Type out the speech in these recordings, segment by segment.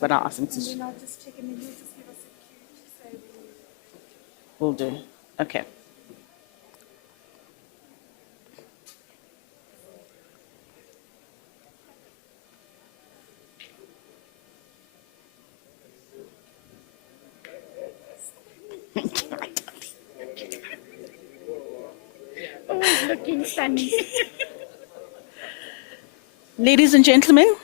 but I'll ask him to. And then I'll just check and then you'll just give us a cue to say Will do. Okay. oh, looking stunning. Ladies and gentlemen,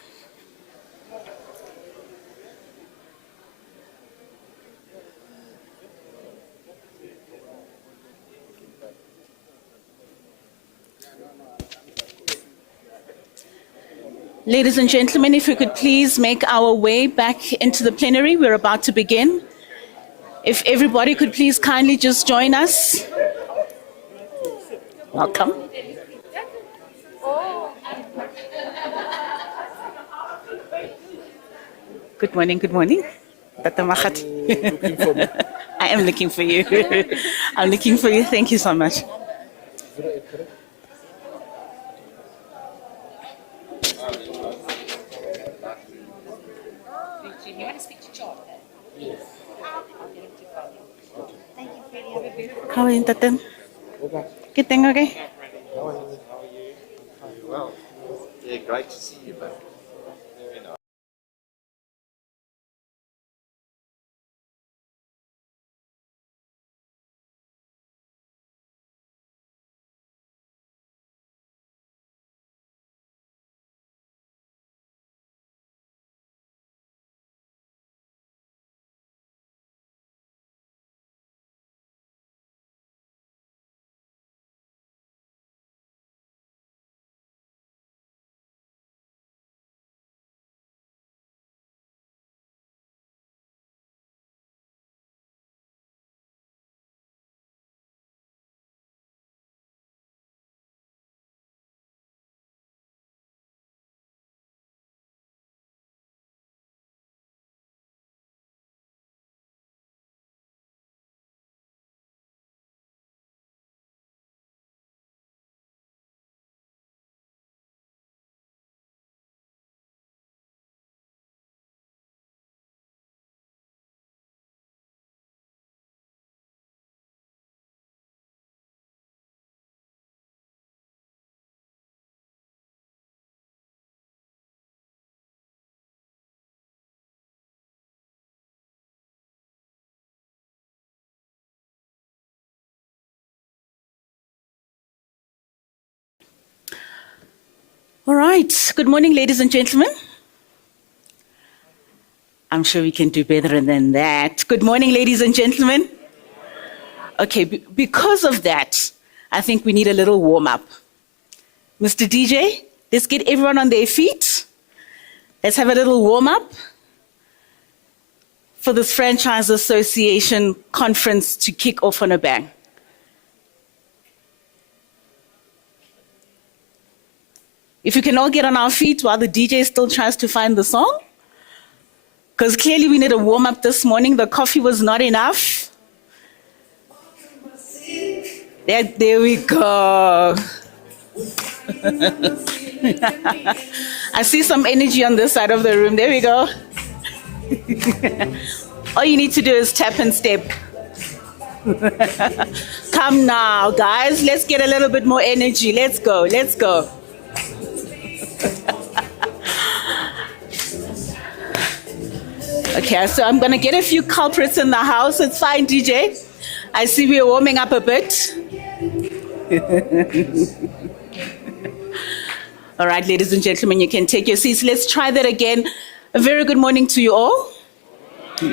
if we could please make our way back into the plenary, we're about to begin. If everybody could please kindly just join us. Welcome. Good morning, good morning. Tata Magat. Looking for me. I am looking for you. I'm looking for you. Thank you so much. How are you, Tatan? Good thing, okay? How are you? Very well. Yeah, great to see you back. Very nice. All right. Good morning, ladies and gentlemen. I'm sure we can do better than that. Good morning, ladies and gentlemen. Okay, because of that, I think we need a little warm-up. Mr. DJ, let's get everyone on their feet. Let's have a little warm-up for this Franchise Association conference to kick off on a bang. If we can all get on our feet while the DJ still tries to find the song. Because clearly we need a warm-up this morning. The coffee was not enough. There we go. I see some energy on this side of the room. There we go. All you need to do is tap and step. Come now, guys. Let's get a little bit more energy. Let's go. Let's go. Okay, so I'm going to get a few culprits in the house. It's fine, DJ. I see we're warming up a bit. All right, ladies and gentlemen, you can take your seats. Let's try that again. A very good morning to you all.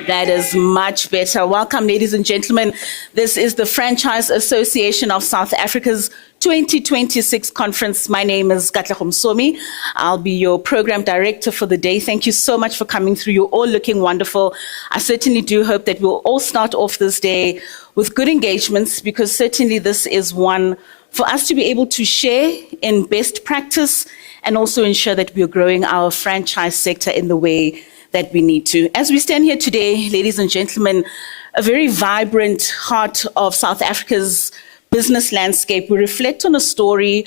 That is much better. Welcome, ladies and gentlemen. This is the Franchise Association of South Africa's 2026 conference. My name is Katlego Msomi. I'll be your program director for the day. Thank you so much for coming through. You're all looking wonderful. I certainly do hope that we'll all start off this day with good engagements, because certainly this is one for us to be able to share in best practice and also ensure that we're growing our franchise sector in the way that we need to. As we stand here today, ladies and gentlemen, a very vibrant heart of South Africa's business landscape, we reflect on a story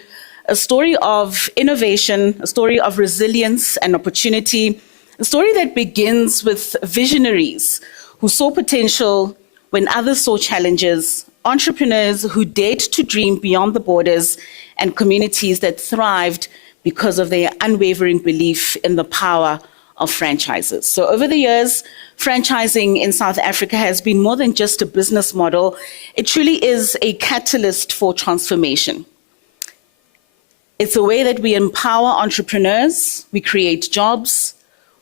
of innovation, a story of resilience and opportunity, A story that begins with visionaries who saw potential when others saw challenges, entrepreneurs who dared to dream beyond the borders, and communities that thrived because of their unwavering belief in the power of franchises. So over the years, franchising in South Africa has been more than just a business model. It truly is a catalyst for transformation. It's a way that we empower entrepreneurs, we create jobs,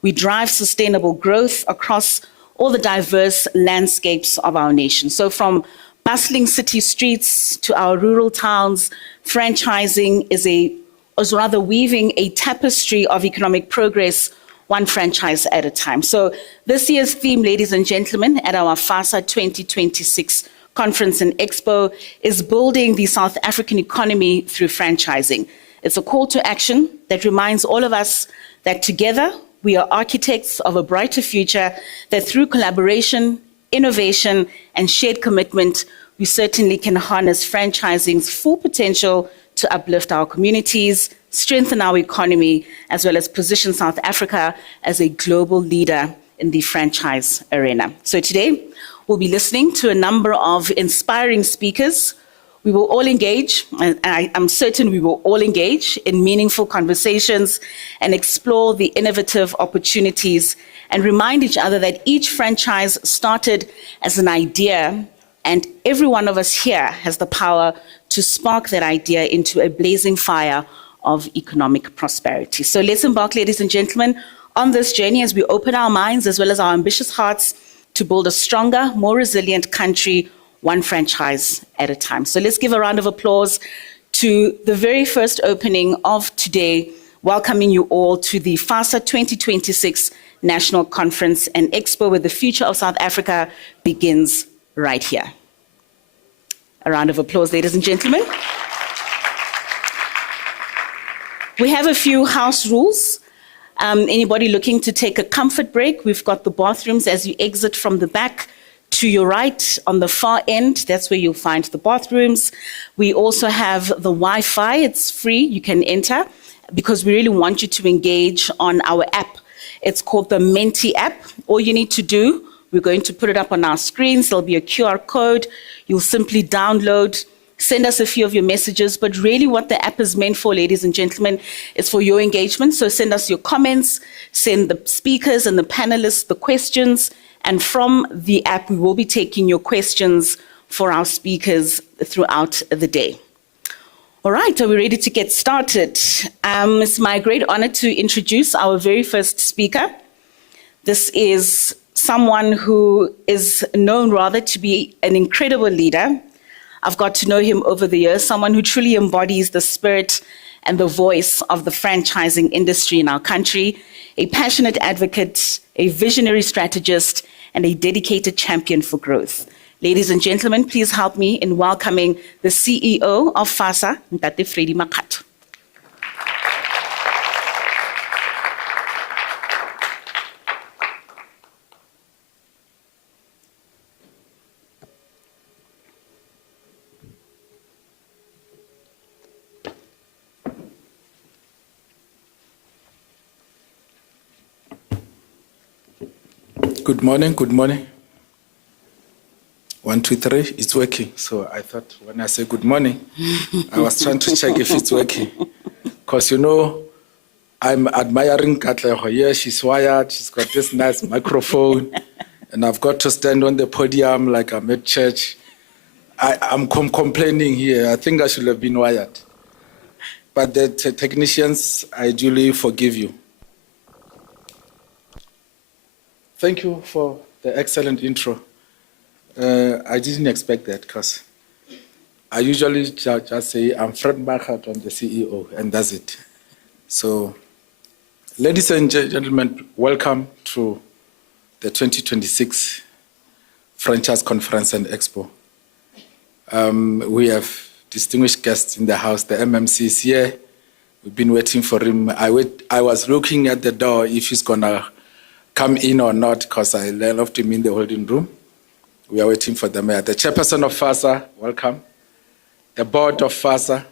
we drive sustainable growth across all the diverse landscapes of our nation. So from bustling city streets to our rural towns, franchising is rather weaving a tapestry of economic progress, one franchise at a time. So this year's theme, ladies and gentlemen, at our FASA 2026 conference and expo is building the South African economy through franchising. It's a call to action that reminds all of us that together we are architects of a brighter future, that through collaboration, innovation, and shared commitment, we certainly can harness franchising's full potential to uplift our communities, strengthen our economy, as well as position South Africa as a global leader in the franchise arena. So today, we'll be listening to a number of inspiring speakers. We will all engage, and I'm certain we will all engage in meaningful conversations and explore the innovative opportunities and remind each other that each franchise started as an idea, and every one of us here has the power to spark that idea into a blazing fire of economic prosperity. So let's embark, ladies and gentlemen, on this journey as we open our minds as well as our ambitious hearts to build a stronger, more resilient country, one franchise at a time. So let's give a round of applause to the very first opening of today, welcoming you all to the FASA 2026 National Conference and Expo, where the future of South Africa begins right here. A round of applause, ladies and gentlemen. We have a few house rules. Anybody looking to take a comfort break, we've got the bathrooms as you exit from the back. To your right, on the far end, that's where you'll find the bathrooms. We also have the Wi-Fi. It's free. You can enter because we really want you to engage on our app. It's called the Menti app. All you need to do, we're going to put it up on our screens. There'll be a QR code. You'll simply download, send us a few of your messages. But really what the app is meant for, ladies and gentlemen, is for your engagement. So send us your comments, send the speakers and the panelists the questions. And from the app, we will be taking your questions for our speakers throughout the day. All right, are we ready to get started? It's my great honor to introduce our very first speaker. This is someone who is known rather to be an incredible leader. I've got to know him over the years, someone who truly embodies the spirit and the voice of the franchising industry in our country, a passionate advocate, a visionary strategist, and a dedicated champion for growth. Ladies and gentlemen, please help me in welcoming the CEO of FASA, Ntate Freddy Makgatho. Good morning, good morning. 1, 2, 3, it's working. So I thought when I say good morning, I was trying to check if it's working. Because, you know, I'm admiring Katleho. Yeah, she's wired, she's got this nice microphone, and I've got to stand on the podium like I'm at church. I'm complaining here. I think I should have been wired. But the technicians, I duly forgive you. Thank you for the excellent intro. I didn't expect that because I usually just say I'm Fred Makgatho, I'm the CEO, and that's it. So, ladies and gentlemen, welcome to the 2026 Franchise Conference and Expo. We have distinguished guests in the house. The MMC is here. We've been waiting for him. I was looking at the door if he's going to come in or not, because I left him in the holding room. We are waiting for the mayor. The chairperson of FASA, welcome. The board of FASA,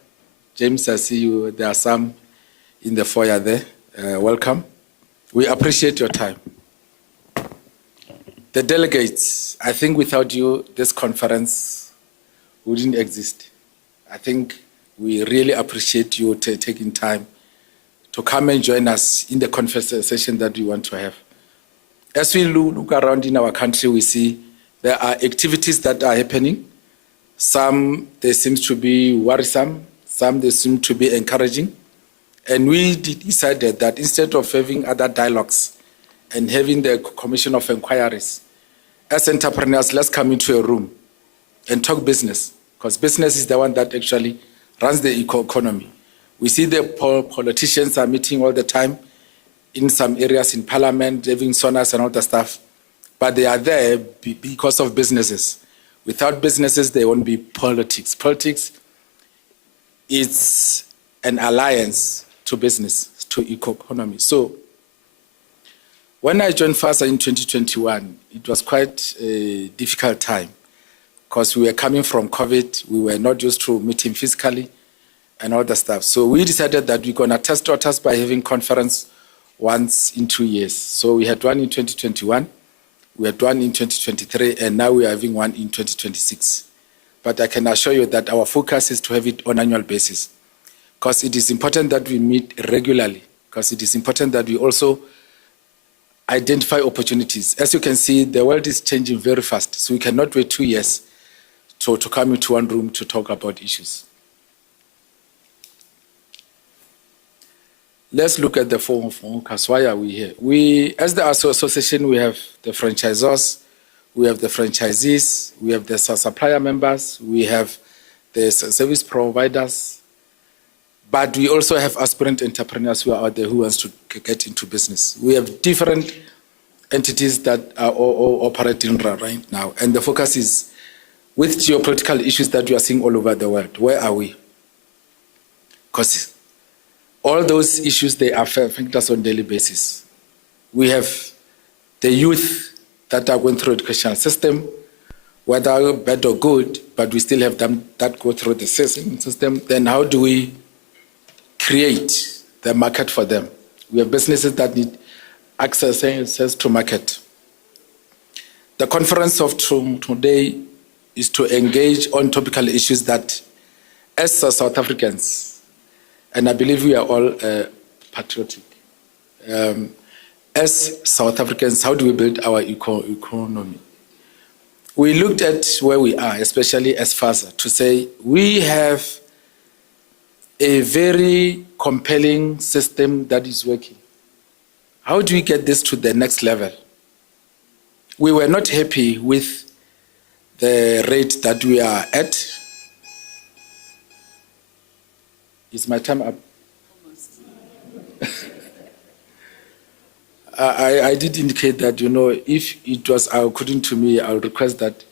James, I see you. There are some in the foyer there. Welcome. We appreciate your time. The delegates, I think without you, this conference wouldn't exist. I think we really appreciate you taking time to come and join us in the conversation that we want to have. As we look around in our country, we see there are activities that are happening. Some, they seem to be worrisome. Some, they seem to be encouraging. And we decided that instead of having other dialogues and having the commission of inquiries, as entrepreneurs, let's come into a room and talk business, because business is the one that actually runs the economy. We see the politicians are meeting all the time in some areas in parliament, having sonas and all the stuff, but they are there because of businesses. Without businesses, there won't be politics. Politics is an alliance to business, to economy. So when I joined FASA in 2021, it was quite a difficult time because we were coming from COVID. We were not used to meeting physically and all the stuff. So we decided that we're going to test waters by having conference once in 2 years. So we had one in 2021, we had one in 2023, and now we are having one in 2026. But I can assure you that our focus is to have it on an annual basis, because it is important that we meet regularly, because it is important that we also identify opportunities. As you can see, the world is changing very fast, so we cannot wait 2 years to come into one room to talk about issues. Let's look at the focus. Why are we here? We, as the association, we have the franchisors, we have the franchisees, we have the supplier members, we have the service providers, but we also have aspirant entrepreneurs who are out there who wants to get into business. We have different entities that are all operating right now, and the focus is with geopolitical issues that we are seeing all over the world. Where are we? Because all those issues, they affect us on a daily basis. We have the youth that are going through the educational system, whether bad or good, but we still have them that go through the system. Then how do we create the market for them? We have businesses that need access to market. The conference of today is to engage on topical issues that, as South Africans, and I believe we are all patriotic. As South Africans, how do we build our economy? We looked at where we are, especially as FASA, to say we have a very compelling system that is working. How do we get this to the next level? We were not happy with the rate that we are at. Is my time up? I did indicate that, if it was according to me, I would request that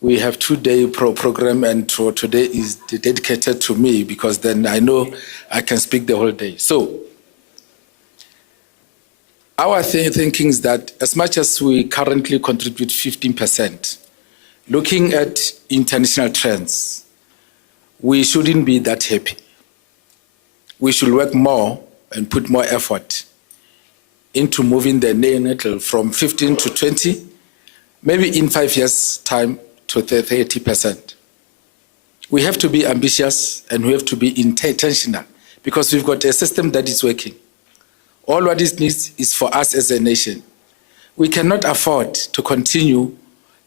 we have 2-day program, and today is dedicated to me, because then I know I can speak the whole day. So our thinking is that as much as we currently contribute 15%, looking at international trends, we shouldn't be that happy. We should work more and put more effort into moving the needle from 15 to 20, maybe in 5 years' time to 30%. We have to be ambitious and we have to be intentional, because we've got a system that is working. All what it needs is for us as a nation. We cannot afford to continue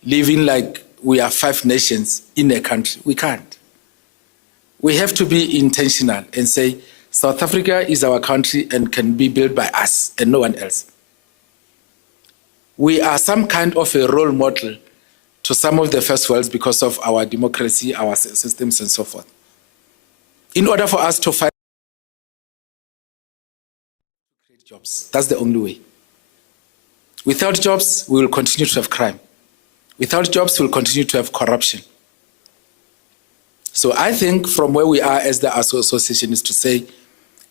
living like we are 5 nations in a country. We can't. We have to be intentional and say, South Africa is our country and can be built by us and no one else. We are some kind of a role model to some of the first worlds because of our democracy, our systems, and so forth. In order for us to find jobs, that's the only way. Without jobs, we will continue to have crime. Without jobs, we will continue to have corruption. So I think from where we are as the association is to say,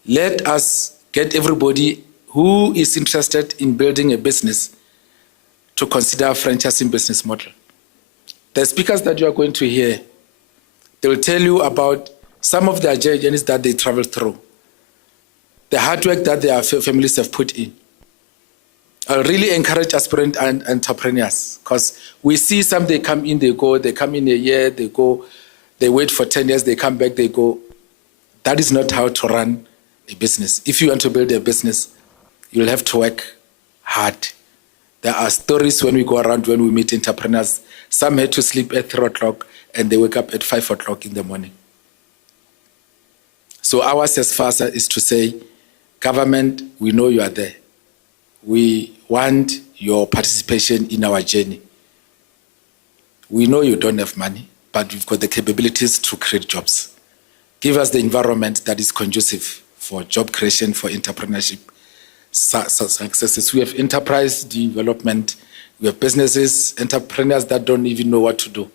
let us get everybody who is interested in building a business to consider a franchising business model. The speakers that you are going to hear, they will tell you about some of the journeys that they travel through, the hard work that their families have put in. I really encourage aspirant and entrepreneurs because we see some, they come in, they go, they come in a year, they go, they wait for 10 years, they come back, they go. That is not how to run a business. If you want to build a business, you'll have to work hard. There are stories when we go around, when we meet entrepreneurs, some had to sleep at 3 o'clock and they wake up at 5 o'clock in the morning. So ours as FASA is to say, government, we know you are there. We want your participation in our journey. We know you don't have money, but we've got the capabilities to create jobs. Give us the environment that is conducive for job creation, for entrepreneurship successes. We have enterprise development. We have businesses, entrepreneurs that don't even know what to do.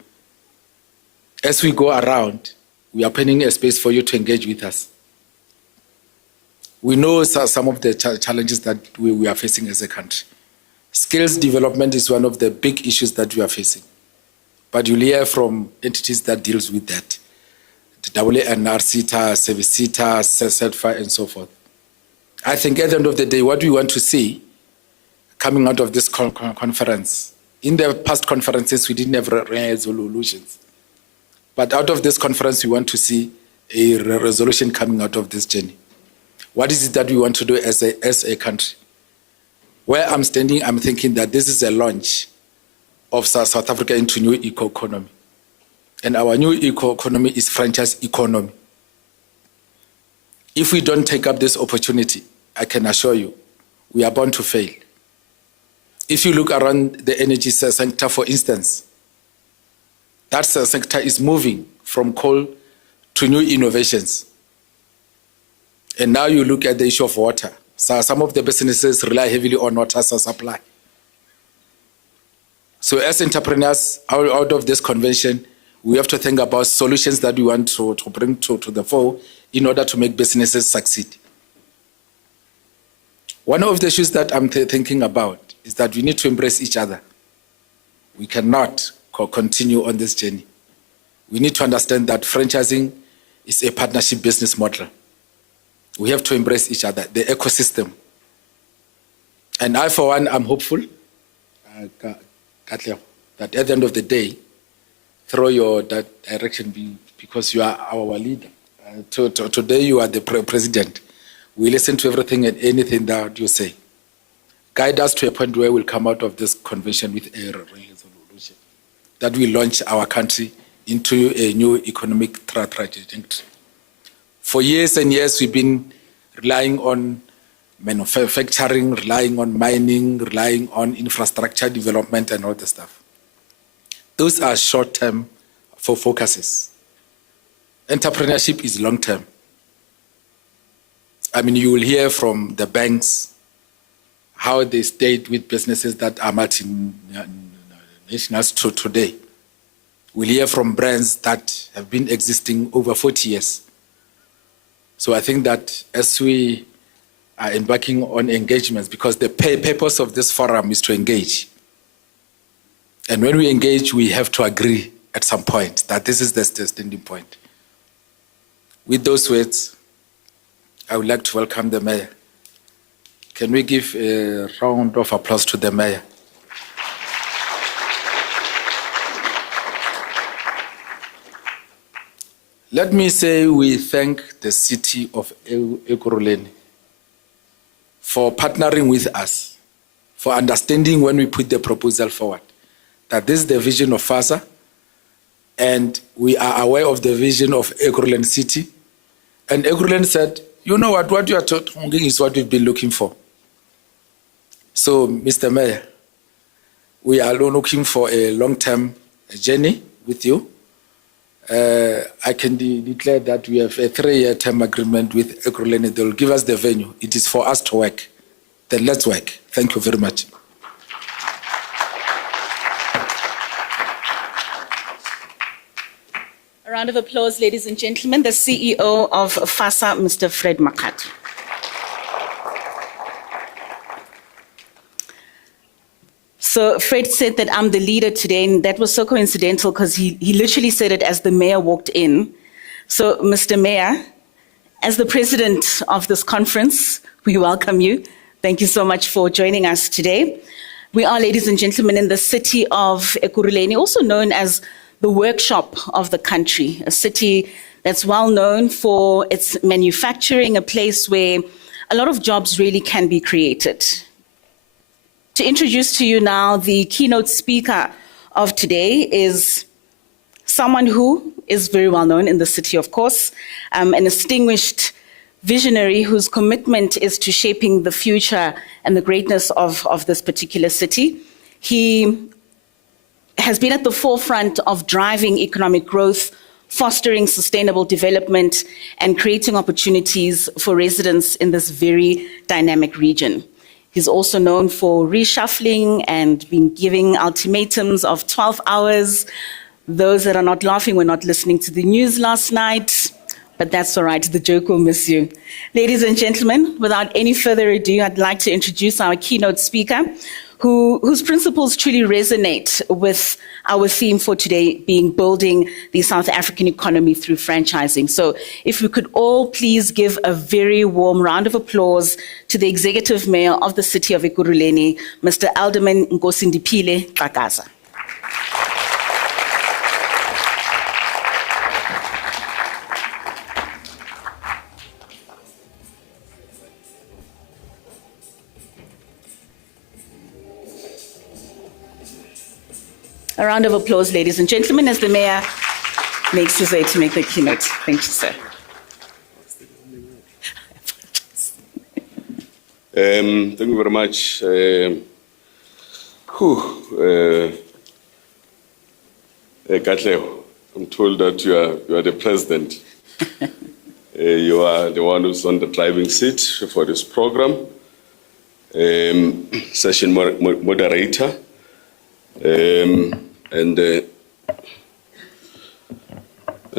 As we go around, we are opening a space for you to engage with us. We know some of the challenges that we are facing as a country. Skills development is one of the big issues that we are facing. But you'll hear from entities that deals with that. The WNR, CETA, Service CETA, CETFA, and so forth. I think at the end of the day, what we want to see coming out of this conference, in the past conferences, we didn't have resolutions. But out of this conference, we want to see a resolution coming out of this journey. What is it that we want to do as a country? Where I'm standing, I'm thinking that this is a launch of South Africa into new eco-economy. And our new eco-economy is franchise economy. If we don't take up this opportunity, I can assure you, we are bound to fail. If you look around the energy sector, for instance, that sector is moving from coal to new innovations. And now you look at the issue of water. So some of the businesses rely heavily on water supply. So as entrepreneurs, out of this convention, we have to think about solutions that we want to bring to the fore in order to make businesses succeed. One of the issues that I'm thinking about is that we need to embrace each other. We cannot continue on this journey. We need to understand that franchising is a partnership business model. We have to embrace each other, the ecosystem. And I, for one, am hopeful that at the end of the day, through your direction, because you are our leader. Today you are the president. We listen to everything and anything that you say. Guide us to a point where we'll come out of this convention with a resolution that will launch our country into a new economic trajectory. For years and years, we've been relying on manufacturing, relying on mining, relying on infrastructure development and all the stuff. Those are short-term focuses. Entrepreneurship is long-term. I mean, you will hear from the banks how they stayed with businesses that are multinationals to today. We'll hear from brands that have been existing over 40 years. So I think that as we are embarking on engagements, because the purpose of this forum is to engage. And when we engage, we have to agree at some point that this is the standing point. With those words, I would like to welcome the mayor. Can we give a round of applause to the mayor? Let me say we thank the city of Ekurhuleni for partnering with us, for understanding when we put the proposal forward, that this is the vision of FASA, and we are aware of the vision of Ekurhuleni City. And Ekurhuleni said, you know what you are talking is what we've been looking for. So, Mr. Mayor, we are looking for a long-term journey with you. I can declare that we have a 3-year term agreement with Ekurhuleni. They will give us the venue. It is for us to work. Then let's work. Thank you very much. A round of applause, ladies and gentlemen. The CEO of FASA, Mr. Fred Makgatho. So Fred said that I'm the leader today, and that was so coincidental because he literally said it as the mayor walked in. So, Mr. Mayor, as the president of this conference, we welcome you. Thank you so much for joining us today. We are, ladies and gentlemen, in the city of Ekurhuleni, also known as the workshop of the country, a city that's well known for its manufacturing, a place where a lot of jobs really can be created. To introduce to you now the keynote speaker of today is someone who is very well known in the city, of course, an distinguished visionary whose commitment is to shaping the future and the greatness of this particular city. He has been at the forefront of driving economic growth, fostering sustainable development, and creating opportunities for residents in this very dynamic region. He's also known for reshuffling and been giving ultimatums of 12 hours. Those that are not laughing were not listening to the news last night, but that's all right, the joke will miss you. Ladies and gentlemen, without any further ado, I'd like to introduce our keynote speaker, whose principles truly resonate with our theme for today, being building the South African economy through franchising. So if we could all please give a very warm round of applause to the Executive Mayor of the city of Ekurhuleni, Mr. Alderman Nkosindipile Xhakaza. A round of applause, ladies and gentlemen, as the mayor makes his way to make the keynote. Thank you, sir. Thank you very much. Katlego, I'm told that you are the president. You are the one who's on the driving seat for this program. Session moderator. And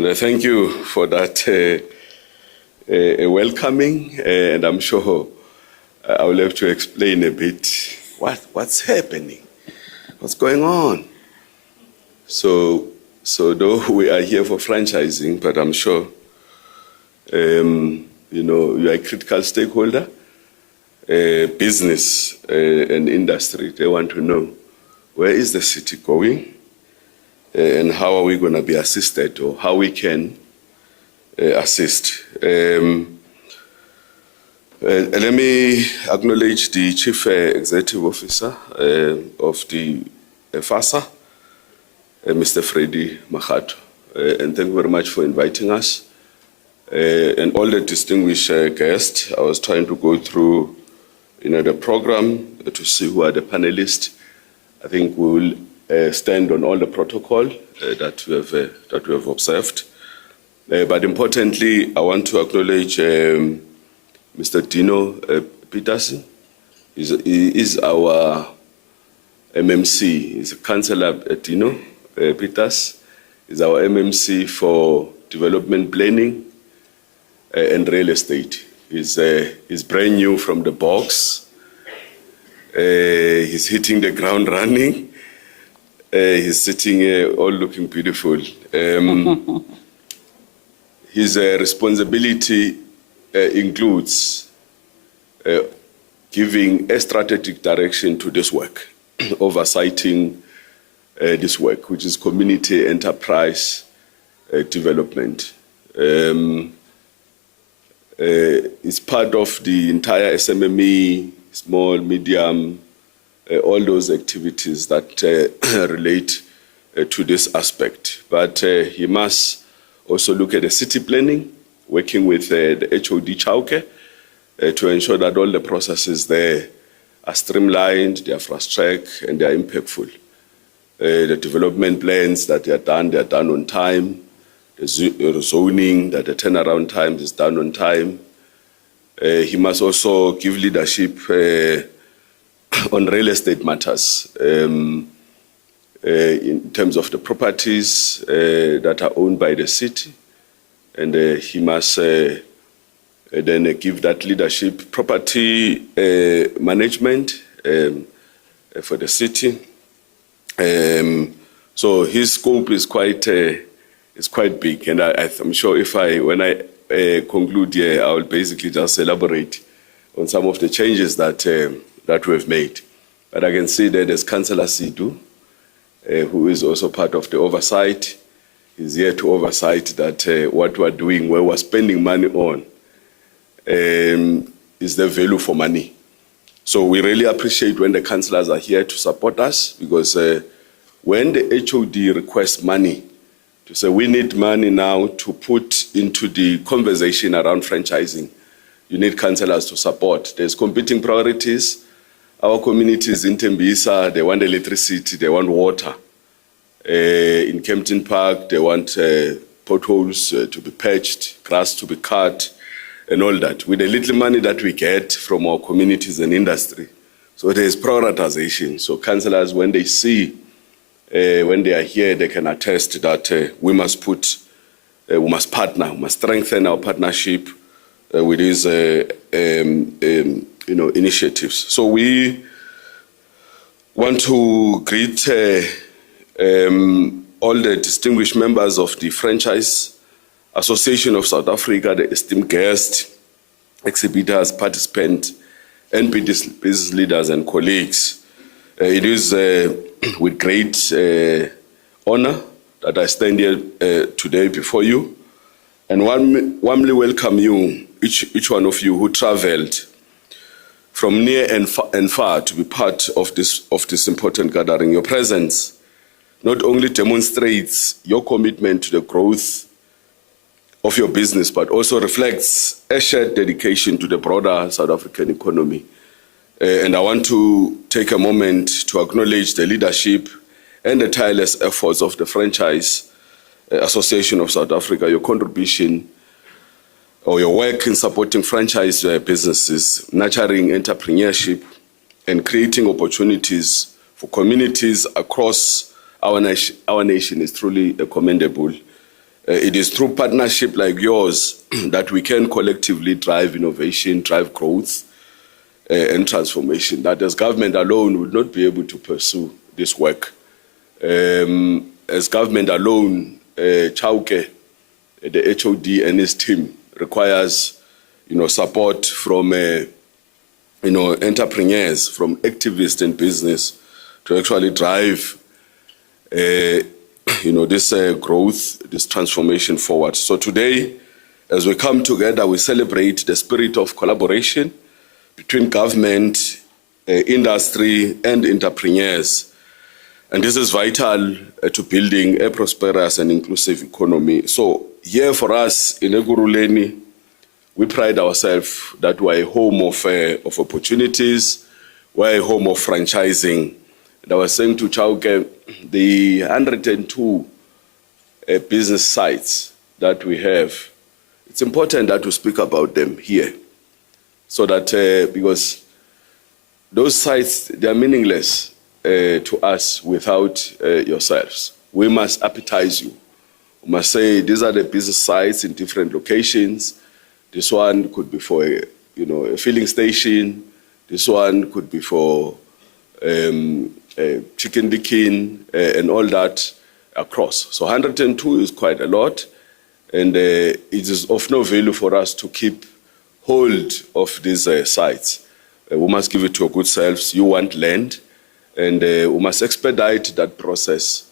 I thank you for that welcoming, and I'm sure I will have to explain a bit what's happening, what's going on. So though we are here for franchising, but I'm sure you are a critical stakeholder, business and industry. They want to know, where is the city going? And how are we going to be assisted, or how we can assist? Let me acknowledge the Chief Executive Officer of the FASA, Mr. Freddy Makhato, and thank you very much for inviting us. And all the distinguished guests. I was trying to go through the program to see who are the panelists. I think we will stand on all the protocol that we have observed. But importantly, I want to acknowledge Mr. Dino Peterson. He is our MMC. He's a councillor at Dino Peters. He's our MMC for development planning and real estate. He's brand new from the box. He's hitting the ground running. He's sitting here all looking beautiful. His responsibility includes giving a strategic direction to this work, oversighting this work, which is community enterprise development. It's part of the entire SMME, small, medium, all those activities that relate to this aspect. But he must also look at the city planning, working with the HOD Chauke to ensure that all the processes there are streamlined, they are fast-tracked, and they are impactful. The development plans that they are done on time. The zoning, that the turnaround time is done on time. He must also give leadership on real estate matters in terms of the properties that are owned by the city. And he must then give that leadership property management for the city. So his scope is quite big, and I'm sure when I conclude here, I will basically just elaborate on some of the changes that we've made. But I can see that there's Councillor Sidu, who is also part of the oversight. He's here to oversight that what we're doing, where we're spending money on, is the value for money. So we really appreciate when the councillors are here to support us, because when the HOD requests money, to say we need money now to put into the conversation around franchising, you need councillors to support. There's competing priorities. Our communities in Tembisa, they want electricity, they want water. In Kempton Park, they want potholes to be patched, grass to be cut, and all that, with the little money that we get from our communities and industry. So there's prioritization. So councillors, when they see, when they are here, they can attest that we must partner, we must strengthen our partnership with these initiatives. So we want to greet all the distinguished members of the Franchise Association of South Africa, the esteemed guests, exhibitors, participants, and business leaders and colleagues. It is with great honor that I stand here today before you and warmly welcome you, each one of you who traveled from near and far to be part of this important gathering. Your presence not only demonstrates your commitment to the growth of your business, but also reflects a shared dedication to the broader South African economy. And I want to take a moment to acknowledge the leadership and the tireless efforts of the Franchise Association of South Africa. Your contribution or your work in supporting franchise businesses, nurturing entrepreneurship, and creating opportunities for communities across our nation is truly commendable. It is through partnership like yours that we can collectively drive innovation, drive growth, and transformation, that as government alone would not be able to pursue this work. As government alone, Chauke, the HOD and his team requires, support from, entrepreneurs, from activists in business to actually drive, this growth, this transformation forward. So today, as we come together, we celebrate the spirit of collaboration between government, industry, and entrepreneurs. And this is vital to building a prosperous and inclusive economy. So here for us in Ekurhuleni, we pride ourselves that we're a home of opportunities, we're a home of franchising. And I was saying to Chauke, the 102 business sites that we have, it's important that we speak about them here. So that, because those sites, they are meaningless to us without yourselves. We must appetize you. We must say, these are the business sites in different locations. This one could be for a filling station. This one could be for chicken dicking and all that across. So 102 is quite a lot, and it is of no value for us to keep hold of these sites. We must give it to your good selves. You want land, and we must expedite that process,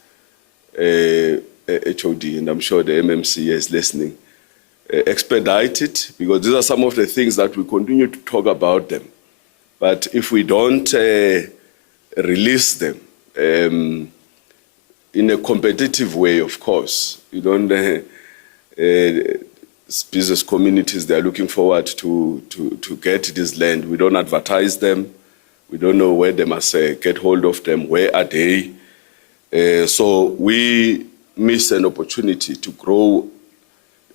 HOD, and I'm sure the MMC is listening. Expedite it, because these are some of the things that we continue to talk about them. But if we don't release them in a competitive way, of course, you don't, business communities, they are looking forward to get this land. We don't advertise them. We don't know where they must get hold of them. Where are they? So we miss an opportunity to grow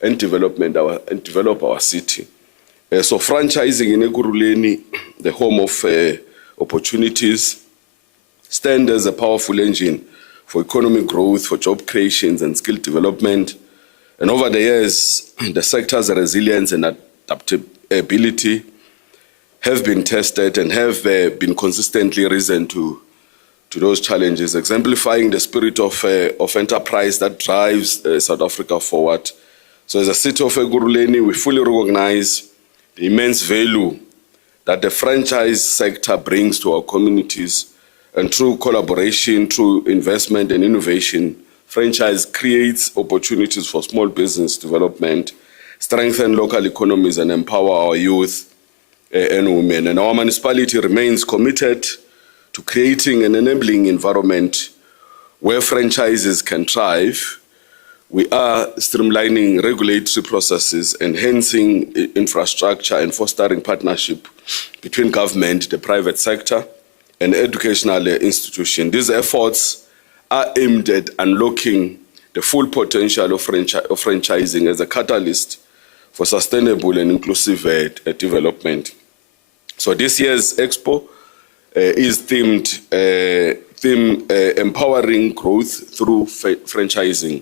and develop our city. So franchising in Ekurhuleni, the home of opportunities, stands as a powerful engine for economic growth, for job creations and skill development. And over the years, the sector's resilience and adaptability have been tested and have been consistently risen to those challenges, exemplifying the spirit of enterprise that drives South Africa forward. So as a city of Ekurhuleni, we fully recognize the immense value that the franchise sector brings to our communities, and through collaboration, through investment and innovation, franchise creates opportunities for small business development, strengthen local economies, and empower our youth and women. And our municipality remains committed to creating an enabling environment where franchises can thrive. We are streamlining regulatory processes, enhancing infrastructure, and fostering partnership between government, the private sector, and educational institutions. These efforts are aimed at unlocking the full potential of franchising as a catalyst for sustainable and inclusive development. So this year's Expo is themed empowering growth through franchising.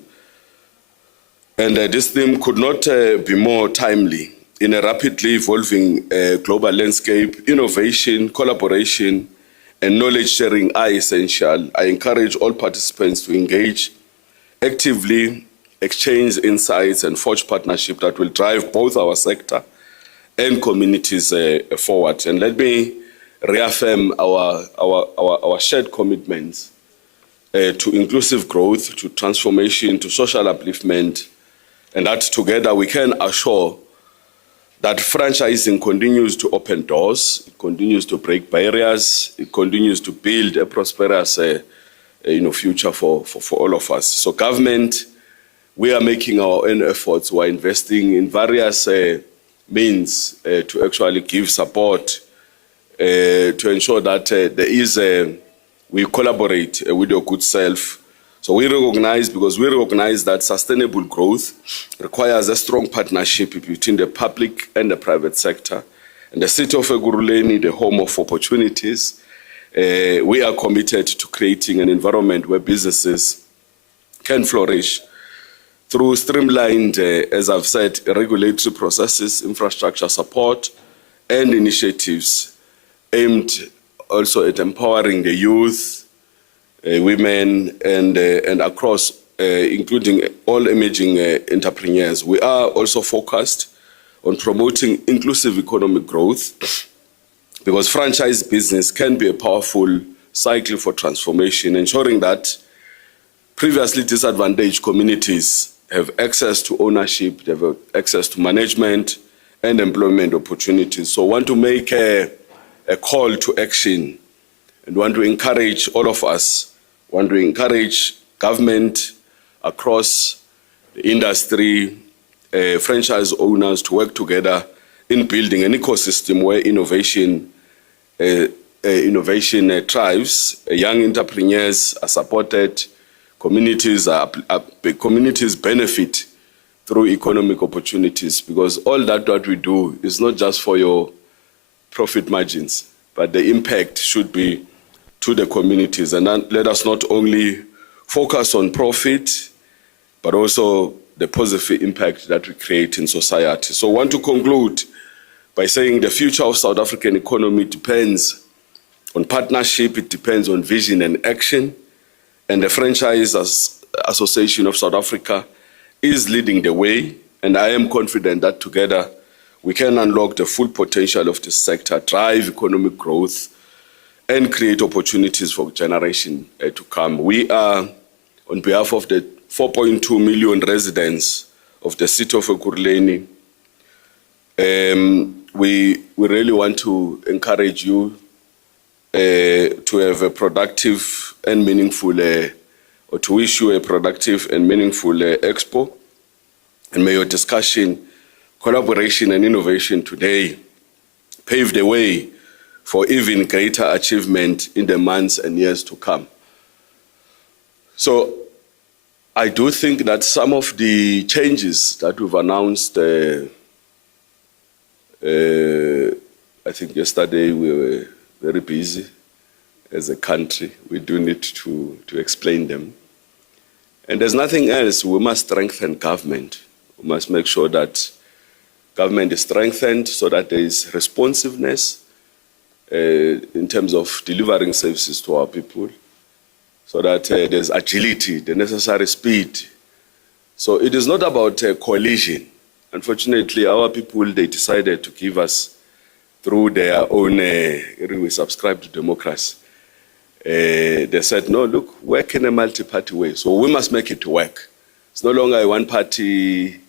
And this theme could not be more timely. In a rapidly evolving global landscape, innovation, collaboration, and knowledge sharing are essential. I encourage all participants to engage actively, exchange insights, and forge partnership that will drive both our sector and communities forward. And let me reaffirm our shared commitments to inclusive growth, to transformation, to social upliftment, and that together we can assure that franchising continues to open doors, it continues to break barriers, it continues to build a prosperous future for all of us. So government, we are making our own efforts. We're investing in various means to actually give support to ensure that we collaborate with your good self. So we recognize that sustainable growth requires a strong partnership between the public and the private sector. And the city of Ekurhuleni, the home of opportunities, we are committed to creating an environment where businesses can flourish through streamlined, as I've said, regulatory processes, infrastructure support, and initiatives aimed also at empowering the youth, women, and across, including all emerging entrepreneurs. We are also focused on promoting inclusive economic growth, because franchise business can be a powerful cycle for transformation, ensuring that previously disadvantaged communities have access to ownership, they have access to management and employment opportunities. So I want to make a call to action and want to encourage all of us, want to encourage government across the industry, franchise owners to work together in building an ecosystem where innovation thrives, young entrepreneurs are supported, communities benefit through economic opportunities, because all that what we do is not just for your profit margins, but the impact should be to the communities. And let us not only focus on profit, but also the positive impact that we create in society. So I want to conclude by saying the future of South African economy depends on partnership, it depends on vision and action, and the Franchise Association of South Africa is leading the way, and I am confident that together we can unlock the full potential of this sector, drive economic growth, and create opportunities for generations to come. We are, on behalf of the 4.2 million residents of the city of Ekurhuleni, we really want to encourage you to have a productive and meaningful, or to wish you a productive and meaningful Expo. And may your discussion, collaboration, and innovation today pave the way for even greater achievement in the months and years to come. So I do think that some of the changes that we've announced, I think yesterday we were very busy as a country. We do need to explain them. And there's nothing else. We must strengthen government. We must make sure that government is strengthened so that there is responsiveness in terms of delivering services to our people, so that there's agility, the necessary speed. So it is not about coalition. Unfortunately, our people, they decided to give us through their own, we subscribe to democracy. They said, no, look, work in a multi-party way. So we must make it work. It's no longer a one-party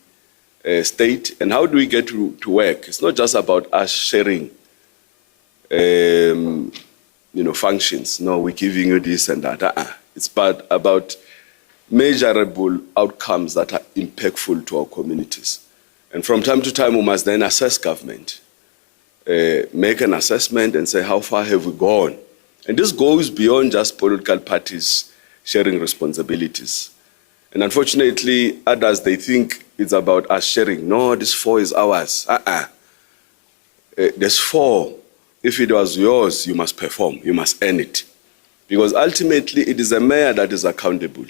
state. And how do we get to work? It's not just about us sharing, functions. No, we're giving you this and that. It's about measurable outcomes that are impactful to our communities. And from time to time, we must then assess government, make an assessment and say, how far have we gone? And this goes beyond just political parties sharing responsibilities. And unfortunately, others, they think it's about us sharing. No, this 4 is ours. There's 4. If it was yours, you must perform. You must earn it. Because ultimately, it is a mayor that is accountable.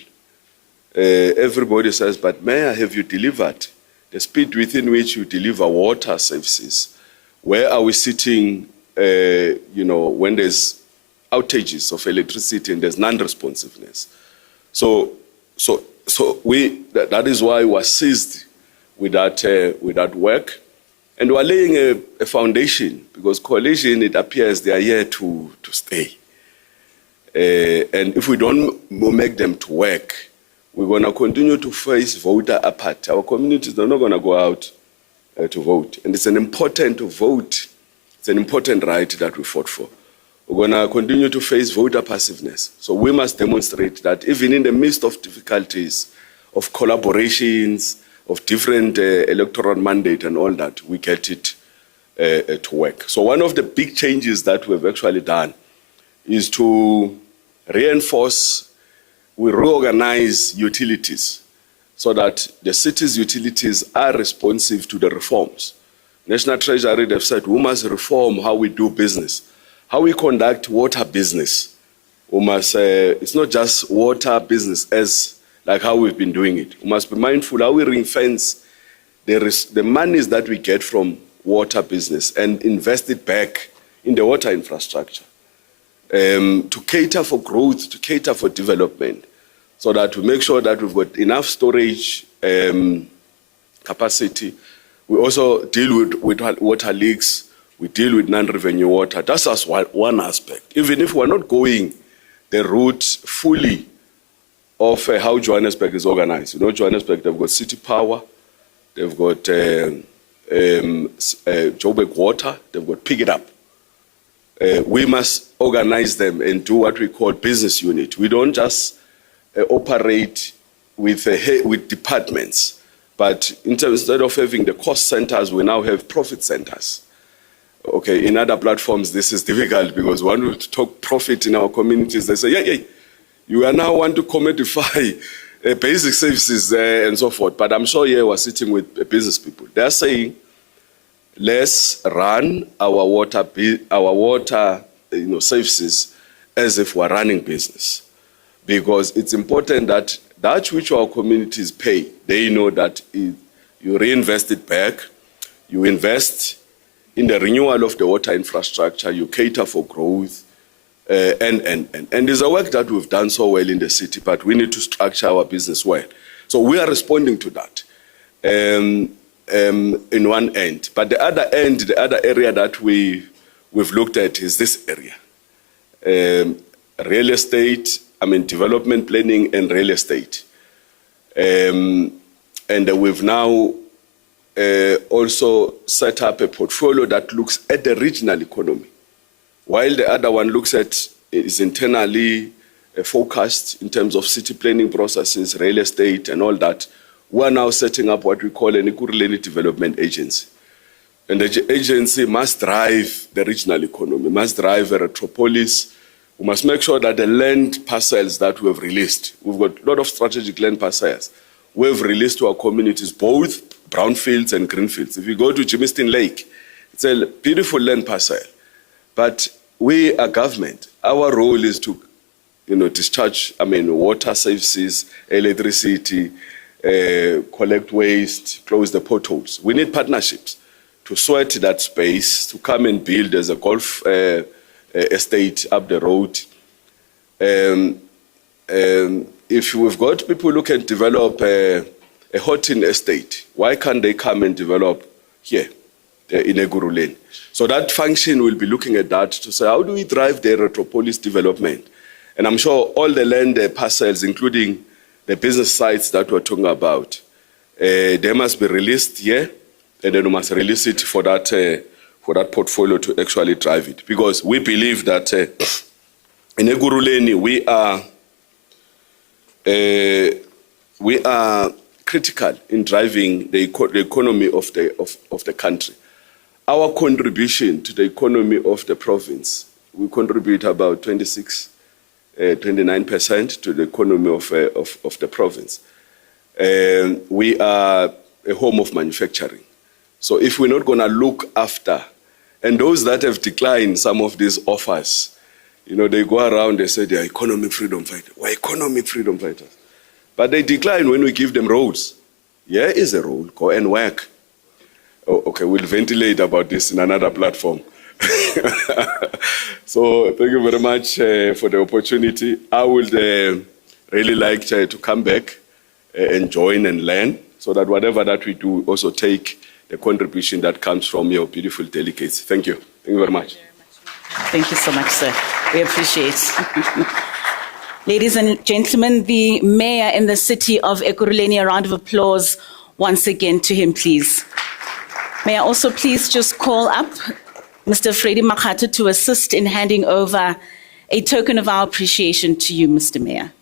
Everybody says, but mayor, have you delivered? The speed within which you deliver water services. Where are we sitting, when there's outages of electricity and there's non-responsiveness? So that is why we are seized with that work. And we're laying a foundation, because coalition, it appears they are here to stay. And if we don't make them to work, we're going to continue to face voter apathy. Our communities are not going to go out to vote. And it's an important vote. It's an important right that we fought for. We're going to continue to face voter passiveness. So we must demonstrate that even in the midst of difficulties, of collaborations, of different electoral mandate and all that, we get it to work. So one of the big changes that we've actually done is to reinforce, we reorganize utilities so that the city's utilities are responsive to the reforms. National Treasury, they've said we must reform how we do business, how we conduct water business. We must, it's not just water business as like how we've been doing it. We must be mindful how we ring fence the monies that we get from water business and invest it back in the water infrastructure to cater for growth, to cater for development, so that we make sure that we've got enough storage capacity. We also deal with water leaks. We deal with non-revenue water. That's just one aspect. Even if we're not going the route fully of how Johannesburg is organized. Johannesburg, they've got city power, they've got Joburg water, they've got pick it up. We must organize them and do what we call business unit. We don't just operate with departments, but instead of having the cost centers, we now have profit centers. Okay, in other platforms, this is difficult because when we talk profit in our communities, they say, yeah, you are now want to commodify basic services and so forth. But I'm sure here we're sitting with business people. They're saying, let's run our water services as if we're running business. Because it's important that which our communities pay, they know that you reinvest it back, you invest in the renewal of the water infrastructure, you cater for growth, and there's a work that we've done so well in the city, but we need to structure our business well. So we are responding to that in one end. But the other end, the other area that we've looked at is this area. Real estate, development planning and real estate. And we've now also set up a portfolio that looks at the regional economy, while the other one is internally focused in terms of city planning processes, real estate and all that. We're now setting up what we call an Ekurhuleni Development Agency. And the agency must drive the regional economy, must drive a metropolis. We must make sure that the land parcels that we have released, we've got a lot of strategic land parcels, we've released to our communities, both brownfields and greenfields. If you go to Jimiston Lake, it's a beautiful land parcel. But we are government. Our role is to, discharge, water services, electricity, collect waste, close the potholes. We need partnerships to sweat that space, to come and build as a golf estate up the road. If we've got people who can develop a hotel estate, why can't they come and develop here? in Ekurhuleni. So that function will be looking at that to say, how do we drive the Retropolis development? And I'm sure all the land parcels, including the business sites that we're talking about, they must be released here, and then we must release it for that portfolio to actually drive it. Because we believe that in Ekurhuleni, we are critical in driving the economy of the country. Our contribution to the economy of the province, we contribute about 29% to the economy of the province. We are a home of manufacturing. So if we're not going to look after, and those that have declined some of these offers, you know, they go around, they say they're economic freedom fighters. We're economic freedom fighters. But they decline when we give them roles. Here is a role, go and work. Oh, okay, we'll ventilate about this in another platform. So thank you very much for the opportunity. I would really like to come back and join and learn, so that whatever that we do, also take the contribution that comes from your beautiful delegates. Thank you. Thank you very much. Thank you so much, sir. We appreciate it. Ladies and gentlemen, the mayor in the city of Ekurhuleni, a round of applause once again to him, please. May I also please just call up Mr. Freddie Makhato to assist in handing over a token of our appreciation to you, Mr. Mayor.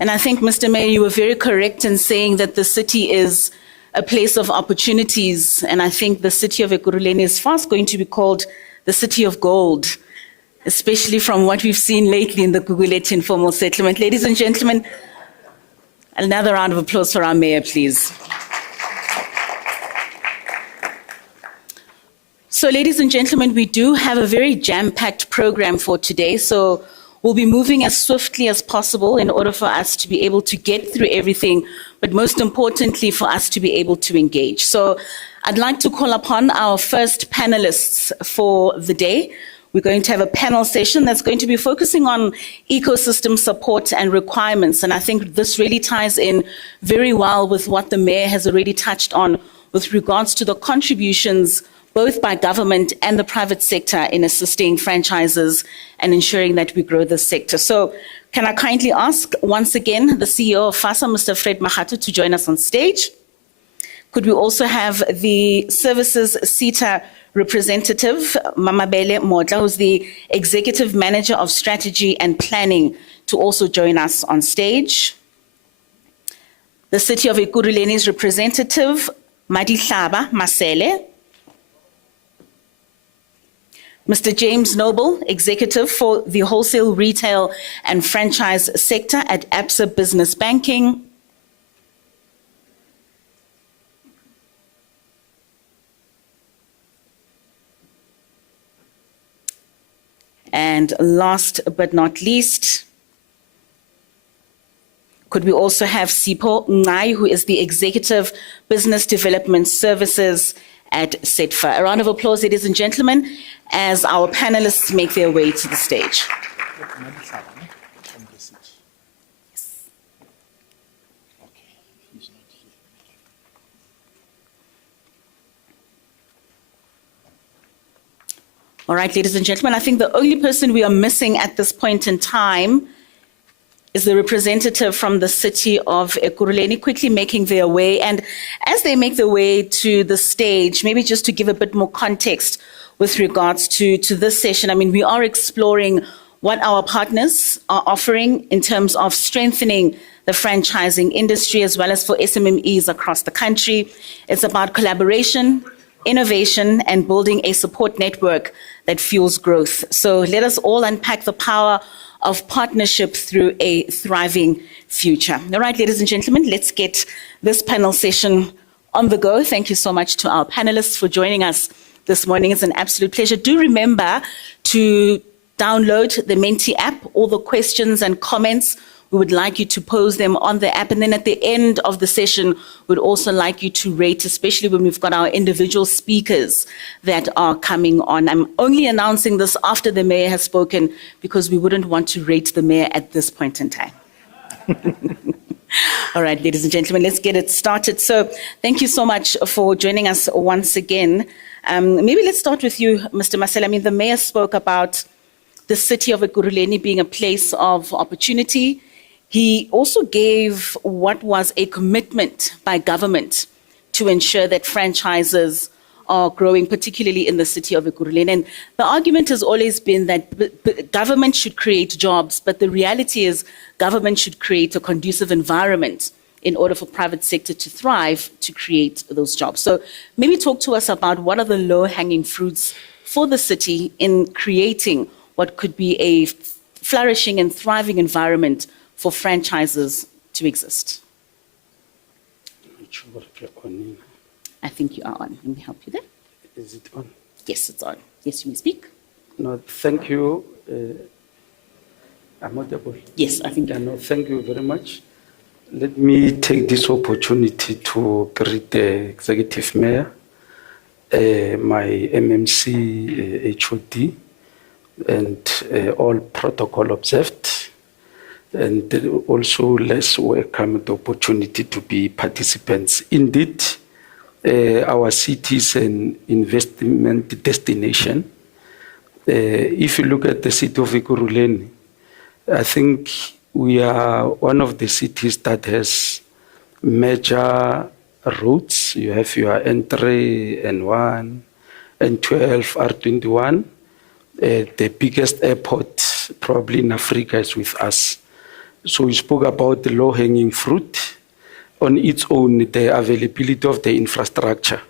And I think, Mr. Mayor, you were very correct in saying that the city is a place of opportunities. And I think the city of Ekurhuleni is fast going to be called the city of gold, especially from what we've seen lately in the Gugulethu informal settlement. Ladies and gentlemen, another round of applause for our mayor, please. So, ladies and gentlemen, we do have a very jam-packed program for today. So we'll be moving as swiftly as possible in order for us to be able to get through everything, but most importantly, for us to be able to engage. So I'd like to call upon our first panelists for the day. We're going to have a panel session that's going to be focusing on ecosystem support and requirements. And I think this really ties in very well with what the mayor has already touched on with regards to the contributions both by government and the private sector in assisting franchises and ensuring that we grow this sector. So can I kindly ask once again the CEO of FASA, Mr. Fred Makhato, to join us on stage? Could we also have the services CETA representative, Mamabele Modla, who's the Executive Manager of Strategy and Planning, to also join us on stage? The City of Ekurhuleni's representative, Madihlaba Masele. Mr. James Noble, Executive for the Wholesale, Retail and Franchise Sector at ABSA Business Banking. And last but not least, could we also have Sipho Ngai, who is the Executive Business Development Services at SETFA. A round of applause, ladies and gentlemen, as our panelists make their way to the stage. All right, ladies and gentlemen, I think the only person we are missing at this point in time is the representative from the city of Ekurhuleni, quickly making their way. And as they make their way to the stage, maybe just to give a bit more context with regards to this session. I mean, we are exploring what our partners are offering in terms of strengthening the franchising industry as well as for SMMEs across the country. It's about collaboration, innovation, and building a support network that fuels growth. So let us all unpack the power of partnership through a thriving future. All right, ladies and gentlemen, let's get this panel session on the go. Thank you so much to our panelists for joining us this morning. It's an absolute pleasure. Do remember to download the Menti app. All the questions and comments, we would like you to pose them on the app. And then at the end of the session, we'd also like you to rate, especially when we've got our individual speakers that are coming on. I'm only announcing this after the mayor has spoken because we wouldn't want to rate the mayor at this point in time. All right, ladies and gentlemen, let's get it started. So thank you so much for joining us once again. Maybe let's start with you, Mr. Marcel. I mean, the mayor spoke about the city of Ekurhuleni being a place of opportunity. He also gave what was a commitment by government to ensure that franchises are growing, particularly in the city of Ekurhuleni. And the argument has always been that government should create jobs, but the reality is government should create a conducive environment in order for private sector to thrive, to create those jobs. So maybe talk to us about what are the low-hanging fruits for the city in creating what could be a flourishing and thriving environment for franchises to exist. I think you are on. Let me help you there. Is it on? Yes, it's on. Yes, you may speak. No, thank you. I'm audible. Yes, I think. Yeah, no, thank you very much. Let me take this opportunity to greet the Executive Mayor, my MMC HOD, and all protocol observed. And also let's welcome the opportunity to be participants. Indeed, our city is an investment destination. If you look at the city of Ekurhuleni, I think we are one of the cities that has major routes. You have your entry N1, N12, R21. The biggest airport probably in Africa is with us. So we spoke about the low-hanging fruit. On its own, the availability of the infrastructure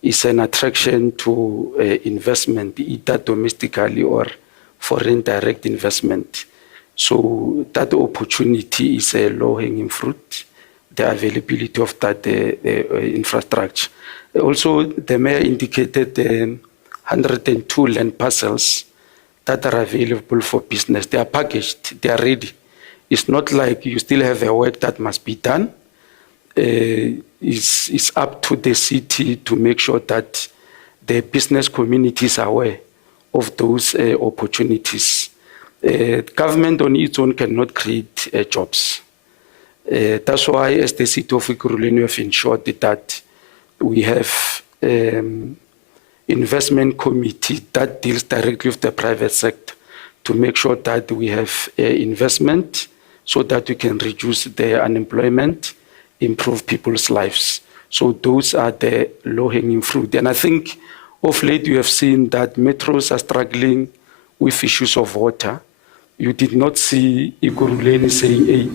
is an attraction to investment, either domestically or foreign direct investment. So that opportunity is a low-hanging fruit, the availability of that infrastructure. Also, the mayor indicated 102 land parcels that are available for business. They are packaged, they are ready. It's not like you still have a work that must be done. It's up to the city to make sure that the business communities are aware of those opportunities. Government on its own cannot create jobs. That's why, as the city of Ekurhuleni, we have ensured that we have investment committee that deals directly with the private sector to make sure that we have investment so that we can reduce the unemployment, improve people's lives. So those are the low-hanging fruit. And I think of late you have seen that metros are struggling with issues of water. You did not see Ekurhuleni saying, hey,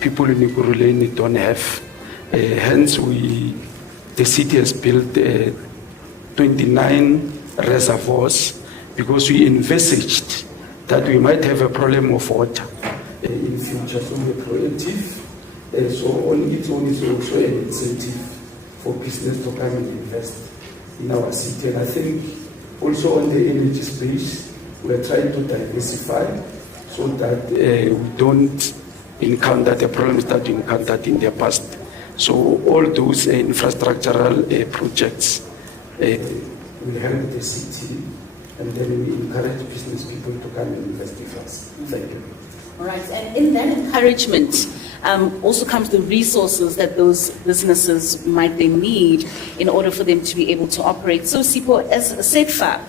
people in Ekurhuleni don't have. Hence, the city has built 29 reservoirs because we envisaged that we might have a problem of water in future. So we're proactive. So on its own is also an incentive for business to come and invest in our city. And I think also on the energy space, we're trying to diversify so that we don't encounter the problems that we encountered in the past. So all those infrastructural projects will help the city, and then we encourage business people to come and invest with us. Thank you. All right, and in that encouragement also comes the resources that those businesses might then need in order for them to be able to operate. So, Sipho, as SEDFA,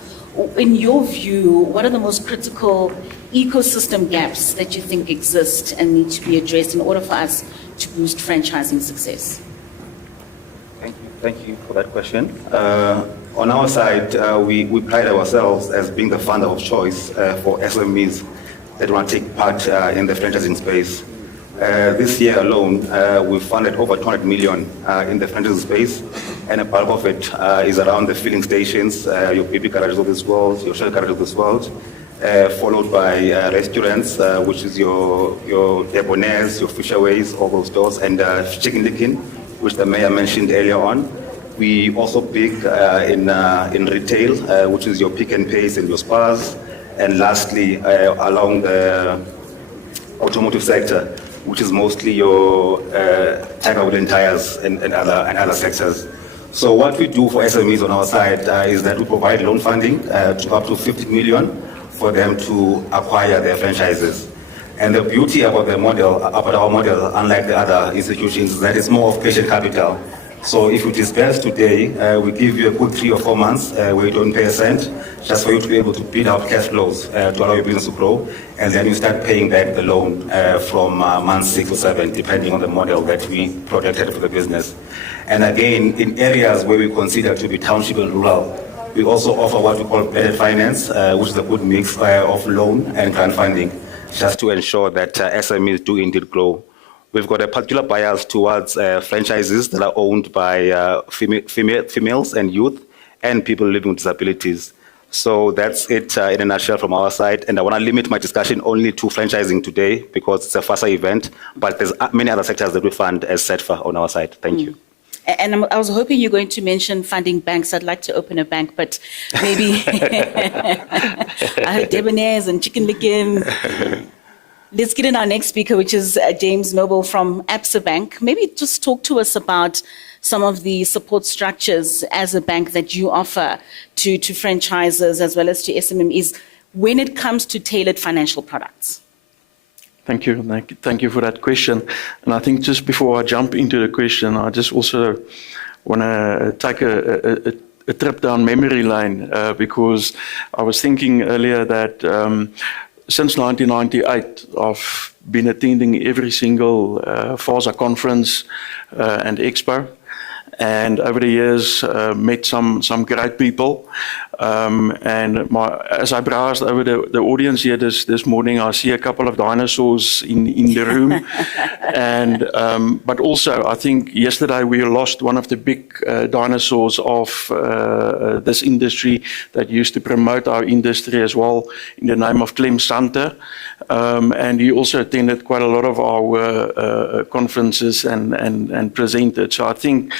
in your view, what are the most critical ecosystem gaps that you think exist and need to be addressed in order for us to boost franchising success? Thank you for that question. On our side, we pride ourselves as being the funder of choice for SMEs that want to take part in the franchising space. This year alone, we've funded over 200 million in the franchising space, and a part of it is around the filling stations, your baby garages of this world, your shell garages of this world, followed by restaurants, which is your debonaires, your fisherways, all those stores, and chicken licking, which the mayor mentioned earlier on. We also big in retail, which is your Pick and Pays and your Spars. And lastly, along the automotive sector, which is mostly your Tiger Wooden tires and other sectors. So what we do for SMEs on our side is that we provide loan funding to up to 50 million for them to acquire their franchises. And the beauty about our model, unlike the other institutions, is that it's more of patient capital. So if you disperse today, we give you a good 3 or 4 months where you don't pay a cent, just for you to be able to build out cash flows to allow your business to grow, and then you start paying back the loan from month 6 or 7, depending on the model that we projected for the business. And again, in areas where we consider to be township and rural, we also offer what we call blended finance, which is a good mix of loan and grant funding, just to ensure that SMEs do indeed grow. We've got a particular bias towards franchises that are owned by females and youth and people living with disabilities. So that's it in a nutshell from our side. And I want to limit my discussion only to franchising today because it's a FASA event, but there's many other sectors that we fund as SETFA on our side. Thank you. And I was hoping you're going to mention funding banks. I'd like to open a bank, but maybe I heard debonaires and chicken licking. Let's get in our next speaker, which is James Noble from ABSA Bank. Maybe just talk to us about some of the support structures as a bank that you offer to franchisers as well as to SMMEs when it comes to tailored financial products. Thank you. Thank you for that question. And I think just before I jump into the question, I just also want to take a trip down memory lane because I was thinking earlier that since 1998, I've been attending every single FASA conference and expo. And over the years, met some great people. As I browsed over the audience here this morning, I see a couple of dinosaurs in the room. But also, I think yesterday we lost one of the big dinosaurs of this industry that used to promote our industry as well, in the name of Clem Santer. And he also attended quite a lot of our conferences and presented. So I think,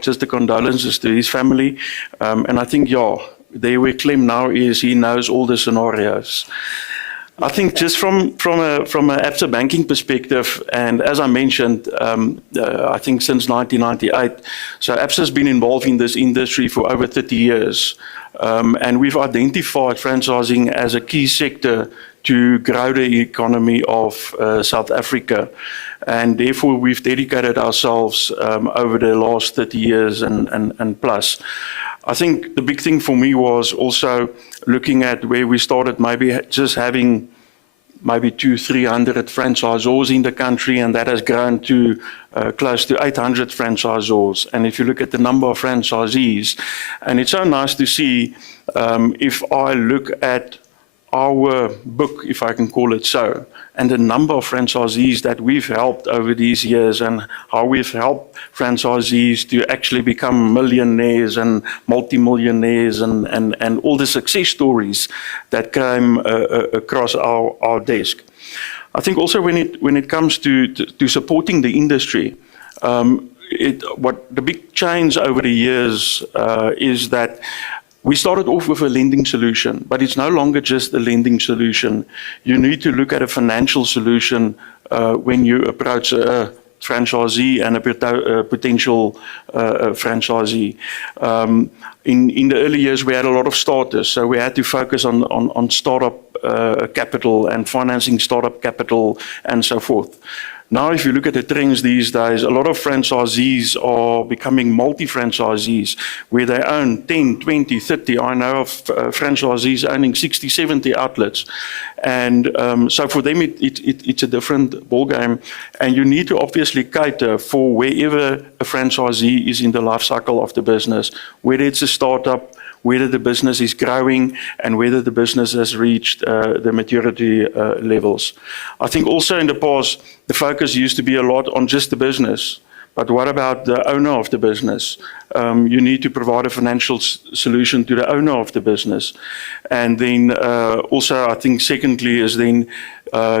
just the condolences to his family. And I think, there where Clem now is, he knows all the scenarios. I think just from a ABSA banking perspective, and as I mentioned, I think since 1998, so ABSA has been involved in this industry for over 30 years. And we've identified franchising as a key sector to grow the economy of South Africa. And therefore, we've dedicated ourselves over the last 30 years and plus. I think the big thing for me was also looking at where we started, maybe just having maybe 200-300 franchisors in the country, and that has grown to close to 800 franchisors. And if you look at the number of franchisees, and it's so nice to see if I look at our book, if I can call it so, and the number of franchisees that we've helped over these years and how we've helped franchisees to actually become millionaires and multimillionaires and all the success stories that came across our desk. I think also when it comes to supporting the industry, what the big change over the years is that we started off with a lending solution, but it's no longer just a lending solution. You need to look at a financial solution when you approach a franchisee and a potential franchisee. In the early years, we had a lot of starters, so we had to focus on startup capital and financing startup capital and so forth. Now, if you look at the trends these days, a lot of franchisees are becoming multi-franchisees where they own 10, 20, 30. I know of franchisees owning 60, 70 outlets. And so for them, it's a different ballgame. And you need to obviously cater for wherever a franchisee is in the life cycle of the business, whether it's a startup, whether the business is growing, and whether the business has reached the maturity levels. I think also in the past, the focus used to be a lot on just the business. But what about the owner of the business? You need to provide a financial solution to the owner of the business. And then also, I think secondly is then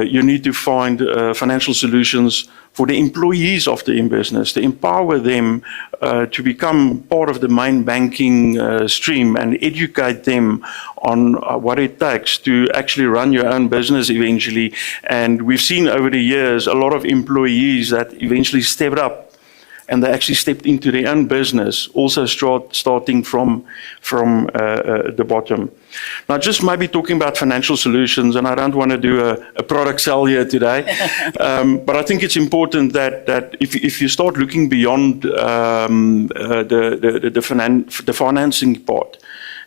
you need to find financial solutions for the employees of the business, to empower them to become part of the main banking stream and educate them on what it takes to actually run your own business eventually. And we've seen over the years a lot of employees that eventually stepped up and they actually stepped into their own business, also starting from the bottom. Now, just maybe talking about financial solutions, and I don't want to do a product sell here today, but I think it's important that if you start looking beyond the financing part,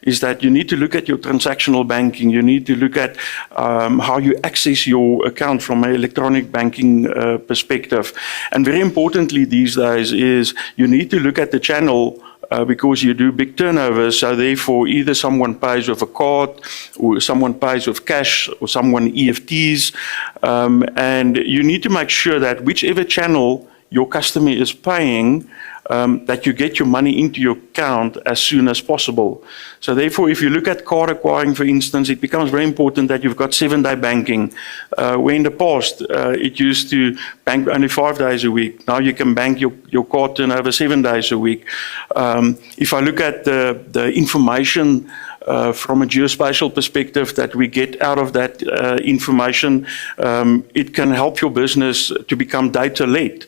is that you need to look at your transactional banking. You need to look at how you access your account from an electronic banking perspective. And very importantly these days is you need to look at the channel because you do big turnovers. So therefore, either someone pays with a card or someone pays with cash or someone EFTs. And you need to make sure that whichever channel your customer is paying, that you get your money into your account as soon as possible. So therefore, if you look at card acquiring, for instance, it becomes very important that you've got 7-day banking. Where in the past, it used to bank only 5 days a week. Now you can bank your card turnover 7 days a week. If I look at the information from a geospatial perspective that we get out of that information, it can help your business to become data-led.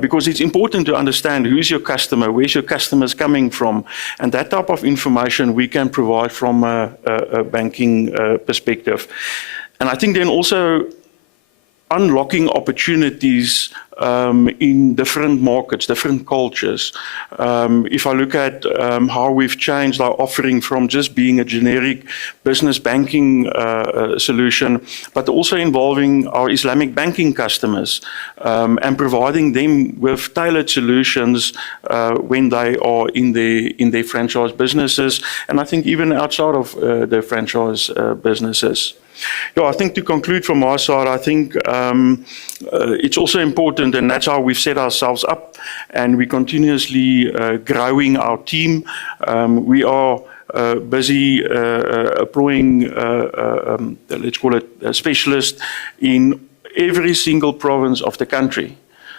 Because it's important to understand who's your customer, where's your customers coming from, and that type of information we can provide from a banking perspective. And I think then also unlocking opportunities in different markets, different cultures. If I look at how we've changed our offering from just being a generic business banking solution, but also involving our Islamic banking customers and providing them with tailored solutions when they are in their franchise businesses, and I think even outside of their franchise businesses. Yeah, I think to conclude from our side, I think it's also important, and that's how we've set ourselves up, and we're continuously growing our team. We are busy employing, let's call it, specialists in every single province of the country.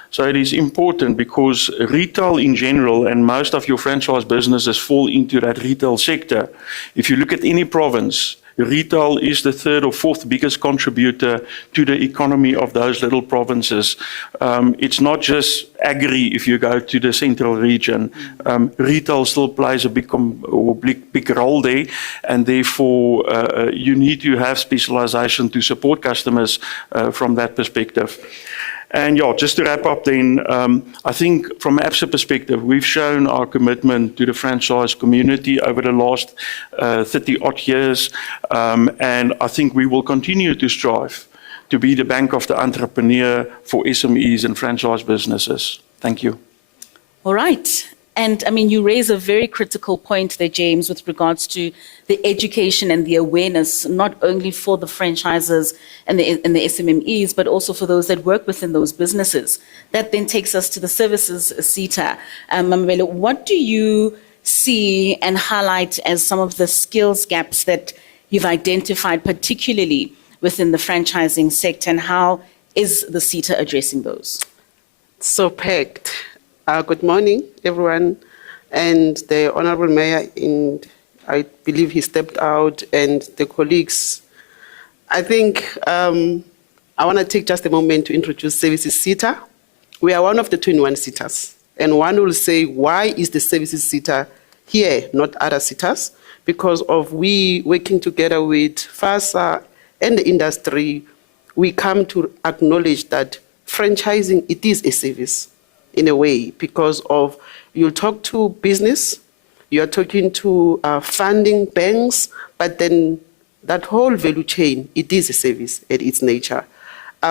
So it is important because retail in general, and most of your franchise businesses fall into that retail sector. If you look at any province, retail is the 3rd or 4th biggest contributor to the economy of those little provinces. It's not just agri if you go to the central region. Retail still plays a big role there, and therefore you need to have specialization to support customers from that perspective. And yeah, just to wrap up then, I think from an ABSA perspective, we've shown our commitment to the franchise community over the last 30-odd years, and I think we will continue to strive to be the bank of the entrepreneur for SMEs and franchise businesses. Thank you. All right. And I mean, you raise a very critical point there, James, with regards to the education and the awareness, not only for the franchisors and the SMMEs, but also for those that work within those businesses. That then takes us to the services, Sita. Mayoral, what do you see and highlight as some of the skills gaps that you've identified, particularly within the franchising sector, and how is the Sita addressing those? So packed. Good morning, everyone, and the Honourable Mayor, and I believe he stepped out, and the colleagues. I think I want to take just a moment to introduce Services SITA. We are one of the 21 SITAs, and one will say, why is the Services SITA here, not other SITAs? Because of we working together with FASA and the industry, we come to acknowledge that franchising, it is a service. In a way, because of you talk to business, you're talking to funding banks, but then that whole value chain, it is a service at its nature.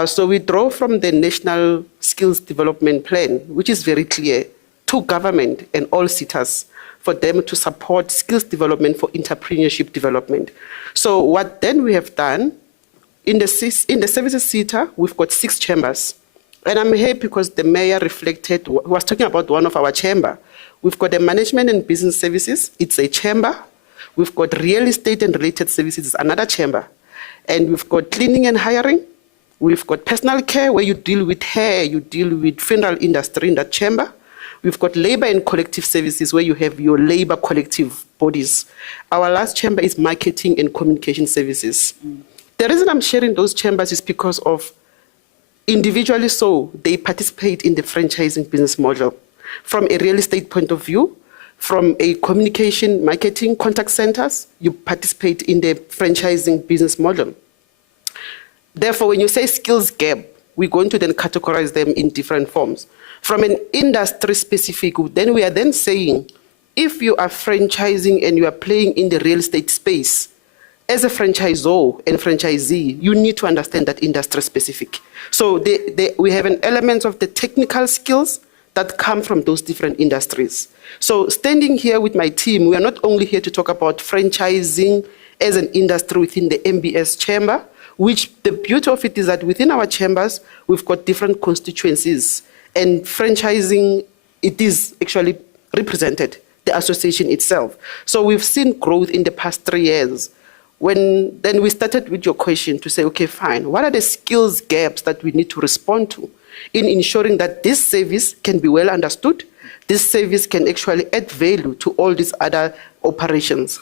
So we draw from the National Skills Development Plan, which is very clear to government and all SITAs for them to support skills development for entrepreneurship development. So what then we have done, in the services SITA, we've got 6 chambers. And I'm happy because the mayor reflected, was talking about one of our chamber. We've got the management and business services, it's a chamber. We've got real estate and related services, it's another chamber. And we've got cleaning and hiring, We've got personal care, where you deal with hair, you deal with funeral industry in that chamber. We've got labor and collective services, where you have your labor collective bodies. Our last chamber is marketing and communication services. The reason I'm sharing those chambers is because of individually so, they participate in the franchising business model. From a real estate point of view, from a communication, marketing, contact centers, you participate in the franchising business model. Therefore, when you say skills gap, we're going to then categorize them in different forms. From an industry specific, then we are then saying, if you are franchising and you are playing in the real estate space, as a franchisor and franchisee, you need to understand that industry specific. So we have an element of the technical skills that come from those different industries. So standing here with my team, we are not only here to talk about franchising as an industry within the MBS chamber, which the beauty of it is that within our chambers, we've got different constituencies, and franchising, it is actually represented, the association itself. So we've seen growth in the past 3 years. Then we started with your question to say, okay, fine, what are the skills gaps that we need to respond to in ensuring that this service can be well understood, this service can actually add value to all these other operations.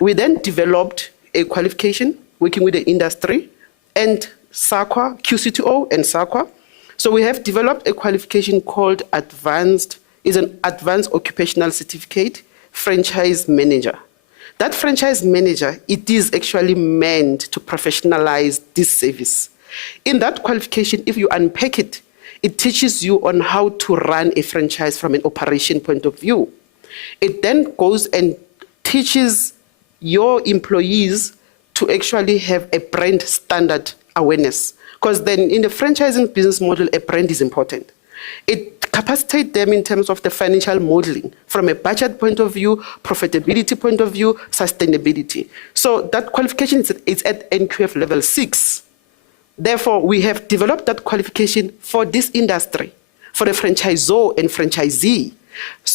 We then developed a qualification working with the industry and SAQA, QCTO and SAQA. So we have developed a qualification called Advanced Occupational Certificate Franchise Manager. That franchise manager, it is actually meant to professionalize this service. In that qualification, if you unpack it, it teaches you on how to run a franchise from an operation point of view. It then goes and teaches your employees to actually have a brand standard awareness. Because then in the franchising business model, a brand is important. It capacitates them in terms of the financial modeling from a budget point of view, profitability point of view, sustainability. So that qualification is at NQF level 6. Therefore, we have developed that qualification for this industry, for the franchisor and franchisee.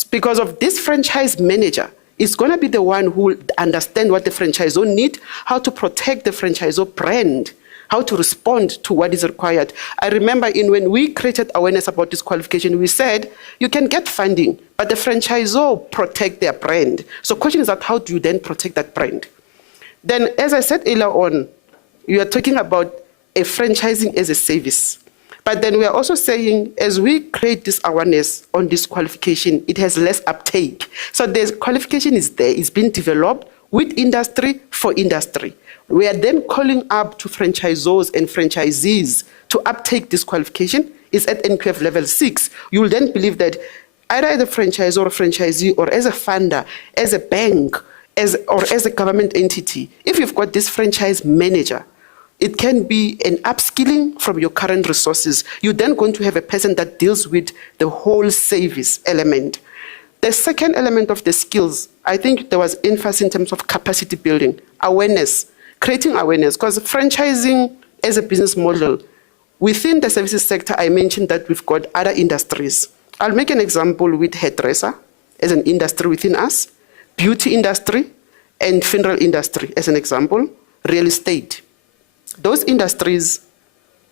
Because of this franchise manager, is going to be the one who will understand what the franchisor needs, how to protect the franchisor brand, how to respond to what is required. I remember when we created awareness about this qualification, we said, you can get funding, but the franchisor protect their brand. So the question is that how do you then protect that brand? Then, as I said earlier on, you are talking about a franchising as a service. But then we are also saying, as we create this awareness on this qualification, it has less uptake. So the qualification is there, it's been developed with industry for industry. We are then calling up to franchisors and franchisees to uptake this qualification. It's at NQF level 6. You will then believe that either as a franchisor or franchisee or as a funder, as a bank, or as a government entity, if you've got this franchise manager, it can be an upskilling from your current resources. You're then going to have a person that deals with the whole service element. The second element of the skills, I think there was emphasis in terms of capacity building, awareness, creating awareness, because franchising as a business model, within the services sector, I mentioned that we've got other industries. I'll make an example with hairdresser as an industry within us, beauty industry, and funeral industry as an example, real estate. Those industries,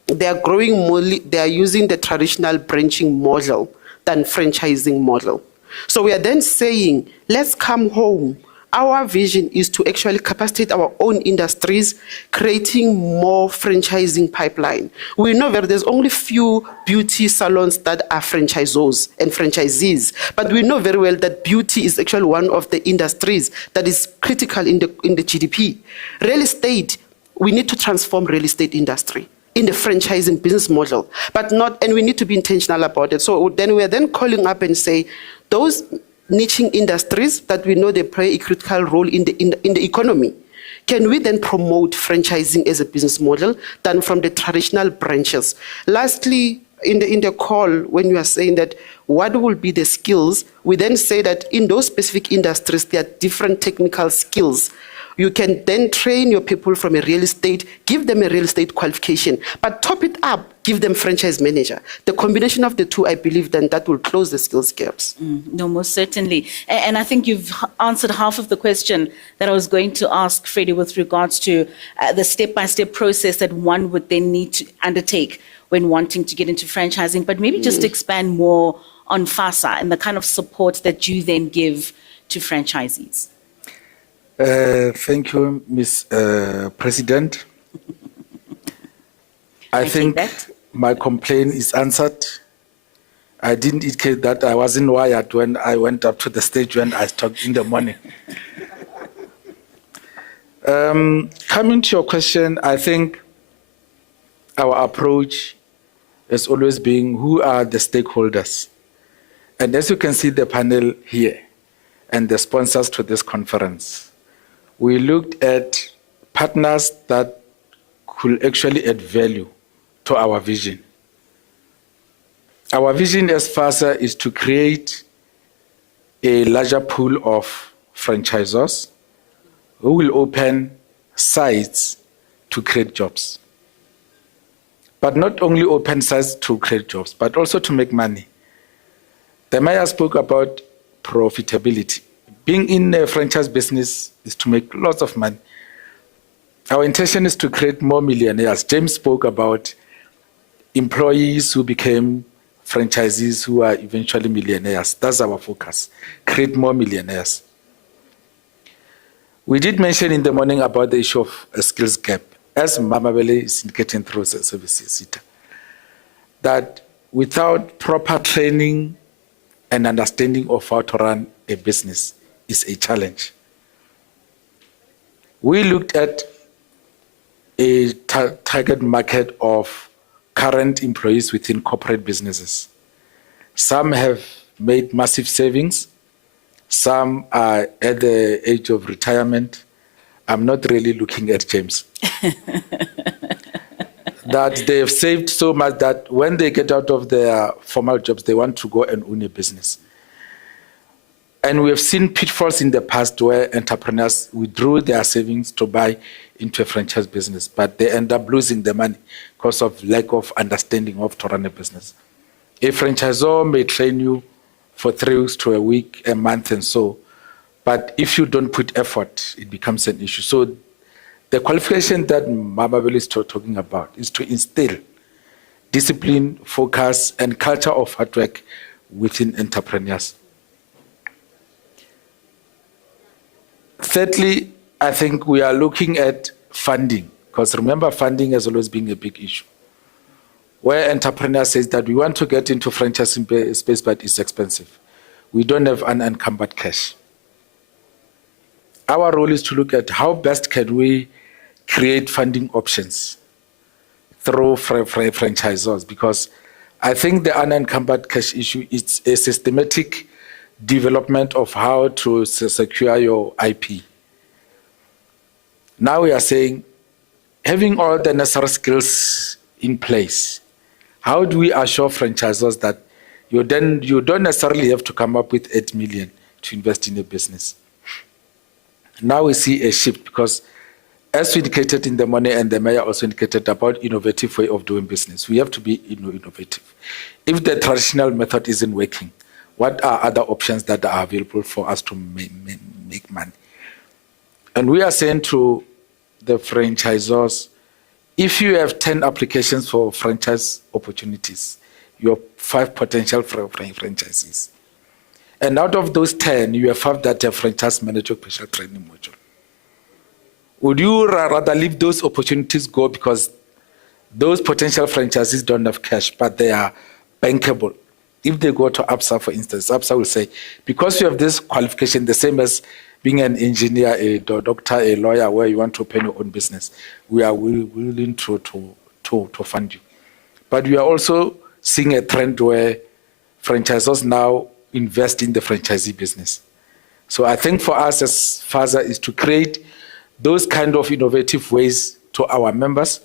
they are growing more, they are using the traditional branching model than franchising model. So we are then saying, let's come home. Our vision is to actually capacitate our own industries, creating more franchising pipeline. We know that there's only few beauty salons that are franchisors and franchisees, but we know very well that beauty is actually one of the industries that is critical in the GDP. Real estate, we need to transform real estate industry in the franchising business model, but not, and we need to be intentional about it. So then we are then calling up and say, those niching industries that we know they play a critical role in the economy, can we then promote franchising as a business model than from the traditional branches? Lastly, in the call, when you are saying that what will be the skills, we then say that in those specific industries, there are different technical skills. You can then train your people from a real estate, give them a real estate qualification, but top it up, give them franchise manager. The combination of the two, I believe, then that will close the skills gaps. No, most certainly. And I think you've answered half of the question that I was going to ask, Freddie, with regards to the step-by-step process that one would then need to undertake when wanting to get into franchising. But maybe just expand more on FASA and the kind of support that you then give to franchisees. Thank you, Ms. President. I think that. my complaint is answered. I didn't indicate that I wasn't wired when I went up to the stage when I talked in the morning. Coming to your question, I think our approach has always been who are the stakeholders. And as you can see the panel here and the sponsors to this conference, we looked at partners that could actually add value to our vision. Our vision as FASA is to create a larger pool of franchisors who will open sites to create jobs. But not only open sites to create jobs, but also to make money. The mayor spoke about profitability. Being in a franchise business is to make lots of money. Our intention is to create more millionaires. James spoke about employees who became franchisees who are eventually millionaires. That's our focus, create more millionaires. We did mention in the morning about the issue of a skills gap, as Mamabele is indicating through the services, that without proper training and understanding of how to run a business is a challenge. We looked at a target market of current employees within corporate businesses. Some have made massive savings. Some are at the age of retirement. I'm not really looking at James. That they've saved so much that when they get out of their formal jobs, they want to go and own a business. And we have seen pitfalls in the past where entrepreneurs withdrew their savings to buy into a franchise business, but they end up losing the money because of lack of understanding of to run a business. A franchisor may train you for 3 weeks to a week, a month and so, but if you don't put effort, it becomes an issue. So the qualification that Mamabele is talking about is to instill discipline, focus, and culture of hard work within entrepreneurs. Thirdly, I think we are looking at funding, because remember, funding has always been a big issue. Where entrepreneurs say that we want to get into franchising space, but it's expensive. We don't have unencumbered cash. Our role is to look at how best can we create funding options through franchisors, because I think the unencumbered cash issue is a systematic development of how to secure your IP. Now we are saying, having all the necessary skills in place, how do we assure franchisors that you don't necessarily have to come up with 8 million to invest in a business? Now we see a shift, because as we indicated in the morning, and the mayor also indicated about innovative way of doing business, we have to be innovative. If the traditional method isn't working, what are other options that are available for us to make money? And we are saying to the franchisors, if you have 10 applications for franchise opportunities, you have 5 potential franchisees. And out of those 10, you have 5 that have franchise manager special training module. Would you rather leave those opportunities go because those potential franchisees don't have cash, but they are bankable? If they go to ABSA, for instance, ABSA will say, because you have this qualification, the same as being an engineer, a doctor, a lawyer, where you want to open your own business, we are willing to fund you. But we are also seeing a trend where franchisors now invest in the franchisee business. So I think for us as FASA is to create those kind of innovative ways to our members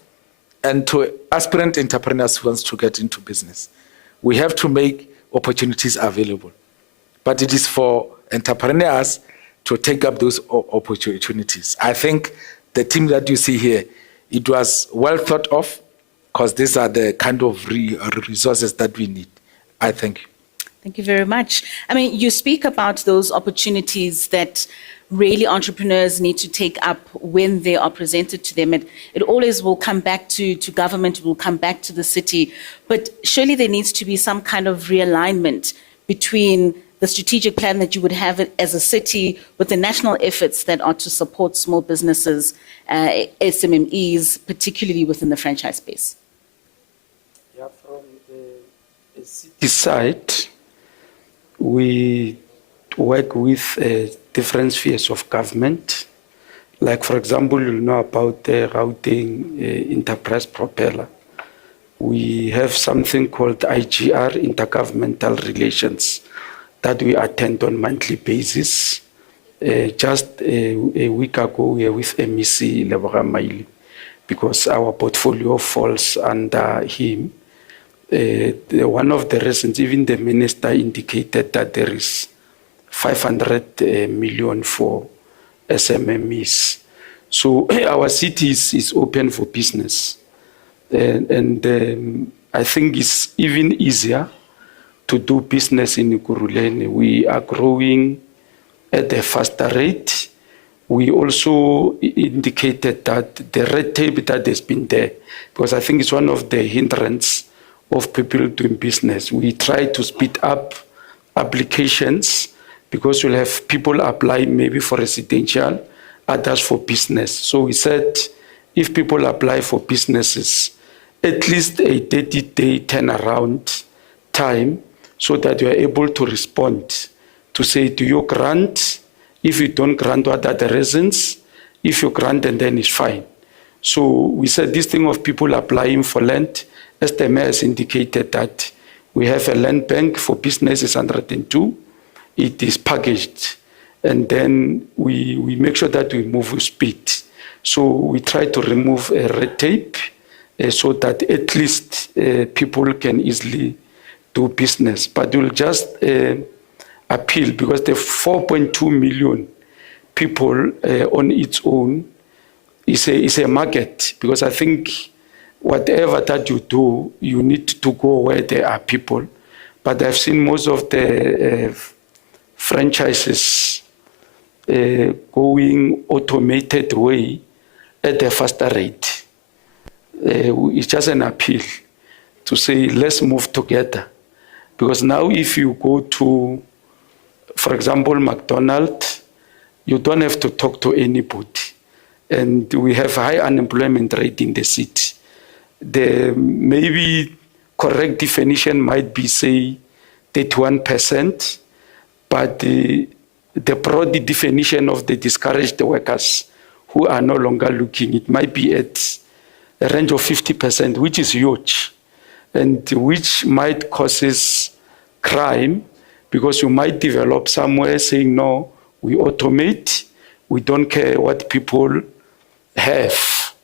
and to aspirant entrepreneurs who want to get into business. We have to make opportunities available. But it is for entrepreneurs to take up those opportunities. I think the team that you see here, it was well thought of, because these are the kind of resources that we need. I thank you. Thank you very much. I mean, you speak about those opportunities that really entrepreneurs need to take up when they are presented to them. It always will come back to government, it will come back to the city. But surely there needs to be some kind of realignment between the strategic plan that you would have it as a city with the national efforts that are to support small businesses, SMMEs, particularly within the franchise space. Yeah, from the city side, we work with different spheres of government. Like, for example, you know about the routing enterprise propeller. We have something called IGR, Intergovernmental Relations, that we attend on monthly basis. Just a week ago, we were with MEC Leboga Maili, because our portfolio falls under him. One of the reasons, even the minister indicated that there is 500 million for SMMEs. So our city is open for business. And I think it's even easier to do business in Ekurhuleni. We are growing at a faster rate. We also indicated that the red tape that has been there, because I think it's one of the hindrances of people doing business. We try to speed up applications, because you'll have people apply maybe for residential, others for business. So we said, if people apply for businesses, at least a 30-day turnaround time, so that you are able to respond to say, do you grant? If you don't grant, what are the reasons? If you grant, and then it's fine. So we said this thing of people applying for land, as the mayor has indicated that we have a land bank for businesses 102. It is packaged. And then we make sure that we move with speed. So we try to remove a red tape so that at least people can easily do business. But we'll just appeal, because the 4.2 million people on its own is a market, because I think whatever that you do, you need to go where there are people. But I've seen most of the franchises going automated way at a faster rate. It's just an appeal to say, let's move together. Because now if you go to, for example, McDonald's, you don't have to talk to anybody. And we have high unemployment rate in the city. The maybe correct definition might be, say, 31%, but the broad definition of the discouraged workers who are no longer looking, it might be at a range of 50%, which is huge, and which might cause crime, because you might develop somewhere saying, no, we automate, we don't care what people have.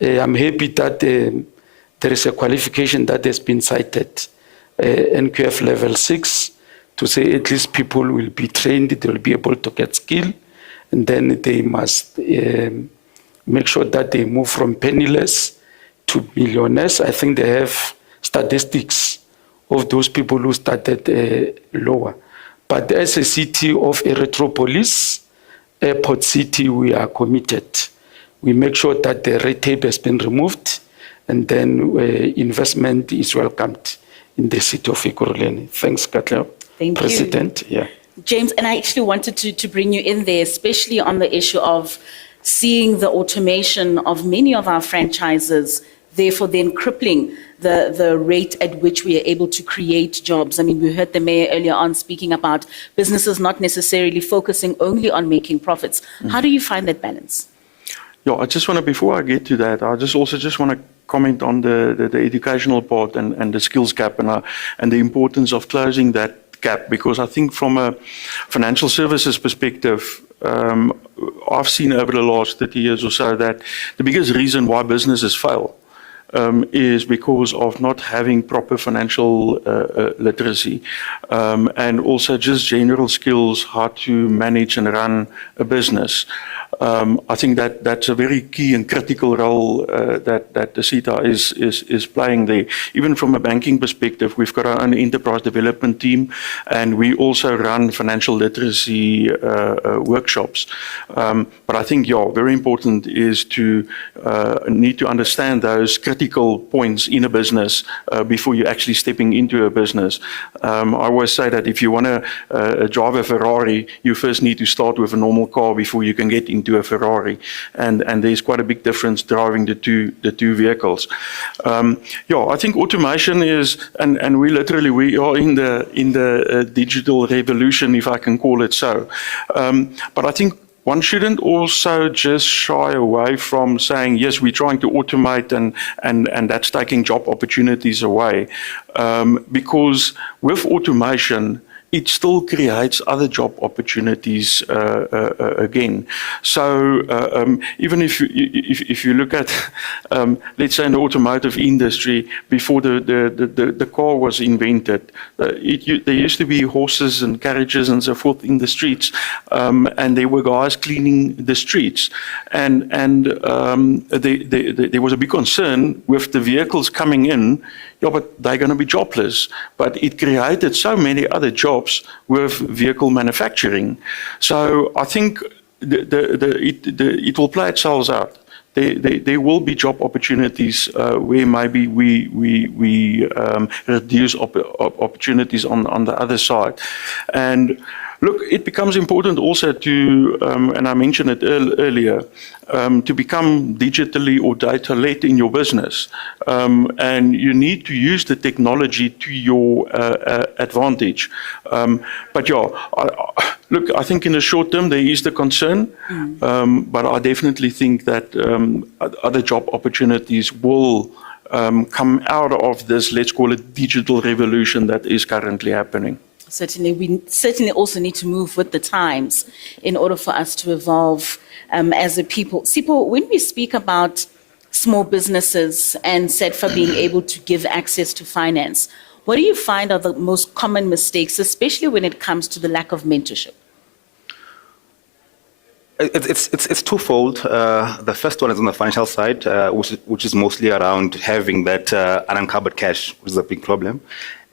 I'm happy that there is a qualification that has been cited, NQF level 6, to say at least people will be trained, they will be able to get skill, and then they must make sure that they move from penniless to millionaires. I think they have statistics of those people who started lower. But as a city of Erythropolis, airport city, we are committed. We make sure that the red tape has been removed, and then investment is welcomed in the city of Ekurhuleni. Thanks, Katla. Thank President. you. Yeah. James, and I actually wanted to bring you in there, especially on the issue of seeing the automation of many of our franchises, therefore then crippling the rate at which we are able to create jobs. I mean, we heard the mayor earlier on speaking about businesses not necessarily focusing only on making profits. How do you find that balance? Yeah, I just want to, before I get to that, I just want to comment on the educational part and the skills gap and the importance of closing that gap, because I think from a financial services perspective, I've seen over the last 30 years or so that the biggest reason why businesses fail is because of not having proper financial literacy, and also just general skills how to manage and run a business. I think that's a very key and critical role that the CETA is playing there. Even from a banking perspective, we've got our own enterprise development team, and we also run financial literacy workshops. But I think, yeah, very important is to need to understand those critical points in a business before you're actually stepping into a business. I always say that if you want to drive a Ferrari, you first need to start with a normal car before you can get into a Ferrari, and there's quite a big difference driving the two vehicles. Yeah, I think automation is, and we are in the digital revolution, if I can call it so. But I think one shouldn't also just shy away from saying, yes, we're trying to automate and that's taking job opportunities away, because with automation, it still creates other job opportunities again. So even if you look at, let's say in the automotive industry, before the car was invented, there used to be horses and carriages and so forth in the streets, and there were guys cleaning the streets. And there was a big concern with the vehicles coming in. Yeah, but they're going to be jobless. But it created so many other jobs with vehicle manufacturing. So I think it will play itself out. There will be job opportunities where maybe we reduce opportunities on the other side. And look, it becomes important also to, and I mentioned it earlier, to become digitally or data-led in your business. And you need to use the technology to your advantage. But yeah, look, I think in the short term there is the concern, but I definitely think that other job opportunities will come out of this, let's call it, digital revolution that is currently happening. Certainly, we certainly also need to move with the times in order for us to evolve as a people. Sipho, when we speak about small businesses and SETFA being able to give access to finance, what do you find are the most common mistakes, especially when it comes to the lack of mentorship? It's twofold. The first one is on the financial side, which is mostly around having that unencumbered cash, which is a big problem.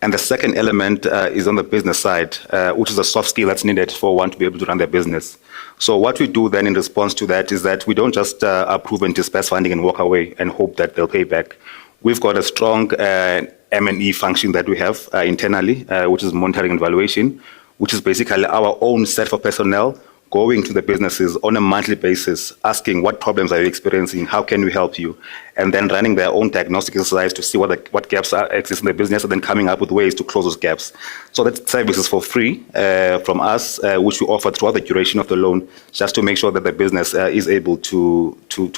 And the second element is on the business side, which is a soft skill that's needed for one to be able to run their business. So what we do then in response to that is that we don't just approve and disperse funding and walk away and hope that they'll pay back. We've got a strong M&E function that we have internally, which is monitoring and evaluation, which is basically our own set for personnel going to the businesses on a monthly basis, asking what problems are you experiencing, how can we help you, and then running their own diagnostic exercise to see what gaps exist in the business, and then coming up with ways to close those gaps. So that service is for free from us, which we offer throughout the duration of the loan, just to make sure that the business is able to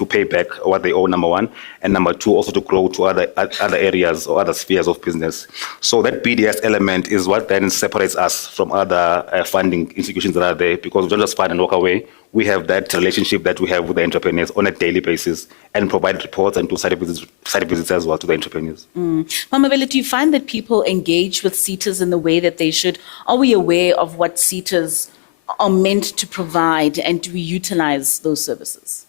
pay back what they owe, number one, and number two, also to grow to other areas or other spheres of business. So that BDS element is what then separates us from other funding institutions that are there, because we don't just fund and walk away. We have that relationship that we have with the entrepreneurs on a daily basis and provide reports and do site visits as well to the entrepreneurs. Mama Bella, do you find that people engage with CETAs in the way that they should? Are we aware of what CETAs are meant to provide, and do we utilize those services?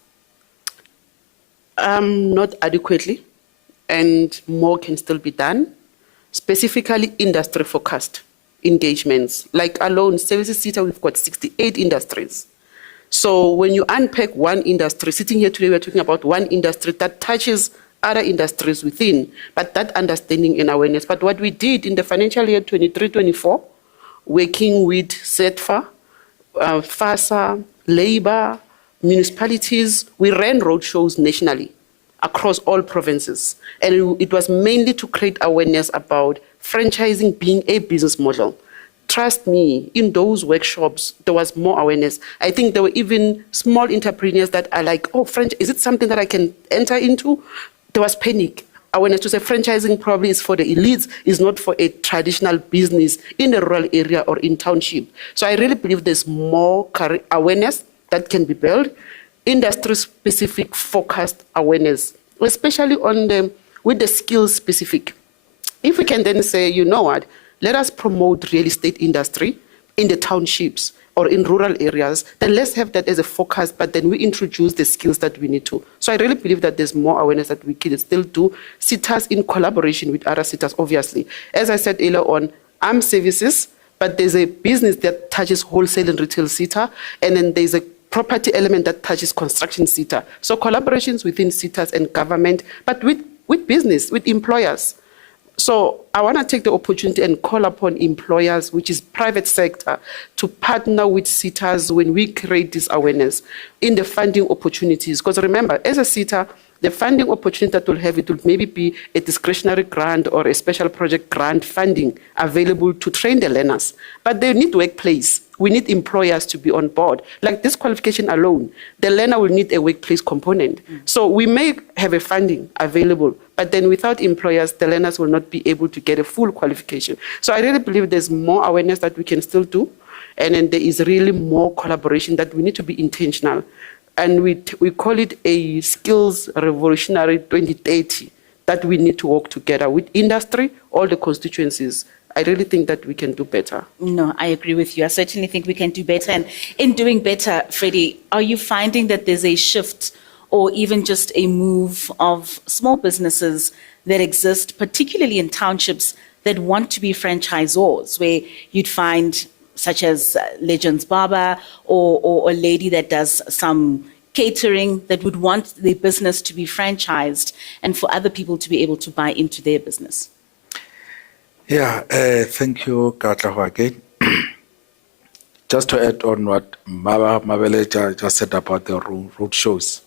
Not adequately, and more can still be done, specifically industry-focused engagements. Like alone, Services CETA, we've got 68 industries. So when you unpack one industry, sitting here today, we're talking about one industry that touches other industries within, but that understanding and awareness. But what we did in the financial year 23-24, working with SETFA, FASA, labor, municipalities, we ran roadshows nationally across all provinces. And it was mainly to create awareness about franchising being a business model. Trust me, in those workshops, there was more awareness. I think there were even small entrepreneurs that are like, oh, is it something that I can enter into? There was panic. Awareness to say franchising probably is for the elites, is not for a traditional business in the rural area or in township. So I really believe there's more awareness that can be built, industry-specific focused awareness, especially on the with the skills specific. If we can then say, you know what, let us promote real estate industry in the townships or in rural areas, then let's have that as a focus, but then we introduce the skills that we need to. So I really believe that there's more awareness that we can still do. SETAs in collaboration with other SETAs, obviously. As I said earlier on, I'm services, but there's a business that touches wholesale and retail SETA, and then there's a property element that touches construction SETA. So collaborations within SETAs and government, but with business, with employers. So I want to take the opportunity and call upon employers, which is private sector, to partner with SETAs when we create this awareness in the funding opportunities. Because remember, as a SETA, the funding opportunity that we'll have, it will maybe be a discretionary grant or a special project grant funding available to train the learners. But they need workplace. We need employers to be on board. Like this qualification alone, the learner will need a workplace component. So we may have a funding available, but then without employers, the learners will not be able to get a full qualification. So I really believe there's more awareness that we can still do. And then there is really more collaboration that we need to be intentional. And we call it a skills revolutionary 2030, that we need to work together with industry, all the constituencies. I really think that we can do better. No, I agree with you. I certainly think we can do better. And in doing better, Freddie, are you finding that there's a shift or even just a move of small businesses that exist, particularly in townships, that want to be franchisors, where you'd find such as Legends Barber or a lady that does some catering, that would want their business to be franchised and for other people to be able to buy into their business? Yeah, thank you, Katlaho, again. Just to add on what Mabele just said about the road shows.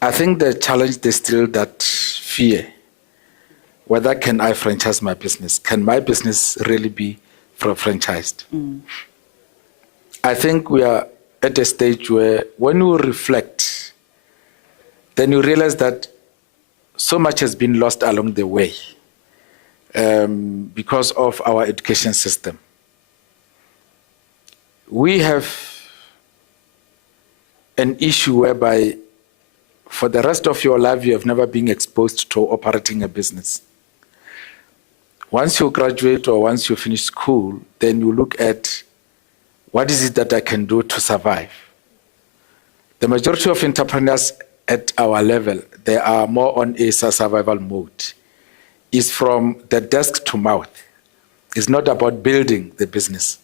I think the challenge is still that fear. Whether can I franchise my business? Can my business really be franchised? I think we are at a stage where when you reflect, then you realize that so much has been lost along the way because of our education system. We have an issue whereby for the rest of your life, you have never been exposed to operating a business. Once you graduate or once you finish school, then you look at what is it that I can do to survive. The majority of entrepreneurs at our level, they are more on a survival mode. It's from the desk to mouth. It's not about building the business.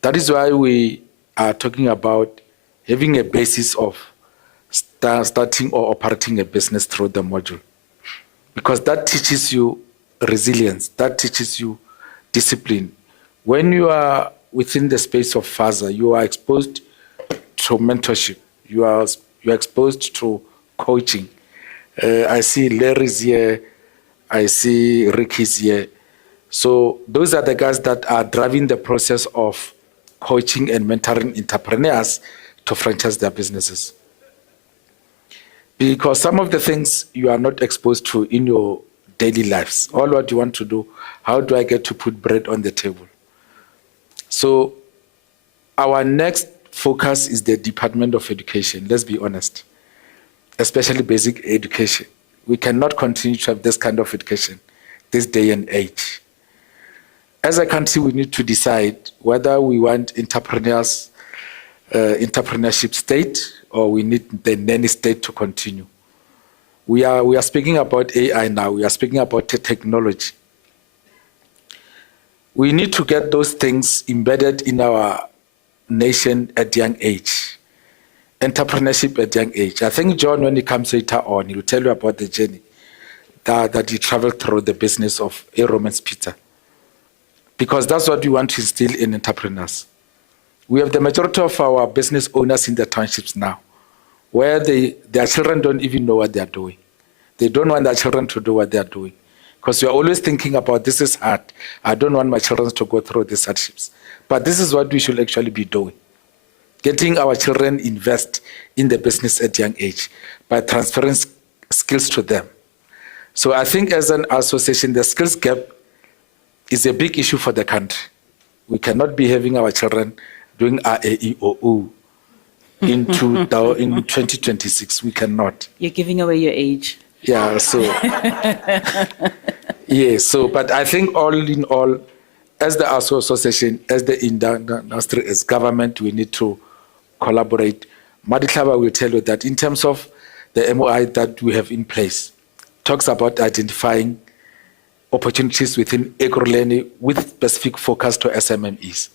That is why we are talking about having a basis of starting or operating a business through the module. Because that teaches you resilience, that teaches you discipline. When you are within the space of FASA, you are exposed to mentorship, you are exposed to coaching. I see Larry's here, I see Ricky's here. So those are the guys that are driving the process of coaching and mentoring entrepreneurs to franchise their businesses. Because some of the things you are not exposed to in your daily lives, all what you want to do, how do I get to put bread on the table? So our next focus is the Department of Education, let's be honest, especially basic education. We cannot continue to have this kind of education this day and age. As a country, we need to decide whether we want entrepreneurship state or we need the nanny state to continue. We are speaking about AI now, we are speaking about technology. We need to get those things embedded in our nation at young age. Entrepreneurship at young age. I think John, when he comes later on, he will tell you about the journey that he traveled through the business of a Romance pizza. Because that's what we want to instill in entrepreneurs. We have the majority of our business owners in the townships now, where their children don't even know what they are doing. They don't want their children to do what they are doing. Because we are always thinking about, this is hard. I don't want my children to go through these hardships. But this is what we should actually be doing. Getting our children invest in the business at young age by transferring skills to them. So I think as an association, the skills gap is a big issue for the country. We cannot be having our children doing AEOU in 2026. We cannot. You're giving away your age. Yeah, so yeah, so but I think all in all, as the association, as the industry, as government, we need to collaborate. Madiklava will tell you that in terms of the MOI that we have in place, talks about identifying opportunities within Ekurhuleni with specific focus to SMMEs.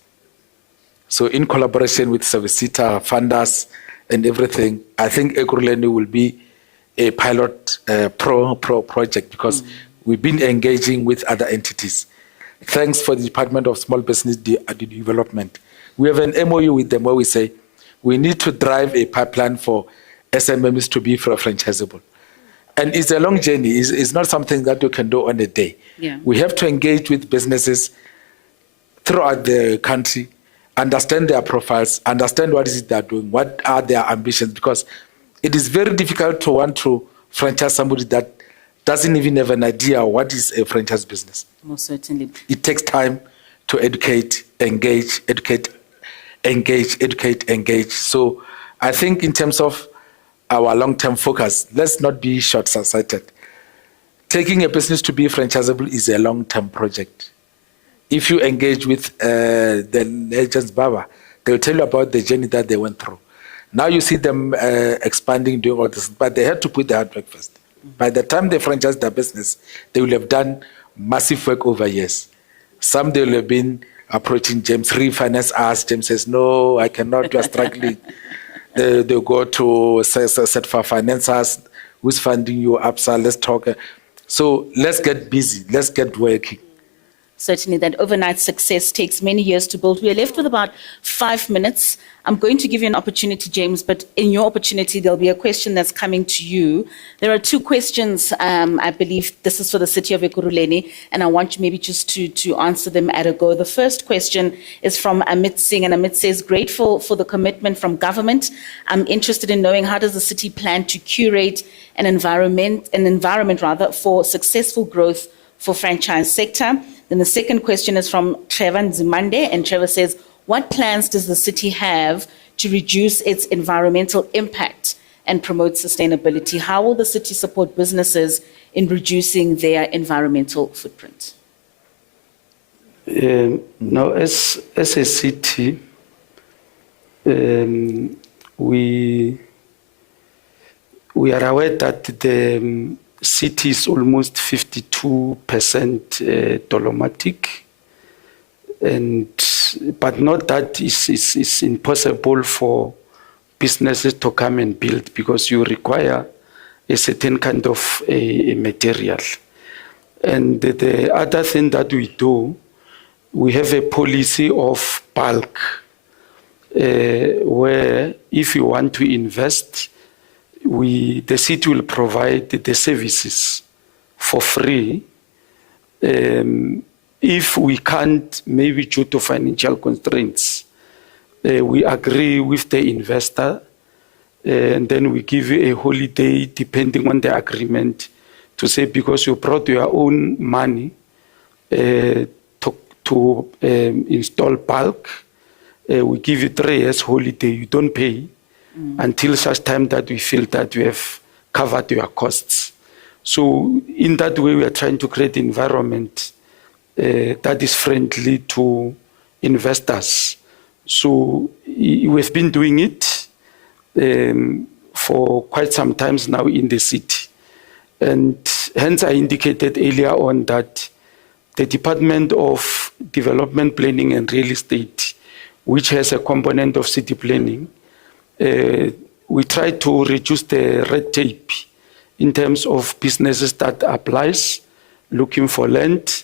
So in collaboration with Servicita, funders, and everything, I think Ekurhuleni will be a pilot project because we've been engaging with other entities. Thanks for the Department of Small Business Development. We have an MOU with them where we say we need to drive a pipeline for SMMEs to be franchisable. And it's a long journey. It's not something that you can do on a day. Yeah. We have to engage with businesses throughout the country, understand their profiles, understand what is it they're doing, what are their ambitions, because it is very difficult to want to franchise somebody that doesn't even have an idea what is a franchise business. Most certainly. It takes time to educate, engage. So I think in terms of our long-term focus, let's not be short-sighted. Taking a business to be franchisable is a long-term project. If you engage with the legends Baba, they'll tell you about the journey that they went through. Now you see them expanding, doing all this, but they had to put the hard work first. By the time they franchise their business, they will have done massive work over years. Some they will have been approaching James, refinance us. James says, no, I cannot, you are struggling. They go to set for financiers, who's funding you, APSA, let's talk. So let's get busy, let's get working. Certainly, that overnight success takes many years to build. We are left with about 5 minutes. I'm going to give you an opportunity, James, but in your opportunity, there'll be a question that's coming to you. There are 2 questions, I believe this is for the city of Ekurhuleni, and I want you maybe just to answer them at a go. The first question is from Amit Singh, and Amit says, grateful for the commitment from government. I'm interested in knowing how does the city plan to curate an environment for successful growth for franchise sector. Then the second question is from Trevor Nzimande, and Trevor says, what plans does the city have to reduce its environmental impact and promote sustainability? How will the city support businesses in reducing their environmental footprint? Now, as a city, we are aware that the city is almost 52% dolomatic, but not that is impossible for businesses to come and build because you require a certain kind of a material. And the other thing that we do, we have a policy of bulk, where if you want to invest, the city will provide the services for free. If we can't, maybe due to financial constraints, we agree with the investor, and then we give you a holiday depending on the agreement to say, because you brought your own money to install bulk, we give you 3 years holiday, you don't pay until such time that we feel that we have covered your costs. So in that way, we are trying to create an environment that is friendly to investors. So we've been doing it for quite some time now in the city. And hence I indicated earlier on that the Department of Development Planning and Real Estate, which has a component of city planning, we try to reduce the red tape in terms of businesses that applies, looking for land,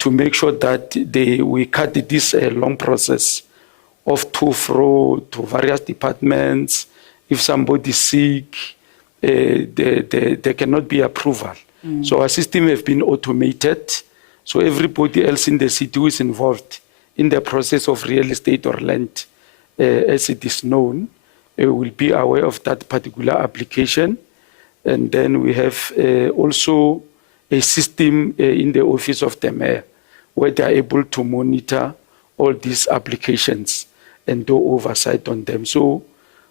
to make sure that we cut this long process of to fro to various departments. If somebody is sick, there cannot be approval. So our system has been automated. So everybody else in the city who is involved in the process of real estate or land, as it is known, will be aware of that particular application. And then we have also a system in the office of the mayor where they are able to monitor all these applications and do oversight on them. So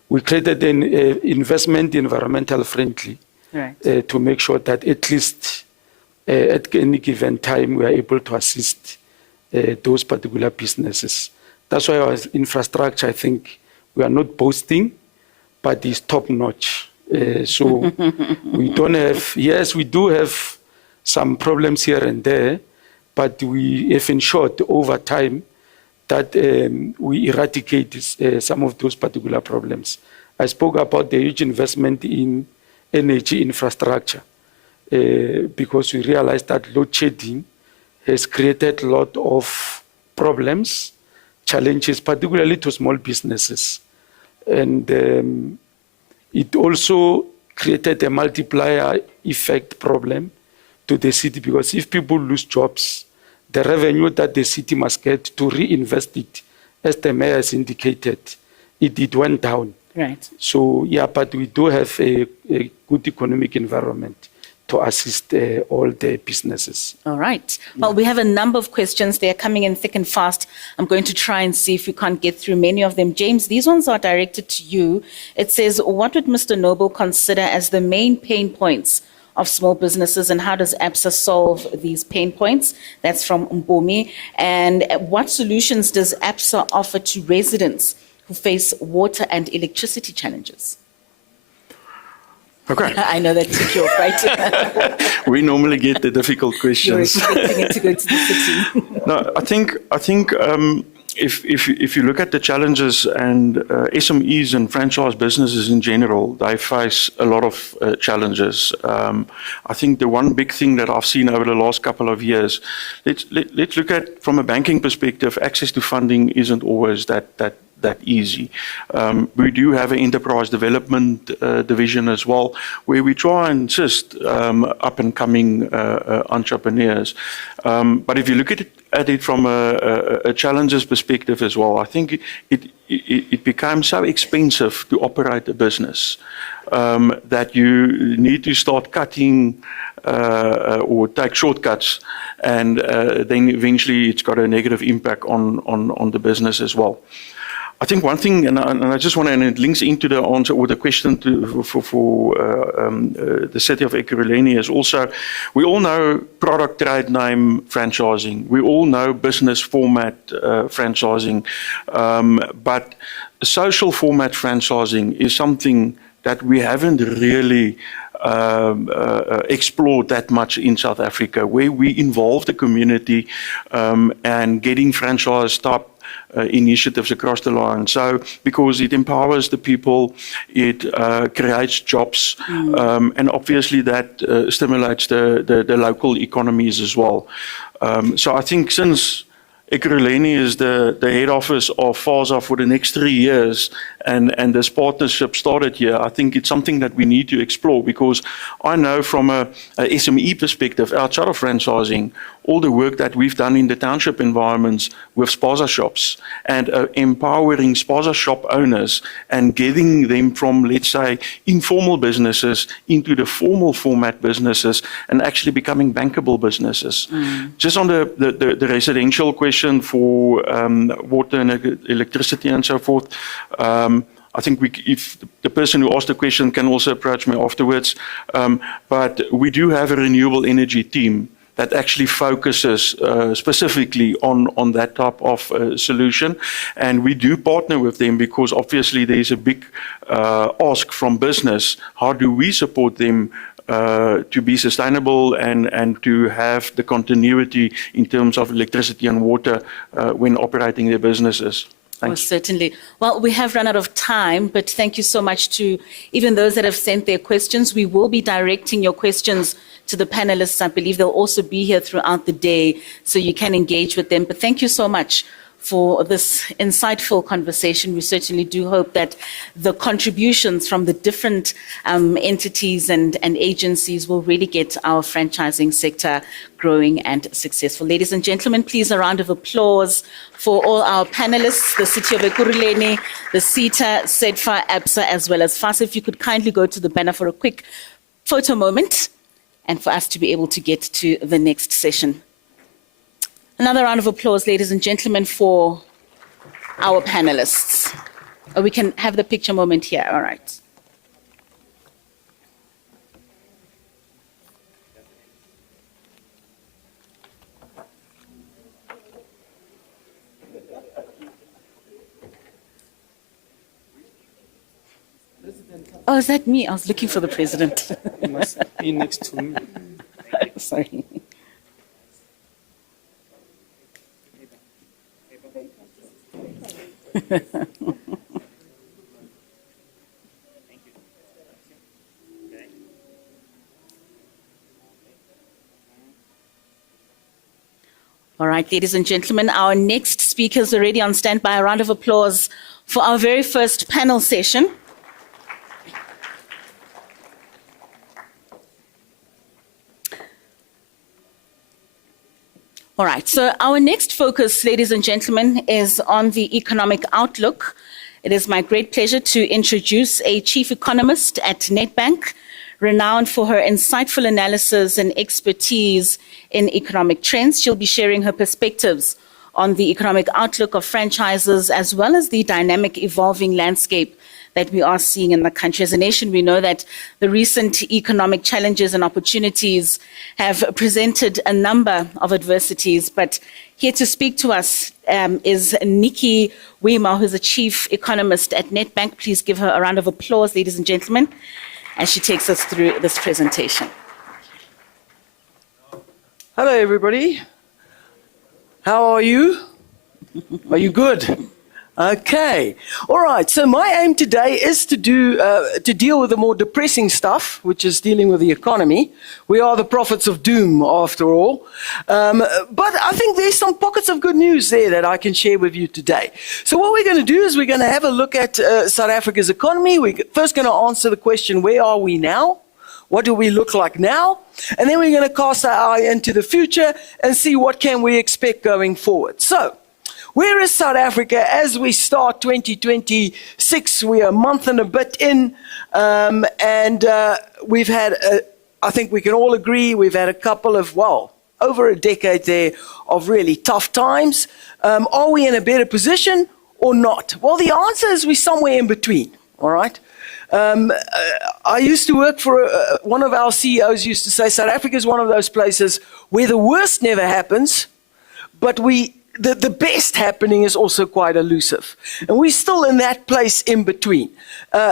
we created an investment environmental friendly Right. to make sure that at least at any given time we are able to assist those particular businesses. That's why our infrastructure, I think, we are not boasting, but it's top notch. So we don't have, yes, we do have some problems here and there, but we have ensured over time that we eradicate some of those particular problems. I spoke about the huge investment in energy infrastructure because we realized that load shedding has created a lot of problems, challenges, particularly to small businesses. And it also created a multiplier effect problem to the city, because if people lose jobs, the revenue that the city must get to reinvest it, as the mayor has indicated, it went down. Right. So, yeah, but we do have a good economic environment to assist all the businesses. All right. Well, we have a number of questions. They are coming in thick and fast. I'm going to try and see if we can't get through many of them. James, these ones are directed to you. It says, what would Mr. Noble consider as the main pain points of small businesses, and how does ABSA solve these pain points? That's from Mbomi. And what solutions does ABSA offer to residents who face water and electricity challenges? Okay. I know that took you off, right? We normally get the difficult You're questions. expecting it to go to the city. No, I think if you look at the challenges, and SMEs and franchise businesses in general, they face a lot of challenges. I think the one big thing that I've seen over the last couple of years, let's look at from a banking perspective. Access to funding isn't always that easy. We do have an enterprise development division as well, where we try and assist up and coming entrepreneurs. But if you look at it from a challenges perspective as well, I think it becomes so expensive to operate a business that you need to start cutting or take shortcuts, and then eventually it's got a negative impact on the business as well. I think one thing, and I just want to, and it links into the answer or the question for the city of Ekurhuleni, is also, we all know product trade name franchising. We all know business format franchising. But social format franchising is something that we haven't really explored that much in South Africa, where we involve the community and getting franchise type initiatives across the line. So, because it empowers the people, it creates jobs, and obviously that stimulates the local economies as well. So I think since Ekurhuleni is the head office of FASA for the next 3 years, and this partnership started here, I think it's something that we need to explore, because I know from a SME perspective, outside of franchising, all the work that we've done in the township environments with spaza shops and empowering spaza shop owners and getting them from, let's say, informal businesses into the formal format businesses and actually becoming bankable businesses. Just on the residential question for water and electricity and so forth, I think if the person who asked the question can also approach me afterwards, but we do have a renewable energy team that actually focuses specifically on that type of solution. And we do partner with them because obviously there is a big ask from business. How do we support them to be sustainable and to have the continuity in terms of electricity and water when operating their businesses? Oh, certainly. Well, we have run out of time, but thank you so much to even those that have sent their questions. We will be directing your questions to the panelists. I believe they'll also be here throughout the day, so you can engage with them. But thank you so much for this insightful conversation. We certainly do hope that the contributions from the different entities and agencies will really get our franchising sector growing and successful. Ladies and gentlemen, please a round of applause for all our panelists, the City of Ekurhuleni, the CETA, CEDFA, ABSA, as well as FASA. If you could kindly go to the banner for a quick photo moment and for us to be able to get to the next session. Another round of applause, ladies and gentlemen, for our panelists. We can have the picture moment here. All right. Oh, is that me? I was looking for the president. You must be next to me. Sorry. All right, ladies and gentlemen, our next speaker is already on standby. A round of applause for our very first panel session. All right, so our next focus, ladies and gentlemen, is on the economic outlook. It is my great pleasure to introduce a chief economist at Nedbank, renowned for her insightful analysis and expertise in economic trends. She'll be sharing her perspectives on the economic outlook of franchises, as well as the dynamic evolving landscape that we are seeing in the country. As a nation, we know that the recent economic challenges and opportunities have presented a number of adversities, but here to speak to us is Nikki Weimar, who's a chief economist at Nedbank. Please give her a round of applause, ladies and gentlemen, as she takes us through this presentation. Hello, everybody. How are you? Are you good? Okay. All right. So my aim today is to deal with the more depressing stuff, which is dealing with the economy. We are the prophets of doom, after all. But I think there's some pockets of good news there that I can share with you today. So what we're going to do is we're going to have a look at South Africa's economy. We're first going to answer the question, where are we now? What do we look like now? And then we're going to cast our eye into the future and see what can we expect going forward. So, where is South Africa as we start 2026? We're a month and a bit in, and we've had, I think we can all agree, we've had a couple of, well, over a decade there of really tough times. Are we in a better position or not? Well, the answer is we're somewhere in between, all right? I used to work for one of our CEOs used to say South Africa is one of those places where the worst never happens, but the best happening is also quite elusive. And we're still in that place in between.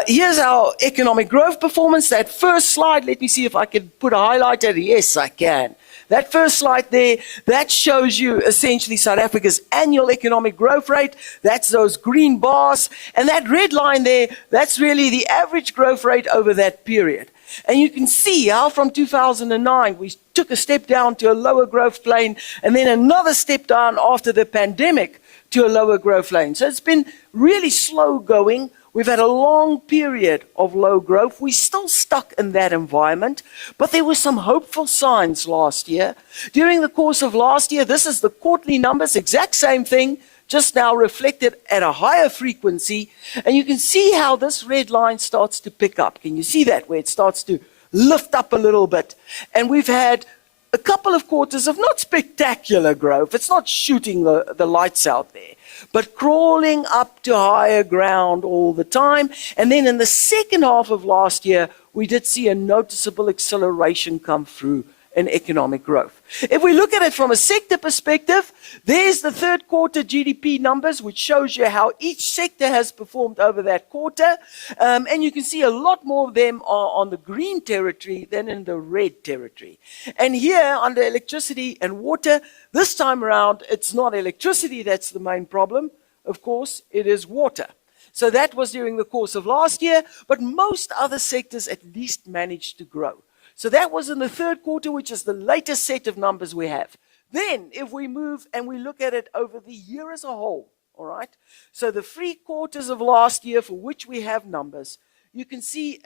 Here's our economic growth performance. That first slide, let me see if I can put a highlighter. Yes, I can. That first slide there, that shows you essentially South Africa's annual economic growth rate. That's those green bars. And that red line there, that's really the average growth rate over that period. And you can see how from 2009 we took a step down to a lower growth plane and then another step down after the pandemic to a lower growth lane. So it's been really slow going. We've had a long period of low growth. We're still stuck in that environment, but there were some hopeful signs last year. During the course of last year, this is the quarterly numbers, exact same thing, just now reflected at a higher frequency. And you can see how this red line starts to pick up. Can you see that, where it starts to lift up a little bit? And we've had a couple of quarters of not spectacular growth. It's not shooting the lights out there, but crawling up to higher ground all the time. And then in the second half of last year, we did see a noticeable acceleration come through in economic growth. If we look at it from a sector perspective, there's the third quarter GDP numbers, which shows you how each sector has performed over that quarter. And you can see a lot more of them are on the green territory than in the red territory. And here under electricity and water, this time around, it's not electricity that's the main problem. Of course, it is water. So that was during the course of last year, but most other sectors at least managed to grow. So that was in the third quarter, which is the latest set of numbers we have. Then, if we move and we look at it over the year as a whole, all right? So the 3 quarters of last year for which we have numbers, you can see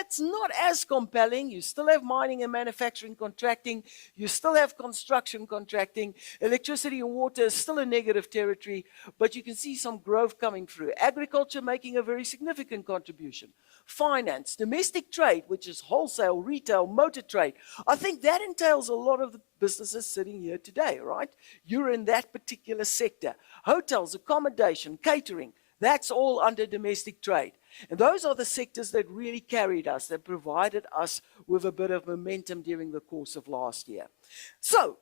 it's not as compelling. You still have mining and manufacturing contracting. You still have construction contracting. Electricity and water is still a negative territory, but you can see some growth coming through. Agriculture making a very significant contribution. Finance, domestic trade, which is wholesale, retail, motor trade. I think that entails a lot of the businesses sitting here today, right? You're in that particular sector. Hotels, accommodation, catering, that's all under domestic trade. And those are the sectors that really carried us, that provided us with a bit of momentum during the course of last year. So,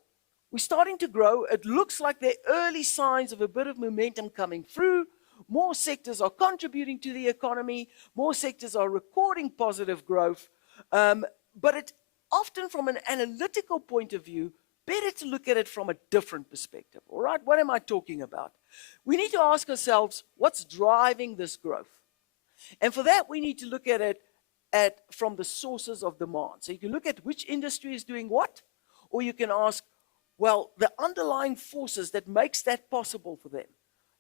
we're starting to grow. It looks like there are early signs of a bit of momentum coming through. more sectors are contributing to the economy, more sectors are recording positive growth, but it often from an analytical point of view, better to look at it from a different perspective, all right? What am I talking about? We need to ask ourselves, what's driving this growth? And for that, we need to look at it from the sources of demand. So you can look at which industry is doing what, or you can ask, well, the underlying forces that makes that possible for them,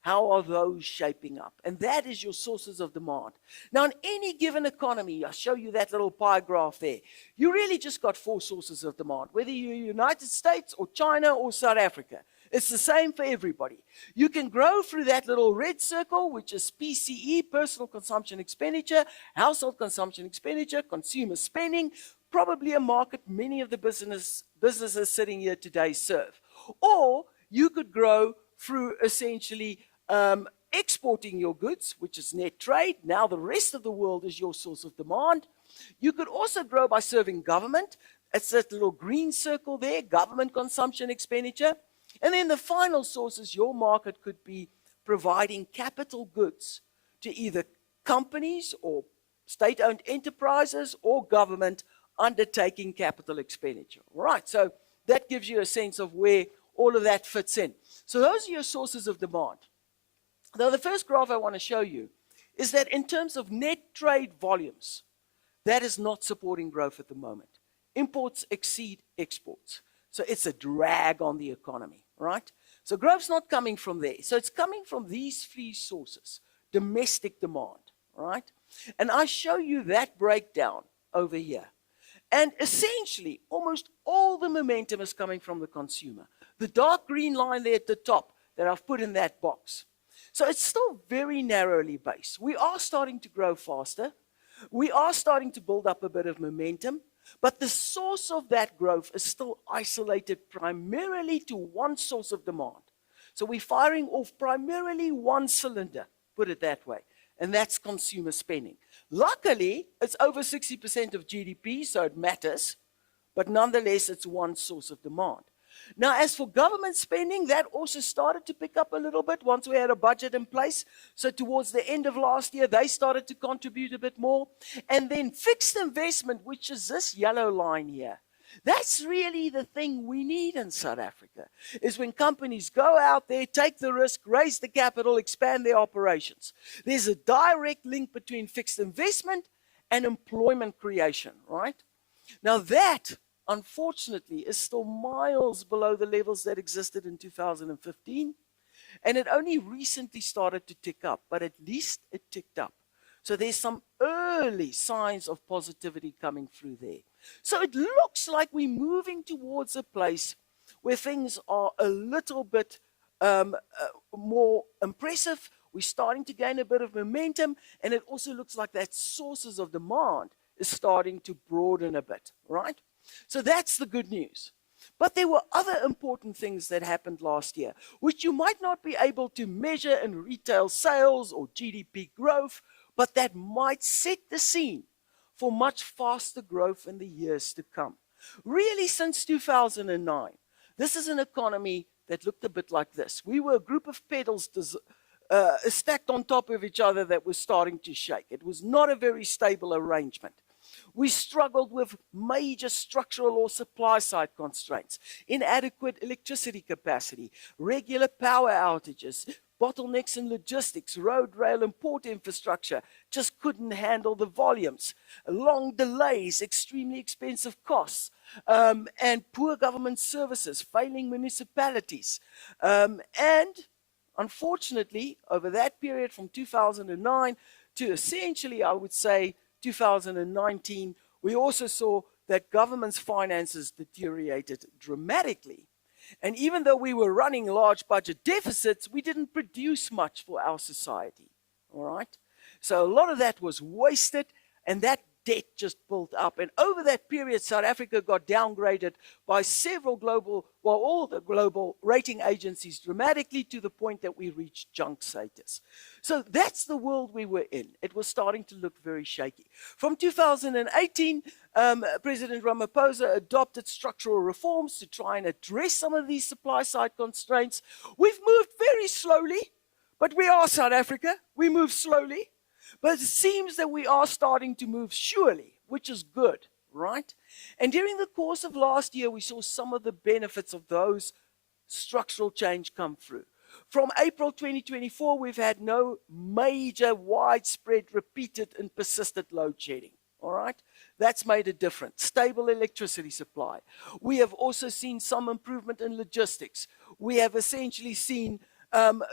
how are those shaping up? And that is your sources of demand. Now, in any given economy, I'll show you that little pie graph there. You really just got 4 sources of demand, whether you're United States or China or South Africa. It's the same for everybody. You can grow through that little red circle, which is PCE, personal consumption expenditure, household consumption expenditure, consumer spending, probably a market many of the businesses sitting here today serve. Or you could grow through essentially exporting your goods, which is net trade. Now the rest of the world is your source of demand. You could also grow by serving government. It's that little green circle there, government consumption expenditure. And then the final source is your market could be providing capital goods to either companies or state-owned enterprises or government undertaking capital expenditure. All right, so that gives you a sense of where all of that fits in. So those are your sources of demand. Now, the first graph I want to show you is that in terms of net trade volumes, that is not supporting growth at the moment. Imports exceed exports. So it's a drag on the economy, right? So growth's not coming from there. So it's coming from these 3 sources. Domestic demand, right? And I show you that breakdown over here. And essentially, almost all the momentum is coming from the consumer. The dark green line there at the top that I've put in that box. So it's still very narrowly based. We are starting to grow faster. We are starting to build up a bit of momentum. But the source of that growth is still isolated primarily to one source of demand. So we're firing off primarily one cylinder, put it that way, and that's consumer spending. Luckily, it's over 60% of GDP, so it matters, but nonetheless, it's one source of demand. Now, as for government spending, that also started to pick up a little bit once we had a budget in place. So towards the end of last year, they started to contribute a bit more. And then fixed investment, which is this yellow line here. That's really the thing we need in South Africa, is when companies go out there, take the risk, raise the capital, expand their operations. There's a direct link between fixed investment and employment creation, right? Now that, unfortunately, is still miles below the levels that existed in 2015. And it only recently started to tick up, but at least it ticked up. So there's some early signs of positivity coming through there. So it looks like we're moving towards a place where things are a little bit more impressive. We're starting to gain a bit of momentum, and it also looks like that sources of demand is starting to broaden a bit, right? So that's the good news. But there were other important things that happened last year, which you might not be able to measure in retail sales or GDP growth, but that might set the scene for much faster growth in the years to come. Really, since 2009, this is an economy that looked a bit like this. We were a group of pedals stacked on top of each other that was starting to shake. It was not a very stable arrangement. We struggled with major structural or supply side constraints, inadequate electricity capacity, regular power outages, bottlenecks in logistics, road, rail, and port infrastructure just couldn't handle the volumes, long delays, extremely expensive costs, and poor government services, failing municipalities. And unfortunately, over that period from 2009 to essentially, I would say, 2019, we also saw that government's finances deteriorated dramatically. And even though we were running large budget deficits, we didn't produce much for our society, all right? So a lot of that was wasted, and that debt just built up. And over that period, South Africa got downgraded by several global, well, all the global rating agencies dramatically, to the point that we reached junk status. So that's the world we were in. It was starting to look very shaky. From 2018, President Ramaphosa adopted structural reforms to try and address some of these supply side constraints. We've moved very slowly, But we are South Africa. We move slowly. But it seems that we are starting to move surely, which is good, right? And during the course of last year, we saw some of the benefits of those structural change come through. From April 2024, we've had no major, widespread, repeated, and persistent load shedding. All right? That's made a difference. Stable electricity supply. We have also seen some improvement in logistics. We have essentially seen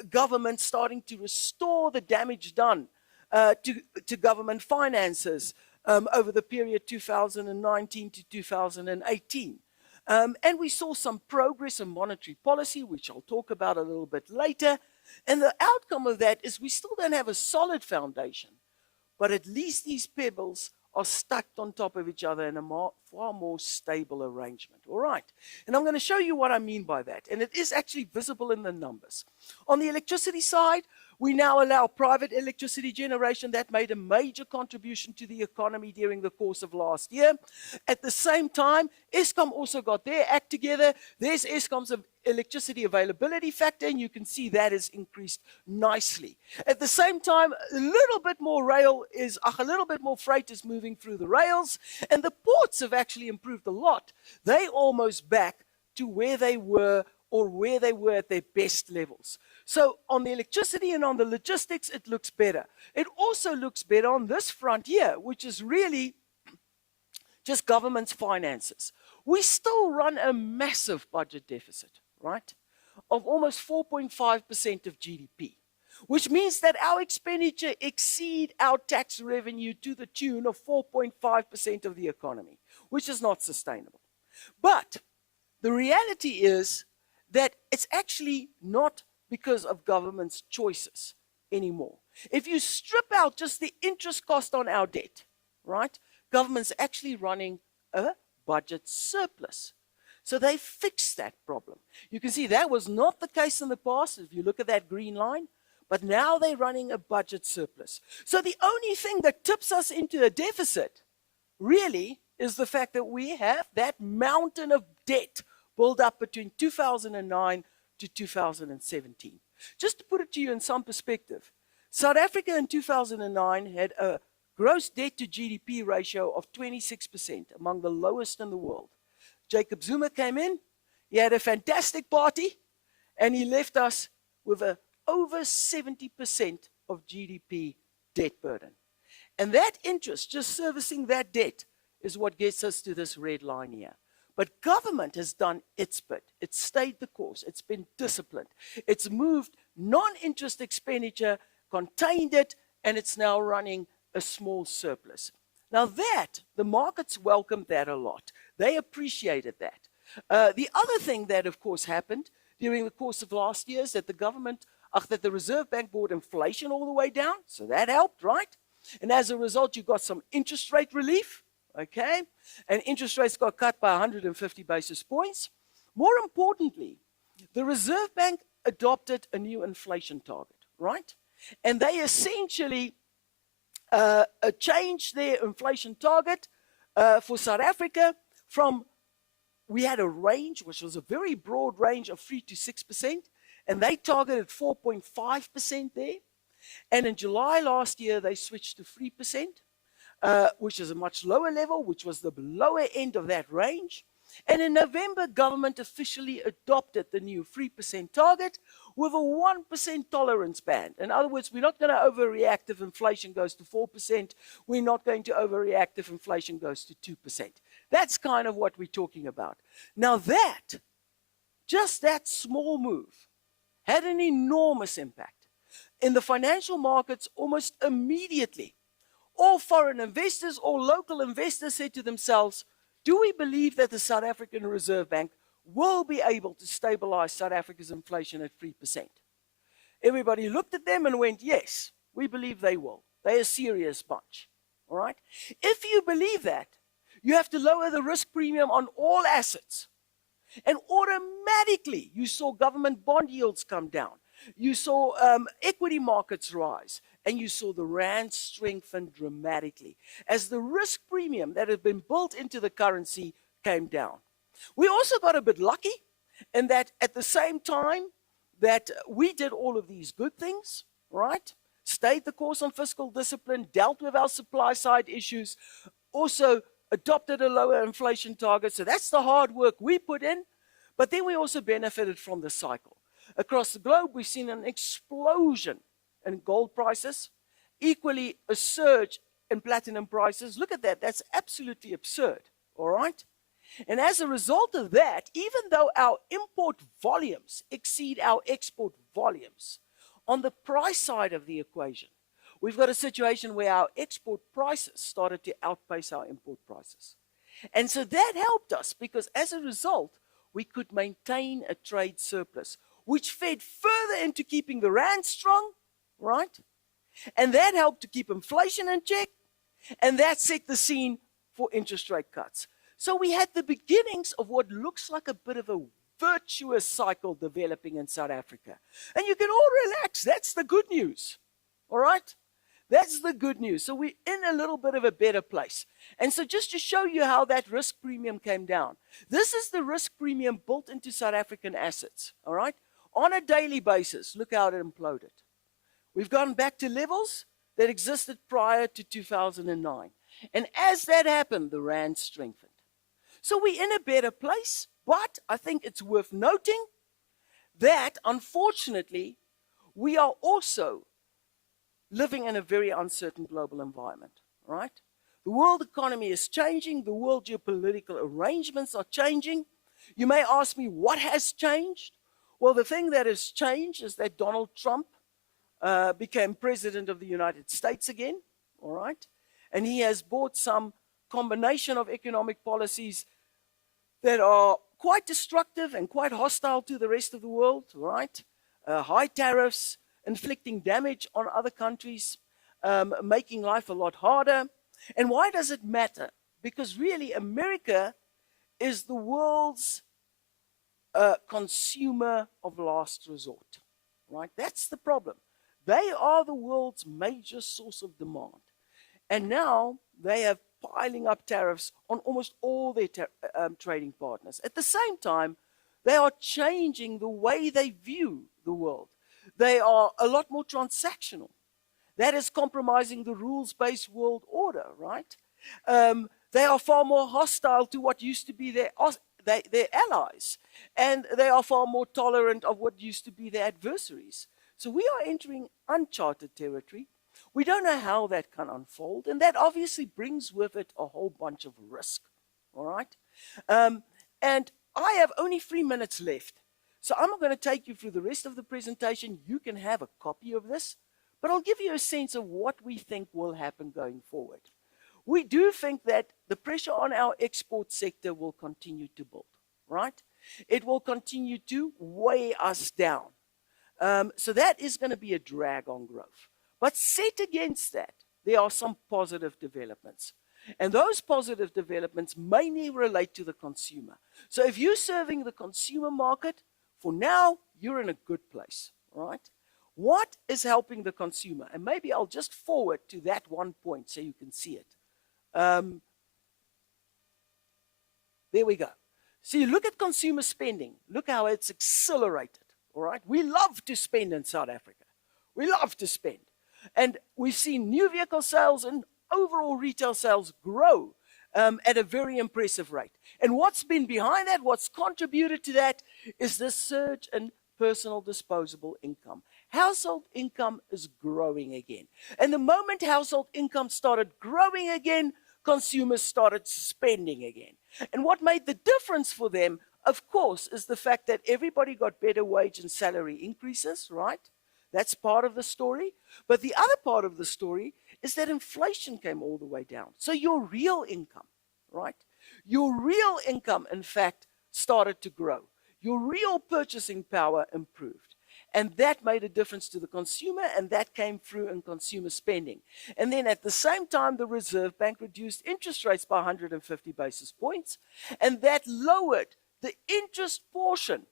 government starting to restore the damage done to government finances over the period 2019 to 2018. And we saw some progress in monetary policy, which I'll talk about a little bit later. And the outcome of that is we still don't have a solid foundation, but at least these pebbles are stacked on top of each other in a far more stable arrangement. All right. And I'm going to show you what I mean by that. And it is actually visible in the numbers. On the electricity side, we now allow private electricity generation. That made a major contribution to the economy during the course of last year. At the same time, Eskom also got their act together. There's Eskom's electricity availability factor, and you can see that has increased nicely. At the same time, a little bit more freight is moving through the rails, and the ports have actually improved a lot. They almost back to where they were at their best levels. So on the electricity and on the logistics, it looks better. It also looks better on this front here, which is really just government's finances. We still run a massive budget deficit, right, of almost 4.5% of GDP, which means that our expenditure exceed our tax revenue to the tune of 4.5% of the economy, which is not sustainable. But the reality is that it's actually not because of government's choices anymore. If you strip out just the interest cost on our debt, right, government's actually running a budget surplus. So they fixed that problem. You can see that was not the case in the past, if you look at that green line, but now they're running a budget surplus. So the only thing that tips us into a deficit really is the fact that we have that mountain of debt built up between 2009 to 2017. Just to put it to you in some perspective, South Africa in 2009 had a gross debt to GDP ratio of 26%, among the lowest in the world. Jacob Zuma came in, he had a fantastic party, and he left us with over 70% of GDP debt burden. And that interest, just servicing that debt, is what gets us to this red line here. But government has done its bit. It's stayed the course. It's been disciplined. It's moved non-interest expenditure, contained it, and it's now running a small surplus. Now that, the markets welcomed that a lot. They appreciated that. The other thing that, of course, happened during the course of last year is that the Reserve Bank brought inflation all the way down, so that helped, right? And as a result, you got some interest rate relief. Okay, and interest rates got cut by 150 basis points. More importantly, the Reserve Bank adopted a new inflation target, right? And they essentially changed their inflation target for South Africa from, we had a range, which was a very broad range of 3 to 6%, and they targeted 4.5% there. And in July last year, they switched to 3%. Which is a much lower level, which was the lower end of that range. And in November, government officially adopted the new 3% target with a 1% tolerance band. In other words, we're not going to overreact if inflation goes to 4%. We're not going to overreact if inflation goes to 2%. That's kind of what we're talking about. Now that, just that small move, had an enormous impact. In the financial markets, almost immediately, all foreign investors, all local investors said to themselves, do we believe that the South African Reserve Bank will be able to stabilize South Africa's inflation at 3%? Everybody looked at them and went, yes, we believe they will. They're a serious bunch, all right? If you believe that, you have to lower the risk premium on all assets. And automatically, you saw government bond yields come down. You saw equity markets rise. And you saw the rand strengthen dramatically as the risk premium that had been built into the currency came down. We also got a bit lucky in that at the same time, that we did all of these good things, right? Stayed the course on fiscal discipline, dealt with our supply side issues, also adopted a lower inflation target. So that's the hard work we put in. But then we also benefited from the cycle. Across the globe, we've seen an explosion in gold prices, equally a surge in platinum prices. Look at that. That's absolutely absurd. All right? And as a result of that, even though our import volumes exceed our export volumes, on the price side of the equation, we've got a situation where our export prices started to outpace our import prices. And so that helped us because as a result, we could maintain a trade surplus, which fed further into keeping the rand strong, right? And that helped to keep inflation in check, and that set the scene for interest rate cuts. So we had the beginnings of what looks like a bit of a virtuous cycle developing in South Africa. And you can all relax. That's the good news. All right? That's the good news. So we're in a little bit of a better place. And so just to show you how that risk premium came down, this is the risk premium built into South African assets. All right? On a daily basis, look how it imploded. We've gone back to levels that existed prior to 2009. And as that happened, the rand strengthened. So we're in a better place, but I think it's worth noting that, unfortunately, we are also living in a very uncertain global environment, right? The world economy is changing. The world geopolitical arrangements are changing. You may ask me, what has changed? Well, the thing that has changed is that Donald Trump became president of the United States again, all right? And he has brought some combination of economic policies that are quite destructive and quite hostile to the rest of the world, right? High tariffs, inflicting damage on other countries, making life a lot harder. And why does it matter? Because really, America is the world's consumer of last resort, right? That's the problem. They are the world's major source of demand. And now they have piling up tariffs on almost all their trading partners. At the same time, they are changing the way they view the world. They are a lot more transactional. That is compromising the rules-based world order, right? They are far more hostile to what used to be their allies. And they are far more tolerant of what used to be their adversaries. So we are entering uncharted territory. We don't know how that can unfold, and that obviously brings with it a whole bunch of risk, all right? And I have only 3 minutes left, so I'm not going to take you through the rest of the presentation. You can have a copy of this, but I'll give you a sense of what we think will happen going forward. We do think that the pressure on our export sector will continue to build, right? It will continue to weigh us down. So that is going to be a drag on growth. But set against that, there are some positive developments. And those positive developments mainly relate to the consumer. So if you're serving the consumer market, for now, you're in a good place, right? What is helping the consumer? And maybe I'll just forward to that one point so you can see it. There we go. So you look at consumer spending. Look how it's accelerated, all right? We love to spend in South Africa. We love to spend. And we've seen new vehicle sales and overall retail sales grow at a very impressive rate. And what's been behind that, what's contributed to that, is this surge in personal disposable income. Household income is growing again. And the moment household income started growing again, consumers started spending again. And what made the difference for them, of course, is the fact that everybody got better wage and salary increases, right? That's part of the story. But the other part of the story is that inflation came all the way down. So your real income, right? Your real income, in fact, started to grow. Your real purchasing power improved. And that made a difference to the consumer, and that came through in consumer spending. And then at the same time, the Reserve Bank reduced interest rates by 150 basis points, and that lowered the interest portion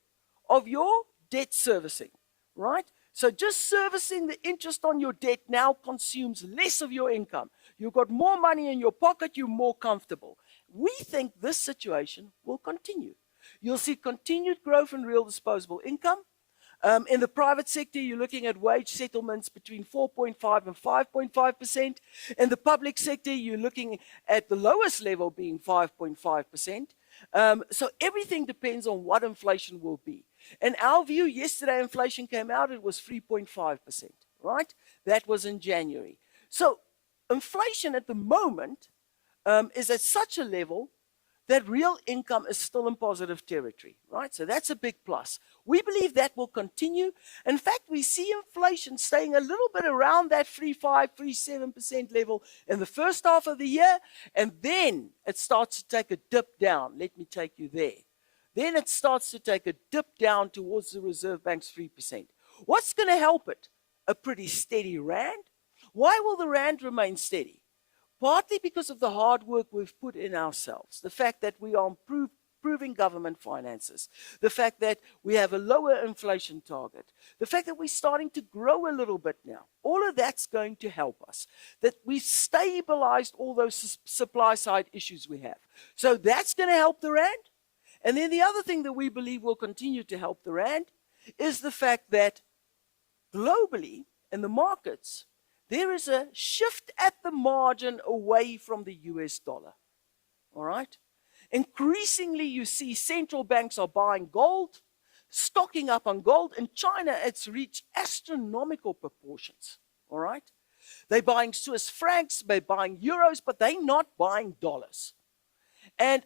of your debt servicing, right? So just servicing the interest on your debt now consumes less of your income. You've got more money in your pocket, you're more comfortable. We think this situation will continue. You'll see continued growth in real disposable income. In the private sector, you're looking at wage settlements between 4.5 and 5.5%. In the public sector, you're looking at the lowest level being 5.5%. So everything depends on what inflation will be. In our view, yesterday inflation came out, it was 3.5%, right? That was in January. So inflation at the moment is at such a level that real income is still in positive territory, right? So that's a big plus. We believe that will continue. In fact, we see inflation staying a little bit around that 3.5, 3.7% level in the first half of the year, and then it starts to take a dip down. Let me take you there. Then it starts to take a dip down towards the Reserve Bank's 3%. What's going to help it? A pretty steady rand. Why will the rand remain steady? Partly because of the hard work we've put in ourselves, the fact that we are improving government finances, the fact that we have a lower inflation target, the fact that we're starting to grow a little bit now. All of that's going to help us, that we've stabilized all those supply side issues we have. So that's going to help the rand. And then the other thing that we believe will continue to help the rand is the fact that globally in the markets, there is a shift at the margin away from the US dollar. All right? Increasingly, you see central banks are buying gold, stocking up on gold. In China, it's reached astronomical proportions. All right? They're buying Swiss francs, they're buying euros, but they're not buying dollars. And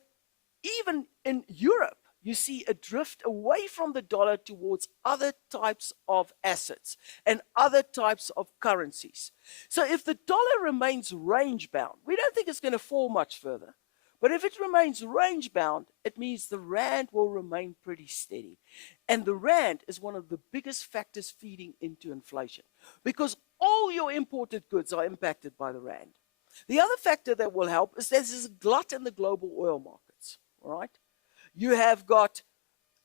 even in Europe, you see a drift away from the dollar towards other types of assets and other types of currencies. So if the dollar remains range bound, we don't think it's going to fall much further. But if it remains range bound, it means the rand will remain pretty steady. And the rand is one of the biggest factors feeding into inflation because all your imported goods are impacted by the rand. The other factor that will help is there's a glut in the global oil markets, all right? You have got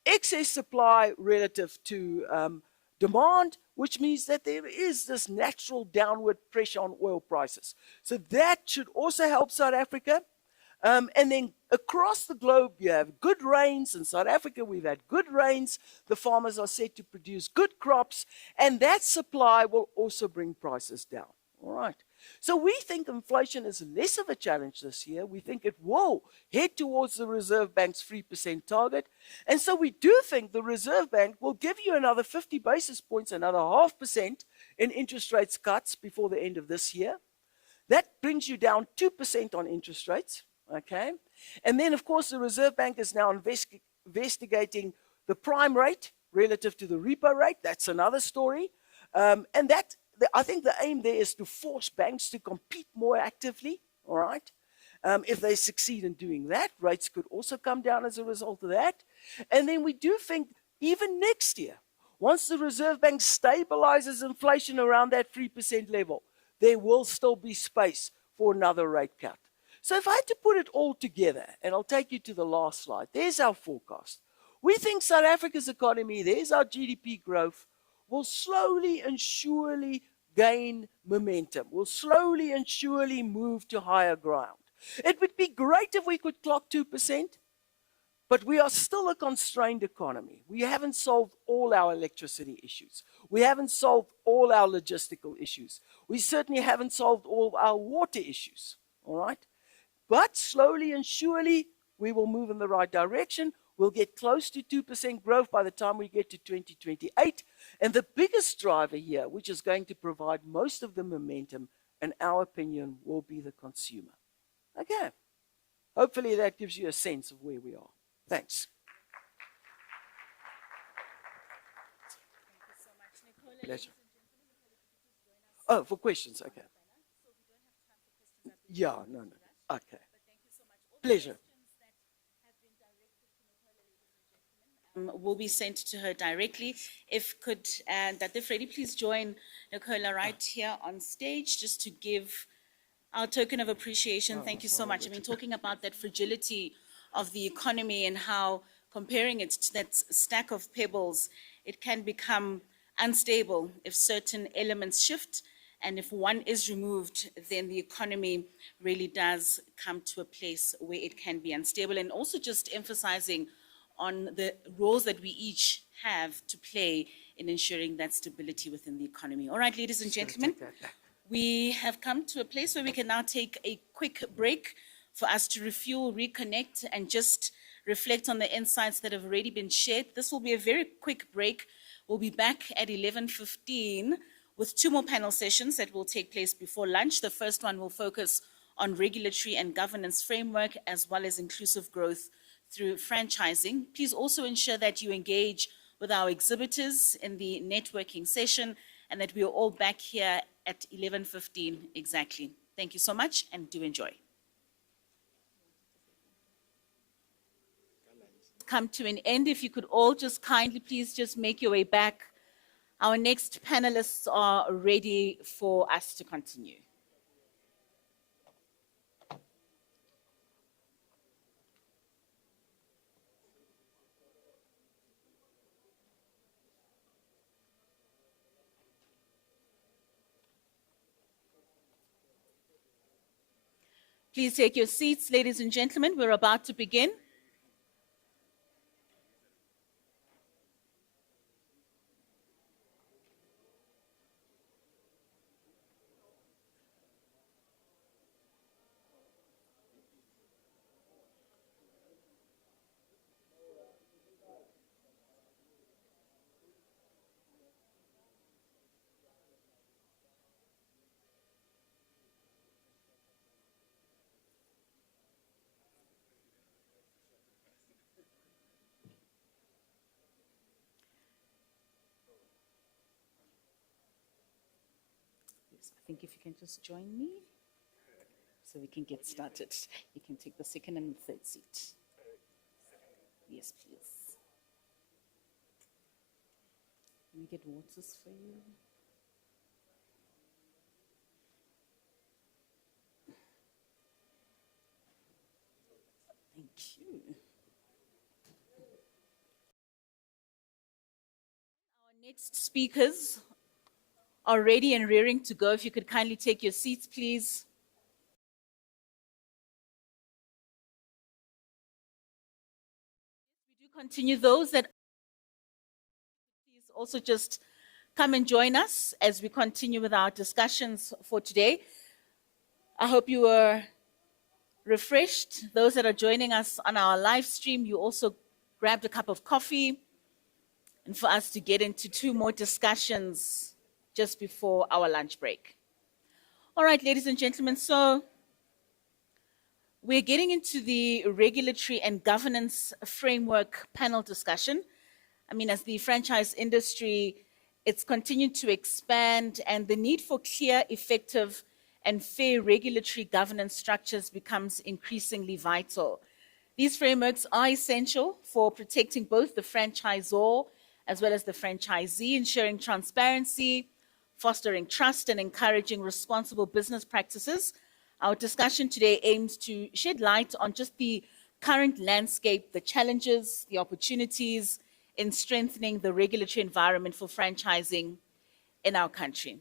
excess supply relative to demand, which means that there is this natural downward pressure on oil prices. So that should also help South Africa. And then across the globe, you have good rains. In South Africa, we've had good rains. The farmers are set to produce good crops, and that supply will also bring prices down. All right. So we think inflation is less of a challenge this year. We think it will head towards the Reserve Bank's 3% target. And so we do think the Reserve Bank will give you another 50 basis points, another 0.5% in interest rates cuts before the end of this year. That brings you down 2% on interest rates, okay? And then, of course, the Reserve Bank is now investigating the prime rate relative to the repo rate. That's another story. And that I think the aim there is to force banks to compete more actively, all right? If they succeed in doing that, rates could also come down as a result of that. And then we do think even next year, once the Reserve Bank stabilizes inflation around that 3% level, there will still be space for another rate cut. So if I had to put it all together, and I'll take you to the last slide, there's our forecast. We think South Africa's economy, there's our GDP growth, will slowly and surely gain momentum, will slowly and surely move to higher ground. It would be great if we could clock 2%, but we are still a constrained economy. We haven't solved all our electricity issues. We haven't solved all our logistical issues. We certainly haven't solved all our water issues, all right? But slowly and surely, we will move in the right direction. We'll get close to 2% growth by the time we get to 2028. And the biggest driver here, which is going to provide most of the momentum, in our opinion, will be the consumer. Okay. Hopefully that gives you a sense of where we are. Thanks. Thank you so much, Nicola. Pleasure. Ladies and gentlemen, Nicola, could you please join us? Oh, for questions, okay. So we don't have time for questions. I believe Yeah, we no, need no. to rush. Okay. But thank you so much. All the Pleasure. questions that have been directed to Nicola, ladies and gentlemen, will be sent to her directly. If could, Dr. Freddy, please join Nicola right here on stage just to give our token of appreciation. Thank you so much. I mean, talking about that fragility of the economy and how comparing it to that stack of pebbles, it can become unstable if certain elements shift. And if one is removed, then the economy really does come to a place where it can be unstable. And also just emphasizing on the roles that we each have to play in ensuring that stability within the economy. All right, ladies and gentlemen, we have come to a place where we can now take a quick break for us to refuel, reconnect, and just reflect on the insights that have already been shared. This will be a very quick break. We'll be back at 11:15 with 2 more panel sessions that will take place before lunch. The first one will focus on regulatory and governance framework as well as inclusive growth through franchising. Please also ensure that you engage with our exhibitors in the networking session and that we are all back here at 11:15 exactly. Thank you so much and do enjoy. Come to an end. If you could all just kindly please just make your way back. Our next panelists are ready for us to continue. Please take your seats, ladies and gentlemen. We're about to begin. Yes, I think if you can just join me so we can get started. You can take the second and the third seat. Yes, please. Let me get waters for you. Thank you. Our next speakers are ready and rearing to go. If you could kindly take your seats, please. We do continue. Those that please also just come and join us as we continue with our discussions for today. I hope you were refreshed. Those that are joining us on our live stream, you also grabbed a cup of coffee, and for us to get into 2 more discussions just before our lunch break. All right, ladies and gentlemen, so we're getting into the regulatory and governance framework panel discussion. I mean, as the franchise industry, it's continued to expand, and the need for clear, effective, and fair regulatory governance structures becomes increasingly vital. These frameworks are essential for protecting both the franchisor as well as the franchisee, ensuring transparency, fostering trust, and encouraging responsible business practices. Our discussion today aims to shed light on just the current landscape, the challenges, the opportunities in strengthening the regulatory environment for franchising in our country.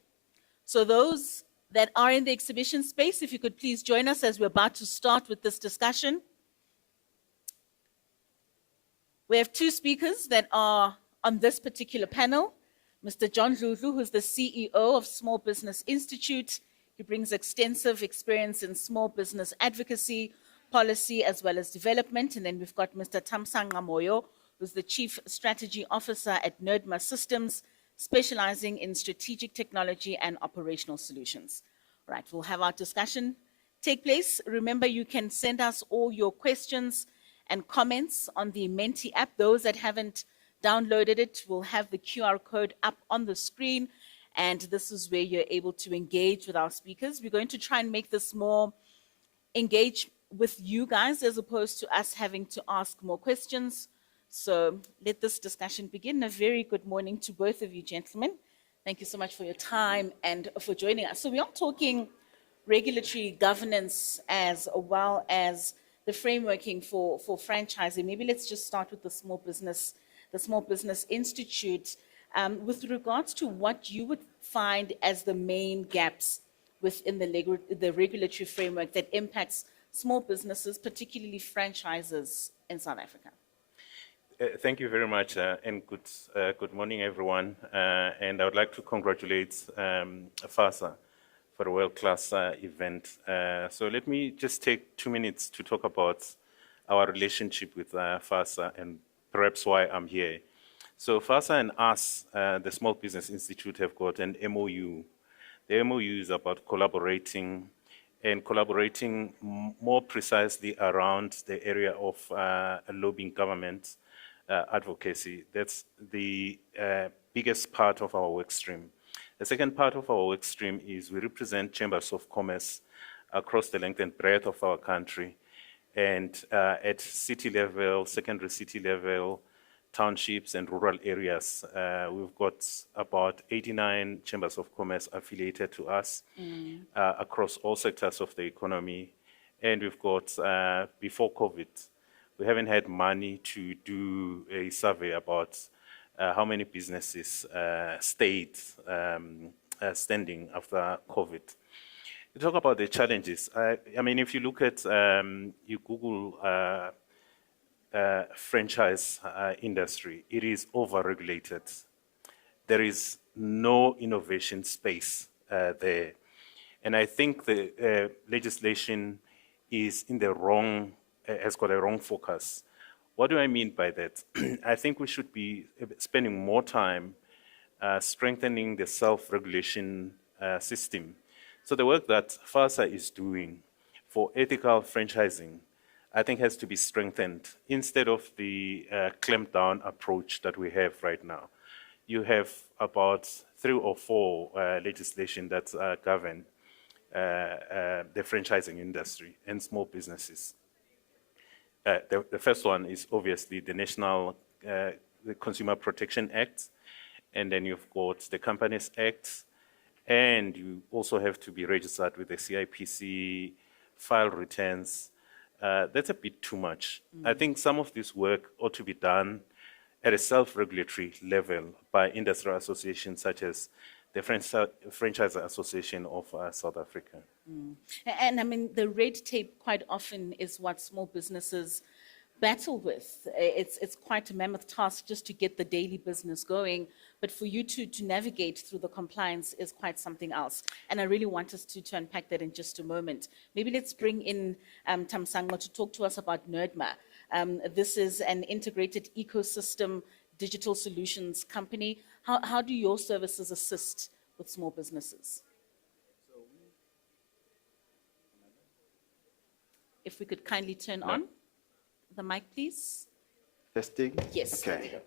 So those that are in the exhibition space, if you could please join us as we're about to start with this discussion. We have 2 speakers that are on this particular panel. Mr. John Dludlu, who's the CEO of Small Business Institute. He brings extensive experience in small business advocacy, policy, as well as development. And then we've got Mr. Thamsanqa Moyo, who's the Chief Strategy Officer at Nerdma Systems, specializing in strategic technology and operational solutions. All right, we'll have our discussion take place. Remember, you can send us all your questions and comments on the Menti app. Those that haven't downloaded it will have the QR code up on the screen, and this is where you're able to engage with our speakers. We're going to try and make this more engage with you guys as opposed to us having to ask more questions. So let this discussion begin. A very good morning to both of you, gentlemen. Thank you so much for your time and for joining us. So we are talking regulatory governance as well as the frameworking for franchising. Maybe let's just start with the Small Business Institute. With regards to what you would find as the main gaps within the regulatory framework that impacts small businesses, particularly franchises in South Africa. Thank you very much, and good morning, everyone. And I would like to congratulate FASA for a world-class event. So let me just take 2 minutes to talk about our relationship with FASA and perhaps why I'm here. So FASA and us, the Small Business Institute, have got an MOU. The MOU is about collaborating more precisely around the area of lobbying government advocacy. That's the biggest part of our work stream. The second part of our work stream is we represent chambers of commerce across the length and breadth of our country. And at city level, secondary city level, townships and rural areas, we've got about 89 chambers of commerce affiliated to us across all sectors of the economy. And we've got, before COVID, we haven't had money to do a survey about how many businesses stayed standing after COVID. You talk about the challenges. I mean, if you look at, you Google franchise industry, it is overregulated. There is no innovation space there. And I think the legislation is in the wrong, has got a wrong focus. What do I mean by that? I think we should be spending more time strengthening the self-regulation system. So the work that FASA is doing for ethical franchising, I think has to be strengthened instead of the clamped down approach that we have right now. You have about 3 or 4 legislation that govern the franchising industry and small businesses. The first one is obviously the National the Consumer Protection Act, and then you've got the Companies Act, and you also have to be registered with the CIPC, file returns. That's a bit too much. I think some of this work ought to be done at a self-regulatory level by industrial associations such as the Franchise Association of South Africa. And I mean, the red tape quite often is what small businesses battle with. It's quite a mammoth task just to get the daily business going, but for you to navigate through the compliance is quite something else. And I really want us to unpack that in just a moment. Maybe let's bring in Tamsango to talk to us about NERDMA. This is an integrated ecosystem digital solutions company. How do your services assist with small businesses? If we could kindly turn on the mic, please. Testing? Yes. Okay. There we go.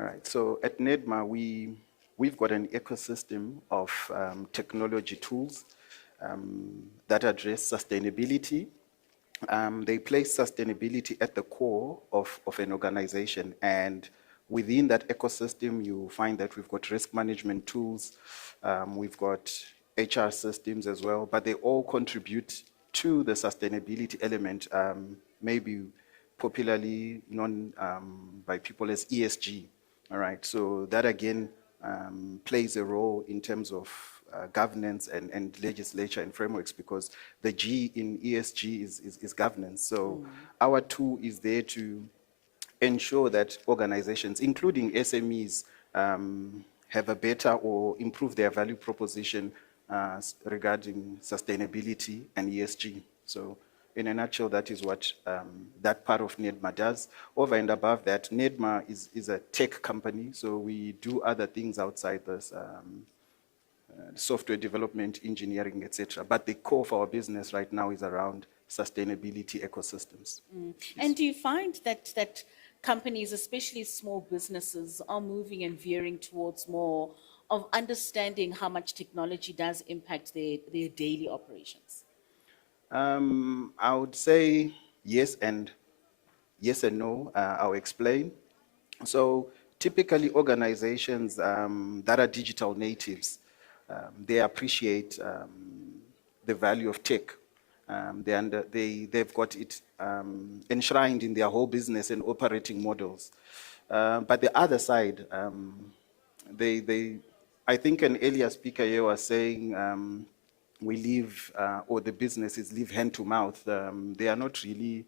All right. So at NEDMA, we've got an ecosystem of technology tools that address sustainability. They place sustainability at the core of an organization. And within that ecosystem, you find that we've got risk management tools, we've got HR systems as well, but they all contribute to the sustainability element, maybe popularly known by people as ESG. All right, so that again plays a role in terms of governance and legislature and frameworks, because the G in ESG is governance. So our tool is there to ensure that organizations, including SMEs, have a better or improve their value proposition regarding sustainability and ESG. So in a nutshell, that is what that part of NEDMA does. Over and above that, NEDMA is a tech company, so we do other things outside this, software development, engineering, etc. But the core of our business right now is around sustainability ecosystems. And do you find that companies, especially small businesses, are moving and veering towards more of understanding how much technology does impact their daily operations? I would say yes and no. I'll explain. So typically organizations that are digital natives, they appreciate the value of tech. They've got it enshrined in their whole business and operating models. But the other side, I think an earlier speaker here was saying we live, or the businesses live hand to mouth. They are not really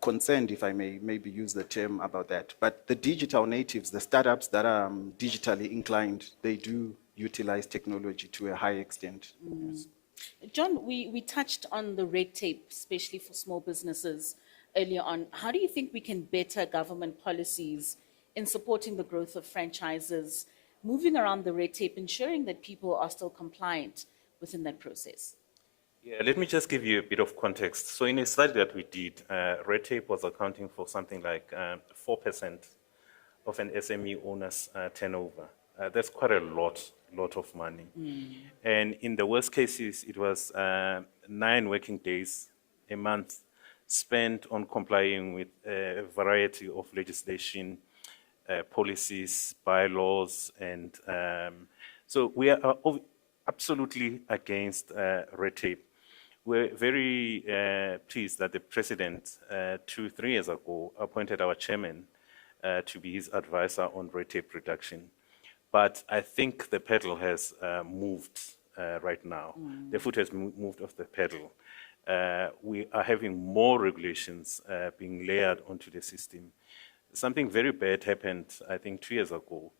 concerned, if I may maybe use the term about that. But the digital natives, the startups that are digitally inclined, they do utilize technology to a high extent. Yes. John, we touched on the red tape, especially for small businesses earlier on. How do you think we can better government policies in supporting the growth of franchises, moving around the red tape, ensuring that people are still compliant within that process? Yeah, let me just give you a bit of context. So in a study that we did, red tape was accounting for something like 4% of an SME owner's turnover. That's quite a lot of money. And in the worst cases, it was 9 working days a month spent on complying with a variety of legislation, policies, bylaws, and so we are absolutely against red tape. We're very pleased that the president 2-3 years ago appointed our chairman to be his advisor on red tape reduction. But I think the pedal has moved right now. The foot has moved off the pedal. We are having more regulations being layered onto the system. Something very bad happened, I think, 2 years ago,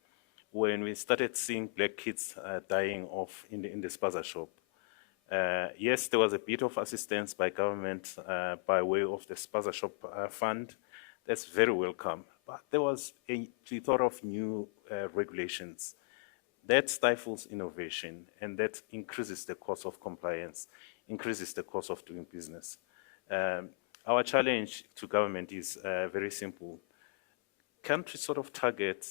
when we started seeing black kids dying off in the spaza shop. Yes, there was a bit of assistance by government by way of the spaza shop fund. That's very welcome. But there was a plethora of new regulations. That stifles innovation, and that increases the cost of compliance, increases the cost of doing business. Our challenge to government is very simple. Countries sort of target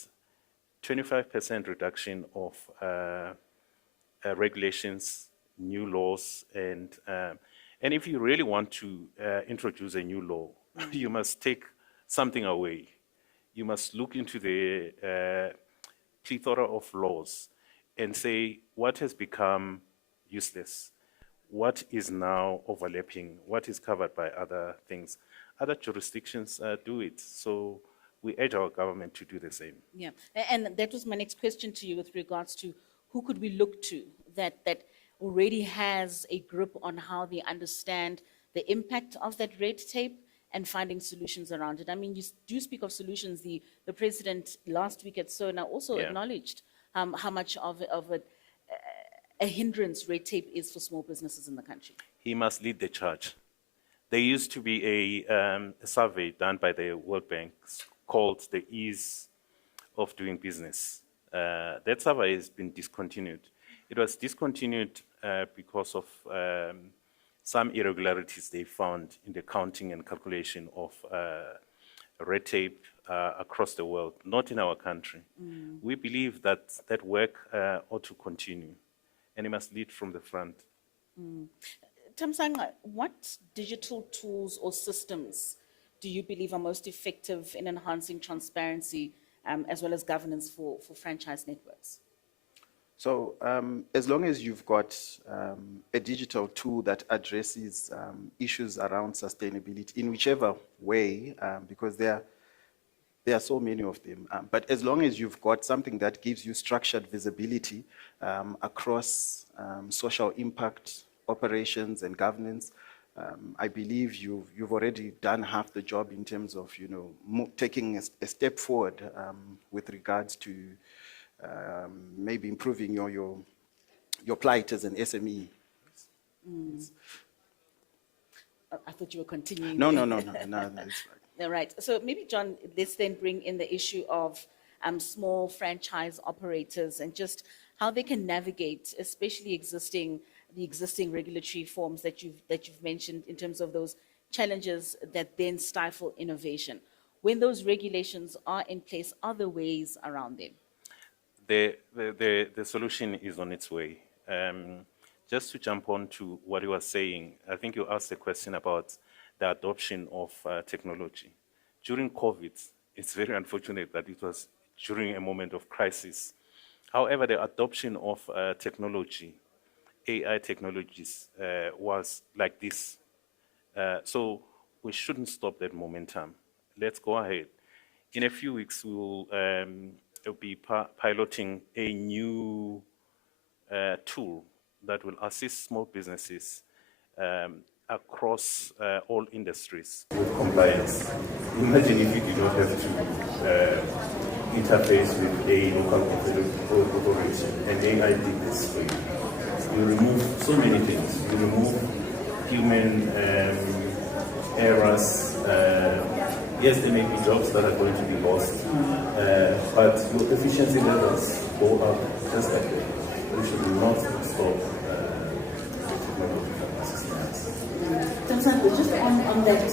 25% reduction of regulations, new laws, and if you really want to introduce a new law, you must take something away. You must look into the plethora of laws and say what has become useless, what is now overlapping, what is covered by other things. Other jurisdictions do it, so we urge our government to do the same. Yeah, and that was my next question to you with regards to who could we look to that already has a grip on how they understand the impact of that red tape and finding solutions around it. I mean, you do speak of solutions. The president last week at SONA also acknowledged how much of a hindrance red tape is for small businesses in the country. He must lead the charge. There used to be a survey done by the World Bank called the Ease of Doing Business. That survey has been discontinued. It was discontinued because of some irregularities they found in the counting and calculation of red tape across the world, not in our country. We believe that that work ought to continue, and it must lead from the front. Tamsanga, what digital tools or systems do you believe are most effective in enhancing transparency as well as governance for franchise networks? So as long as you've got a digital tool that addresses issues around sustainability in whichever way, because there are so many of them, but as long as you've got something that gives you structured visibility across social impact, operations and governance, I believe you've already done half the job in terms of taking a step forward with regards to maybe improving your plight as an SME. I thought you were continuing. No, it's fine. All right. So maybe, John, let's then bring in the issue of small franchise operators and just how they can navigate, especially the existing regulatory forms that you've mentioned in terms of those challenges that then stifle innovation. When those regulations are in place, are there ways around them? The solution is on its way. Just to jump on to what you were saying, I think you asked a question about the adoption of technology. During COVID, it's very unfortunate that it was during a moment of crisis. However, the adoption of technology, AI technologies, was like this. So we shouldn't stop that momentum. Let's go ahead. In a few weeks, we will be piloting a new tool that will assist small businesses across all industries. With compliance, imagine if you do not have to interface with a local authority and AI did this for you. You remove so many things. You remove human errors. Yes, there may be jobs that are going to be lost, but your efficiency levels go up just like that. We should not stop technological assistance. Tambo, just on that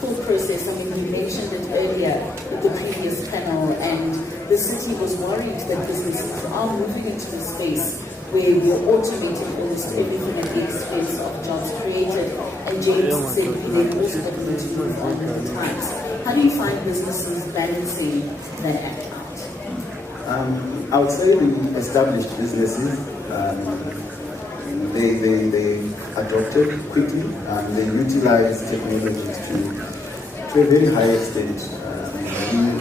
full process, I mean, you mentioned it earlier with the previous panel, and the city was worried that businesses are moving into a space where we're automating almost everything at the expense of jobs created. And James said they've also got to move on with the times. How do you find businesses balancing that act out? I would say the established businesses, they adopted quickly and they utilized technologies to a very high extent.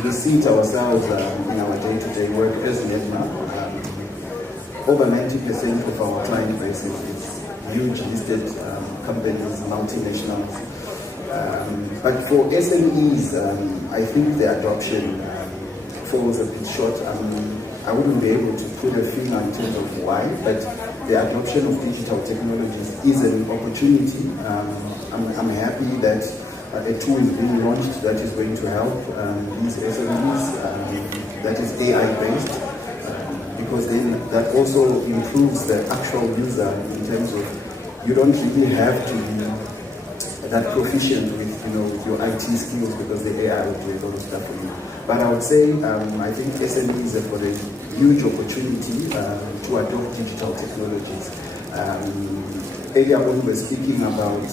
We see it ourselves in our day-to-day work as NEDMA. Over 90% of our client base is huge listed companies, multinationals. But for SMEs, I think the adoption falls a bit short. I wouldn't be able to put a finger in terms of why, but the adoption of digital technologies is an opportunity. I'm happy that a tool is being launched that is going to help these SMEs, that is AI-based, because then that also improves the actual user in terms of you don't really have to be that proficient with your IT skills because the AI will do a lot of stuff for you. But I would say I think SMEs have got a huge opportunity to adopt digital technologies. Earlier on we were speaking about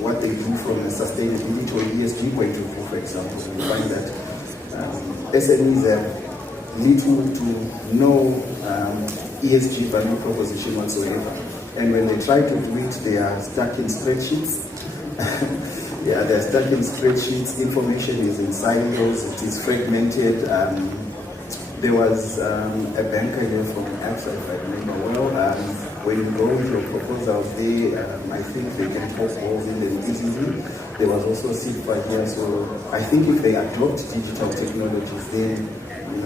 what they do from a sustainability or ESG point of view, for example. We find that SMEs have little to no ESG value proposition whatsoever. And when they try to do it, they are stuck in spreadsheets. Yeah, they're stuck in spreadsheets. Information is in silos. It is fragmented. There was a banker here from AXA, if I remember well. When you go with your proposals, I think they can poke holes in them easily. There was also CIFA here, so I think if they adopt digital technologies, then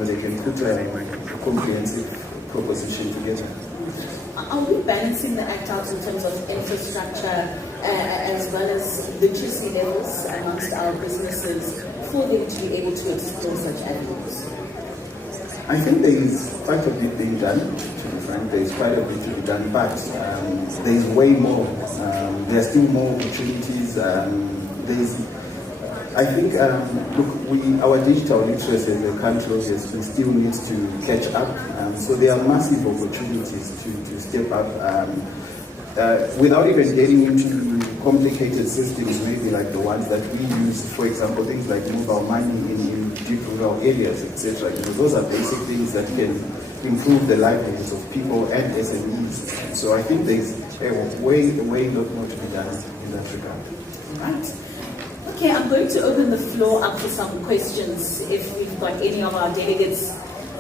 they can put a comprehensive proposition together. Are we balancing the act out in terms of infrastructure as well as literacy levels amongst our businesses for them to be able to explore such avenues? I think there is quite a bit being done, to be frank. There is quite a bit to be done, but there is way more. There are still more opportunities. I think, look, our digital literacy as a country obviously still needs to catch up. So there are massive opportunities to step up without even getting into complicated systems, maybe like the ones that we use, for example, things like mobile money in deep rural areas, etc. Those are basic things that can improve the livelihoods of people and SMEs. So I think there's a way lot more to be done in that regard. Right. Okay, I'm going to open the floor up for some questions. If we've got any of our delegates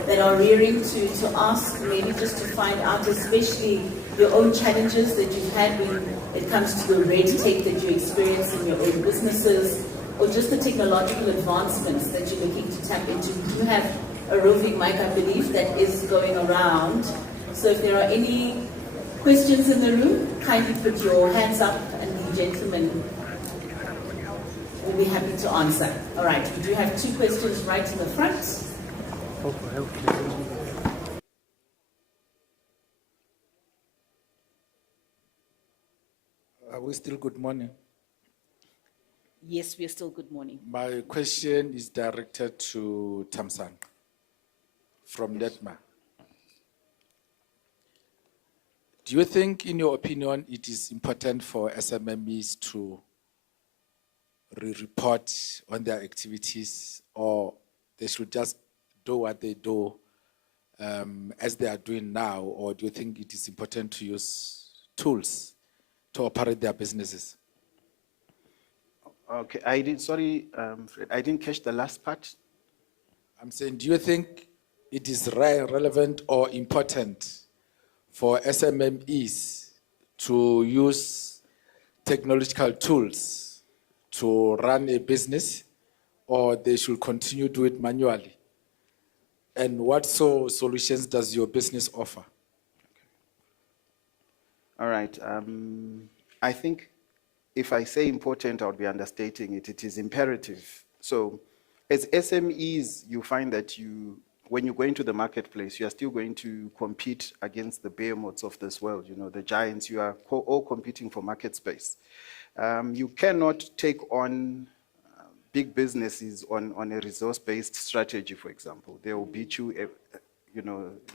that are rearing to ask, maybe just to find out, especially your own challenges that you've had when it comes to the red tape that you experience in your own businesses, or just the technological advancements that you're looking to tap into. We do have a roving mic, I believe, that is going around. So if there are any questions in the room, kindly put your hands up and the gentleman will be happy to answer. All right, we do have two questions right in the front. Are we still good morning? Yes, we are still good morning. My question is directed to Tamsan from NEDMA. Do you think, in your opinion, it is important for SMMEs to report on their activities, or they should just do what they do as they are doing now, or do you think it is important to use tools to operate their businesses? Okay, Fred, I didn't catch the last part. I'm saying, do you think it is relevant or important for SMMEs to use technological tools to run a business, or they should continue to do it manually? And what solutions does your business offer? All right. I think if I say important, I would be understating it. It is imperative. So as SMEs, you find that when you go into the marketplace, you are still going to compete against the behemoths of this world, the giants. You are all competing for market space. You cannot take on big businesses on a resource-based strategy, for example. They will beat you,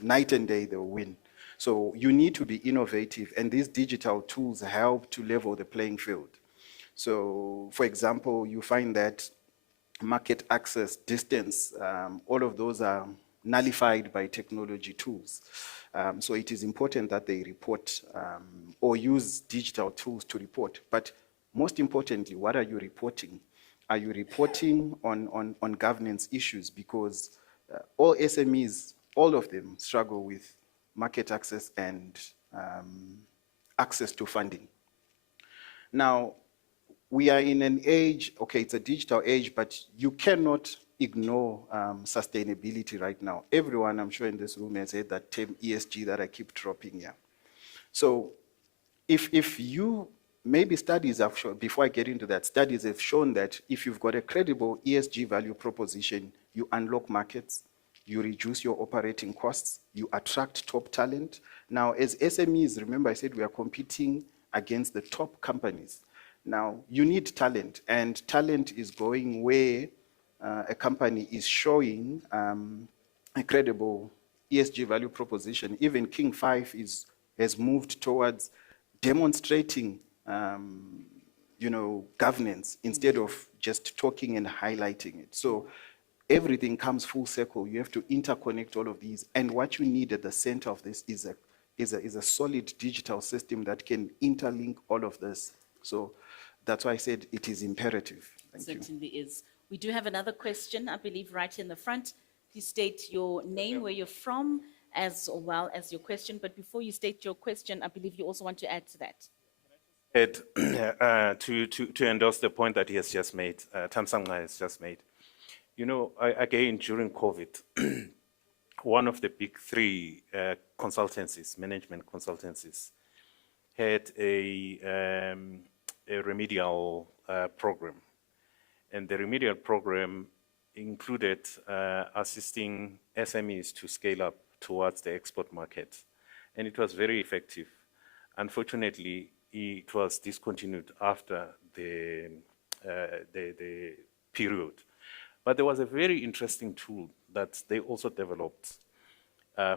night and day, they will win. So you need to be innovative, and these digital tools help to level the playing field. So, for example, you find that market access, distance, all of those are nullified by technology tools. So it is important that they report or use digital tools to report. But most importantly, what are you reporting? Are you reporting on governance issues? Because all SMEs, all of them struggle with market access and access to funding. Now, we are in an age, okay, it's a digital age, but you cannot ignore sustainability right now. Everyone, I'm sure in this room, has heard that term ESG that I keep dropping here. So if you, maybe studies have shown, before I get into that, studies have shown that if you've got a credible ESG value proposition, you unlock markets, you reduce your operating costs, you attract top talent. Now, as SMEs, remember I said we are competing against the top companies. Now, you need talent, and talent is going where a company is showing a credible ESG value proposition. Even King 5 has moved towards demonstrating governance instead of just talking and highlighting it. So everything comes full circle. You have to interconnect all of these. And what you need at the center of this is a solid digital system that can interlink all of this. So that's why I said it is imperative. Thank you. Certainly is. We do have another question, I believe, right in the front. Please state your name, where you're from, as well as your question. But before you state your question, I believe you also want to add to that. To endorse the point that he has just made, Tamsanga has just made. Again, during COVID, one of the big three consultancies, management consultancies, had a remedial program. And the remedial program included assisting SMEs to scale up towards the export market. And it was very effective. Unfortunately, it was discontinued after the period. But there was a very interesting tool that they also developed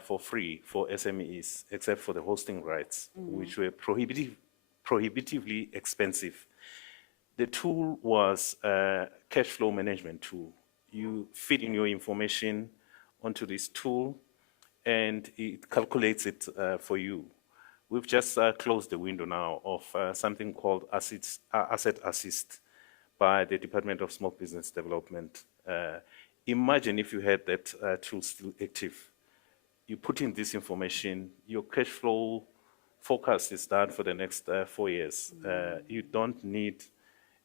for free for SMEs, except for the hosting rights, which were prohibitively expensive. The tool was a cash flow management tool. You feed in your information onto this tool, and it calculates it for you. We've just closed the window now of something called Asset Assist by the Department of Small Business Development. Imagine if you had that tool still active. You put in this information, your cash flow forecast is done for the next 4 years. You don't need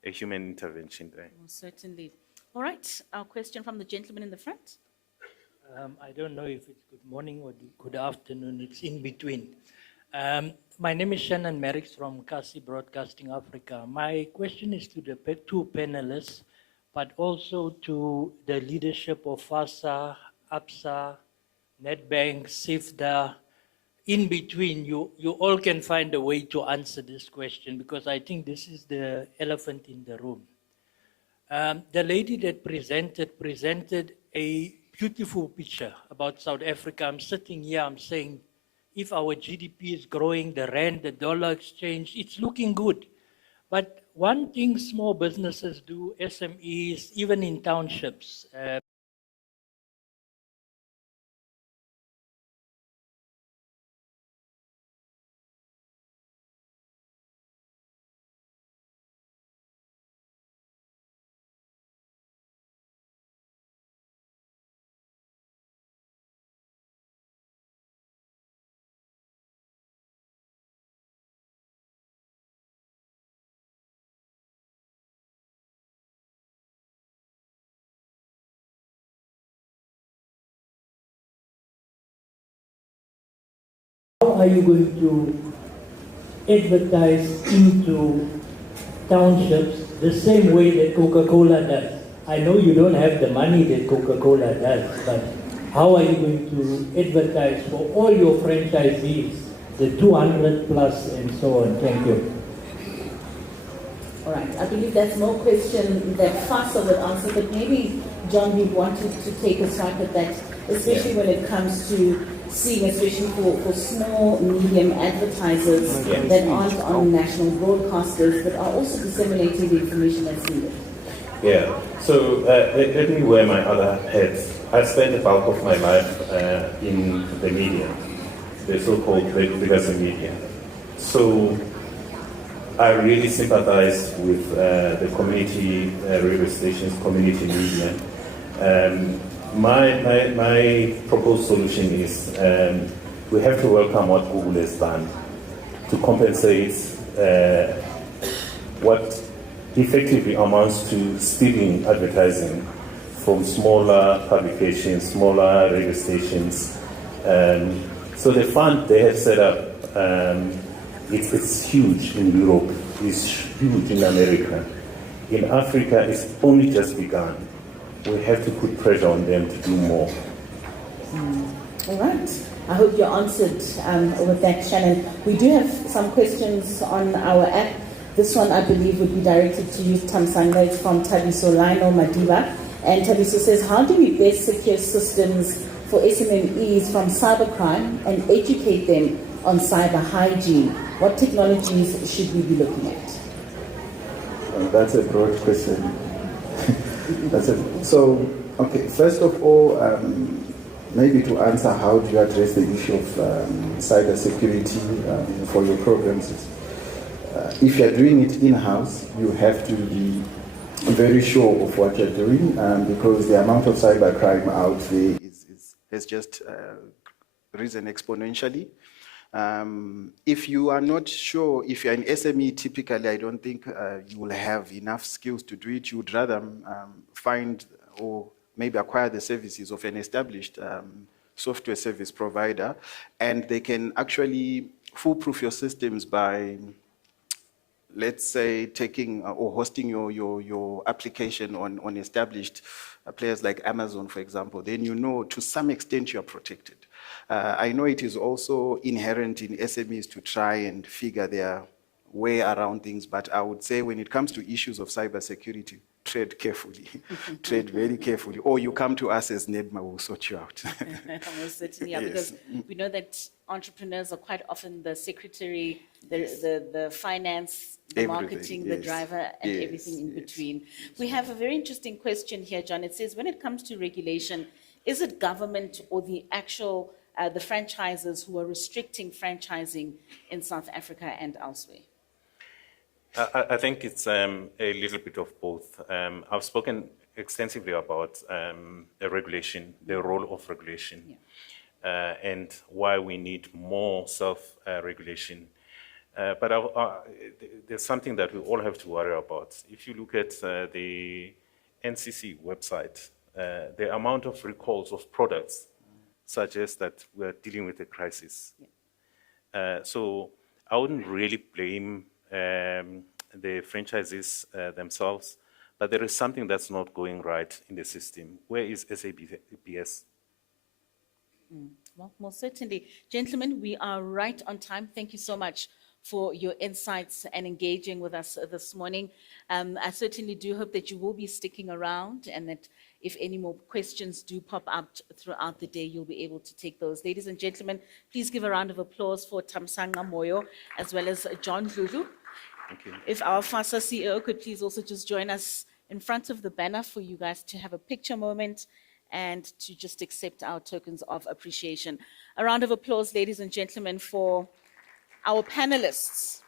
a human intervention there. Certainly. All right, our question from the gentleman in the front. I don't know if it's good morning or good afternoon, it's in between. My name is Shannon Merricks from Kasi Broadcasting Africa. My question is to the two panelists, but also to the leadership of FASA, APSA, Nedbank, SIFDA. In between, you all can find a way to answer this question, because I think this is the elephant in the room. The lady that presented a beautiful picture about South Africa. I'm sitting here, I'm saying, if our GDP is growing, the rand, the dollar exchange, it's looking good. But one thing small businesses do, SMEs, even in townships, are you going to advertise into townships the same way that Coca-Cola does? I know you don't have the money that Coca-Cola does, but how are you going to advertise for all your franchisees, the 200 plus and so on? Thank you. All right, I believe that's more question that FASA would answer, but maybe, John, we wanted to take a swipe at that, especially when it comes to seeing, especially for small, medium advertisers that aren't on national broadcasters, but are also disseminating the information that's needed. Yeah, so let me wear my other hats. I spent the bulk of my life in the media, the so-called legacy media. So I really sympathize with the community radio stations, community media. My proposed solution is we have to welcome what Google has done to compensate what effectively amounts to stealing advertising from smaller publications, smaller radio stations. So the fund they have set up, it's huge in Europe, it's huge in America. In Africa, it's only just begun. We have to put pressure on them to do more. All right. I hope you answered with that, Shannon. We do have some questions on our app. This one, I believe, would be directed to you, Tamsanga. It's from Tabiso Lino Madiba. And Tabiso says, how do we best secure systems for SMMEs from cybercrime and educate them on cyber hygiene? What technologies should we be looking at? That's a broad question. Okay, first of all, maybe to answer how do you address the issue of cybersecurity for your programs. If you're doing it in-house, you have to be very sure of what you're doing because the amount of cybercrime out there has just risen exponentially. If you are not sure, if you're an SME, typically I don't think you will have enough skills to do it. You would rather find or maybe acquire the services of an established software service provider, and they can actually foolproof your systems by, let's say, taking or hosting your application on established players like Amazon, for example. Then you know to some extent you are protected. I know it is also inherent in SMEs to try and figure their way around things, but I would say when it comes to issues of cybersecurity, tread carefully, tread very carefully, or you come to us as NEDMA, we'll sort you out. Most certainly, yeah, Yes. because we know that entrepreneurs are quite often the secretary, the finance, the Everything, marketing, the yes. driver, and Yes, everything in yes. between. We have a very interesting question here, John. It says, when it comes to regulation, is it government or the actual, the franchisers who are restricting franchising in South Africa and elsewhere? I think it's a little bit of both. I've spoken extensively about the regulation, the role of regulation, and why we need more self-regulation. But there's something that we all have to worry about. If you look at the NCC website, the amount of recalls of products suggests that we're dealing with a crisis. So I wouldn't really blame the franchises themselves, but there is something that's not going right in the system. Where is SABS? Well, most certainly. Gentlemen, we are right on time. Thank you so much for your insights and engaging with us this morning. I certainly do hope that you will be sticking around and that if any more questions do pop up throughout the day, you'll be able to take those. Ladies and gentlemen, please give a round of applause for Tamsanga Moyo as well as John Lulu. Thank you. If our FASA CEO could please also just join us in front of the banner for you guys to have a picture moment and to just accept our tokens of appreciation. A round of applause, ladies and gentlemen, for our panelists.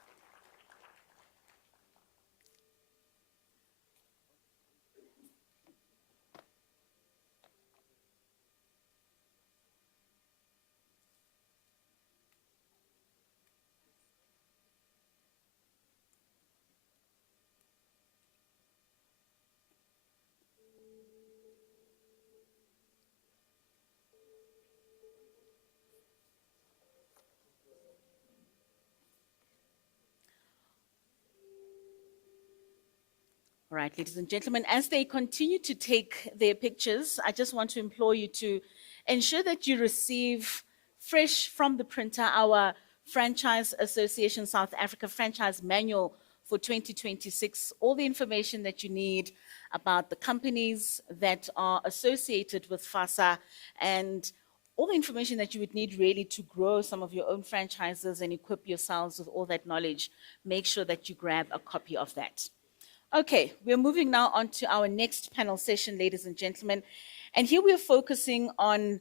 All right, ladies and gentlemen, as they continue to take their pictures, I just want to implore you to ensure that you receive fresh from the printer our Franchise Association South Africa Franchise Manual for 2026, all the information that you need about the companies that are associated with FASA and all the information that you would need really to grow some of your own franchises and equip yourselves with all that knowledge. Make sure that you grab a copy of that. Okay, we're moving now on to our next panel session, ladies and gentlemen. And here we're focusing on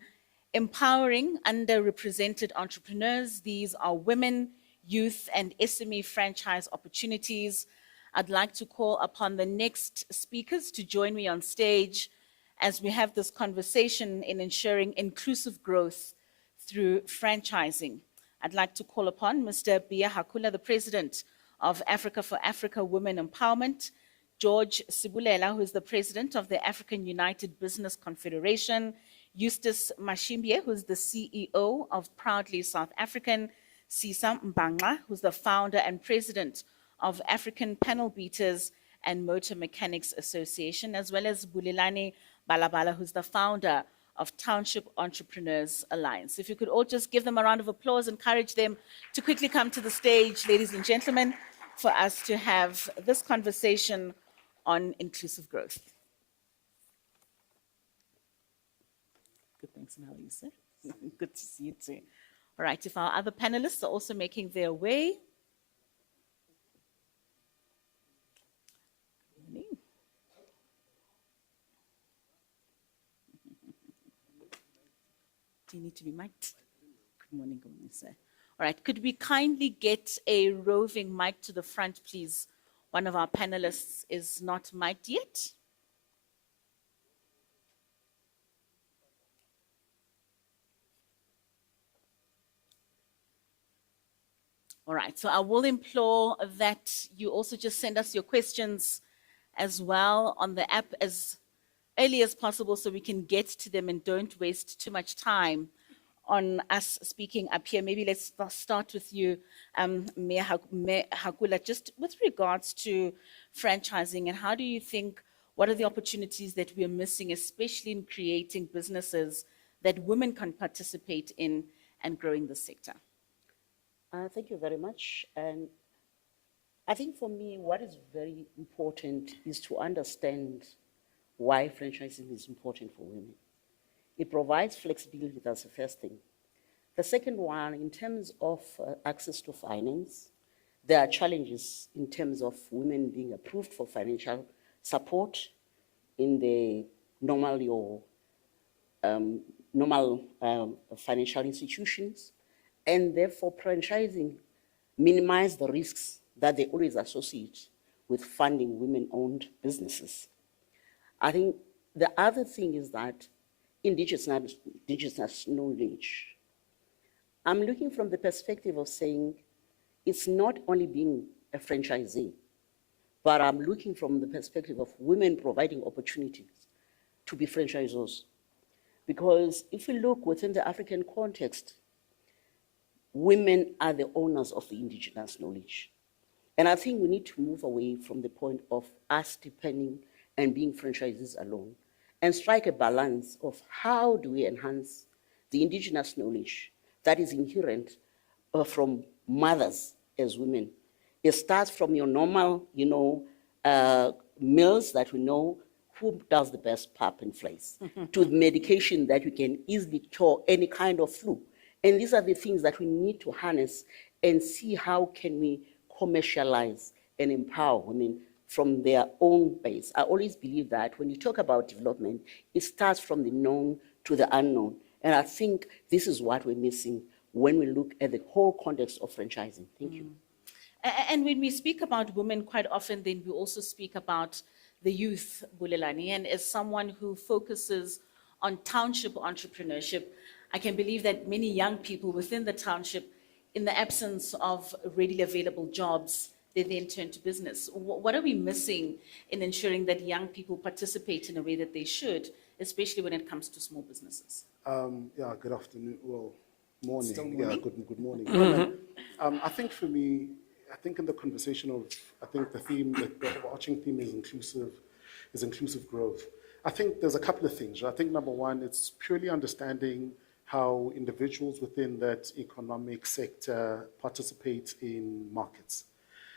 empowering underrepresented entrepreneurs. These are women, youth, and SME franchise opportunities. I'd like to call upon the next speakers to join me on stage as we have this conversation in ensuring inclusive growth through franchising. I'd like to call upon Mr. Bia Hakula, the president of Africa for Africa Women Empowerment, George Sibulela, who is the president of the African United Business Confederation, Eustace Mashimbie, who is the CEO of Proudly South African, Sisa Mbangla, who's the founder and president of African Panel Beaters and Motor Mechanics Association, as well as Bulelani Balabala, who's the founder of Township Entrepreneurs Alliance. If you could all just give them a round of applause, encourage them to quickly come to the stage, ladies and gentlemen, for us to have this conversation on inclusive growth. Good, thanks, and how are you, sir? Good to see you too. All right, if our other panelists are also making their way. Good morning. Do you need to be mic'd? Good morning, sir. All right, could we kindly get a roving mic to the front, please? One of our panelists is not mic'd yet. All right, so I will implore that you also just send us your questions as well on the app as early as possible so we can get to them and don't waste too much time on us speaking up here. Maybe let's start with you, Mayor Hakula, just with regards to franchising, and how do you think, what are the opportunities that we're missing, especially in creating businesses that women can participate in and growing the sector? Thank you very much. And I think for me, what is very important is to understand why franchising is important for women. It provides flexibility, that's the first thing. The second one, in terms of access to finance, there are challenges in terms of women being approved for financial support in the normal financial institutions, and therefore franchising minimize the risks that they always associate with funding women-owned businesses. I think the other thing is that indigenous knowledge. I'm looking from the perspective of saying it's not only being a franchisee, but I'm looking from the perspective of women providing opportunities to be franchisors. Because if we look within the African context, women are the owners of the indigenous knowledge. And I think we need to move away from the point of us depending and being franchisees alone, and strike a balance of how do we enhance the indigenous knowledge that is inherent from mothers as women. It starts from your normal, meals that we know who does the best pap and flies, to the medication that we can easily cure any kind of flu. And these are the things that we need to harness and see how can we commercialize and empower women from their own base. I always believe that when you talk about development, it starts from the known to the unknown. And I think this is what we're missing when we look at the whole context of franchising. Thank you. And when we speak about women, quite often then we also speak about the youth, Bulelani. And as someone who focuses on township entrepreneurship, I can believe that many young people within the township, in the absence of readily available jobs, they then turn to business. What are we missing in ensuring that young people participate in a way that they should, especially when it comes to small businesses? Good afternoon. Well, morning. Still morning. Good morning. I think for me, I think in the conversation of, I think the theme, the overarching theme is inclusive growth. I think there's a couple of things. I think number one, it's purely understanding how individuals within that economic sector participate in markets.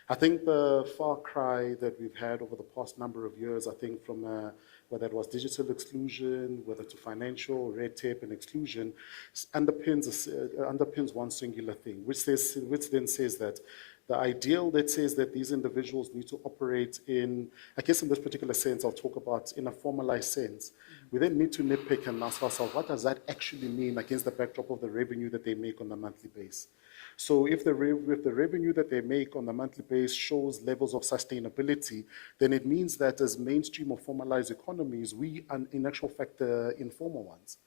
I think the far cry that we've had over the past number of years, I think from whether it was digital exclusion, whether to financial, red tape and exclusion, underpins one singular thing, which then says that the ideal that says that these individuals need to operate in, I guess in this particular sense, I'll talk about in a formalized sense. We then need to nitpick and ask ourselves, what does that actually mean against the backdrop of the revenue that they make on a monthly basis? So if the revenue that they make on a monthly basis shows levels of sustainability, then it means that as mainstream or formalized economies, we are in actual fact informal ones.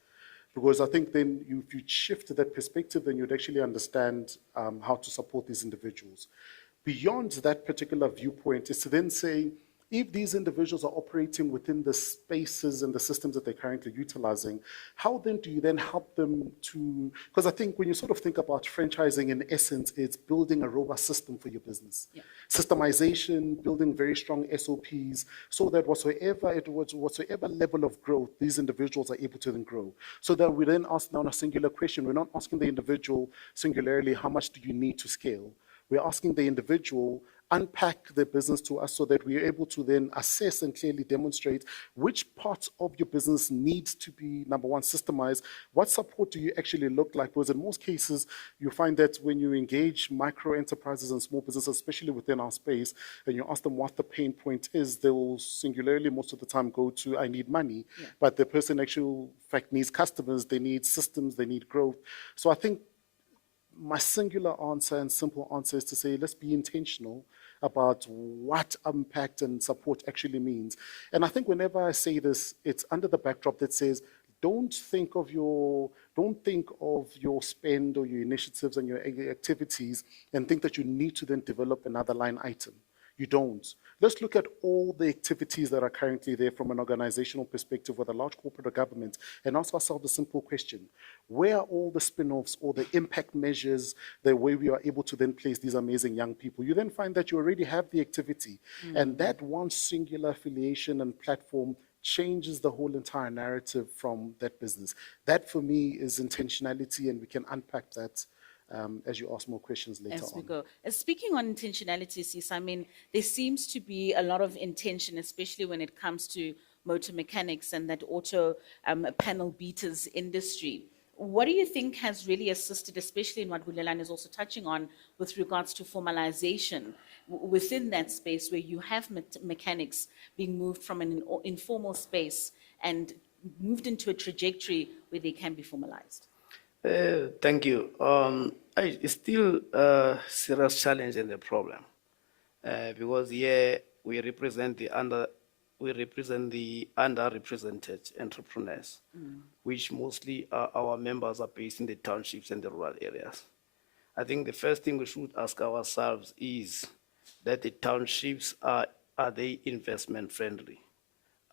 Because I think then if you shift that perspective, then you'd actually understand how to support these individuals. Beyond that particular viewpoint is to then say, if these individuals are operating within the spaces and the systems that they're currently utilizing, how then do you then help them to, because I think when you sort of think about franchising, in essence, it's building a robust system for your business. Yeah. Systemization, building very strong SOPs, so that whatsoever level of growth, these individuals are able to then grow. So that we then ask now a singular question. We're not asking the individual singularly, how much do you need to scale? We're asking the individual, unpack the business to us so that we're able to then assess and clearly demonstrate which parts of your business needs to be, number one, systemized. What support do you actually look like? Because in most cases, you find that when you engage micro enterprises and small businesses, especially within our space, and you ask them what the pain point is, they will singularly most of the time go to, I need money. Yeah. But the person actually, in fact, needs customers, they need systems, they need growth. So I think my singular answer and simple answer is to say, let's be intentional about what impact and support actually means. And I think whenever I say this, it's under the backdrop that says, don't think of your spend or your initiatives and your activities and think that you need to then develop another line item. You don't. Let's look at all the activities that are currently there from an organizational perspective with a large corporate or government and ask ourselves a simple question. Where are all the spin-offs or the impact measures, the way we are able to then place these amazing young people? You then find that you already have the activity. Mm-hmm. And that one singular affiliation and platform changes the whole entire narrative from that business. That for me is intentionality, and we can unpack that as you ask more questions later on. As we go. Speaking on intentionality, Sis, I mean, there seems to be a lot of intention, especially when it comes to motor mechanics and that auto panel beaters industry. What do you think has really assisted, especially in what Bulelan is also touching on with regards to formalization within that space where you have mechanics being moved from an informal space and moved into a trajectory where they can be formalized? Thank you. It's still a serious challenge and a problem because here we represent the underrepresented entrepreneurs, which mostly our members are based in the townships and the rural areas. I think the first thing we should ask ourselves is that the townships are they investment friendly?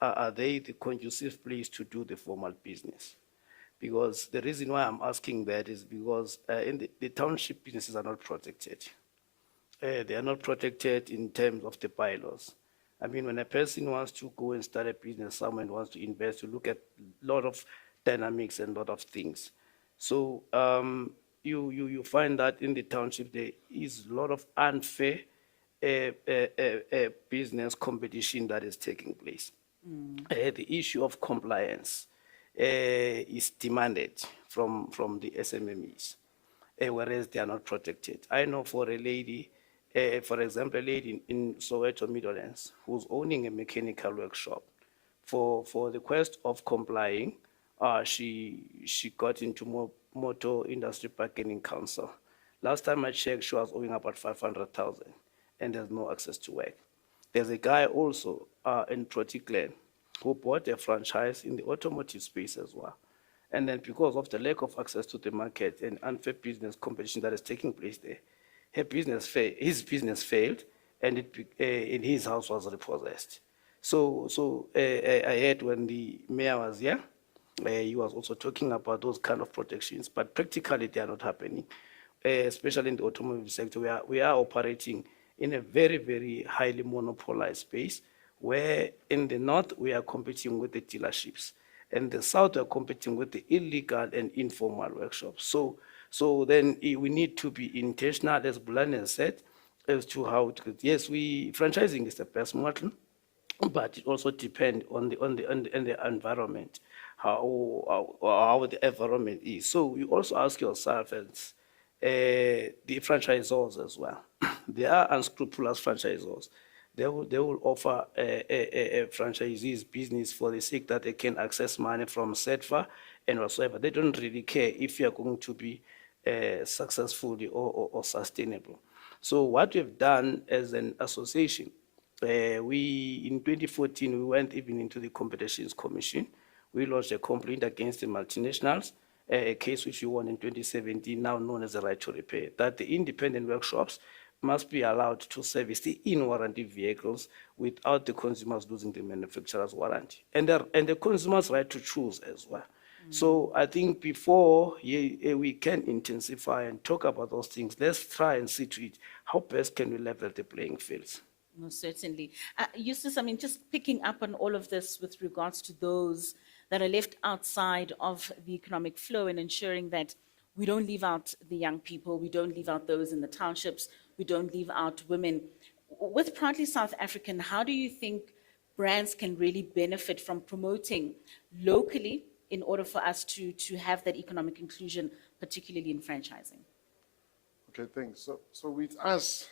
Are they the conducive place to do the formal business? Because the reason why I'm asking that is because in the township businesses are not protected. They are not protected in terms of the bylaws. I mean, when a person wants to go and start a business, someone wants to invest, you look at a lot of dynamics and a lot of things. So you find that in the township there is a lot of unfair business competition that is taking place. The issue of compliance is demanded from the SMMEs, whereas they are not protected. I know for a lady, for example, a lady in Soweto, Midlands, who's owning a mechanical workshop. For the quest of complying, she got into Motor Industry Bargaining Council. Last time I checked, she was owing about 500,000, and there's no access to work. There's a guy also in Proticlan who bought a franchise in the automotive space as well. And then because of the lack of access to the market and unfair business competition that is taking place there, his business failed, and his house was repossessed. So I heard when the mayor was here, he was also talking about those kind of protections, but practically they are not happening. especially in the automobile sector. We are operating in a very, very highly monopolized space, where in the north we are competing with the dealerships, and the south we are competing with the illegal and informal workshops. So then we need to be intentional, as Bulane has said, as to how to, yes, franchising is the best model, but it also depends on the environment, how the environment is. So you also ask yourself as the franchisors as well. There are unscrupulous franchisors. They will offer franchisees business for the sake that they can access money from SETFA and whatsoever. They don't really care if you are going to be successful or sustainable. So what we've done as an association, in 2014, we went even into the Competitions Commission. We lodged a complaint against the multinationals, a case which we won in 2017, now known as the right to repair, that the independent workshops must be allowed to service the in-warranty vehicles without the consumers losing the manufacturer's warranty, and the consumer's right to choose as well. So I think before we can intensify and talk about those things, let's try and see to it, how best can we level the playing fields? Most certainly. Eustace, I mean, just picking up on all of this with regards to those that are left outside of the economic flow and ensuring that we don't leave out the young people, we don't leave out those in the townships, we don't leave out women. With Proudly South African, how do you think brands can really benefit from promoting locally in order for us to have that economic inclusion, particularly in franchising? Okay, thanks. So with us,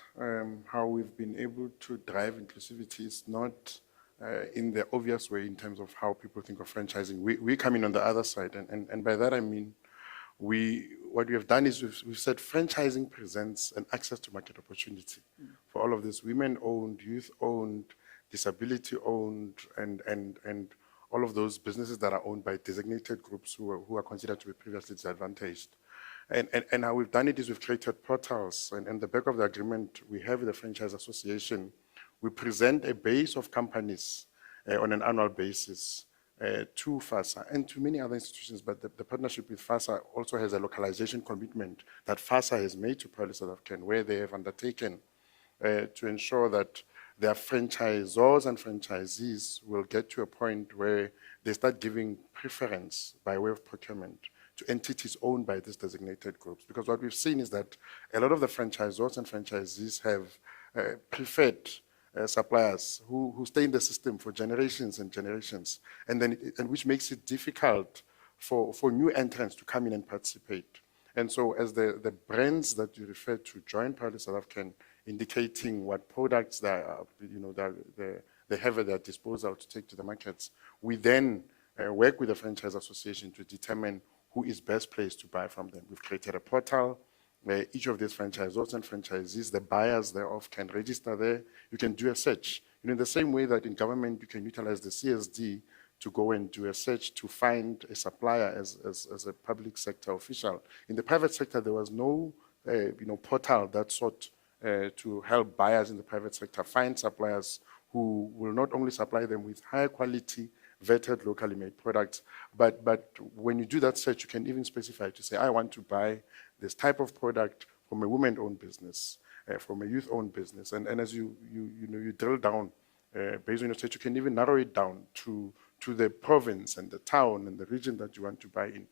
how we've been able to drive inclusivity is not in the obvious way in terms of how people think of franchising. We come in on the other side, and by that I mean, what we have done is we've said franchising presents an access to market opportunity for all of this women-owned, youth-owned, disability-owned, and all of those businesses that are owned by designated groups who are considered to be previously disadvantaged. And how we've done it is we've created portals, and in the back of the agreement we have with the Franchise Association, we present a base of companies on an annual basis to FASA and to many other institutions, but the partnership with FASA also has a localization commitment that FASA has made to Proudly South African, where they have undertaken to ensure that their franchisors and franchisees will get to a point where they start giving preference by way of procurement to entities owned by these designated groups. Because what we've seen is that a lot of the franchisors and franchisees have preferred suppliers who stay in the system for generations and generations, and which makes it difficult for new entrants to come in and participate. And so as the brands that you refer to join Proudly South African, indicating what products they have at their disposal to take to the markets, we then work with the Franchise Association to determine who is best placed to buy from them. We've created a portal where each of these franchisors and franchisees, the buyers thereof, can register there. You can do a search. In the same way that in government you can utilize the CSD to go and do a search to find a supplier as a public sector official. In the private sector, there was no portal that sought to help buyers in the private sector find suppliers who will not only supply them with higher quality, vetted, locally made products, but when you do that search, you can even specify to say, I want to buy this type of product from a woman-owned business, from a youth-owned business. And as you drill down, based on your search, you can even narrow it down to the province and the town and the region that you want to buy in.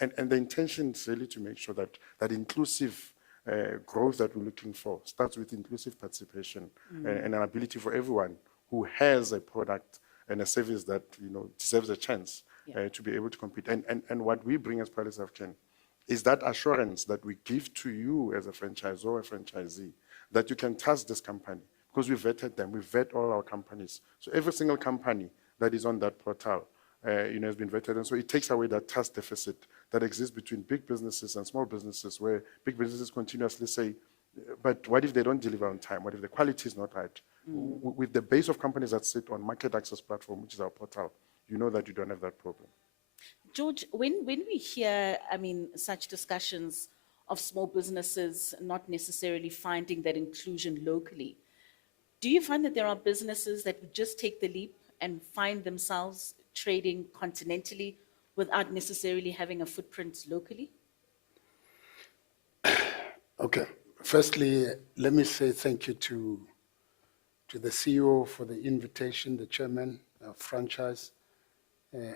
And the intention is really to make sure that inclusive growth that we're looking for starts with inclusive participation and an ability for everyone who has a product and a service that deserves a chance to be able to compete. And what we bring as Proudly South African is that assurance that we give to you as a franchisor or a franchisee that you can trust this company because we vetted them. We vet all our companies. So every single company that is on that portal has been vetted. And so it takes away that trust deficit that exists between big businesses and small businesses, where big businesses continuously say, but what if they don't deliver on time? What if the quality is not right? With the base of companies that sit on market access platform, which is our portal, you know that you don't have that problem. George, when we hear, such discussions of small businesses not necessarily finding that inclusion locally, do you find that there are businesses that would just take the leap and find themselves trading continentally without necessarily having a footprint locally? Okay. Firstly, let me say thank you to the CEO for the invitation, the chairman of Franchise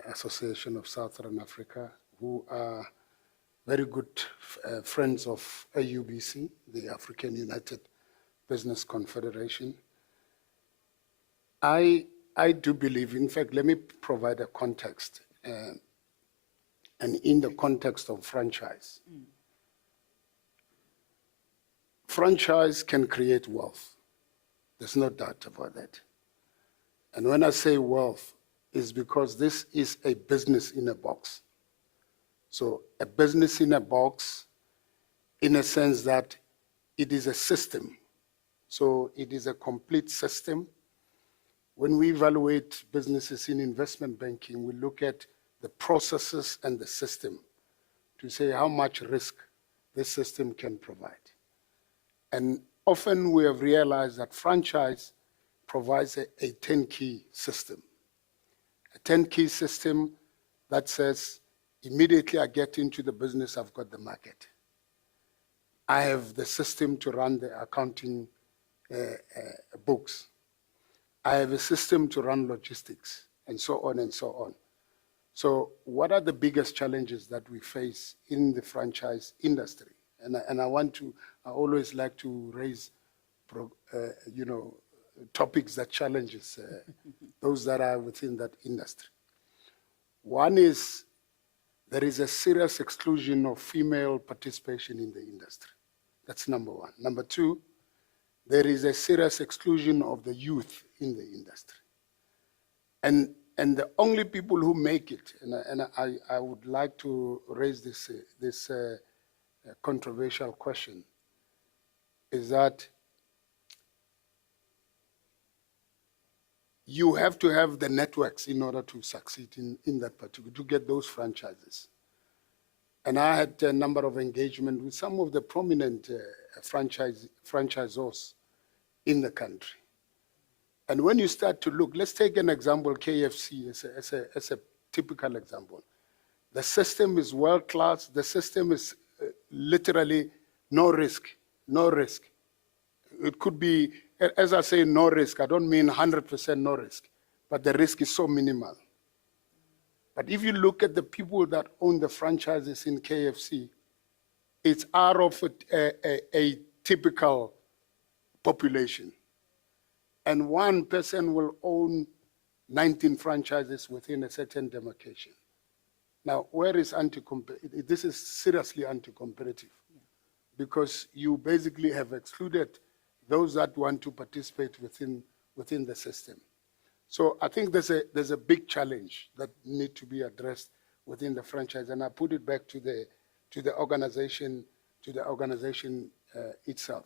Association of Southern Africa, who are very good friends of AUBC, the African United Business Confederation. I do believe, in fact, let me provide a context. And in the context of franchise, franchise can create wealth. There's no doubt about that. And when I say wealth, it's because this is a business in a box. So a business in a box, in a sense that it is a system. So it is a complete system. When we evaluate businesses in investment banking, we look at the processes and the system to say how much risk this system can provide. And often we have realized that franchise provides a 10-key system. A 10-key system that says, immediately I get into the business, I've got the market. I have the system to run the accounting books. I have a system to run logistics, and so on and so on. So what are the biggest challenges that we face in the franchise industry? And I always like to raise, topics that challenges those that are within that industry. One is there is a serious exclusion of female participation in the industry. That's number one. Number two, there is a serious exclusion of the youth in the industry. And the only people who make it, and I would like to raise this controversial question, is that you have to have the networks in order to succeed in that particular, to get those franchises. And I had a number of engagement with some of the prominent franchisors in the country. And when you start to look, let's take an example, KFC as a typical example. The system is world-class. The system is literally no risk, no risk. It could be, as I say, no risk. I don't mean 100% no risk, but the risk is so minimal. But if you look at the people that own the franchises in KFC, it's out of a typical population. And one person will own 19 franchises within a certain demarcation. Now, where is anti-competitive? This is seriously anti-competitive, because you basically have excluded those that want to participate within the system. So I think there's a big challenge that need to be addressed within the franchise, and I put it back to the organization itself.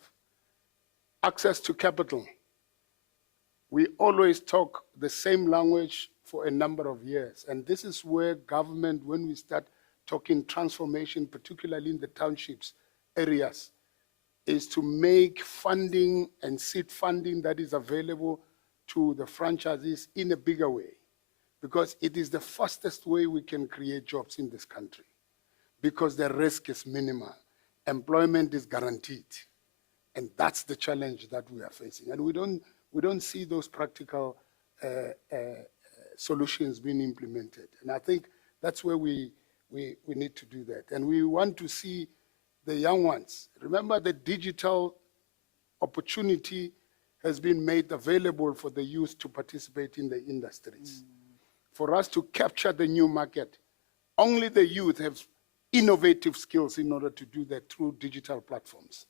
Access to capital. We always talk the same language for a number of years, and this is where government, when we start talking transformation, particularly in the townships areas, is to make funding and seed funding that is available to the franchises in a bigger way, because it is the fastest way we can create jobs in this country, because the risk is minimal, employment is guaranteed, and that's the challenge that we are facing. And we don't see those practical solutions being implemented, and I think that's where we need to do that. And we want to see the young ones. Remember, the digital opportunity has been made available for the youth to participate in the industries. For us to capture the new market, only the youth have innovative skills in order to do that through digital platforms.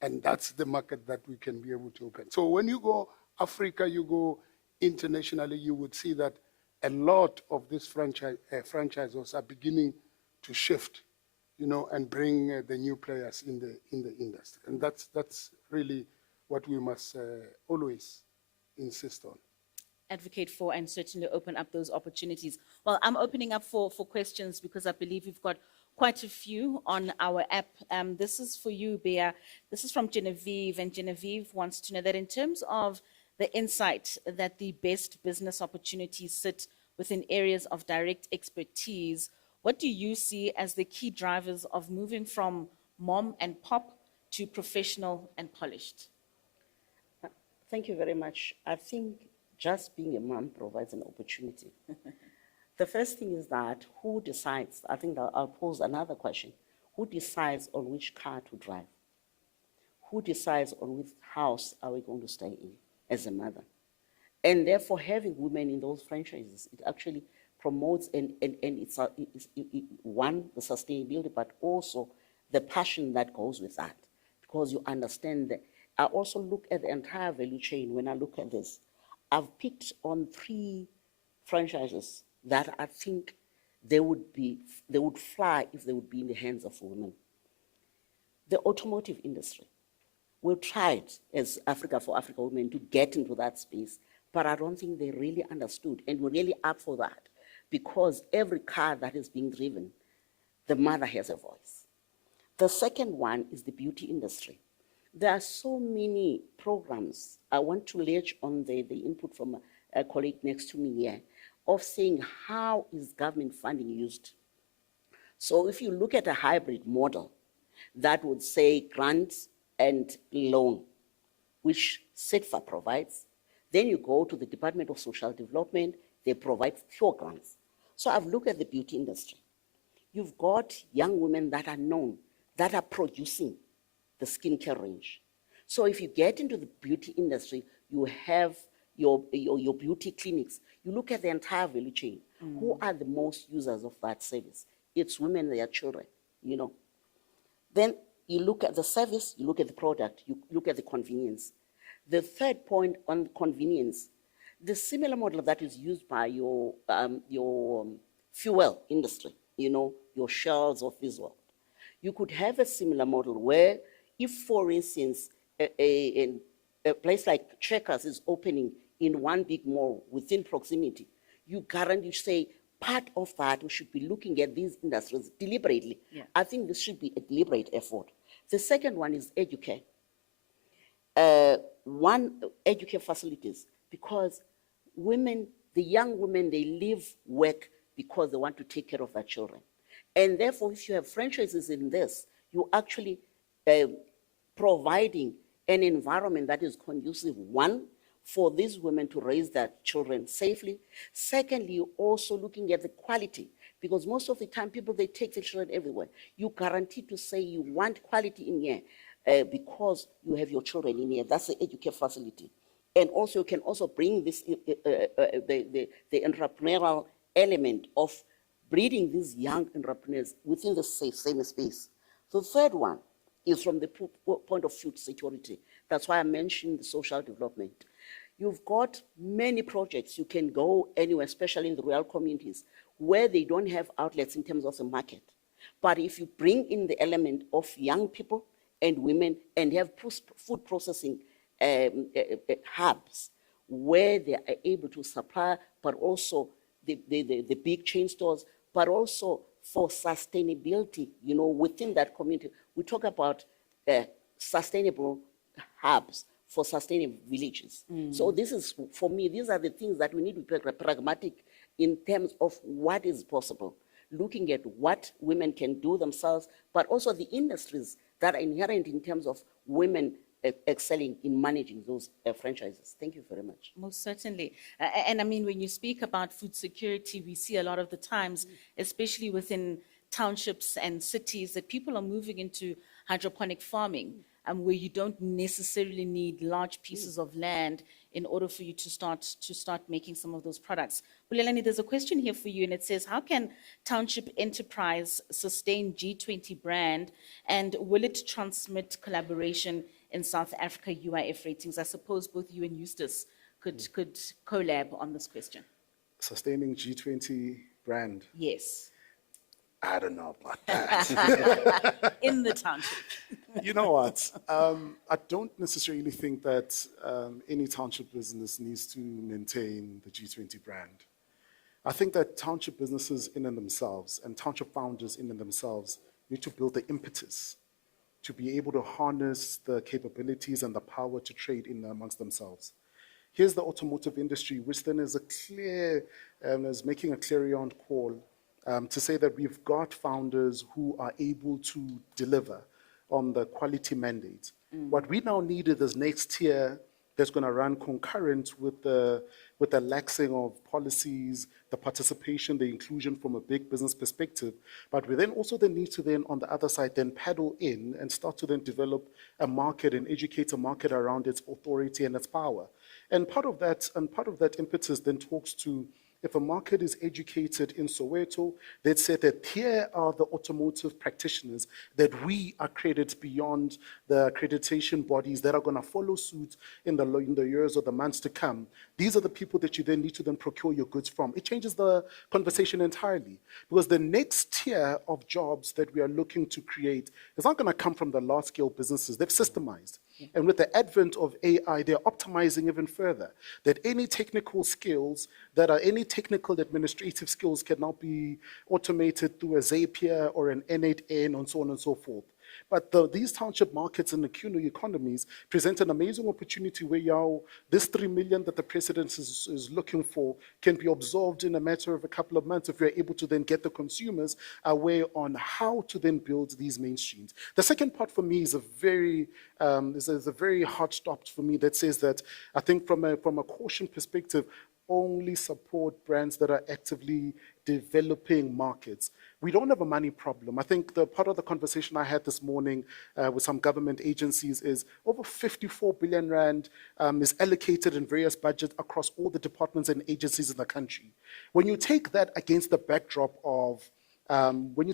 And that's the market that we can be able to open. So when you go Africa, you go internationally, you would see that a lot of these franchisors are beginning to shift, and bring the new players in the industry. And that's really what we must always insist on. Advocate for and certainly open up those opportunities. Well, I'm opening up for questions because I believe we've got quite a few on our app. This is for you, Bea. This is from Genevieve, and Genevieve wants to know that in terms of the insight that the best business opportunities sit within areas of direct expertise, what do you see as the key drivers of moving from mom and pop to professional and polished? Thank you very much. I think just being a mom provides an opportunity. The first thing is that who decides? I think I'll pose another question. Who decides on which car to drive? Who decides on which house are we going to stay in as a mother? And therefore, having women in those franchises, it actually promotes one, the sustainability, but also the passion that goes with that, because you understand that. I also look at the entire value chain when I look at this. I've picked on 3 franchises that I think they would fly if they would be in the hands of women. The automotive industry. We've tried as Africa for Africa Women to get into that space, but I don't think they really understood, and we're really up for that, because every car that is being driven, the mother has a voice. The second one is the beauty industry. There are so many programs. I want to latch on the input from a colleague next to me here of saying how is government funding used. So if you look at a hybrid model that would say grants and loan, which SETFA provides, then you go to the Department of Social Development, they provide pure grants. So I've looked at the beauty industry. You've got young women that are known, that are producing the skincare range. So if you get into the beauty industry, you have your beauty clinics. You look at the entire value chain. Who are the most users of that service? It's women and their children, you know. Then you look at the service, you look at the product, you look at the convenience. The third point on convenience, the similar model that is used by your fuel industry, you know, your Shells of this world. You could have a similar model where if, for instance, a place like Checkers is opening in one big mall within proximity, you guarantee, say, part of that we should be looking at these industries deliberately. Yeah. I think this should be a deliberate effort. The second one is educare. Educare facilities, because women, the young women, they leave work because they want to take care of their children. And therefore, if you have franchises in this, you're actually providing an environment that is conducive, one, for these women to raise their children safely. Secondly, you're also looking at the quality, because most of the time people, they take their children everywhere. You guarantee to say you want quality in here because you have your children in here. That's the educare facility. And also you can also bring this, the entrepreneurial element of breeding these young entrepreneurs within the same space. The third one is from the point of food security. That's why I mentioned the social development. You've got many projects. You can go anywhere, especially in the rural communities, where they don't have outlets in terms of the market. But if you bring in the element of young people and women and have food processing hubs where they are able to supply, but also the big chain stores, but also for sustainability, you know, within that community. We talk about sustainable hubs for sustainable villages. So this is, for me, these are the things that we need to be pragmatic in terms of what is possible, looking at what women can do themselves, but also the industries that are inherent in terms of women excelling in managing those franchises. Thank you very much. Most certainly. And I mean, when you speak about food security, we see a lot of the times, especially within townships and cities, that people are moving into hydroponic farming, where you don't necessarily need large pieces of land in order for you to start making some of those products. Bulelani, there's a question here for you, and it says, how can Township Enterprise sustain G20 brand, and will it transmit collaboration in South Africa UIF ratings? I suppose both you and Eustace could collab on this question. Sustaining G20 brand. Yes. I don't know about that. In the township. You know what? I don't necessarily think that any township business needs to maintain the G20 brand. I think that township businesses in and themselves and township founders in and themselves need to build the impetus to be able to harness the capabilities and the power to trade in amongst themselves. Here's the automotive industry, which then is is making a clarion call to say that we've got founders who are able to deliver on the quality mandate. What we now need is this next tier that's going to run concurrent with the laxing of policies, the participation, the inclusion from a big business perspective. But we then also then need to then, on the other side, then paddle in and start to then develop a market and educate a market around its authority and its power. And part of that impetus then talks to, if a market is educated in Soweto, they'd say that here are the automotive practitioners that we accredit beyond the accreditation bodies that are going to follow suit in the years or the months to come. These are the people that you then need to then procure your goods from. It changes the conversation entirely, because the next tier of jobs that we are looking to create is not going to come from the large-scale businesses. They've systemized. And with the advent of AI, they're optimizing even further, that any technical skills any technical administrative skills can now be automated through a Zapier or an N8N and so on and so forth. But these township markets and the CUNO economies present an amazing opportunity where this 3 million that the president is looking for can be absorbed in a matter of a couple of months if we're able to then get the consumers aware on how to then build these mainstreams. The second part for me is a very hard stop for me that says that I think from a caution perspective, only support brands that are actively developing markets. We don't have a money problem. I think the part of the conversation I had this morning with some government agencies is over 54 billion rand is allocated in various budgets across all the departments and agencies in the country. When you take that against the backdrop of what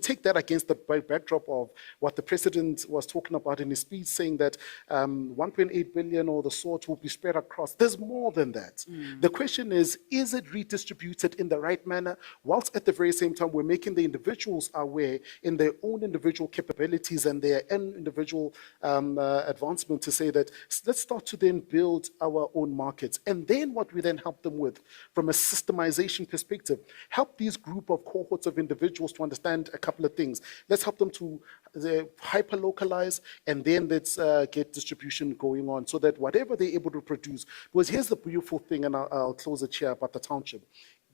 the president was talking about in his speech, saying that 1.8 billion or the sort will be spread across, there's more than that. The question is it redistributed in the right manner, whilst at the very same time we're making the individuals aware in their own individual capabilities and their own individual advancement to say that let's start to then build our own markets. And then what we then help them with, from a systemization perspective, help these group of cohorts of individuals to understand a couple of things. Let's help them to hyper-localize, and then let's get distribution going on so that whatever they're able to produce, because here's the beautiful thing, and I'll close it here about the township.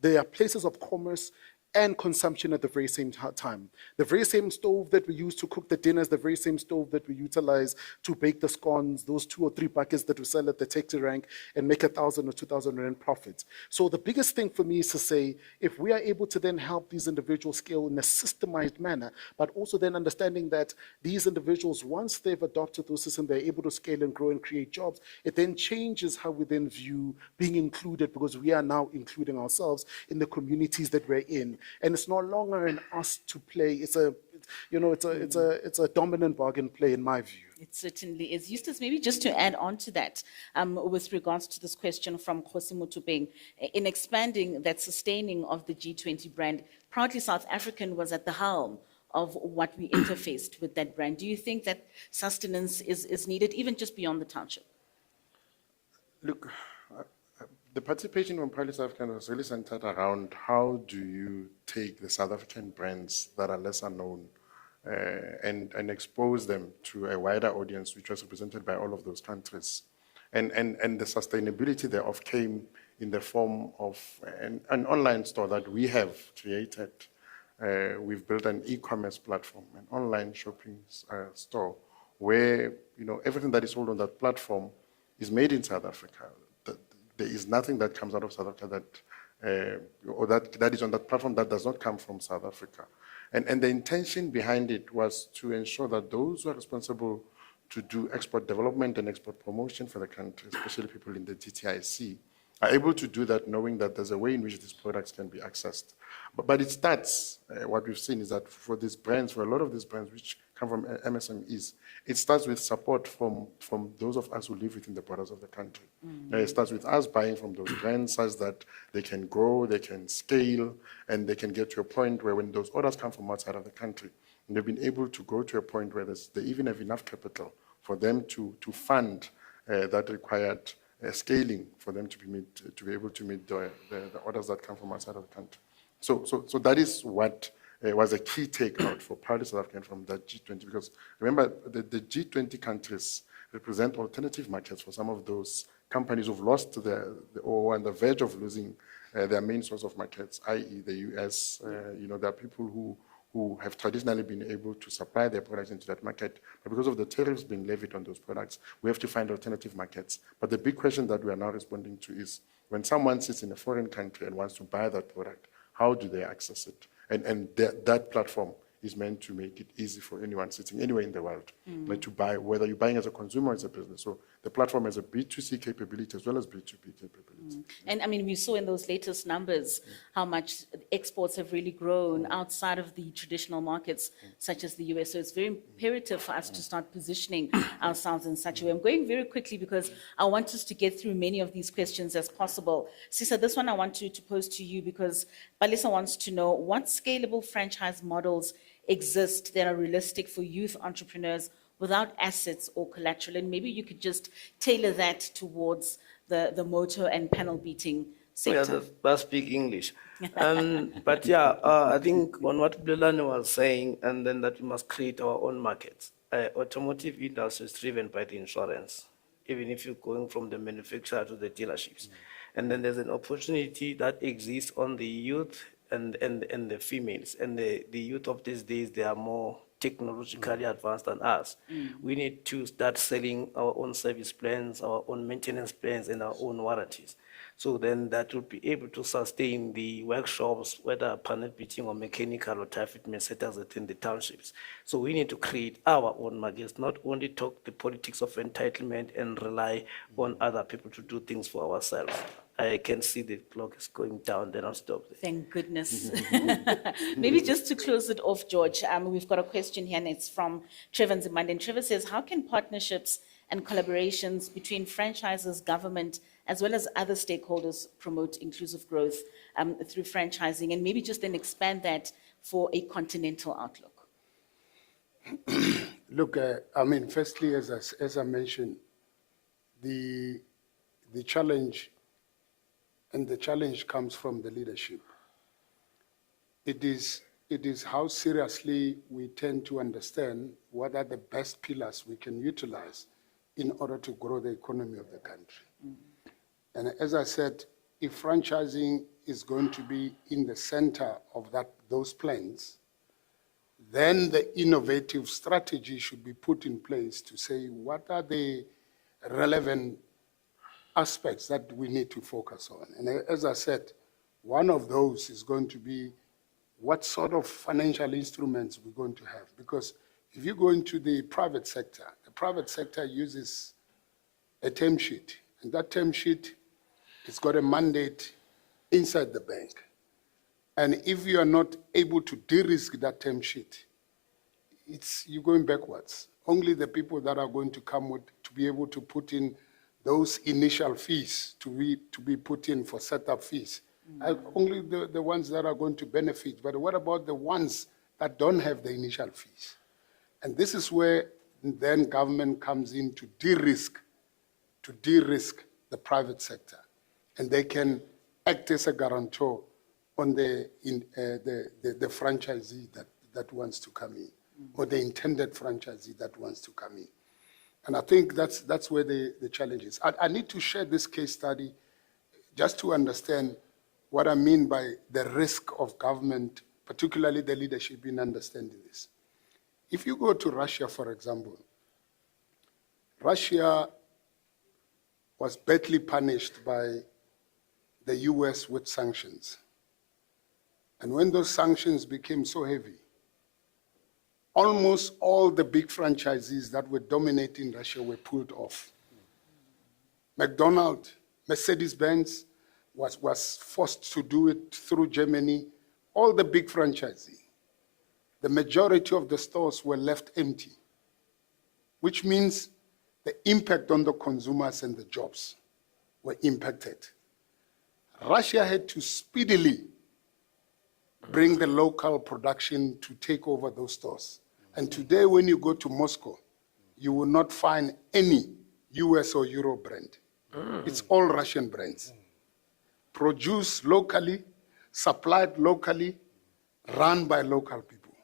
There are places of commerce and consumption at the very same time. The very same stove that we use to cook the dinners, the very same stove that we utilize to bake the scones, those 2 or 3 buckets that we sell at the taxi rank and make 1,000 or 2,000 rand profit. So the biggest thing for me is to say, if we are able to then help these individuals scale in a systemized manner, but also then understanding that these individuals, once they've adopted those systems, they're able to scale and grow and create jobs, it then changes how we then view being included, because we are now including ourselves in the communities that we're in. And it's no longer an us to play. It's a dominant bargain play in my view. It certainly is. Eustace, maybe just to add on to that, with regards to this question from Khosi Mutubeng, in expanding that sustaining of the G20 brand, proudly South African was at the helm of what we interfaced with that brand. Do you think that sustenance is needed, even just beyond the township? Look, the participation from Proudly South African was really centered around how do you take the South African brands that are lesser known and expose them to a wider audience, which was represented by all of those countries. And the sustainability thereof came in the form of an online store that we have created. We've built an e-commerce platform, an online shopping store, where everything that is sold on that platform is made in South Africa. There is nothing that comes out of South Africa that is on that platform that does not come from South Africa. And the intention behind it was to ensure that those who are responsible to do export development and export promotion for the country, especially people in the GTIC, are able to do that knowing that there's a way in which these products can be accessed. But it starts, what we've seen is that for these brands, for a lot of these brands which come from MSMEs, it starts with support from those of us who live within the borders of the country. It starts with us buying from those brands such that they can grow, they can scale, and they can get to a point where when those orders come from outside of the country, and they've been able to go to a point where they even have enough capital for them to fund that required scaling for them to be able to meet the orders that come from outside of the country. So that is what was a key takeout for Proudly South African from that G20, because remember, the G20 countries represent alternative markets for some of those companies who've lost or on the verge of losing their main source of markets, i.e. the US. There are people who have traditionally been able to supply their products into that market. But because of the tariffs being levied on those products, we have to find alternative markets. But the big question that we are now responding to is, when someone sits in a foreign country and wants to buy that product, how do they access it? And that platform is meant to make it easy for anyone sitting anywhere in the world to buy, whether you're buying as a consumer or as a business. So the platform has a B2C capability as well as B2B capability. And I mean, we saw in those latest numbers how much exports have really grown outside of the traditional markets, such as the US. So it's very imperative for us to start positioning ourselves in such a way. I'm going very quickly because I want us to get through many of these questions as possible. Sisa, this one I want to pose to you because Balisa wants to know what scalable franchise models exist that are realistic for youth entrepreneurs without assets or collateral. And maybe you could just tailor that towards the motor and panel beating sector. Yeah, that's speak English. But yeah, I think on what Blelane was saying, and then that we must create our own markets. Automotive industry is driven by the insurance, even if you're going from the manufacturer to the dealerships. And then there's an opportunity that exists on the youth and the females. And the youth of these days, they are more technologically advanced than us. We need to start selling our own service plans, our own maintenance plans, and our own warranties. So then that will be able to sustain the workshops, whether panel beating or mechanical or tire fitment setters within the townships. So we need to create our own markets, not only talk the politics of entitlement and rely on other people to do things for ourselves. I can see the clock is going down, then I'll stop there. Thank goodness. Maybe just to close it off, George, we've got a question here, and it's from Trevor Nzimande. And Trevor says, how can partnerships and collaborations between franchises, government, as well as other stakeholders promote inclusive growth through franchising? And maybe just then expand that for a continental outlook. Look, I mean, firstly, as I mentioned, the challenge, and the challenge comes from the leadership. It is how seriously we tend to understand what are the best pillars we can utilize in order to grow the economy of the country. And as I said, if franchising is going to be in the center of those plans, then the innovative strategy should be put in place to say what are the relevant aspects that we need to focus on. And as I said, one of those is going to be what sort of financial instruments we're going to have. Because if you go into the private sector uses a term sheet, and that term sheet has got a mandate inside the bank. And if you are not able to de-risk that term sheet, you're going backwards. Only the people that are going to come to be able to put in those initial fees to be put in for setup fees, only the ones that are going to benefit. But what about the ones that don't have the initial fees? And this is where then government comes in to de-risk the private sector. And they can act as a guarantor on the franchisee that wants to come in, or the intended franchisee that wants to come in. And I think that's where the challenge is. I need to share this case study just to understand what I mean by the risk of government, particularly the leadership, in understanding this. If you go to Russia, for example, Russia was badly punished by the US with sanctions. And when those sanctions became so heavy, almost all the big franchisees that were dominating Russia were pulled off. McDonald's, Mercedes-Benz was forced to do it through Germany. All the big franchisees, the majority of the stores were left empty, which means the impact on the consumers and the jobs were impacted. Russia had to speedily bring the local production to take over those stores. And today, when you go to Moscow, you will not find any US or Euro brand. It's all Russian brands. Produced locally, supplied locally, run by local people.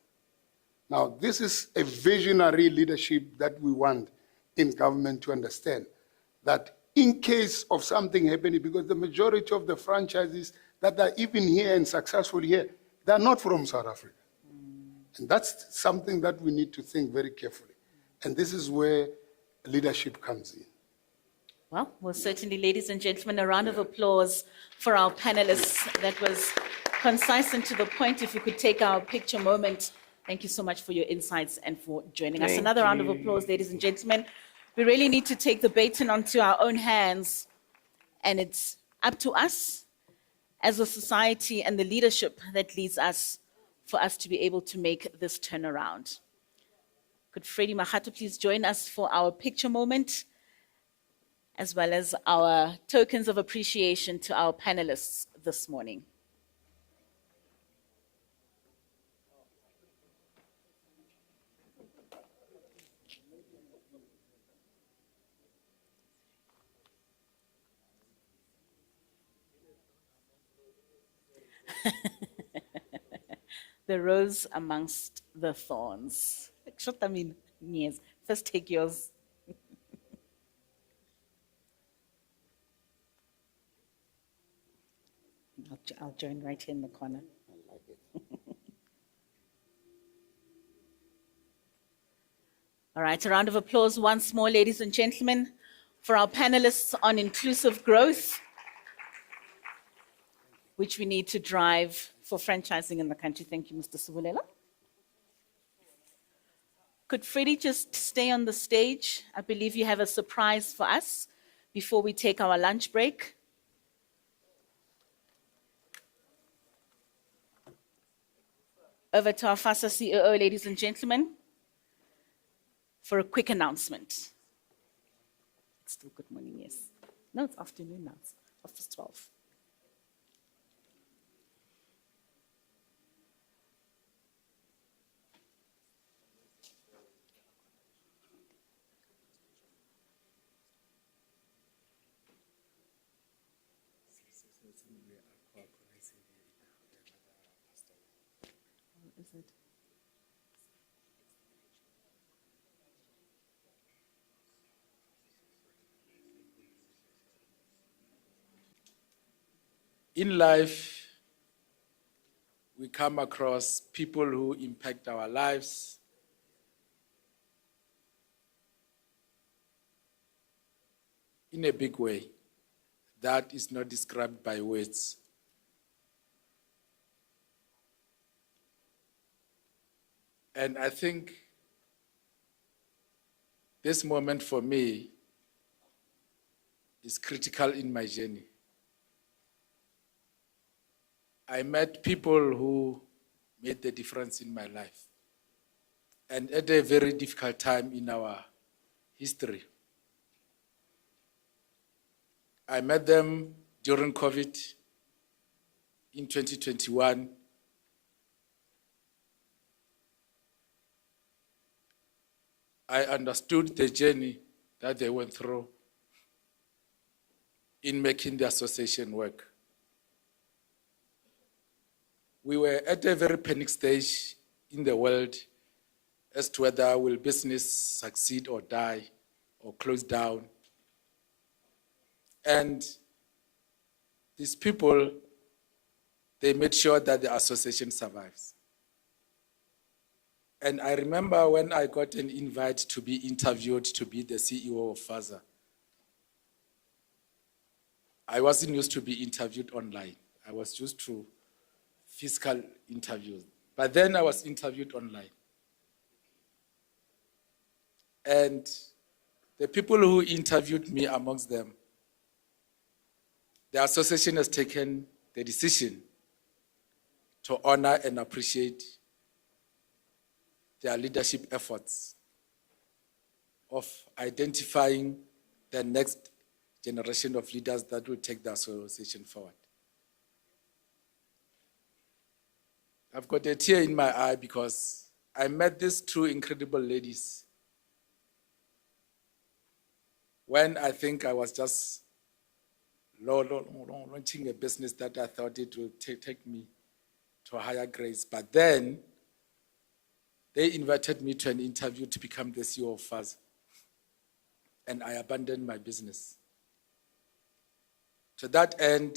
Now, this is a visionary leadership that we want in government to understand, that in case of something happening, because the majority of the franchises that are even here and successful here, they're not from South Africa. And that's something that we need to think very carefully. And this is where leadership comes in. Well, certainly, ladies and gentlemen, a round of applause for our panelists. That was concise and to the point. If we could take our picture moment. Thank you so much for your insights and for joining us. Thank Another round of you. applause, ladies and gentlemen. We really need to take the baton onto our own hands, and it's up to us as a society and the leadership that leads us for us to be able to make this turnaround. Could Freddie Mahato please join us for our picture moment, as well as our tokens of appreciation to our panelists this morning. The rose amongst the thorns. Yes. First take yours. I'll join right here in the corner. All right, a round of applause once more, ladies and gentlemen, for our panelists on inclusive growth, which we need to drive for franchising in the country. Thank you, Mr. Sibulela. Could Freddie just stay on the stage? I believe you have a surprise for us before we take our lunch break. Over to our FASA CEO, ladies and gentlemen, for a quick announcement. It's still good morning, yes. No, it's afternoon now. It's after 12. Is it? In life, we come across people who impact our lives. In a big way that is not described by words. And I think this moment for me is critical in my journey. I met people who made the difference in my life, and at a very difficult time in our history. I met them during COVID in 2021. I understood the journey that they went through in making the association work. We were at a very panic stage in the world as to whether will business succeed or die or close down. And these people, they made sure that the association survives. And I remember when I got an invite to be interviewed to be the CEO of FASA. I wasn't used to be interviewed online. I was used to physical interviews. But then I was interviewed online. And the people who interviewed me, amongst them, the association has taken the decision to honor and appreciate their leadership efforts of identifying the next generation of leaders that will take the association forward. I've got a tear in my eye because I met these two incredible ladies when I think I was just launching a business that I thought it would take me to a higher grades. But then they invited me to an interview to become the CEO of FASA. And I abandoned my business. To that end,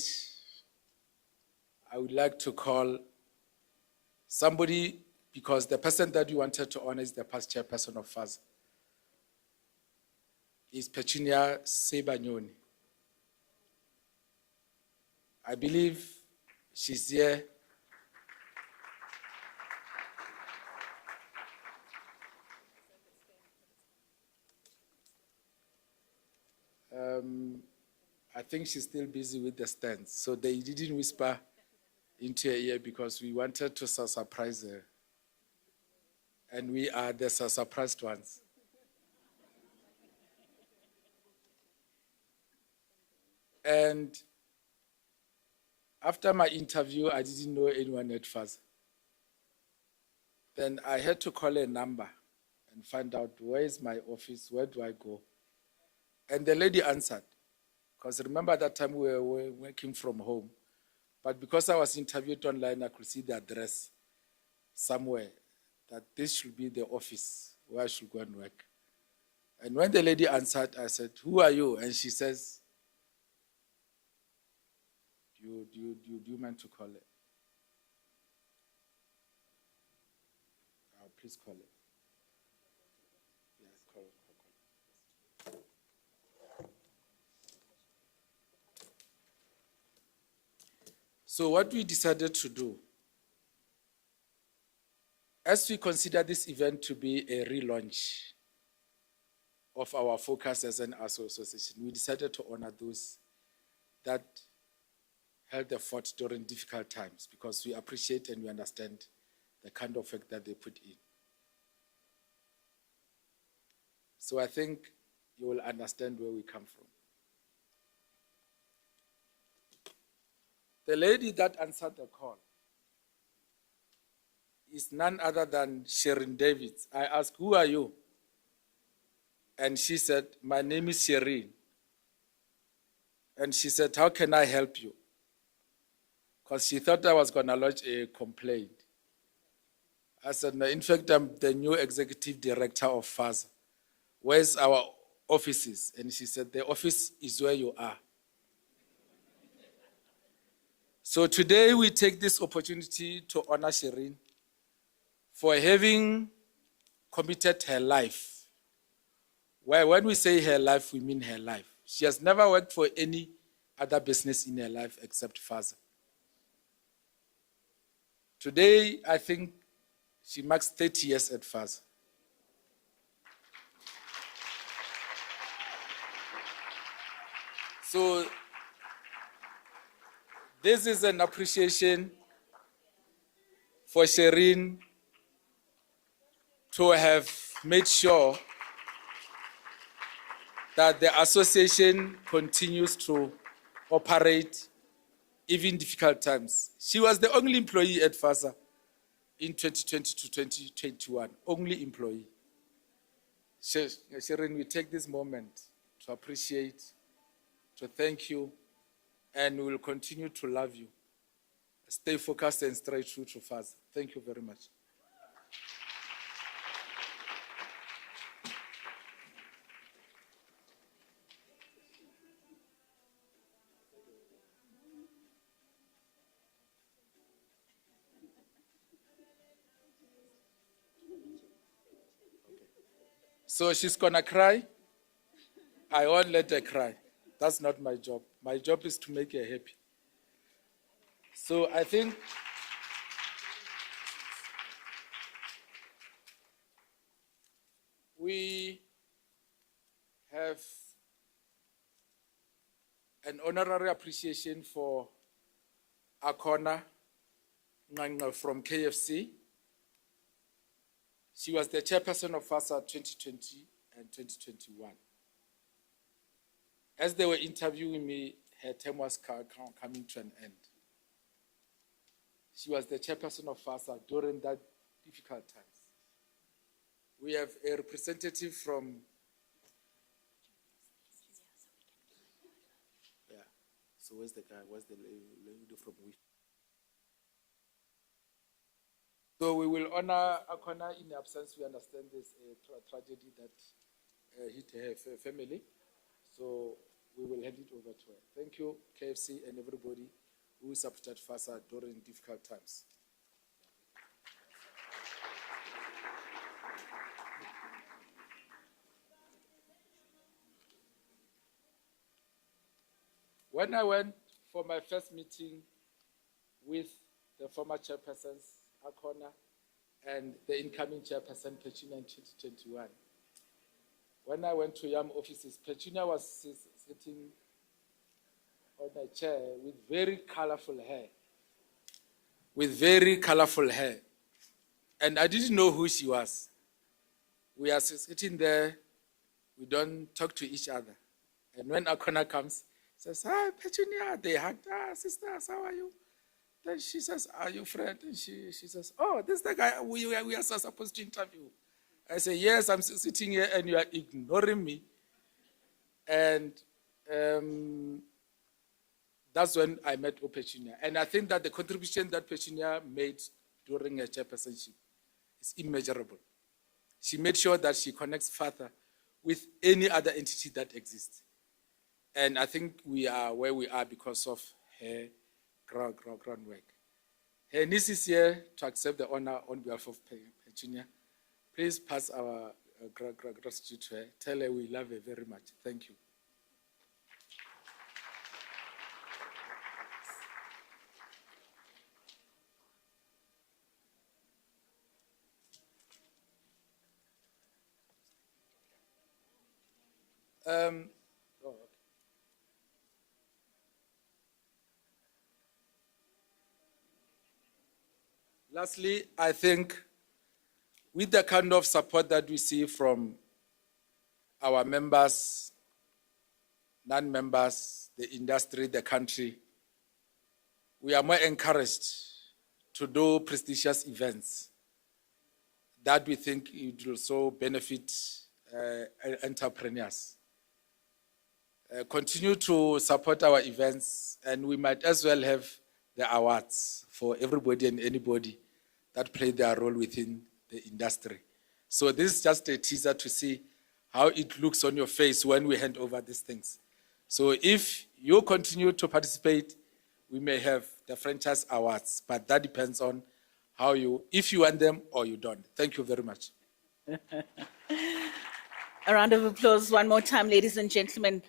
I would like to call somebody because the person that you wanted to honor is the past chairperson of FASA. Is Petunia Sebanyoni. I believe she's here. I think she's still busy with the stands, so they didn't whisper into her ear because we wanted to surprise her. And we are the surprised ones. And after my interview, I didn't know anyone at FASA. Then I had to call a number and find out where is my office, where do I go? And the lady answered, because remember that time we were working from home. But because I was interviewed online, I could see the address somewhere that this should be the office where I should go and work. And when the lady answered, I said, "Who are you?" And she says, do you mind to call it? Oh, please call it. Yeah, call. So what we decided to do, as we consider this event to be a relaunch of our focus as an association, we decided to honor those that held the fort during difficult times because we appreciate and we understand the kind of work that they put in. So I think you will understand where we come from. The lady that answered the call is none other than Sherin Davids. I asked, "Who are you?" And she said, "My name is Sherin." And she said, "How can I help you?" Because she thought I was going to lodge a complaint. I said, "No, in fact, I'm the new executive director of FASA. Where's our offices?" And she said, "The office is where you are." So today we take this opportunity to honor Sherin for having committed her life. Well, when we say her life, we mean her life. She has never worked for any other business in her life except FASA. Today, I think she marks 30 years at FASA. So this is an appreciation for Sherin to have made sure that the association continues to operate even in difficult times. She was the only employee at FASA in 2020 to 2021, only employee. Sherin, we take this moment to appreciate, to thank you, and we will continue to love you. Stay focused and stay true to FASA. Thank you very much. So she's gonna cry. I won't let her cry. That's not my job. My job is to make her happy. So I think we have an honorary appreciation for Akona Nganga from KFC. She was the chairperson of FASA 2020 and 2021. As they were interviewing me, her term was coming to an end. She was the chairperson of FASA during that difficult times. We have a representative from, so where's the guy, where's the lady from which? So we will honor Akona in absence. We understand this tragedy that hit her family. So we will hand it over to her. Thank you, KFC and everybody who supported FASA during difficult times. When I went for my first meeting with the former chairpersons, Akona, and the incoming chairperson, Petunia, in 2021, when I went to YAM offices, Petunia was sitting on a chair with very colorful hair. And I didn't know who she was. We are sitting there, we don't talk to each other. And when Akona comes, says, "Hi, Petunia," they hugged, "Sisters, how are you?" Then she says, "Are you friend?" And she says, "Oh, this is the guy we are supposed to interview." I say, "Yes, I'm sitting here and you are ignoring me." And that's when I met Petunia. And I think that the contribution that Petunia made during her chairpersonship is immeasurable. She made sure that she connects further with any other entity that exists. And I think we are where we are because of her groundwork. Her niece is here to accept the honor on behalf of Petunia. Please pass our gratitude to her. Tell her we love her very much. Thank you. Lastly, I think with the kind of support that we see from our members, non-members, the industry, the country, we are more encouraged to do prestigious events that we think it will also benefit entrepreneurs. Continue to support our events, and we might as well have the awards for everybody and anybody that played their role within the industry. So this is just a teaser to see how it looks on your face when we hand over these things. So if you continue to participate, we may have the franchise awards, but that depends on how if you want them or you don't. Thank you very much. A round of applause one more time, ladies and gentlemen.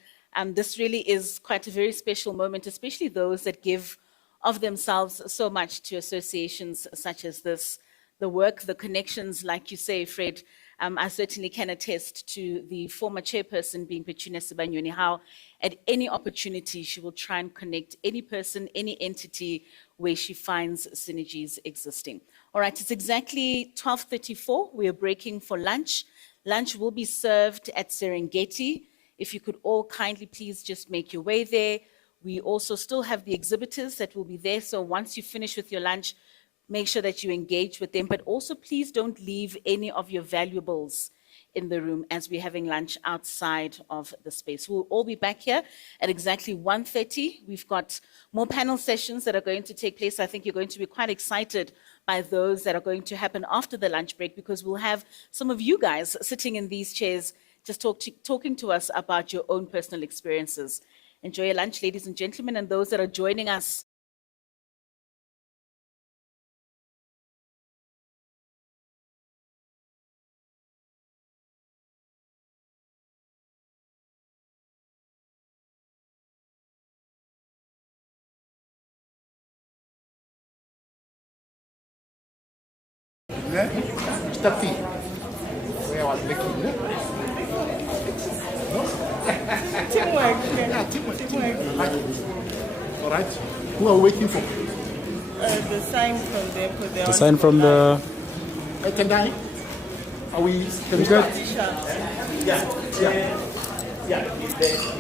This really is quite a very special moment, especially those that give of themselves so much to associations such as this. The work, the connections, like you say, Fred, I certainly can attest to the former chairperson being Petunia Sibanyoni, how at any opportunity she will try and connect any person, any entity where she finds synergies existing. All right, it's exactly 12:34. We are breaking for lunch. Lunch will be served at Serengeti. If you could all kindly please just make your way there. We also still have the exhibitors that will be there. So once you finish with your lunch, make sure that you engage with them. But also please don't leave any of your valuables in the room as we're having lunch outside of the space. We'll all be back here at exactly 1:30. We've got more panel sessions that are going to take place. I think you're going to be quite excited by those that are going to happen after the lunch break, because we'll have some of you guys sitting in these chairs just talking to us about your own personal experiences. Enjoy your lunch, ladies and gentlemen, and those that are joining us. Where I was looking. All right. Who are we waiting for? The sign from there. The sign from the... Tendai? Are we good? Yeah.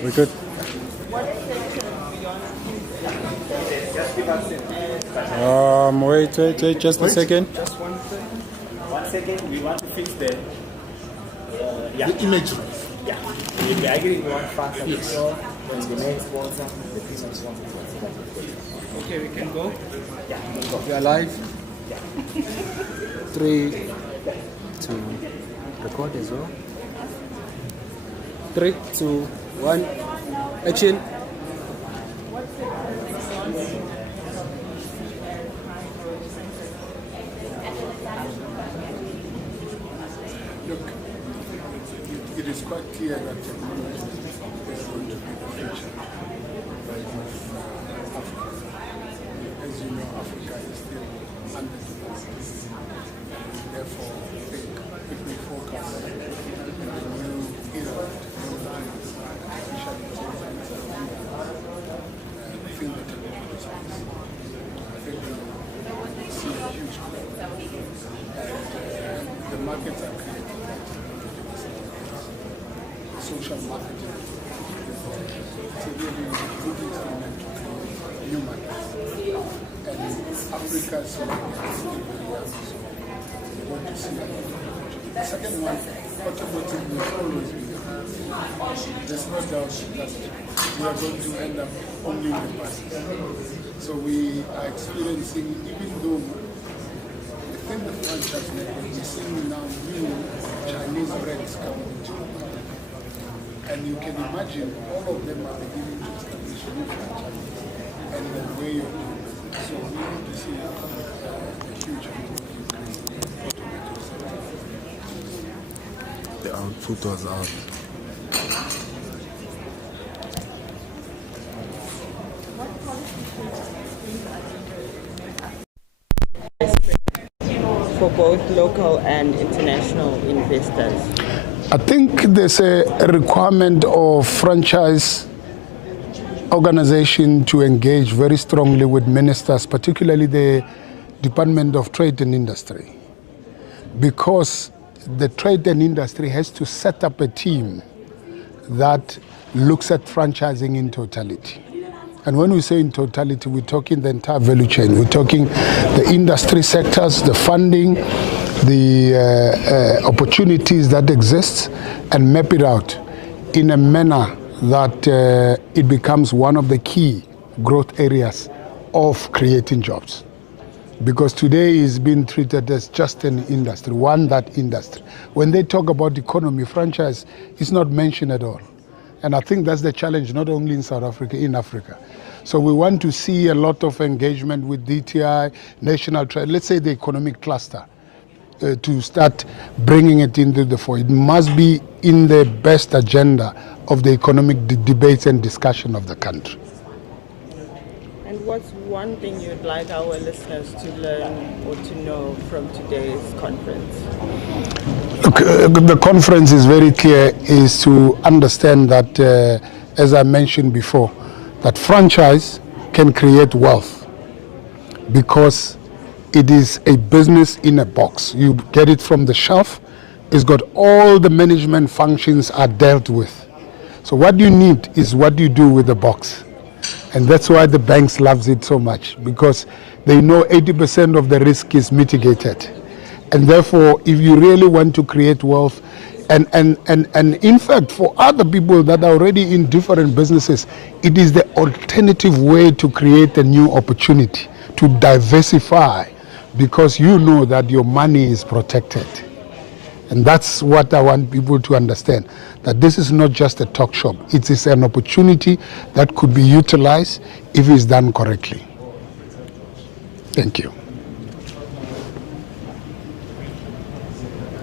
We're good. Wait, just a second. Just 1 second. We want to fix the image. Yeah. If the agreement we want FASA, yes. When the main sponsor, the business one. Okay, we can go. Yeah, we can go. We are live. 3, 2, record as well. 3, 2, 1, action. Look, it is quite clear that technology is going to be the future. Right? markets are created. Social marketing. It's a really good instrument to create new markets. And Africa is still very young, so we want to see a lot of opportunity. The second one, automotive will always be there. There's no doubt that we are going to end up only with buses. So we are experiencing, even though within the franchise network, we're seeing now new Chinese brands coming into the market. And you can imagine all of them are beginning to establish new franchises and the way of doing business. So we need to see a huge increase in automotive sector. The output was out. For both local and international investors? I think there's a requirement of franchise organization to engage very strongly with ministers, particularly the Department of Trade and Industry, because the trade and industry has to set up a team that looks at franchising in totality. And when we say in totality, we're talking the entire value chain. We're talking the industry sectors, the funding, the opportunities that exist, and map it out in a manner that it becomes one of the key growth areas of creating jobs. Because today is being treated as just an industry, that industry. When they talk about economy, franchise is not mentioned at all. And I think that's the challenge, not only in South Africa, in Africa. So we want to see a lot of engagement with DTI, national trade, let's say the economic cluster, to start bringing it into the fore. It must be in the best agenda of the economic debates and discussion of the country. And what's one thing you'd like our listeners to learn or to know from today's conference? Look, the conference is very clear, is to understand that, as I mentioned before, that franchise can create wealth because it is a business in a box. You get it from the shelf, it's got all the management functions are dealt with. So what you need is what you do with the box. And that's why the banks loves it so much, because they know 80% of the risk is mitigated. And therefore, if you really want to create wealth, and in fact, for other people that are already in different businesses, it is the alternative way to create a new opportunity, to diversify, because you know that your money is protected. And that's what I want people to understand, that this is not just a talk shop. It is an opportunity that could be utilized if it's done correctly. Thank you.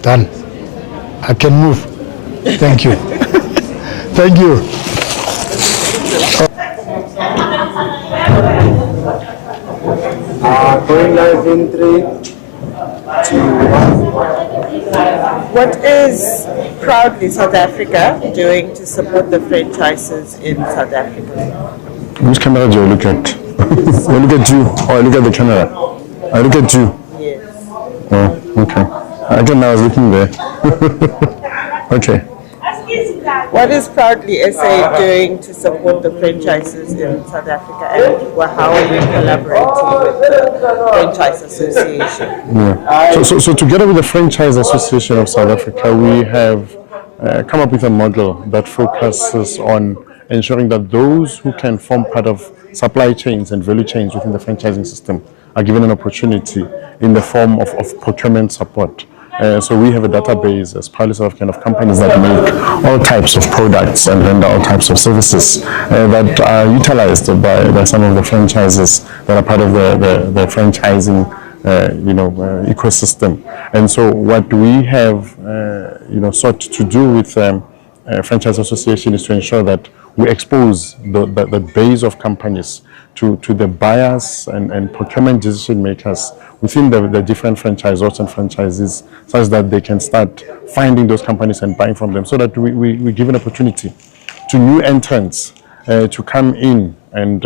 Done. I can move. Thank you. Thank you. Going live in 3, 2, 1. What is Proudly South Africa doing to support the franchises in South Africa? Which camera do you look at? I look at you, or I look at the camera? I look at you. Yes. Oh, okay. Again, I was looking there. Okay. What is Proudly SA doing to support the franchises in South Africa, and how are you collaborating with the Franchise Association? Yeah. So together with the Franchise Association of South Africa, we have come up with a model that focuses on ensuring that those who can form part of supply chains and value chains within the franchising system are given an opportunity in the form of procurement support. So we have a database as Proudly South African of companies that make all types of products and render all types of services that are utilized by some of the franchises that are part of the franchising ecosystem. And so what we have sought to do with Franchise Association is to ensure that we expose the base of companies to the buyers and procurement decision makers within the different franchisors and franchises, such that they can start finding those companies and buying from them, so that we give an opportunity to new entrants to come in and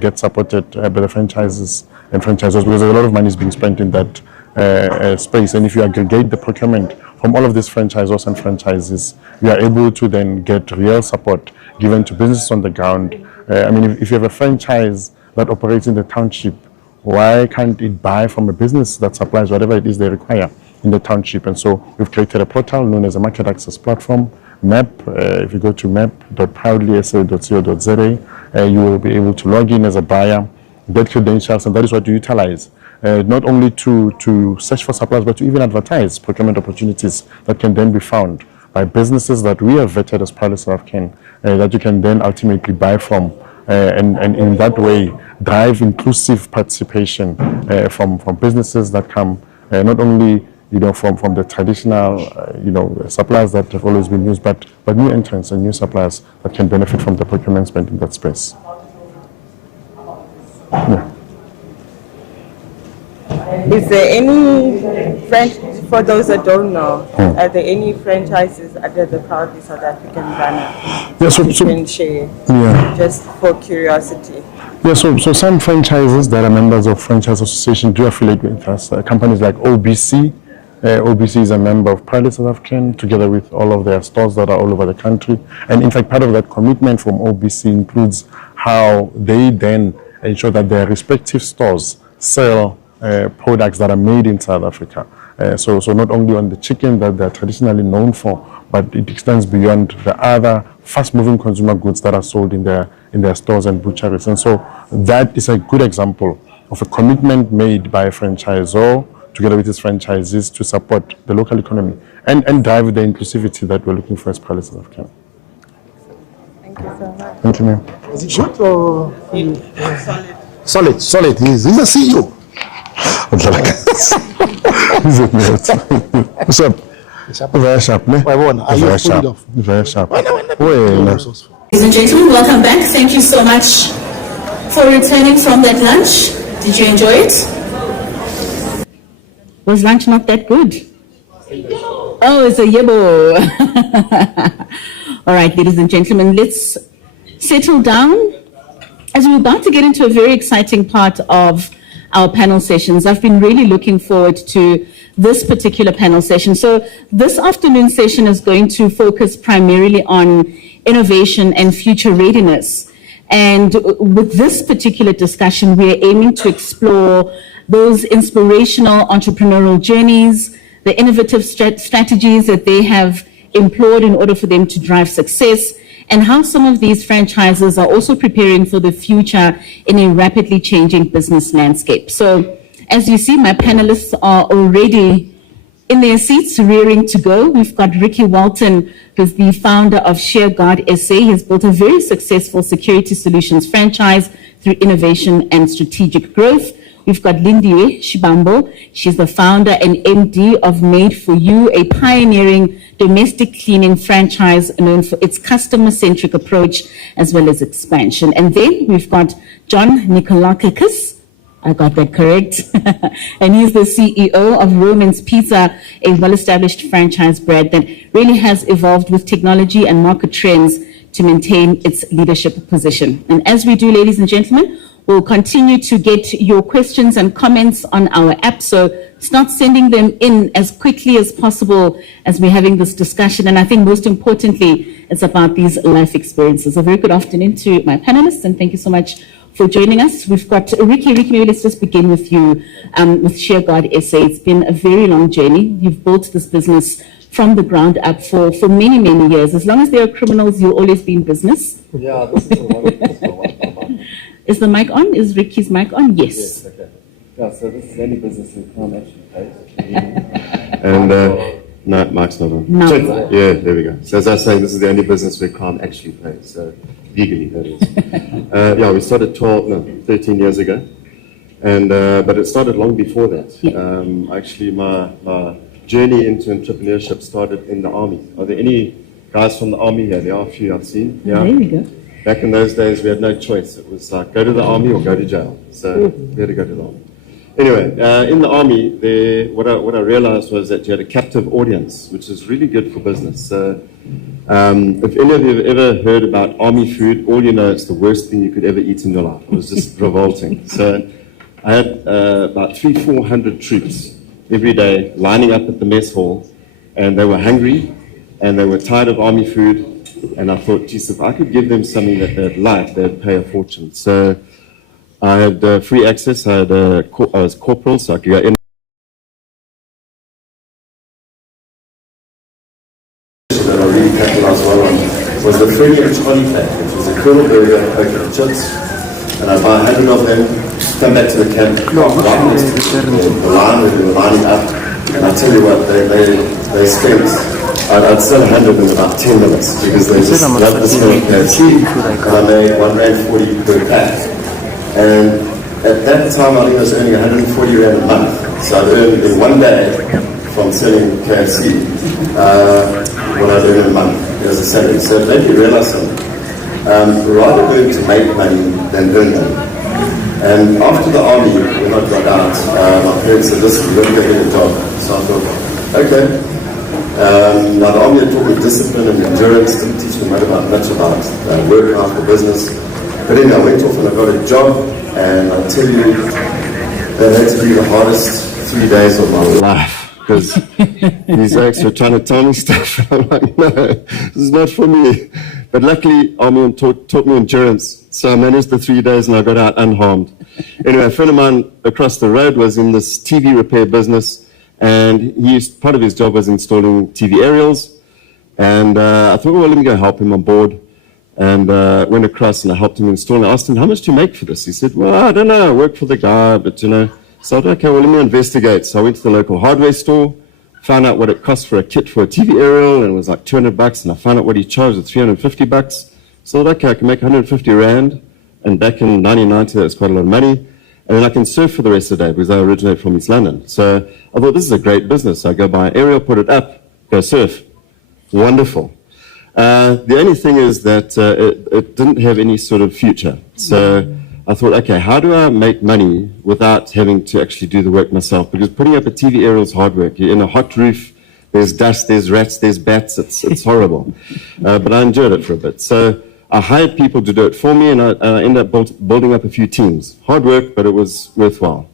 get supported by the franchises and franchisors, because a lot of money is being spent in that space. And if you aggregate the procurement from all of these franchisors and franchises, we are able to then get real support given to businesses on the ground. I mean, if you have a franchise that operates in the township, why can't it buy from a business that supplies whatever it is they require in the township? And so we've created a portal known as a market access platform, MAP. If you go to map.proudlysa.co.za, you will be able to log in as a buyer, get credentials, and that is what you utilize. Not only to search for suppliers, but to even advertise procurement opportunities that can then be found by businesses that we have vetted as Proudly South African, that you can then ultimately buy from, and in that way drive inclusive participation from businesses that come not only from the traditional suppliers that have always been used, but new entrants and new suppliers that can benefit from the procurement spent in that space. Yeah. Is there any for those that don't know, are there any franchises under the Proudly South African banner? Yeah, so you can share, just for curiosity. Yeah, so some franchises that are members of Franchise Association do affiliate with us. Companies like OBC. OBC is a member of Proudly South African, together with all of their stores that are all over the country. And in fact, part of that commitment from OBC includes how they then ensure that their respective stores sell products that are made in South Africa. So not only on the chicken that they're traditionally known for, but it extends beyond the other fast-moving consumer goods that are sold in their stores and butcheries. And so that is a good example of a commitment made by a franchisor together with its franchises to support the local economy and drive the inclusivity that we're looking for as Proudly South African. Thank you so much. Thank you, ma'am. Is it short or solid? Solid. He's a CEO. Is it not? What's up? Very sharp, ne? Very sharp. Very sharp. Ladies and gentlemen, welcome back. Thank you so much for returning from that lunch. Did you enjoy it? Was lunch not that good? Oh, it's a yebo. All right, ladies and gentlemen, let's settle down as we're about to get into a very exciting part of our panel sessions. I've been really looking forward to this particular panel session. So this afternoon session is going to focus primarily on innovation and future readiness. And with this particular discussion, we are aiming to explore those inspirational entrepreneurial journeys, the innovative strategies that they have employed in order for them to drive success, and how some of these franchises are also preparing for the future in a rapidly changing business landscape. So as you see, my panelists are already in their seats, rearing to go. We've got Ricky Walton, who's the founder of ShareGuard SA. He has built a very successful security solutions franchise through innovation and strategic growth. We've got Lindiwe Shibambo. She's the founder and MD of Made For You, a pioneering domestic cleaning franchise known for its customer-centric approach as well as expansion. And then we've got John Nikolakakis. I got that correct. And he's the CEO of Roman's Pizza, a well-established franchise brand that really has evolved with technology and market trends to maintain its leadership position. And as we do, ladies and gentlemen, we'll continue to get your questions and comments on our app. So start sending them in as quickly as possible as we're having this discussion. And I think most importantly, it's about these life experiences. A very good afternoon to my panelists, and thank you so much for joining us. We've got Ricky. Ricky, maybe let's just begin with you with ShareGuard SA. It's been a very long journey. You've built this business from the ground up for many, many years. As long as there are criminals, you'll always be in business. Yeah, this is the one. Is the mic on? Is Ricky's mic on? Yes. Yes, okay. Yeah, so this is any business we can't actually pay. And no, mic's not on. No. So, yeah, there we go. So as I was saying, this is the only business we can't actually pay. So legally, that is. Yeah, we started 13 years ago. And but it started long before that. Yeah. Actually, my journey into entrepreneurship started in the army. Are there any guys from the army here? There are a few I've seen. Yeah. There we go. Back in those days, we had no choice. It was like, go to the army or go to jail. So we had to go to the army. Anyway, in the army, what I realized was that you had a captive audience, which is really good for business. So if any of you have ever heard about army food, all you know it's the worst thing you could ever eat in your life. It was just revolting. So I had about 300-400 troops every day, lining up at the mess hall, and they were hungry, and they were tired of army food, and I thought, geez, if I could give them something that they'd like, they'd pay a fortune. So I had free access. I was corporal, so I could go in. That I really capitalized well on was the Freddy and Charlie pack, which was a kernel burger, Coke and chips, and I'd buy 100 of them, come back to the camp, the line where they were lining up, and I tell you what, they spent, I'd sell 100 in about 10 minutes, because they just loved the smell of KFC, and I made R1.40 per pack. And at that time, I think I was earning 140 Rand a month, so I'd earn in one day from selling KFC, what I earned in a month as a salary. So it made me realize something. Rather learn to make money than earn money. And after the army, when I got out, my parents said, listen, you're going to get a job. So I thought, okay. Now the army had taught me discipline and endurance, didn't teach me much about working out the business. But anyway, I went off and I got a job, and I'll tell you, that had to be the hardest 3 days of my life. Because these acts were trying to tell me stuff. I'm like, no, this is not for me. But luckily, Army taught me endurance. So I managed the 3 days and I got out unharmed. Anyway, a friend of mine across the road was in this TV repair business. And part of his job was installing TV aerials. And I thought, well, let me go help him on board. And went across and I helped him install. And I asked him, how much do you make for this? He said, well, I don't know. I work for the guy, but you know. So I thought, okay, well, let me investigate. So I went to the local hardware store, found out what it cost for a kit for a TV aerial, and it was like $200, and I found out what he charged at $350. So I thought, okay, I can make 150 Rand, and back in 1990, that was quite a lot of money, and then I can surf for the rest of the day, because I originate from East London. So I thought, this is a great business. I go buy an aerial, put it up, go surf. Wonderful. The only thing is that it didn't have any sort of future. So I thought, okay, how do I make money without having to actually do the work myself? Because putting up a TV aerial is hard work. You're in a hot roof, there's dust, there's rats, there's bats, it's horrible. But I enjoyed it for a bit. So I hired people to do it for me, and I ended up building up a few teams. Hard work, but it was worthwhile.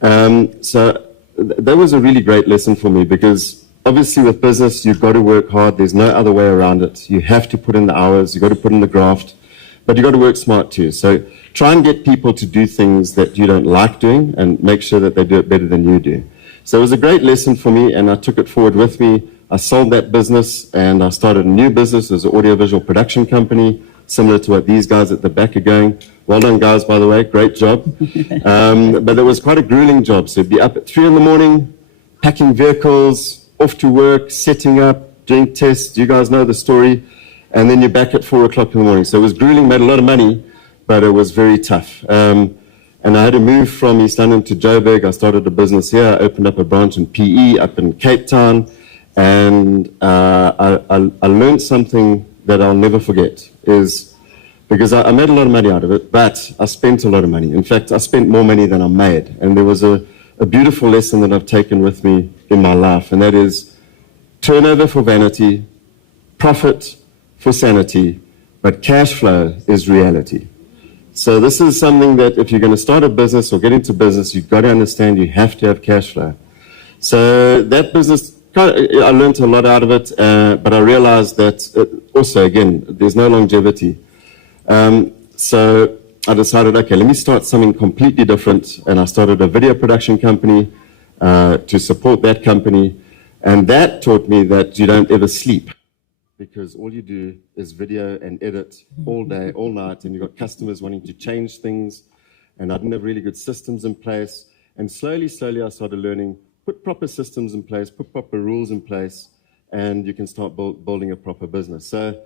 So that was a really great lesson for me, because obviously with business, you've got to work hard. There's no other way around it. You have to put in the hours, you've got to put in the graft, but you've got to work smart too. So try and get people to do things that you don't like doing and make sure that they do it better than you do. So it was a great lesson for me, and I took it forward with me. I sold that business and I started a new business as an audiovisual production company, similar to what these guys at the back are going. Well done, guys, by the way, great job. But it was quite a grueling job. So it'd be up at 3 in the morning, packing vehicles, off to work, setting up, doing tests. You guys know the story. And then you're back at 4 o'clock in the morning. So it was grueling, made a lot of money, but it was very tough. And I had to move from East London to Joburg. I started a business here. I opened up a branch in PE up in Cape Town. And I learned something that I'll never forget, is because I made a lot of money out of it, but I spent a lot of money. In fact, I spent more money than I made. And there was a beautiful lesson that I've taken with me in my life, and that is turnover for vanity, profit for sanity, but cash flow is reality. So this is something that if you're going to start a business or get into business, you've got to understand you have to have cash flow. So that business, I learned a lot out of it, but I realized that also, again, there's no longevity. So I decided, okay, let me start something completely different, and I started a video production company to support that company, and that taught me that you don't ever sleep, because all you do is video and edit all day, all night, and you've got customers wanting to change things, and I didn't have really good systems in place, and slowly I started learning, put proper systems in place, put proper rules in place, and you can start building a proper business. So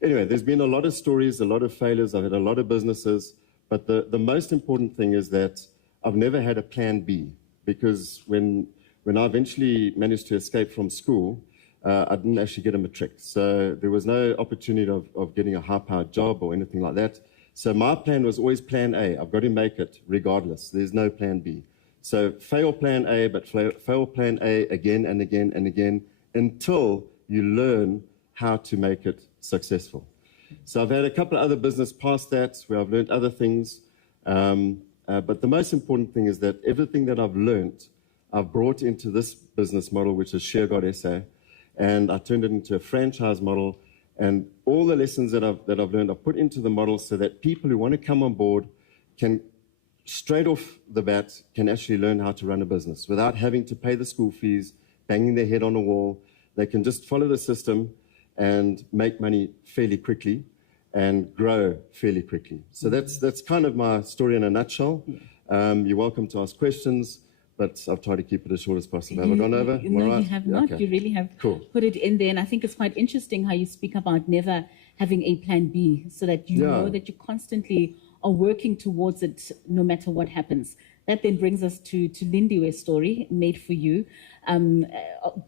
anyway, there's been a lot of stories, a lot of failures, I've had a lot of businesses, but the most important thing is that I've never had a plan B, because when I eventually managed to escape from school, I didn't actually get a matric. So there was no opportunity of getting a high-powered job or anything like that. So my plan was always plan A. I've got to make it regardless. There's no plan B. So fail plan A, but fail plan A again and again and again until you learn how to make it successful. So I've had a couple of other business past that where I've learned other things. But the most important thing is that everything that I've learned, I've brought into this business model, which is ShareGod SA, and I turned it into a franchise model. And all the lessons that I've learned, I've put into the model so that people who want to come on board can, straight off the bat, can actually learn how to run a business without having to pay the school fees, banging their head on a wall. They can just follow the system and make money fairly quickly and grow fairly quickly. So that's kind of my story in a nutshell. You're welcome to ask questions, but I've tried to keep it as short as possible. Have I gone over? Am I No, right? you have not. Okay. You really have Cool. put it in there. And I think it's quite interesting how you speak about never having a plan B, so that you Yeah. know that you constantly are working towards it no matter what happens. That then brings us to Lindiwe's story, Made for You.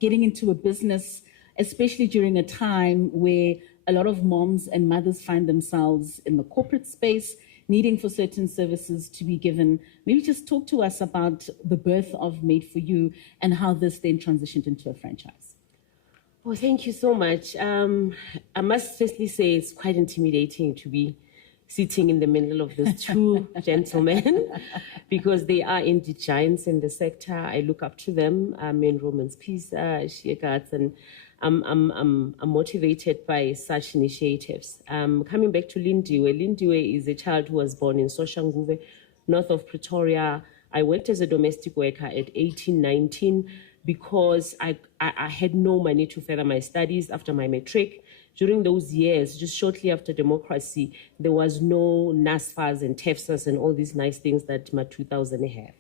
Getting into a business, especially during a time where a lot of moms and mothers find themselves in the corporate space, needing for certain services to be given. Maybe just talk to us about the birth of Made for You and how this then transitioned into a franchise. Oh, thank you so much. I must firstly say it's quite intimidating to be sitting in the middle of these two gentlemen, because they are indeed giants in the sector. I look up to them. I'm in Romans Peace, Shearguards, and I'm motivated by such initiatives. Coming back to Lindiwe, Lindiwe is a child who was born in Soshanguve, north of Pretoria. I worked as a domestic worker at 18, 19 because I had no money to further my studies after my matric. During those years, just shortly after democracy, there was no NASFAs and TEFSAs and all these nice things that my 2000 have.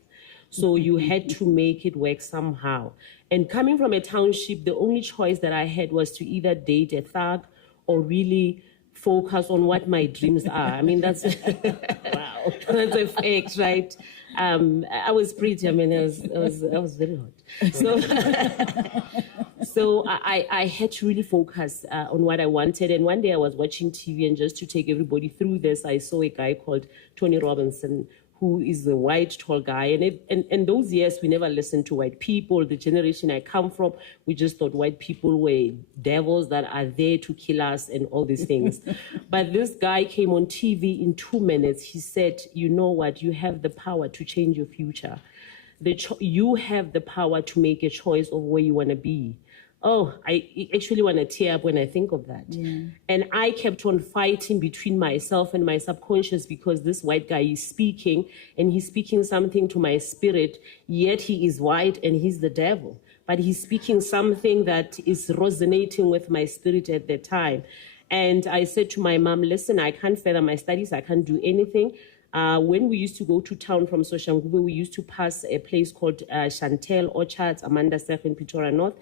So you had to make it work somehow. And coming from a township, the only choice that I had was to either date a thug or really focus on what my dreams are. I mean, that's wow, that's a fact, right? I was pretty. I mean, I was very hot. So I had to really focus on what I wanted. And one day I was watching TV, and just to take everybody through this, I saw a guy called Tony Robinson, who is a white, tall guy. And those years, we never listened to white people. The generation I come from, we just thought white people were devils that are there to kill us and all these things. But this guy came on TV in 2 minutes. He said, you know what? You have the power to change your future. You have the power to make a choice of where you want to be. Oh, I actually want to tear up when I think of that. Yeah. And I kept on fighting between myself and my subconscious, because this white guy is speaking, and he's speaking something to my spirit, yet he is white and he's the devil. But he's speaking something that is resonating with my spirit at the time. And I said to my mom, listen, I can't further my studies. I can't do anything. When we used to go to town from Soshanguve, we used to pass a place called Chantel Orchards, Amanda Sef in Pretoria North.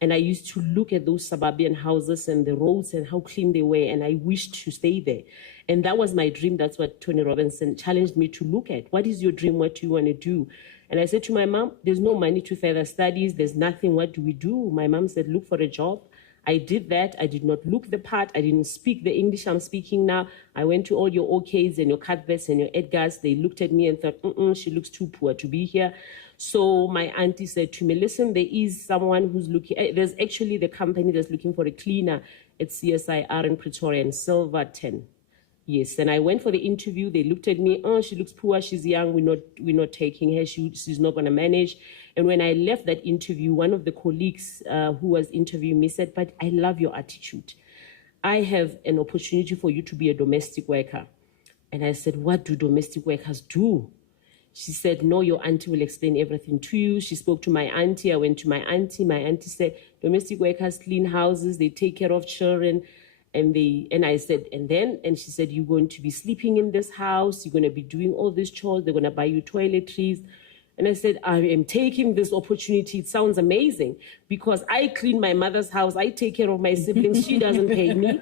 And I used to look at those suburban houses and the roads and how clean they were, and I wished to stay there. And that was my dream. That's what Tony Robinson challenged me to look at. What is your dream? What do you want to do? And I said to my mom, there's no money to further studies. There's nothing. What do we do? My mom said, look for a job. I did that. I did not look the part. I didn't speak the English I'm speaking now. I went to all your OKs and your Cuthberts and your Edgars. They looked at me and thought, she looks too poor to be here. So my auntie said to me, listen, there is someone who's looking, there's actually the company that's looking for a cleaner at CSIR in Pretoria in Silverton. Yes, and I went for the interview. They looked at me, she looks poor, she's young, we're not taking her, she's not going to manage. And when I left that interview, one of the colleagues who was interviewing me said, but I love your attitude. I have an opportunity for you to be a domestic worker. And I said, what do domestic workers do? She said, no, your auntie will explain everything to you. She spoke to my auntie. I went to my auntie. My auntie said, domestic workers clean houses, they take care of children. And I said, and she said, you're going to be sleeping in this house. You're going to be doing all these chores. They're going to buy you toiletries. And I said, I am taking this opportunity. It sounds amazing because I clean my mother's house. I take care of my siblings. She doesn't pay me.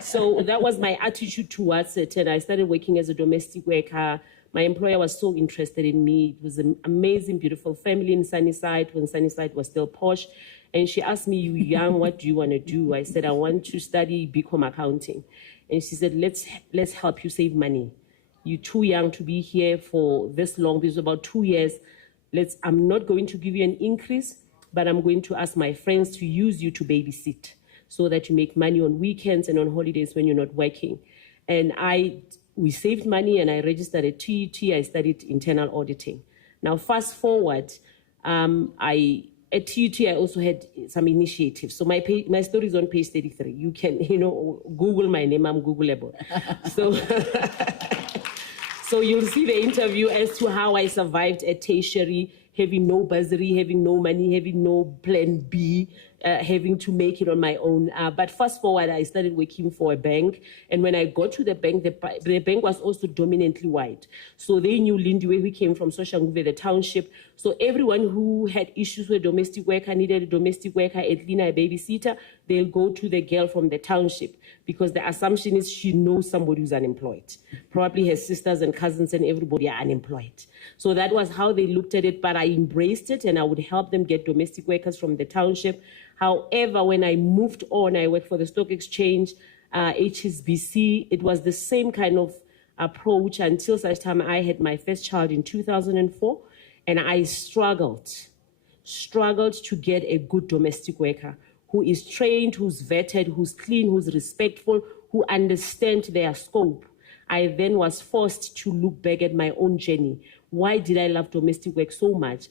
So that was my attitude towards it. And I started working as a domestic worker. My employer was so interested in me. It was an amazing, beautiful family in Sunnyside when Sunnyside was still posh. And she asked me, you young, what do you want to do? I said, I want to study BCom accounting. And she said, let's help you save money. You're too young to be here for this long. This is about 2 years. I'm not going to give you an increase, but I'm going to ask my friends to use you to babysit so that you make money on weekends and on holidays when you're not working. And we saved money and I registered at TET. I studied internal auditing. Now, fast forward, At TUT, I also had some initiatives. So my story is on page 33. You can, Google my name. I'm Googleable. So you'll see the interview as to how I survived at tertiary, having no bursary, having no money, having no plan B, having to make it on my own. But fast forward, I started working for a bank. And when I got to the bank, the bank was also dominantly white. So they knew Lindiwe, who came from Soshanguve, the township. So everyone who had issues with domestic worker, needed a domestic worker, at Lina, a babysitter, they'll go to the girl from the township because the assumption is she knows somebody who's unemployed. Probably her sisters and cousins and everybody are unemployed. So that was how they looked at it, but I embraced it and I would help them get domestic workers from the township. However, when I moved on, I worked for the stock exchange, HSBC. It was the same kind of approach until such time I had my first child in 2004, and I struggled to get a good domestic worker who is trained, who's vetted, who's clean, who's respectful, who understands their scope. I then was forced to look back at my own journey. Why did I love domestic work so much?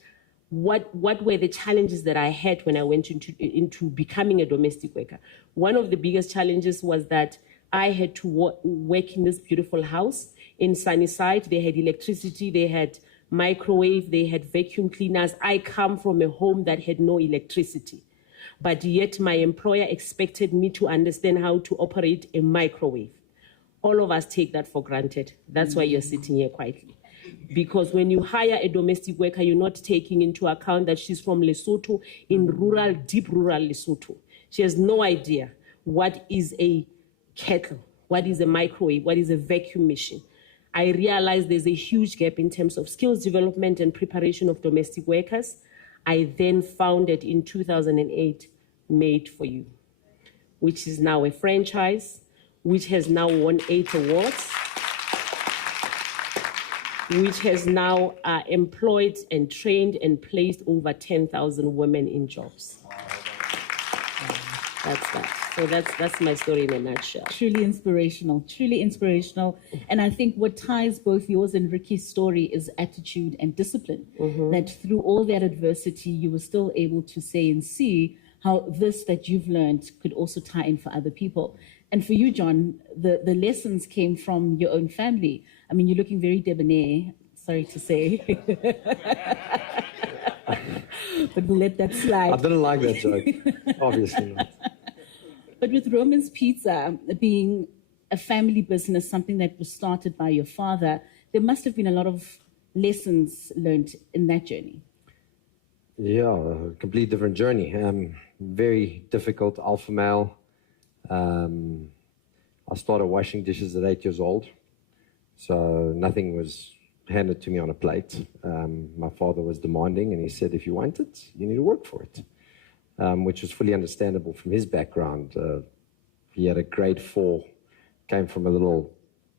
What were the challenges that I had when I went into becoming a domestic worker? One of the biggest challenges was that I had to work in this beautiful house in Sunnyside. They had electricity, they had microwave, they had vacuum cleaners. I come from a home that had no electricity, but yet my employer expected me to understand how to operate a microwave. All of us take that for granted. That's why you're sitting here quietly. Because when you hire a domestic worker, you're not taking into account that she's from Lesotho, in rural, deep rural Lesotho. She has no idea what is a kettle, what is a microwave, what is a vacuum machine. I realized there's a huge gap in terms of skills development and preparation of domestic workers. I then founded in 2008 Made for You, which is now a franchise, which has now won 8 awards, which has now employed and trained and placed over 10,000 women in jobs. That's that. So that's my story in a nutshell. Truly inspirational, truly inspirational. And I think what ties both yours and Ricky's story is attitude and discipline. That through all that adversity, you were still able to say and see how this that you've learned could also tie in for other people. And for you, John, the lessons came from your own family. I mean, you're looking very debonair, sorry to say. But we'll let that slide. I didn't like that joke, obviously not. But with Roman's Pizza being a family business, something that was started by your father, there must have been a lot of lessons learned in that journey. Yeah, a completely different journey. Very difficult alpha male. I started washing dishes at 8 years old, so nothing was handed to me on a plate. My father was demanding, and he said, if you want it, you need to work for it, which was fully understandable from his background. He had a grade 4, came from a little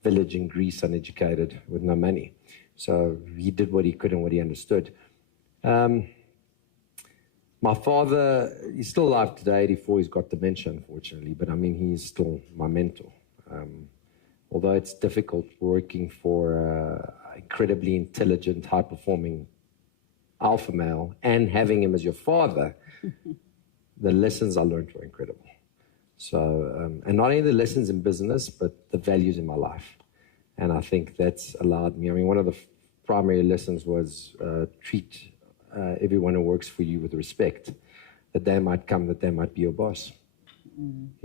village in Greece, uneducated, with no money. So he did what he could and what he understood. My father, he's still alive today, 84, he's got dementia, unfortunately, but I mean, he's still my mentor. Although it's difficult working for an incredibly intelligent, high-performing alpha male and having him as your father, the lessons I learned were incredible. So, and not only the lessons in business, but the values in my life. And I think that's allowed me, I mean, one of the primary lessons was treat everyone who works for you with respect. The day might come that they might be your boss.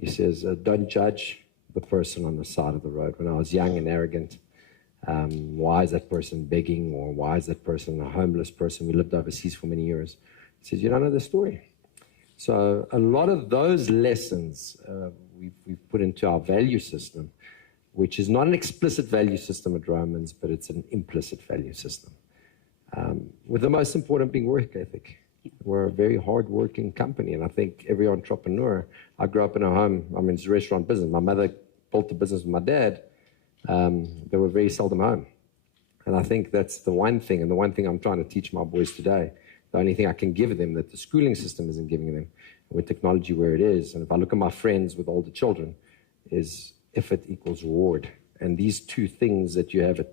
He says, don't judge the person on the side of the road. When I was young and arrogant, why is that person begging, or why is that person a homeless person? We lived overseas for many years. He says, you don't know the story. So a lot of those lessons we've put into our value system, which is not an explicit value system at Romans, but it's an implicit value system. With the most important being work ethic. We're a very hard-working company, and I think every entrepreneur, I grew up in a home, I mean, it's a restaurant business. My mother built the business with my dad. They were very seldom home. And I think that's the one thing, and the one thing I'm trying to teach my boys today, the only thing I can give them that the schooling system isn't giving them, with technology where it is, and if I look at my friends with older children, is effort equals reward. And these two things that you have at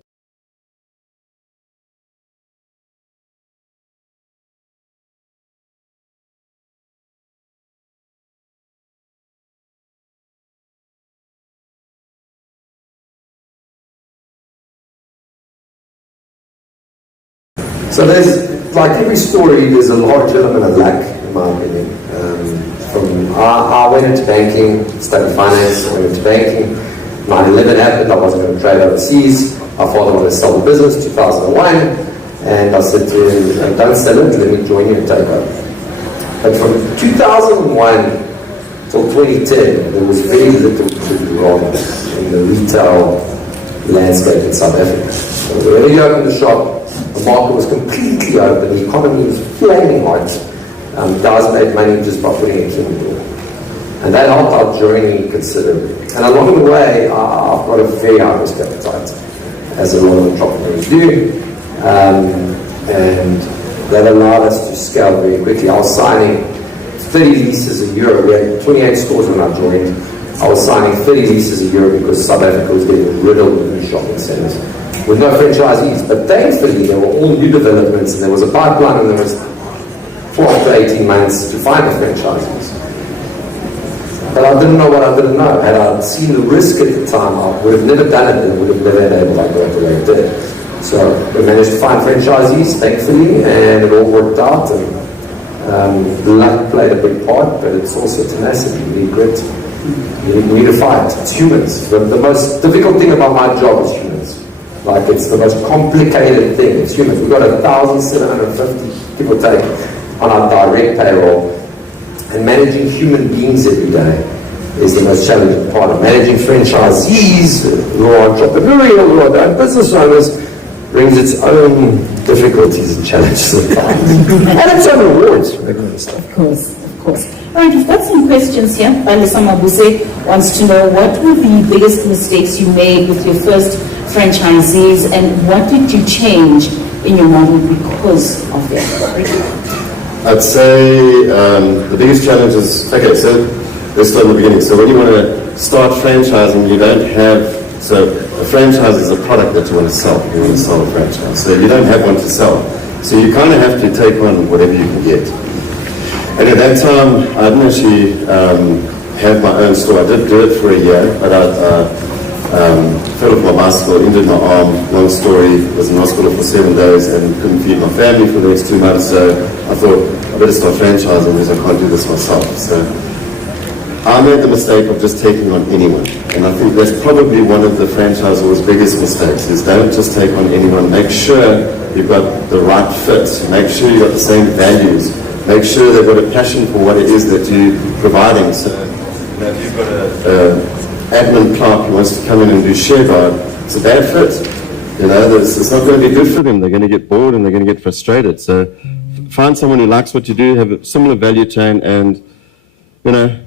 So there's, like every story, there's a large element of luck, in my opinion. I went into banking, studied finance, I went into banking. 9/11 happened, I wasn't going to trade overseas. My father wanted to sell the business, 2001, and I said to him, don't sell it, let me join you and take over. But from 2001 till 2010, there was very little to be wrong in the retail landscape in South Africa. So whenever you opened the shop, the market was completely open, the economy was flaming hot. Guys made money just by putting a key in the door. And that helped our journey considerably. And along the way, I've got a very high risk appetite, as a lot of entrepreneurs do. And that allowed us to scale very quickly. I was signing 30 leases a year. We had 28 stores when I joined. I was signing 30 leases a year because South Africa was getting riddled with new shopping centers with no franchisees. But thankfully, there were all new developments, and there was a pipeline, and there was 12 to 18 months to find the franchisees. But I didn't know what I didn't know. Had I seen the risk at the time, I would have never done it, and would have never enabled my growth the way it did. So we managed to find franchisees, thankfully, and it all worked out. And luck played a big part, but it's also tenacity. You need grit. You need to fight. It's humans. The most difficult thing about my job is humans. Like, it's the most complicated thing. It's humans. We've got 1,750 people take on our direct payroll. And managing human beings every day is the most challenging part of managing franchisees who are entrepreneurial, who are their own business owners, brings its own difficulties and challenges at times. And its own rewards, regular stuff. Of course, of course. All right, we've got some questions here. Alisa Mabuse wants to know, what were the biggest mistakes you made with your first franchisees, and what did you change in your model because of that? I'd say the biggest challenge is, okay, so let's start in the beginning. So when you want to start franchising, you don't have, so a franchise is a product that you want to sell. You want to sell a franchise. So you don't have one to sell. So you kind of have to take on whatever you can get. And at that time, I didn't actually have my own store. I did do it for a year, but I fell off my bicycle, injured my arm, long story, was in hospital for 7 days and couldn't feed my family for the next 2 months, so I thought I better start franchising because I can't do this myself. So I made the mistake of just taking on anyone, and I think that's probably one of the franchisor's biggest mistakes, is don't just take on anyone. Make sure you've got the right fit, make sure you've got the same values, make sure they've got a passion for what it is that you're providing. So if you've got a admin clerk who wants to come in and do share guard, it's a bad fit. You know, it's not going to be good for them. They're going to get bored and they're going to get frustrated. So find someone who likes what you do, have a similar value chain, and, you know,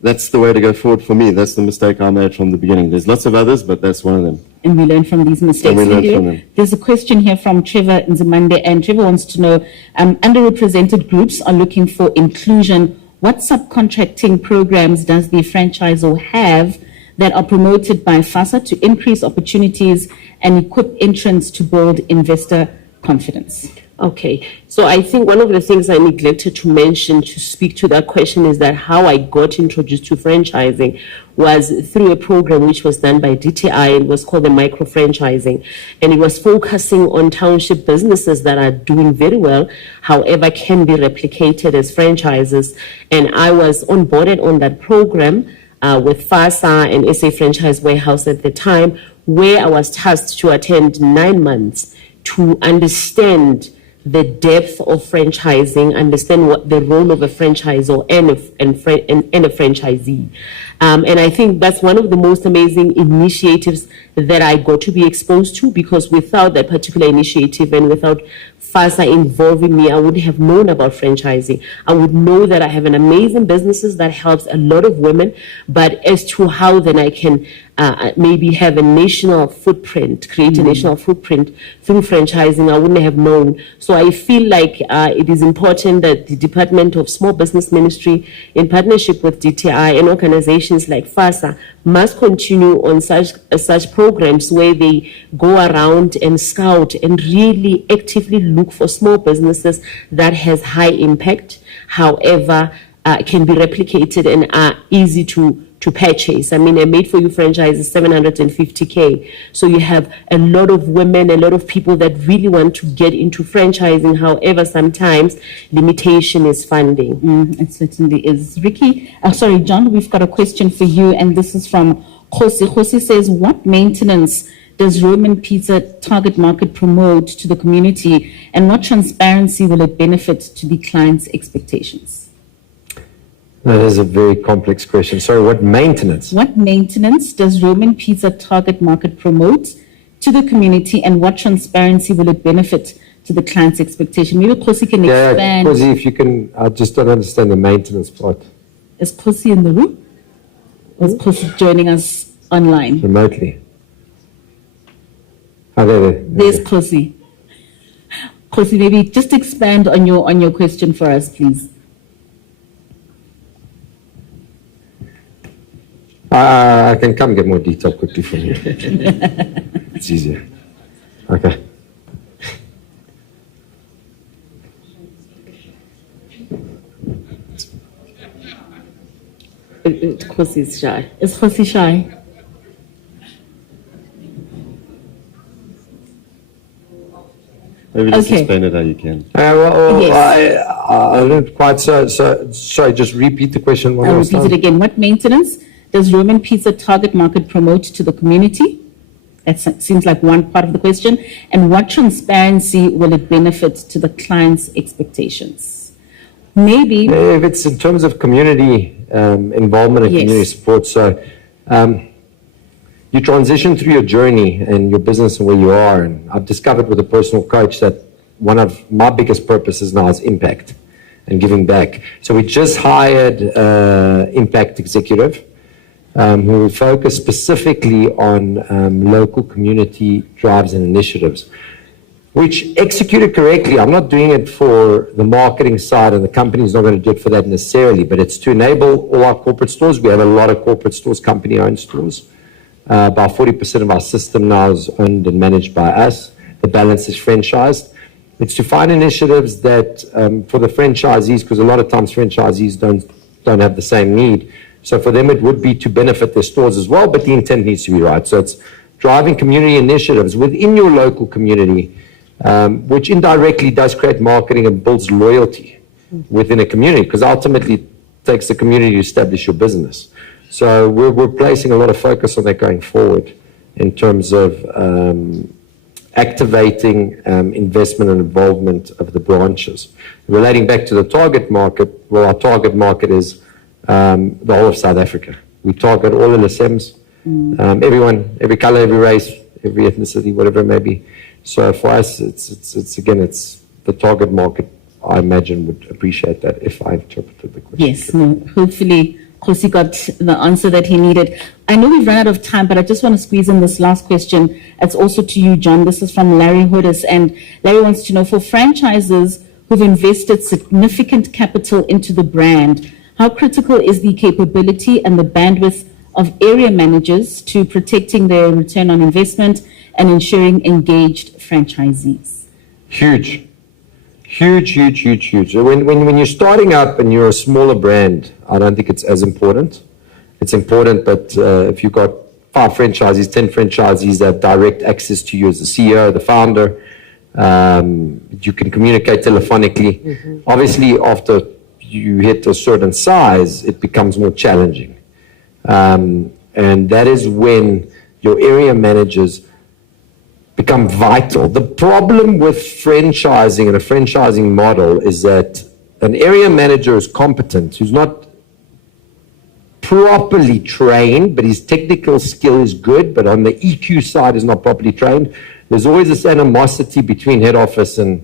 that's the way to go forward for me. That's the mistake I made from the beginning. There's lots of others, but that's one of them. And we learn from these mistakes. And we learn from them. There's a question here from Trevor Nzimande, and Trevor wants to know, underrepresented groups are looking for inclusion. What subcontracting programs does the franchisor have that are promoted by FASA to increase opportunities and equip entrants to build investor confidence? Okay, so I think one of the things I neglected to mention to speak to that question is that how I got introduced to franchising was through a program which was done by DTI. It was called the micro franchising, and it was focusing on township businesses that are doing very well, however can be replicated as franchises. And I was onboarded on that program with FASA and SA Franchise Warehouse at the time, where I was tasked to attend 9 months to understand the depth of franchising, understand what the role of a franchisor and a franchisee. And I think that's one of the most amazing initiatives that I got to be exposed to, because without that particular initiative and without FASA involving me, I wouldn't have known about franchising. I would know that I have an amazing businesses that helps a lot of women, but as to how then I can maybe have a national footprint, create a national footprint through franchising, I wouldn't have known. So I feel like it is important that the Department of Small Business Ministry, in partnership with DTI and organizations like FASA, must continue on such programs where they go around and scout and really actively look for small businesses that has high impact, however, can be replicated and are easy to purchase. I mean, a made-for-you franchise is 750K. So you have a lot of women, a lot of people that really want to get into franchising. However, sometimes limitation is funding. It certainly is. Ricky, sorry, John, we've got a question for you, and this is from Khosi. Khosi says, what maintenance does Roman Pizza target market promote to the community, and what transparency will it benefit to the client's expectations? That is a very complex question. Sorry, what maintenance? What maintenance does Roman Pizza target market promote to the community, and what transparency will it benefit to the client's expectation? Maybe Khosi can expand. Yeah, Khosi, if you can, I just don't understand the maintenance part. Is Khosi in the room? Or is Khosi joining us online? Remotely. Oh, there. There's Khosi. Khosi, maybe just expand on your question for us, please. I can come get more detail quickly from you. It's easier. Okay. Khosi is shy. Is Khosi shy? Maybe just explain it how you can. Yes. I don't quite, sorry, just repeat the question one I'll more repeat time. it again. What maintenance does Roman Pizza target market promote to the community? That seems like one part of the question. And what transparency will it benefit to the client's expectations? Maybe. If it's in terms of community involvement and community support, so you transition through your journey and your business and where you are. And I've discovered with a personal coach that one of my biggest purposes now is impact and giving back. So we just hired impact executive who will focus specifically on local community drives and initiatives, which executed correctly. I'm not doing it for the marketing side, and the company's not going to do it for that necessarily, but it's to enable all our corporate stores. We have a lot of corporate stores, company-owned stores. About 40% of our system now is owned and managed by us. The balance is franchised. It's to find initiatives that for the franchisees, because a lot of times franchisees don't have the same need. So for them, it would be to benefit their stores as well, but the intent needs to be right. So it's driving community initiatives within your local community, which indirectly does create marketing and builds loyalty within a community, because ultimately it takes the community to establish your business. So we're placing a lot of focus on that going forward in terms of activating investment and involvement of the branches. Relating back to the target market, well, our target market is the whole of South Africa. We target all LSMs, everyone, every color, every race, every ethnicity, whatever it may be. So for us, it's again, it's the target market. I imagine would appreciate that if I interpreted the question. Yes, no, hopefully Khosi got the answer that he needed. I know we've run out of time, but I just want to squeeze in this last question. It's also to you, John. This is from Larry Hoodis, and Larry wants to know, for franchises who've invested significant capital into the brand, how critical is the capability and the bandwidth of area managers to protecting their return on investment and ensuring engaged franchisees? Huge. Huge. When you're starting up and you're a smaller brand, I don't think it's as important. It's important, but if you've got 5 franchisees, 10 franchisees that have direct access to you as the CEO, the founder, you can communicate telephonically. Obviously, after you hit a certain size, it becomes more challenging. And that is when your area managers become vital. The problem with franchising and a franchising model is that an area manager is competent, who's not properly trained, but his technical skill is good, but on the EQ side is not properly trained. There's always this animosity between head office and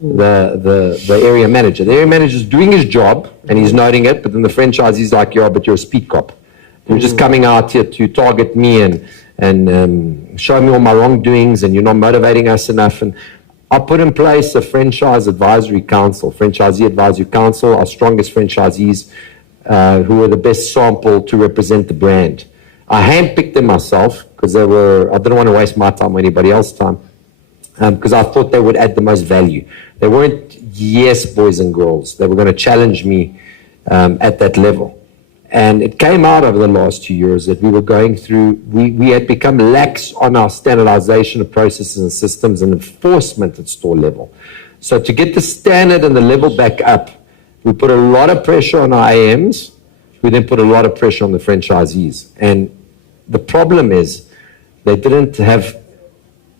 the area manager. The area manager is doing his job and he's noting it, but then the franchisee's like, yeah, but you're a speed cop. You're just coming out here to target me and show me all my wrongdoings, and you're not motivating us enough. And I put in place a franchise advisory council, franchisee advisory council, our strongest franchisees who are the best sample to represent the brand. I handpicked them myself because I didn't want to waste my time or anybody else's time, because I thought they would add the most value. They weren't yes boys and girls. They were going to challenge me at that level. And it came out over the last 2 years that we were going through, we had become lax on our standardization of processes and systems and enforcement at store level. So to get the standard and the level back up, we put a lot of pressure on our AMs. We then put a lot of pressure on the franchisees. And the problem is they didn't have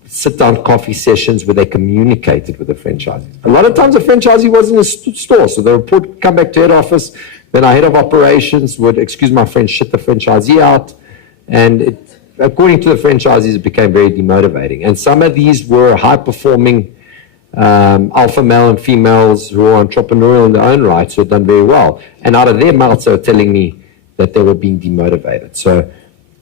sit-down coffee sessions where they communicated with the franchisee. A lot of times the franchisee was in the store, so the report would come back to head office, then our head of operations would, excuse my French, shit the franchisee out, and it, according to the franchisees, it became very demotivating. And some of these were high-performing alpha male and females who are entrepreneurial in their own rights, who had done very well. And out of their mouths, they were telling me that they were being demotivated. So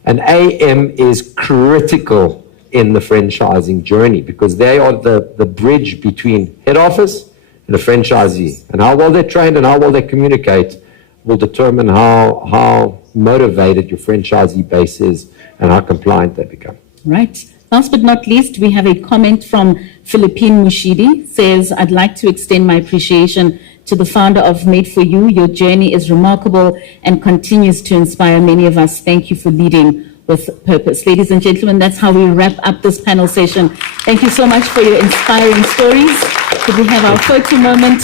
an AM is critical in the franchising journey because they are the bridge between head office and the franchisee. And how well they're trained and how well they communicate will determine how motivated your franchisee base is and how compliant they become. Right. Last but not least, we have a comment from Philippine Mushidi. Says, I'd like to extend my appreciation to the founder of Made for You. Your journey is remarkable and continues to inspire many of us. Thank you for leading with purpose. Ladies and gentlemen, that's how we wrap up this panel session. Thank you so much for your inspiring stories. Could we have our photo moment?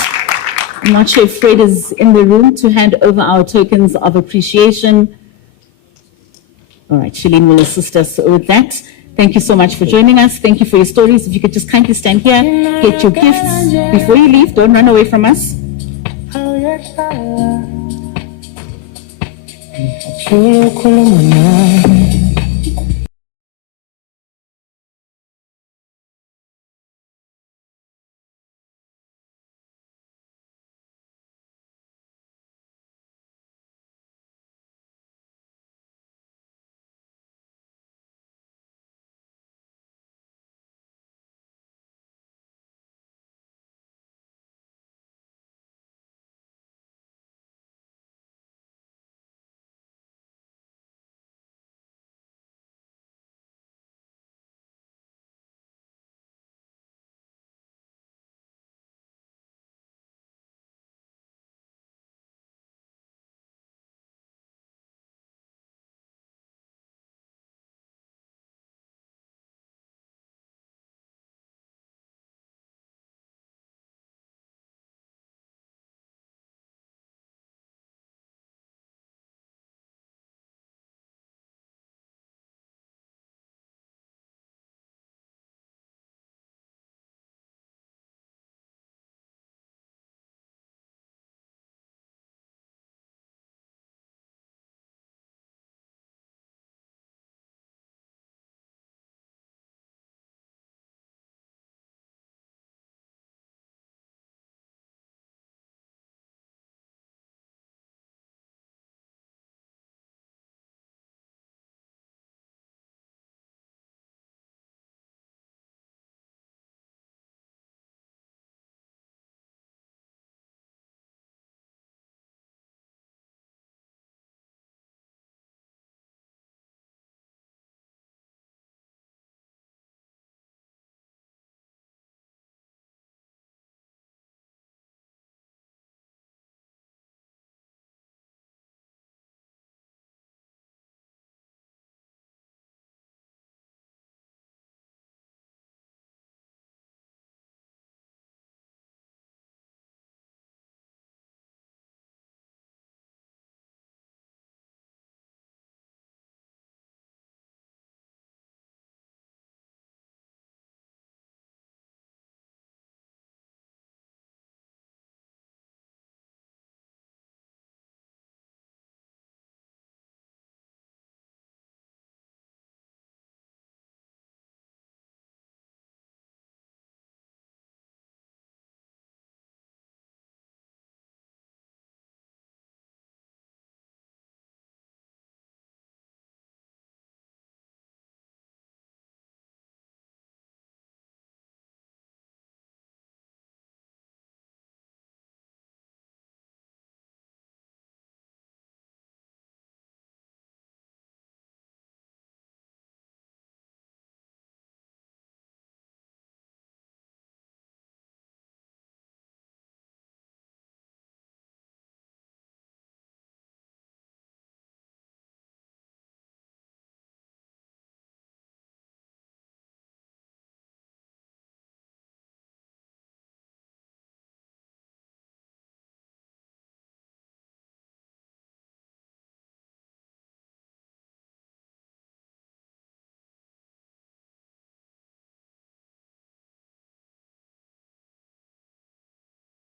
I'm not sure if Fred is in the room to hand over our tokens of appreciation. All right, Shalene will assist us with that. Thank you so much for joining us. Thank you for your stories. If you could just kindly stand here, get your gifts. Before you leave, don't run away from us.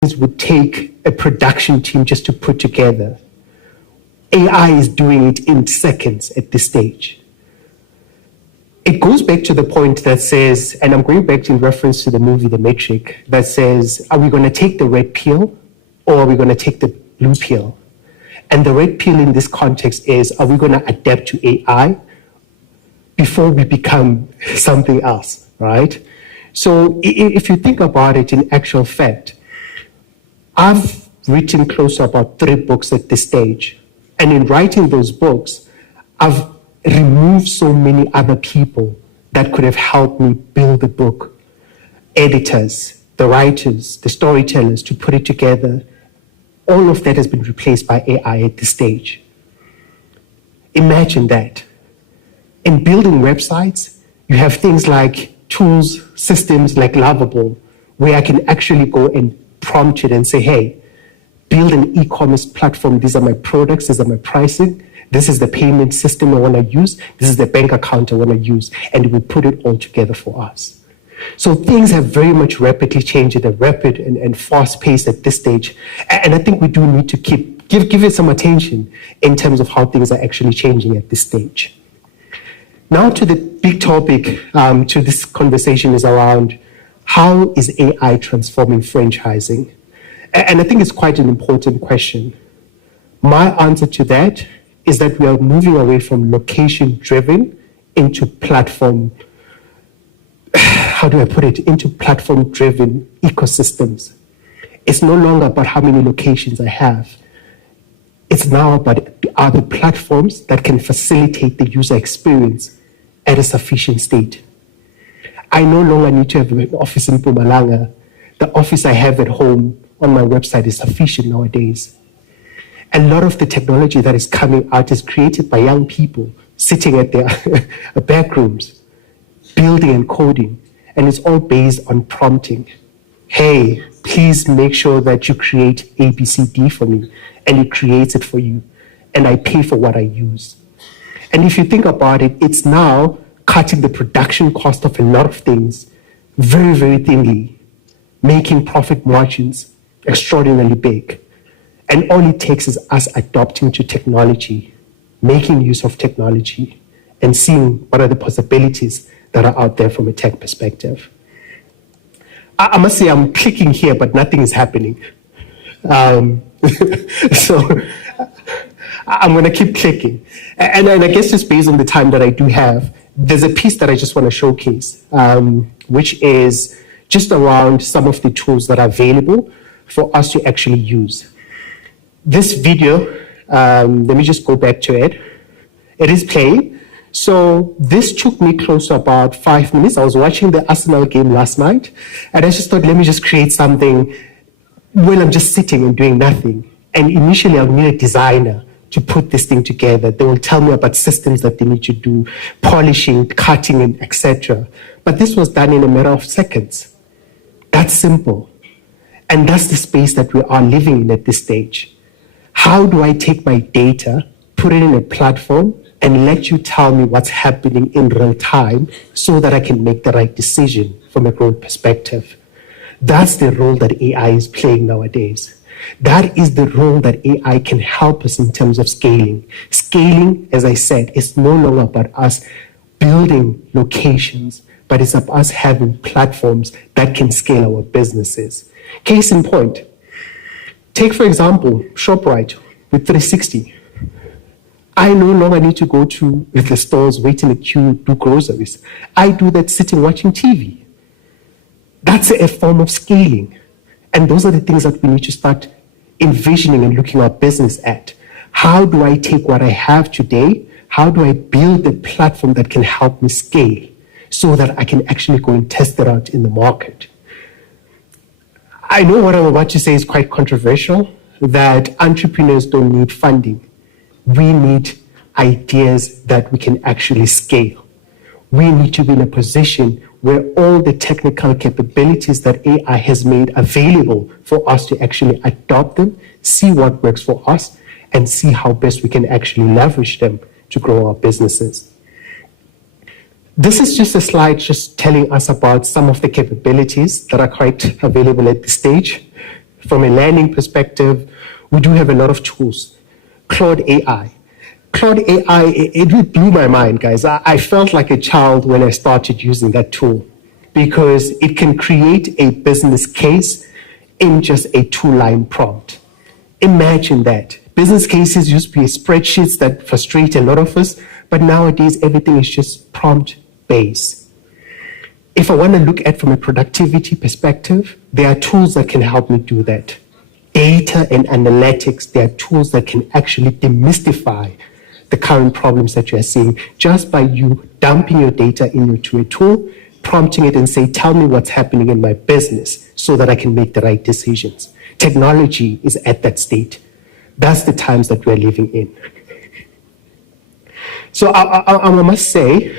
would take a production team just to put together. AI is doing it in seconds at this stage. It goes back to the point that says, and I'm going back in reference to the movie The Matrix, that says, are we going to take the red pill or are we going to take the blue pill? And the red pill in this context is, are we going to adapt to AI before we become something else, right? So if you think about it in actual fact, I've written close to about 3 books at this stage. And in writing those books, I've removed so many other people that could have helped me build the book. Editors, the writers, the storytellers to put it together. All of that has been replaced by AI at this stage. Imagine that. In building websites, you have things like tools, systems like Lovable, where I can actually go and prompt it and say, hey, build an e-commerce platform. These are my products, these are my pricing. This is the payment system I want to use. This is the bank account I want to use. And we put it all together for us. So things have very much rapidly changed at a rapid and fast pace at this stage. And I think we do need to give it some attention in terms of how things are actually changing at this stage. Now to the big topic to this conversation is around how is AI transforming franchising? And I think it's quite an important question. My answer to that is that we are moving away from location-driven into platform, how do I put it, into platform-driven ecosystems. It's no longer about how many locations I have. It's now about are the platforms that can facilitate the user experience at a sufficient state. I no longer need to have an office in Mpumalanga. The office I have at home on my website is sufficient nowadays. A lot of the technology that is coming out is created by young people sitting at their back rooms, building and coding, and it's all based on prompting. Hey, please make sure that you create ABCD for me, and it creates it for you, and I pay for what I use. And if you think about it, it's now cutting the production cost of a lot of things very, very thinly, making profit margins extraordinarily big. And all it takes is us adopting to technology, making use of technology, and seeing what are the possibilities that are out there from a tech perspective. I must say I'm clicking here, but nothing is happening. So I'm going to keep clicking. And I guess just based on the time that I do have, there's a piece that I just want to showcase, which is just around some of the tools that are available for us to actually use. This video, let me just go back to it. It is playing. So this took me close to about 5 minutes. I was watching the Arsenal game last night, and I just thought, let me just create something when I'm just sitting and doing nothing. And initially, I'll need a designer to put this thing together. They will tell me about systems that they need to do, polishing, cutting, and etc. But this was done in a matter of seconds. That's simple. And that's the space that we are living in at this stage. How do I take my data, put it in a platform, and let you tell me what's happening in real time so that I can make the right decision from a growth perspective? That's the role that AI is playing nowadays. That is the role that AI can help us in terms of scaling. Scaling, as I said, is no longer about us building locations, but it's about us having platforms that can scale our businesses. Case in point, take, for example, ShopRite with 360. I no longer need to go to the stores, wait in a queue, do groceries. I do that sitting watching TV. That's a form of scaling. And those are the things that we need to start envisioning and looking our business at. How do I take what I have today? How do I build a platform that can help me scale so that I can actually go and test it out in the market? I know what I'm about to say is quite controversial, that entrepreneurs don't need funding. We need ideas that we can actually scale. We need to be in a position where all the technical capabilities that AI has made available for us to actually adopt them, see what works for us, and see how best we can actually leverage them to grow our businesses. This is just a slide just telling us about some of the capabilities that are quite available at this stage. From a learning perspective, we do have a lot of tools. Claude AI. Claude AI, it blew my mind, guys. I felt like a child when I started using that tool because it can create a business case in just a 2-line prompt. Imagine that. Business cases used to be spreadsheets that frustrate a lot of us, but nowadays everything is just prompt-based. If I want to look at from a productivity perspective, there are tools that can help me do that. Data and analytics, there are tools that can actually demystify the current problems that you are seeing just by you dumping your data into a tool, prompting it and say, tell me what's happening in my business so that I can make the right decisions. Technology is at that state. That's the times that we're living in. So I must say,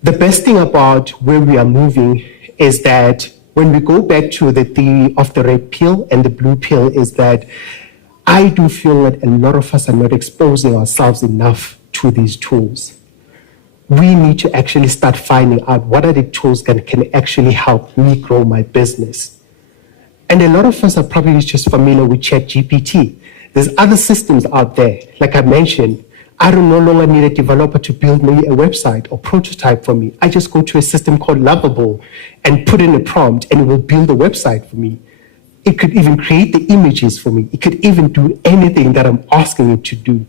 the best thing about where we are moving is that when we go back to the theme of the red pill and the blue pill is that I do feel that a lot of us are not exposing ourselves enough to these tools. We need to actually start finding out what are the tools that can actually help me grow my business. And a lot of us are probably just familiar with ChatGPT. There's other systems out there. Like I mentioned, I don't no longer need a developer to build me a website or prototype for me. I just go to a system called Lovable and put in a prompt and it will build a website for me. It could even create the images for me. It could even do anything that I'm asking it to do.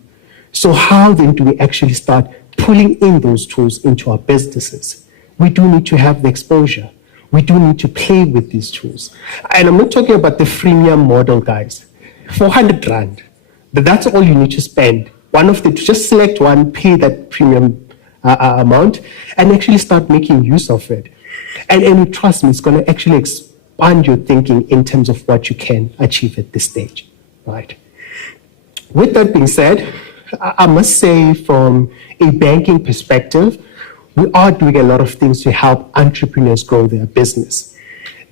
So how then do we actually start pulling in those tools into our businesses? We do need to have the exposure. We do need to play with these tools. And I'm not talking about the freemium model, guys. 400 Rand. That's all you need to spend. Just select one, pay that premium amount, and actually start making use of it. And trust me, it's going to actually expand your thinking in terms of what you can achieve at this stage, right? With that being said, I must say from a banking perspective, we are doing a lot of things to help entrepreneurs grow their business.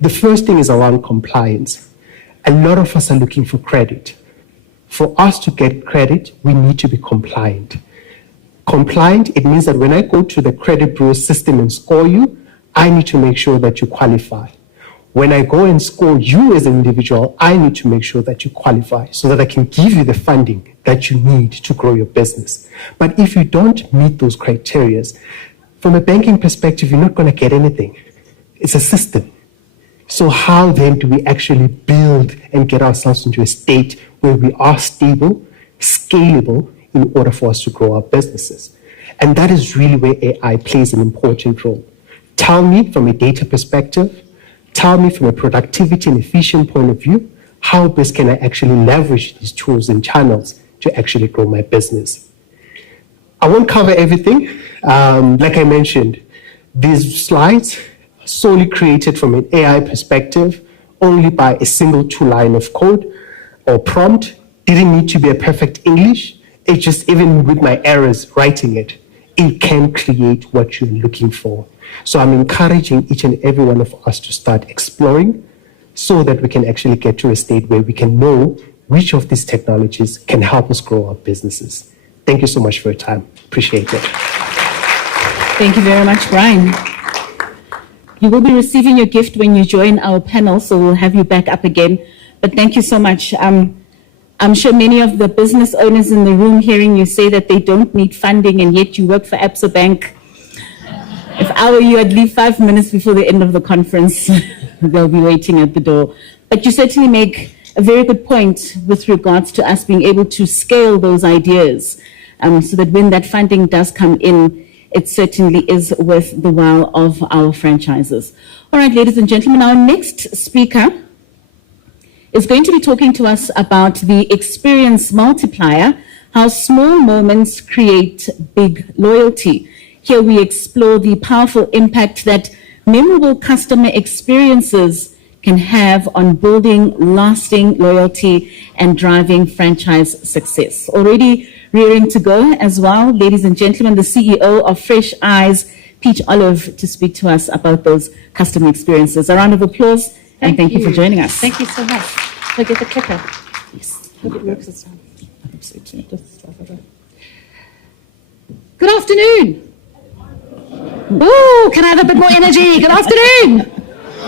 The first thing is around compliance. A lot of us are looking for credit. For us to get credit, we need to be compliant. Compliant, it means that when I go to the credit bureau system and score you, I need to make sure that you qualify. When I go and score you as an individual, I need to make sure that you qualify so that I can give you the funding that you need to grow your business. But if you don't meet those criteria, from a banking perspective, you're not going to get anything. It's a system. So how then do we actually build and get ourselves into a state where we are stable, scalable, in order for us to grow our businesses? And that is really where AI plays an important role. Tell me from a data perspective, tell me from a productivity and efficient point of view, how best can I actually leverage these tools and channels to actually grow my business? I won't cover everything. Like I mentioned, these slides solely created from an AI perspective, only by a single 2-line of code or prompt. Didn't need to be a perfect English. It just, even with my errors writing it, it can create what you're looking for. So I'm encouraging each and every one of us to start exploring so that we can actually get to a state where we can know which of these technologies can help us grow our businesses. Thank you so much for your time. Appreciate it. Thank you very much, Brian. You will be receiving your gift when you join our panel, so we'll have you back up again. But thank you so much. I'm sure many of the business owners in the room hearing you say that they don't need funding and yet you work for Absa Bank. If I were you, I'd leave 5 minutes before the end of the conference. They'll be waiting at the door. But you certainly make a very good point with regards to us being able to scale those ideas so that when that funding does come in, it certainly is worth the while of our franchises. All right, ladies and gentlemen, our next speaker is going to be talking to us about the experience multiplier, how small moments create big loyalty. Here we explore the powerful impact that memorable customer experiences can have on building lasting loyalty and driving franchise success. Already rearing to go as well, ladies and gentlemen, the CEO of Fresh Eyes, Peach Olive, to speak to us about those customer experiences. A round of applause, and thank you for joining us. Thank you so much. I'll get the clicker. Yes. Hope it works this time. Good afternoon. Oh, can I have a bit more energy? Good afternoon.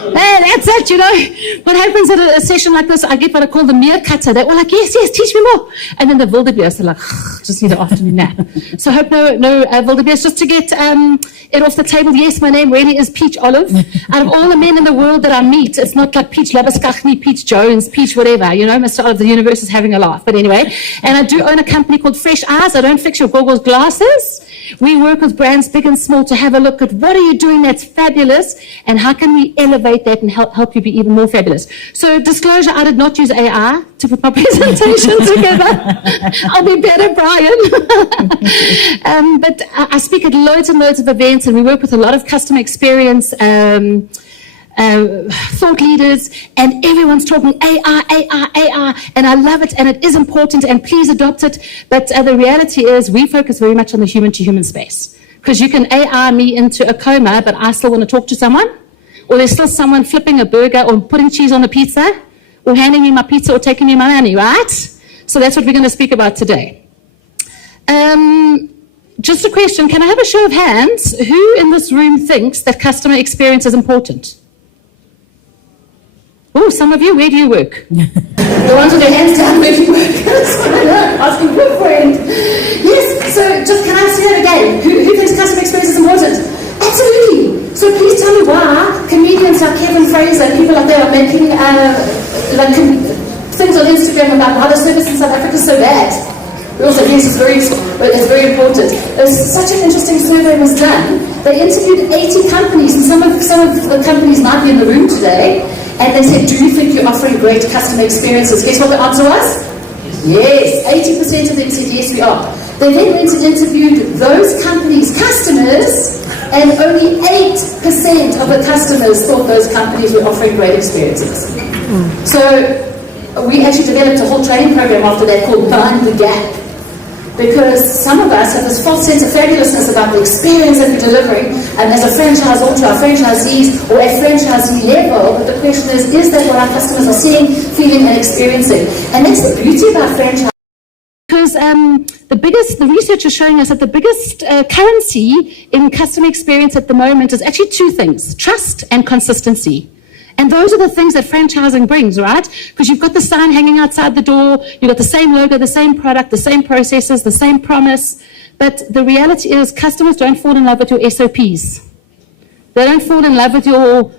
Hey, that's it, you know. What happens at a session like this, I get what I call the mere cutter. They're all like, yes, yes, teach me more. And then the wildebeest are like, just need an afternoon nap. So I hope no wildebeest. Just to get it off the table, yes, my name really is Peach Olive. Out of all the men in the world that I meet, it's not like Peach Labaskachny, Peach Jones, Peach whatever, you know, Mr. Olive, the universe is having a laugh. But anyway, and I do own a company called Fresh Eyes. I don't fix your goggles glasses. We work with brands big and small to have a look at what are you doing that's fabulous and how can we elevate that and help you be even more fabulous. So disclosure, I did not use AI to put my presentation together. I'll be better, Brian. But I speak at loads and loads of events and we work with a lot of customer experience thought leaders, and everyone's talking AI, and I love it, and it is important, and please adopt it. But the reality is we focus very much on the human-to-human space, because you can AI me into a coma, but I still want to talk to someone, or there's still someone flipping a burger or putting cheese on a pizza, or handing me my pizza or taking me my money, right? So that's what we're going to speak about today. Just a question, can I have a show of hands? Who in this room thinks that customer experience is important? Oh, some of you, where do you work? The ones with their hands down, where do you work? Asking for a friend. Yes, so just can I say that again? Who thinks customer experience is important? Absolutely. So please tell me why comedians like Kevin Fraser and people like that are making things on Instagram about why the service in South Africa is so bad. We also, yes, it's very important. Such an interesting survey was done. They interviewed 80 companies, and some of the companies might be in the room today. And they said, do you think you're offering great customer experiences? Guess what the answer was? Yes. 80% of them said, yes, we are. They then went and interviewed those companies' customers, and only 8% of the customers thought those companies were offering great experiences. So we actually developed a whole training program after that called Mind the Gap. Because some of us have this false sense of fabulousness about the experience that we're delivering, and as a franchisor to our franchisees or at franchisee level, but the question is that what our customers are seeing, feeling and experiencing? And that's the beauty about franchise. Because the research is showing us that the biggest currency in customer experience at the moment is actually two things, trust and consistency. And those are the things that franchising brings, right? Because you've got the sign hanging outside the door, you've got the same logo, the same product, the same processes, the same promise. But the reality is customers don't fall in love with your SOPs. They don't fall in love with your,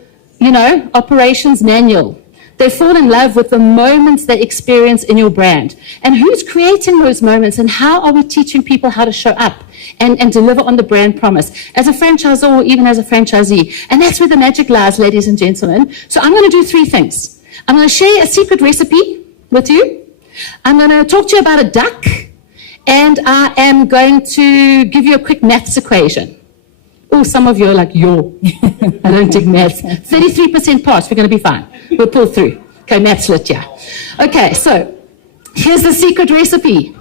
operations manual. They fall in love with the moments they experience in your brand. And who's creating those moments, and how are we teaching people how to show up and deliver on the brand promise as a franchisor or even as a franchisee? And that's where the magic lies, ladies and gentlemen. So I'm going to do three things. I'm going to share a secret recipe with you. I'm going to talk to you about a duck, and I am going to give you a quick maths equation. Oh, some of you are like, yo, I don't take maths. 33% pass, we're going to be fine. We'll pull through. Okay, maths lit, yeah. Okay, so here's the secret recipe.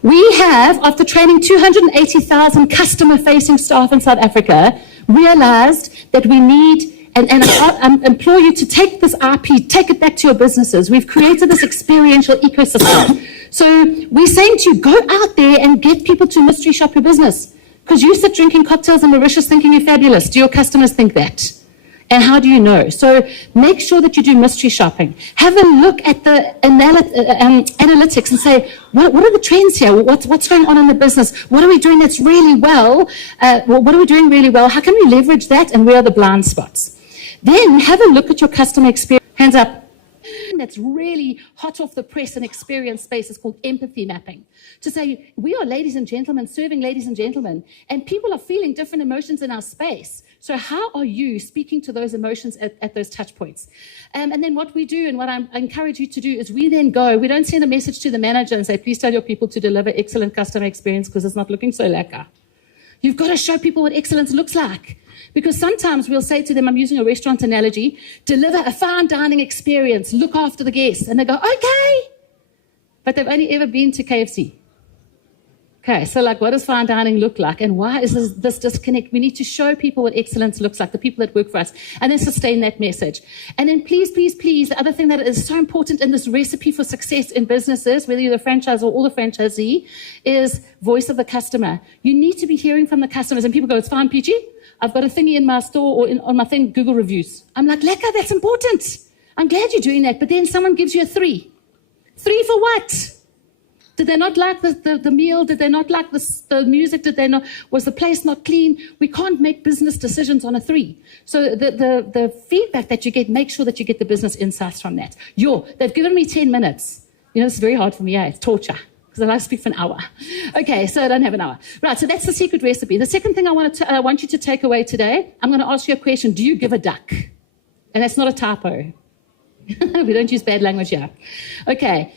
We have, after training 280,000 customer-facing staff in South Africa, realized that we need, and I implore you to take this IP, take it back to your businesses. We've created this experiential ecosystem. So we're saying to you, go out there and get people to mystery shop your business. Because you sit drinking cocktails in Mauritius thinking you're fabulous. Do your customers think that? And how do you know? So make sure that you do mystery shopping. Have a look at the analytics and say, what are the trends here? What's going on in the business? What are we doing that's really well? What are we doing really well? How can we leverage that? And where are the blind spots? Then have a look at your customer experience. Hands up. That's really hot off the press and experience space is called empathy mapping. To say, we are ladies and gentlemen, serving ladies and gentlemen, and people are feeling different emotions in our space. So how are you speaking to those emotions at those touch points? And then what we do, and what I encourage you to do, is we then go, we don't send a message to the manager and say, please tell your people to deliver excellent customer experience because it's not looking so lacquer. You've got to show people what excellence looks like. Because sometimes we'll say to them, I'm using a restaurant analogy, deliver a fine dining experience, look after the guests. And they go, okay. But they've only ever been to KFC. Okay, so like what does fine dining look like and why is this disconnect? We need to show people what excellence looks like, the people that work for us, and then sustain that message. And then please, please, please, the other thing that is so important in this recipe for success in businesses, whether you're the franchise or the franchisee, is voice of the customer. You need to be hearing from the customers, and people go, it's fine, Peachy. I've got a thingy in my store or on my thing, Google reviews. I'm like, lekker, that's important. I'm glad you're doing that, but then someone gives you a 3. 3 for what? Did they not like the meal? Did they not like the music? Was the place not clean? We can't make business decisions on a 3. So the feedback that you get, make sure that you get the business insights from that. They've given me 10 minutes. It's very hard for me, it's torture, because I like to speak for an hour. Okay, so I don't have an hour. Right, so that's the secret recipe. The second thing I want you to take away today, I'm going to ask you a question. Do you give a duck? And that's not a typo. We don't use bad language here. Okay.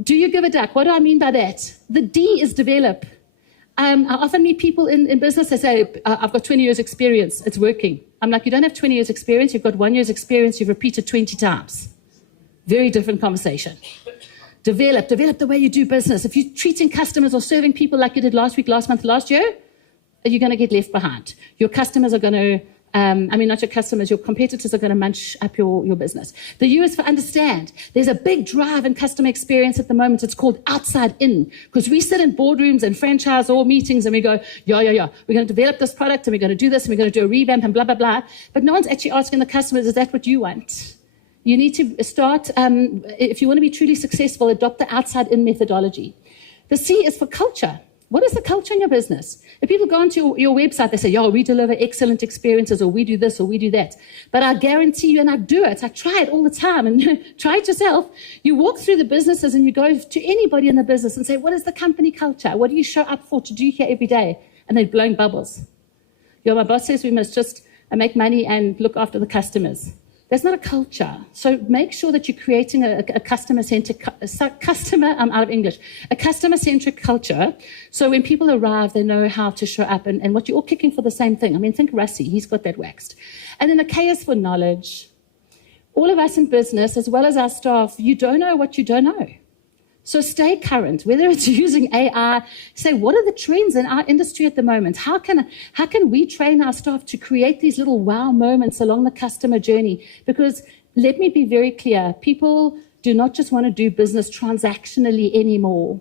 Do you give a duck? What do I mean by that? The D is develop. I often meet people in business, they say, I've got 20 years experience, it's working. I'm like, you don't have 20 years experience, you've got 1 year's experience, you've repeated 20 times. Very different conversation. Develop the way you do business. If you're treating customers or serving people like you did last week, last month, last year, you're going to get left behind. Your customers are going to not your customers, your competitors are going to munch up your business. The U is for understand. There's a big drive in customer experience at the moment. It's called outside in, because we sit in boardrooms and franchise or meetings and we go, yeah. We're going to develop this product and we're going to do this and we're going to do a revamp and blah, blah, blah. But no one's actually asking the customers, is that what you want? You need to start, if you want to be truly successful, adopt the outside in methodology. The C is for culture. What is the culture in your business? If people go onto your website, they say, we deliver excellent experiences, or we do this, or we do that. But I guarantee you, and I do it, I try it all the time, and try it yourself. You walk through the businesses and you go to anybody in the business and say, what is the company culture? What do you show up for to do here every day? And they're blowing bubbles. My boss says we must just make money and look after the customers. That's not a culture. So make sure that you're creating a customer-centric, I'm out of English, a customer-centric culture. So when people arrive, they know how to show up and what you're all kicking for the same thing. I mean, think Russie, he's got that waxed. And then the K is for knowledge. All of us in business, as well as our staff, you don't know what you don't know. So stay current, whether it's using AI, say, what are the trends in our industry at the moment? How can we train our staff to create these little wow moments along the customer journey? Because let me be very clear, people do not just want to do business transactionally anymore.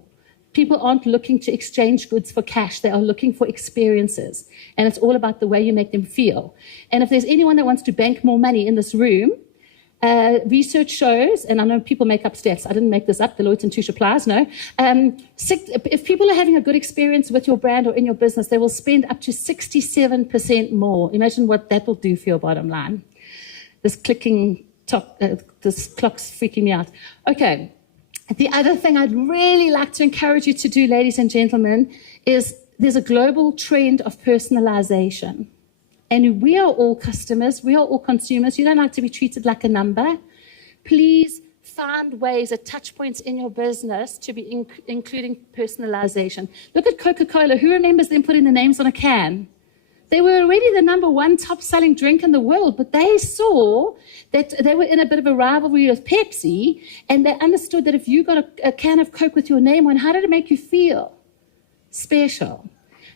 People aren't looking to exchange goods for cash. They are looking for experiences. And it's all about the way you make them feel. And if there's anyone that wants to bank more money in this room, research shows, and I know people make up stats, I didn't make this up, Deloitte & Touche applies, no. If people are having a good experience with your brand or in your business, they will spend up to 67% more. Imagine what that will do for your bottom line. This clicking this clock's freaking me out. Okay, the other thing I'd really like to encourage you to do, ladies and gentlemen, is there's a global trend of personalization. And we are all customers, we are all consumers. You don't like to be treated like a number. Please find ways at touch points in your business to be including personalization. Look at Coca-Cola. Who remembers them putting the names on a can? They were already the #1 top-selling drink in the world, but they saw that they were in a bit of a rivalry with Pepsi, and they understood that if you got a can of Coke with your name on, how did it make you feel? Special.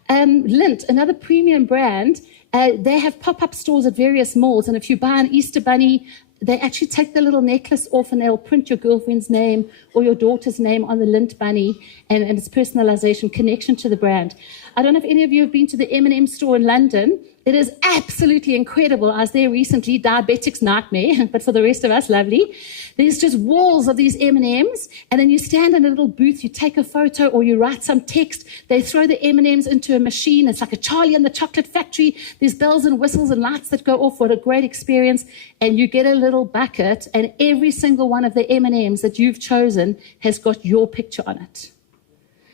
Lindt, another premium brand, they have pop-up stores at various malls, and if you buy an Easter bunny, they actually take the little necklace off and they'll print your girlfriend's name or your daughter's name on the Lindt bunny, and it's personalization, connection to the brand. I don't know if any of you have been to the M&M store in London. It is absolutely incredible. I was there recently, diabetic's nightmare, but for the rest of us, lovely. There's just walls of these M&Ms, and then you stand in a little booth, you take a photo or you write some text, they throw the M&Ms into a machine. It's like a Charlie and the Chocolate Factory. There's bells and whistles and lights that go off. What a great experience. And you get a little bucket, and every single one of the M&Ms that you've chosen has got your picture on it.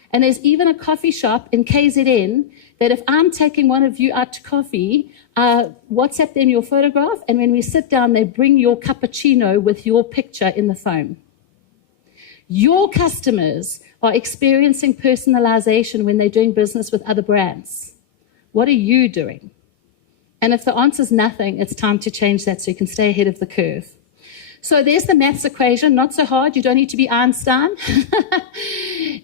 And there's even a coffee shop in KZN that if I'm taking one of you out to coffee, WhatsApp them your photograph, and when we sit down, they bring your cappuccino with your picture in the phone. Your customers are experiencing personalization when they're doing business with other brands. What are you doing? And if the answer is nothing, it's time to change that so you can stay ahead of the curve. So there's the maths equation, not so hard. You don't need to be Einstein.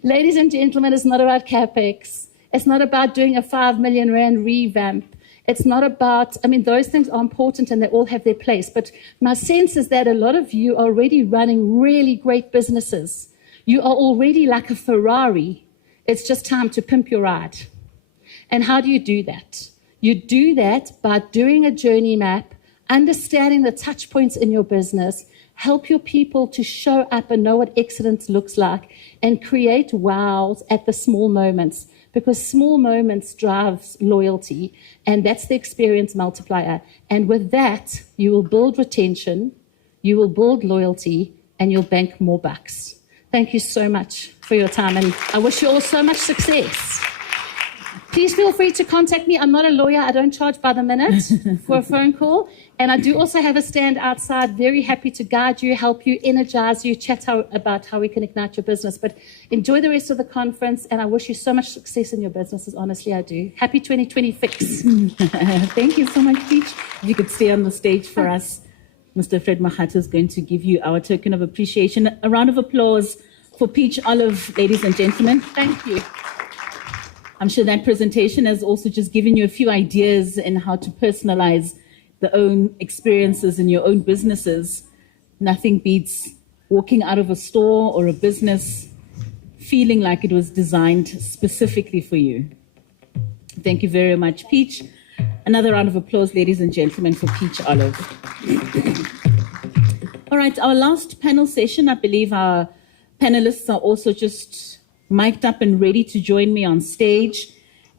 Ladies and gentlemen, it's not about CapEx. It's not about doing a 5 million rand revamp. It's not about, those things are important and they all have their place. But my sense is that a lot of you are already running really great businesses. You are already like a Ferrari. It's just time to pimp your ride. And how do you do that? You do that by doing a journey map, understanding the touch points in your business, help your people to show up and know what excellence looks like, and create wows at the small moments. Because small moments drives loyalty, and that's the experience multiplier. And with that, you will build retention, you will build loyalty, and you'll bank more bucks. Thank you so much for your time, and I wish you all so much success. Please feel free to contact me. I'm not a lawyer. I don't charge by the minute for a phone call. And I do also have a stand outside, very happy to guide you, help you, energize you, chat about how we can ignite your business. But enjoy the rest of the conference, and I wish you so much success in your businesses. Honestly, I do. Happy 2026. Thank you so much, Peach. If you could stay on the stage for us. Mr. Fred Mahato is going to give you our token of appreciation. A round of applause for Peach Olive, ladies and gentlemen. Thank you. I'm sure that presentation has also just given you a few ideas in how to personalize the own experiences in your own businesses. Nothing beats walking out of a store or a business feeling like it was designed specifically for you. Thank you very much, Peach. Another round of applause, ladies and gentlemen, for Peach Olive. All right, our last panel session, I believe our panelists are also just mic'd up and ready to join me on stage.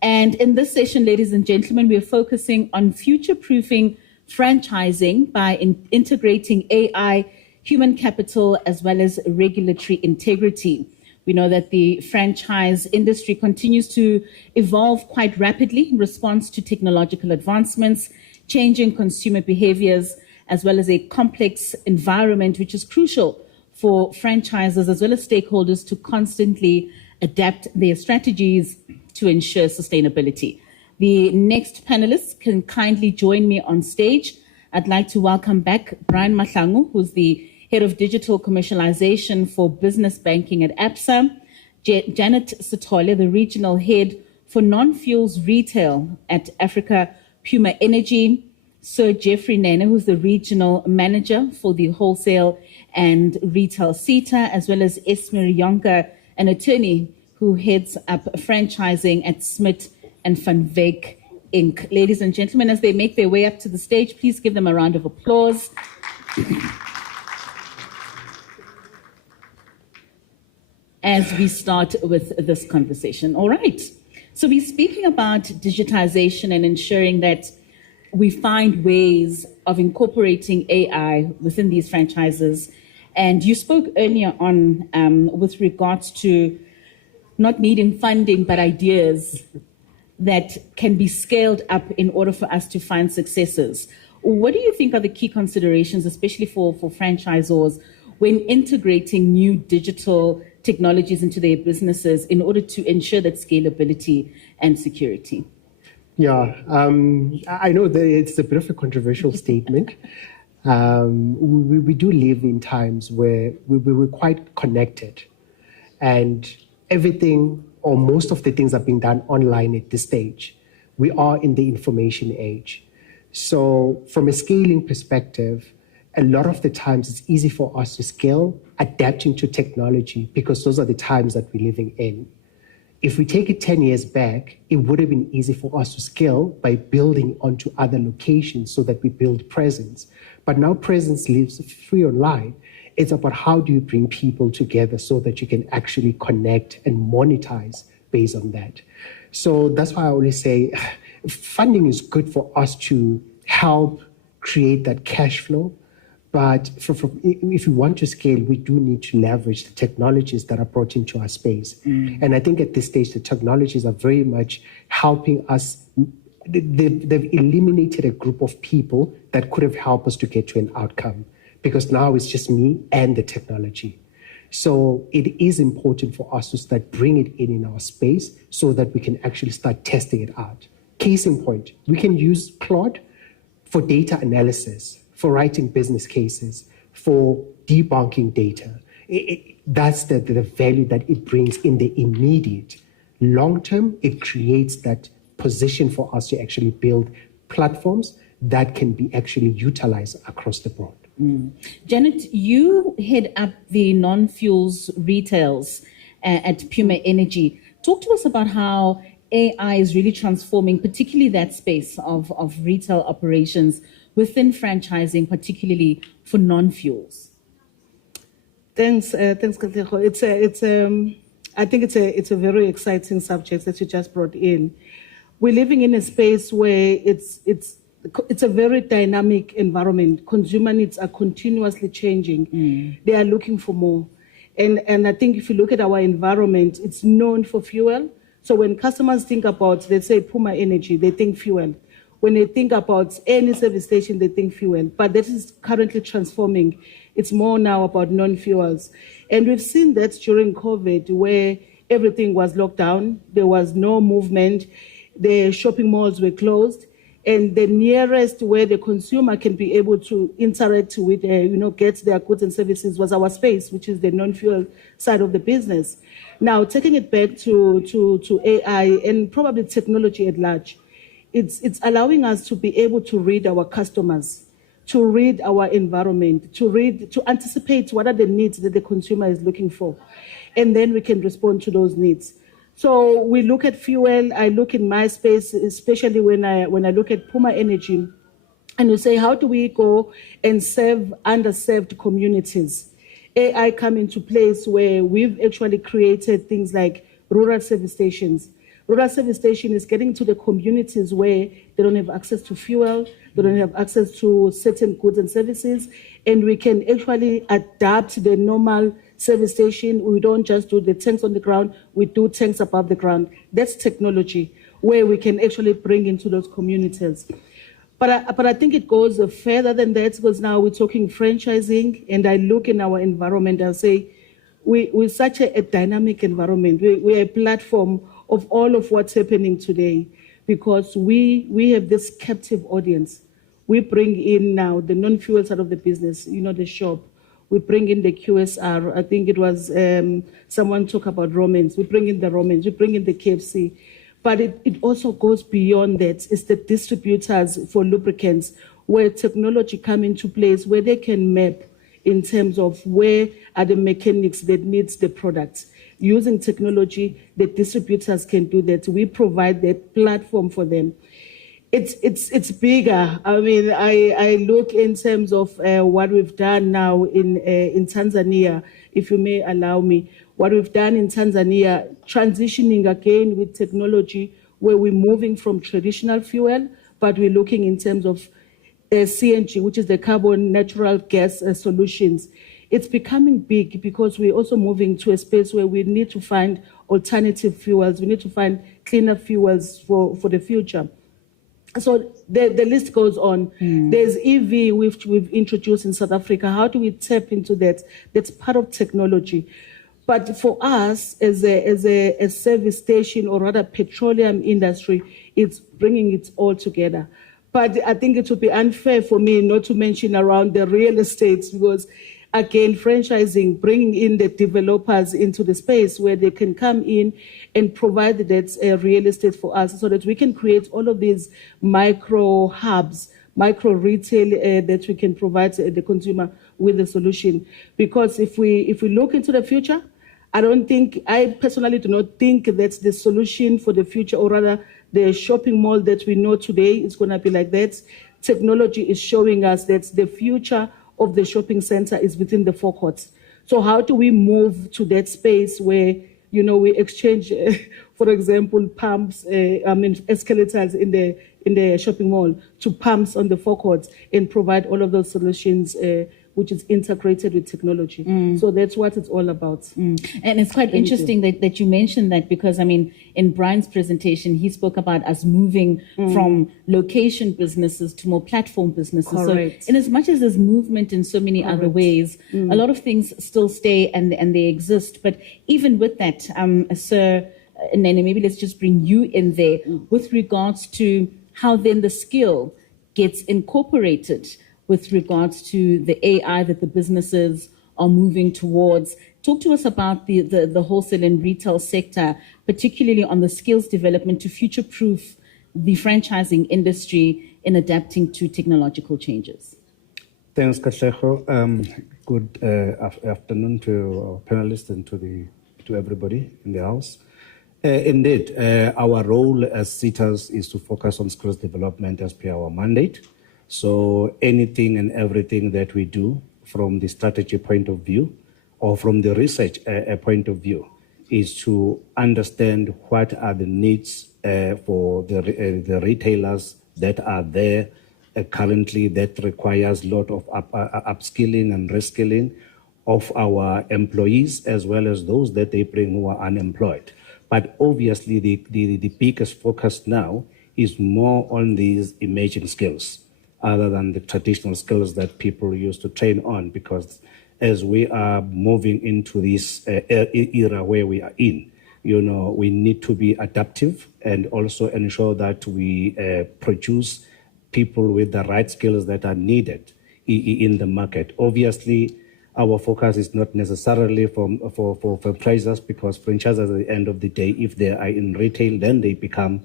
And in this session, ladies and gentlemen, we're focusing on future-proofing franchising by integrating AI, human capital, as well as regulatory integrity. We know that the franchise industry continues to evolve quite rapidly in response to technological advancements, changing consumer behaviors, as well as a complex environment, which is crucial for franchises as well as stakeholders to constantly adapt their strategies to ensure sustainability. The next panelists can kindly join me on stage. I'd like to welcome back Brian Mahlangu, who's the Head of Digital Commercialization for Business Banking at ABSA, Janet Sitole, the Regional Head for Non-Fuels Retail at Africa Puma Energy, Sir Jeffrey Nene, who's the Regional Manager for the Wholesale and Retail CETA, as well as Esmer Yonker, an attorney who heads up franchising at Smith and Van Wyk Inc. Ladies and gentlemen, as they make their way up to the stage, please give them a round of applause. As we start with this conversation. All right. So we're speaking about digitization and ensuring that we find ways of incorporating AI within these franchises. And you spoke earlier on with regards to not needing funding, but ideas that can be scaled up in order for us to find successes. What do you think are the key considerations, especially for franchisors, when integrating new digital technologies into their businesses in order to ensure that scalability and security? Yeah, I know that it's a bit of a controversial statement. We do live in times where we're quite connected, and everything or most of the things are being done online at this stage. We are in the information age. So from a scaling perspective, a lot of the times it's easy for us to scale, adapting to technology, because those are the times that we're living in. If we take it 10 years back, it would have been easy for us to scale by building onto other locations so that we build presence. But now presence lives free online. It's about how do you bring people together so that you can actually connect and monetize based on that. So that's why I always say funding is good for us to help create that cash flow. But if we want to scale, we do need to leverage the technologies that are brought into our space. And I think at this stage, the technologies are very much helping us. They've eliminated a group of people that could have helped us to get to an outcome, because now it's just me and the technology. So it is important for us to start bringing it in our space so that we can actually start testing it out. Case in point, we can use Claude for data analysis, for writing business cases, for debunking data. That's the value that it brings in the immediate. Long term, it creates that position for us to actually build platforms that can be actually utilized across the board. Janet, you head up the non-fuels retails at Puma Energy. Talk to us about how AI is really transforming, particularly that space of retail operations within franchising, particularly for non-fuels. Thanks, Katlego. I think it's a very exciting subject that you just brought in. We're living in a space where it's a very dynamic environment. Consumer needs are continuously changing. They are looking for more. And I think if you look at our environment, it's known for fuel. So when customers think about, let's say, Puma Energy, they think fuel. When they think about any service station, they think fuel. But that is currently transforming. It's more now about non-fuels. And we've seen that during COVID, where everything was locked down. There was no movement. The shopping malls were closed. And the nearest where the consumer can be able to interact with, get their goods and services was our space, which is the non-fuel side of the business. Now, taking it back to AI and probably technology at large, it's allowing us to be able to read our customers, to read our environment, to anticipate what are the needs that the consumer is looking for. And then we can respond to those needs. So we look at fuel. I look in my space, especially when I look at Puma Energy, and we say, how do we go and serve underserved communities? AI come into place where we've actually created things like rural service stations. Rural service station is getting to the communities where they don't have access to fuel, they don't have access to certain goods and services, and we can actually adapt the normal service station. We don't just do the tanks on the ground, we do tanks above the ground. That's technology where we can actually bring into those communities. But I think it goes further than that, because now we're talking franchising, and I look in our environment, I'll say we're such a dynamic environment. We're a platform of all of what's happening today, because we have this captive audience. We bring in now the non-fuel side of the business, the shop. We bring in the QSR. I think it was someone talk about romance. We bring in the romance. We bring in the KFC. But it also goes beyond that. It's the distributors for lubricants, where technology come into place, where they can map in terms of where are the mechanics that needs the products. Using technology, the distributors can do that. We provide that platform for them. It's bigger. I mean, I look in terms of what we've done now in Tanzania, if you may allow me. What we've done in Tanzania, transitioning again with technology, where we're moving from traditional fuel, but we're looking in terms of CNG, which is the carbon natural gas solutions. It's becoming big because we're also moving to a space where we need to find alternative fuels. We need to find cleaner fuels for the future. So the list goes on. There's EV, which we've introduced in South Africa. How do we tap into that? That's part of technology. But for us, as a service station, or rather petroleum industry, it's bringing it all together. But I think it would be unfair for me not to mention around the real estate, because again, franchising, bringing in the developers into the space where they can come in and provide that real estate for us, so that we can create all of these micro hubs, micro retail that we can provide the consumer with a solution. Because if we look into the future, I personally do not think that's the solution for the future, or rather the shopping mall that we know today is going to be like that. Technology is showing us that the future of the shopping center is within the forecourts. So how do we move to that space where, we exchange, for example, pumps, escalators in the shopping mall to pumps on the forecourts, and provide all of those solutions which is integrated with technology. So that's what it's all about. And it's quite interesting that you mentioned that, because, in Brian's presentation, he spoke about us moving from location businesses to more platform businesses. Correct. So in as much as there's movement in so many other ways, a lot of things still stay and they exist. But even with that, Sir Nene, maybe let's just bring you in there with regards to how then the skill gets incorporated with regards to the AI that the businesses are moving towards. Talk to us about the wholesale and retail sector, particularly on the skills development to future-proof the franchising industry in adapting to technological changes. Thanks, Katlego. Good afternoon to our panelists and to everybody in the house. Indeed, our role as SETAs is to focus on skills development as per our mandate. So anything and everything that we do from the strategy point of view or from the research point of view is to understand what are the needs for the retailers that are there currently that requires a lot of upskilling and reskilling of our employees as well as those that they bring who are unemployed. But obviously the biggest focus now is more on these emerging skills other than the traditional skills that people used to train on, because as we are moving into this era where we are in, we need to be adaptive and also ensure that we produce people with the right skills that are needed in the market. Obviously, our focus is not necessarily for franchisers, because franchisers at the end of the day, if they are in retail, then they become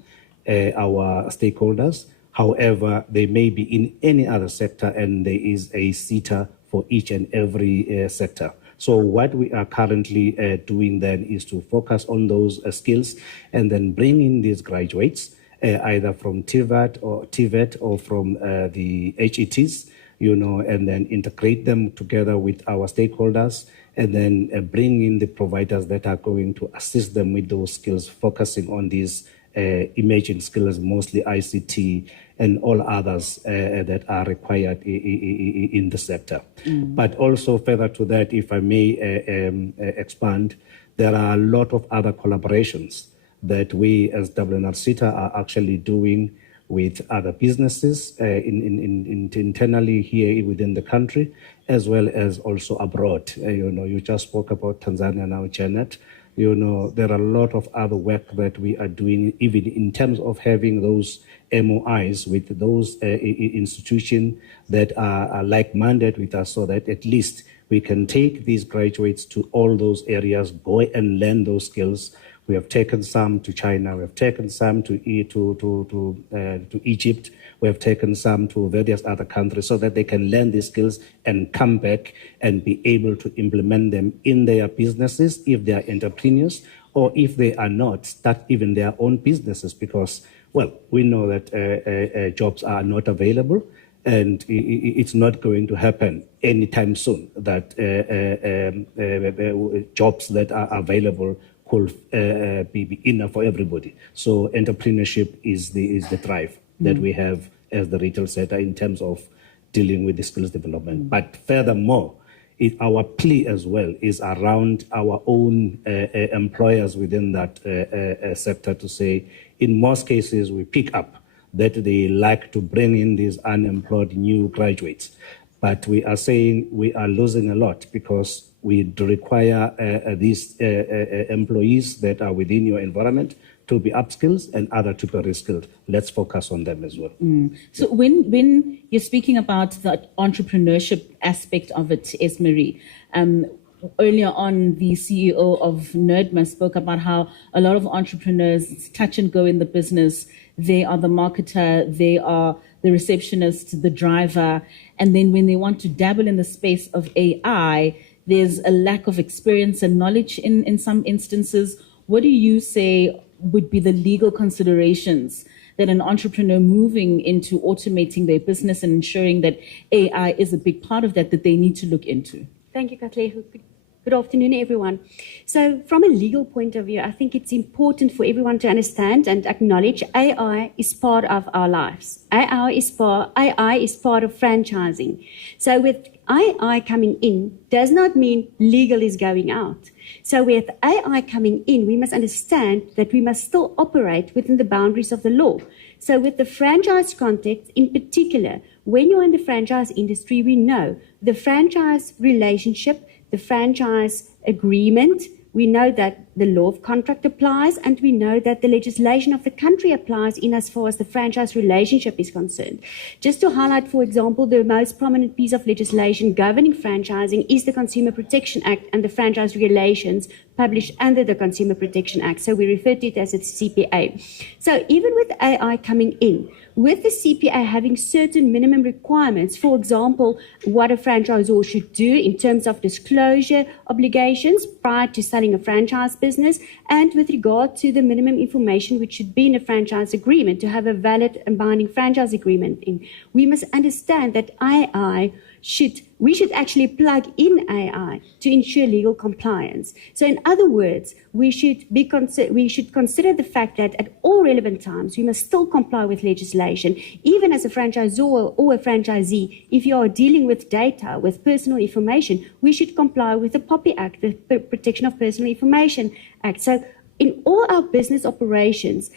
our stakeholders. However, they may be in any other sector, and there is a SETA for each and every sector. So what we are currently doing then is to focus on those skills and then bring in these graduates, either from TVET or from the HETs, and then integrate them together with our stakeholders, and then bring in the providers that are going to assist them with those skills, focusing on these emerging skills, mostly ICT and all others that are required in the sector. But also further to that, if I may expand, there are a lot of other collaborations that we as WNR-SETA are actually doing with other businesses internally here within the country, as well as also abroad. You just spoke about Tanzania now, Janet. There are a lot of other work that we are doing, even in terms of having those MOIs with those institutions that are like-minded with us, so that at least we can take these graduates to all those areas, go and learn those skills. We have taken some to China. We have taken some to Egypt. We have taken some to various other countries, so that they can learn these skills and come back and be able to implement them in their businesses if they are entrepreneurs, or if they are not, start even their own businesses, because, well, we know that jobs are not available, and it's not going to happen anytime soon that jobs that are available could be enough for everybody. So entrepreneurship is the drive that we have as the retail sector in terms of dealing with the skills development. But furthermore, our plea as well is around our own employers within that sector to say, in most cases, we pick up that they like to bring in these unemployed new graduates. But we are saying we are losing a lot, because we require these employees that are within your environment to be upskilled and other to be reskilled. Let's focus on them as well. So when you're speaking about the entrepreneurship aspect of it, Esmerie, earlier on, the CEO of NERDMA spoke about how a lot of entrepreneurs touch and go in the business. They are the marketer, they are the receptionist, the driver, and then when they want to dabble in the space of AI, there's a lack of experience and knowledge in some instances. What do you say would be the legal considerations that an entrepreneur moving into automating their business and ensuring that AI is a big part of that they need to look into? Thank you, Katlego. Good afternoon, everyone. So from a legal point of view, I think it's important for everyone to understand and acknowledge AI is part of our lives. AI is part of franchising. So with AI coming in does not mean legal is going out. So with AI coming in, we must understand that we must still operate within the boundaries of the law. So with the franchise context in particular, when you're in the franchise industry, we know the franchise relationship, the franchise agreement we know that the law of contract applies, and we know that the legislation of the country applies in as far as the franchise relationship is concerned. Just to highlight, for example, the most prominent piece of legislation governing franchising is the Consumer Protection Act and the franchise regulations published under the Consumer Protection Act. So we refer to it as its CPA. So even with AI coming in, with the CPA having certain minimum requirements, for example, what a franchisor should do in terms of disclosure obligations prior to starting a franchise business, and with regard to the minimum information which should be in a franchise agreement to have a valid and binding franchise agreement in, we must understand that we should actually plug in AI to ensure legal compliance. So in other words, we should consider the fact that at all relevant times, we must still comply with legislation, even as a franchisor or a franchisee. If you are dealing with data, with personal information, we should comply with the POPI Act, the Protection of Personal Information Act. So in all our business operations,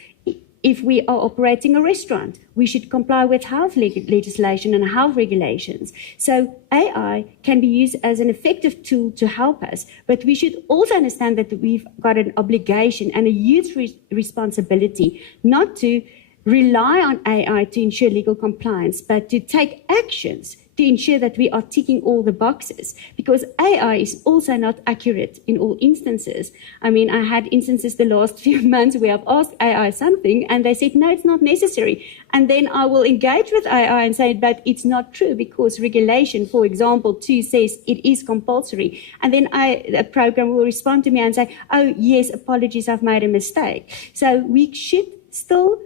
if we are operating a restaurant, we should comply with health legislation and health regulations. So AI can be used as an effective tool to help us, but we should also understand that we've got an obligation and a huge responsibility not to rely on AI to ensure legal compliance, but to take actions to ensure that we are ticking all the boxes, because AI is also not accurate in all instances. I mean, I had instances the last few months where I've asked AI something and they said, no, it's not necessary. And then I will engage with AI and say, but it's not true because regulation, for example, 2 says it is compulsory. And then a program will respond to me and say, oh, yes, apologies, I've made a mistake. So we should still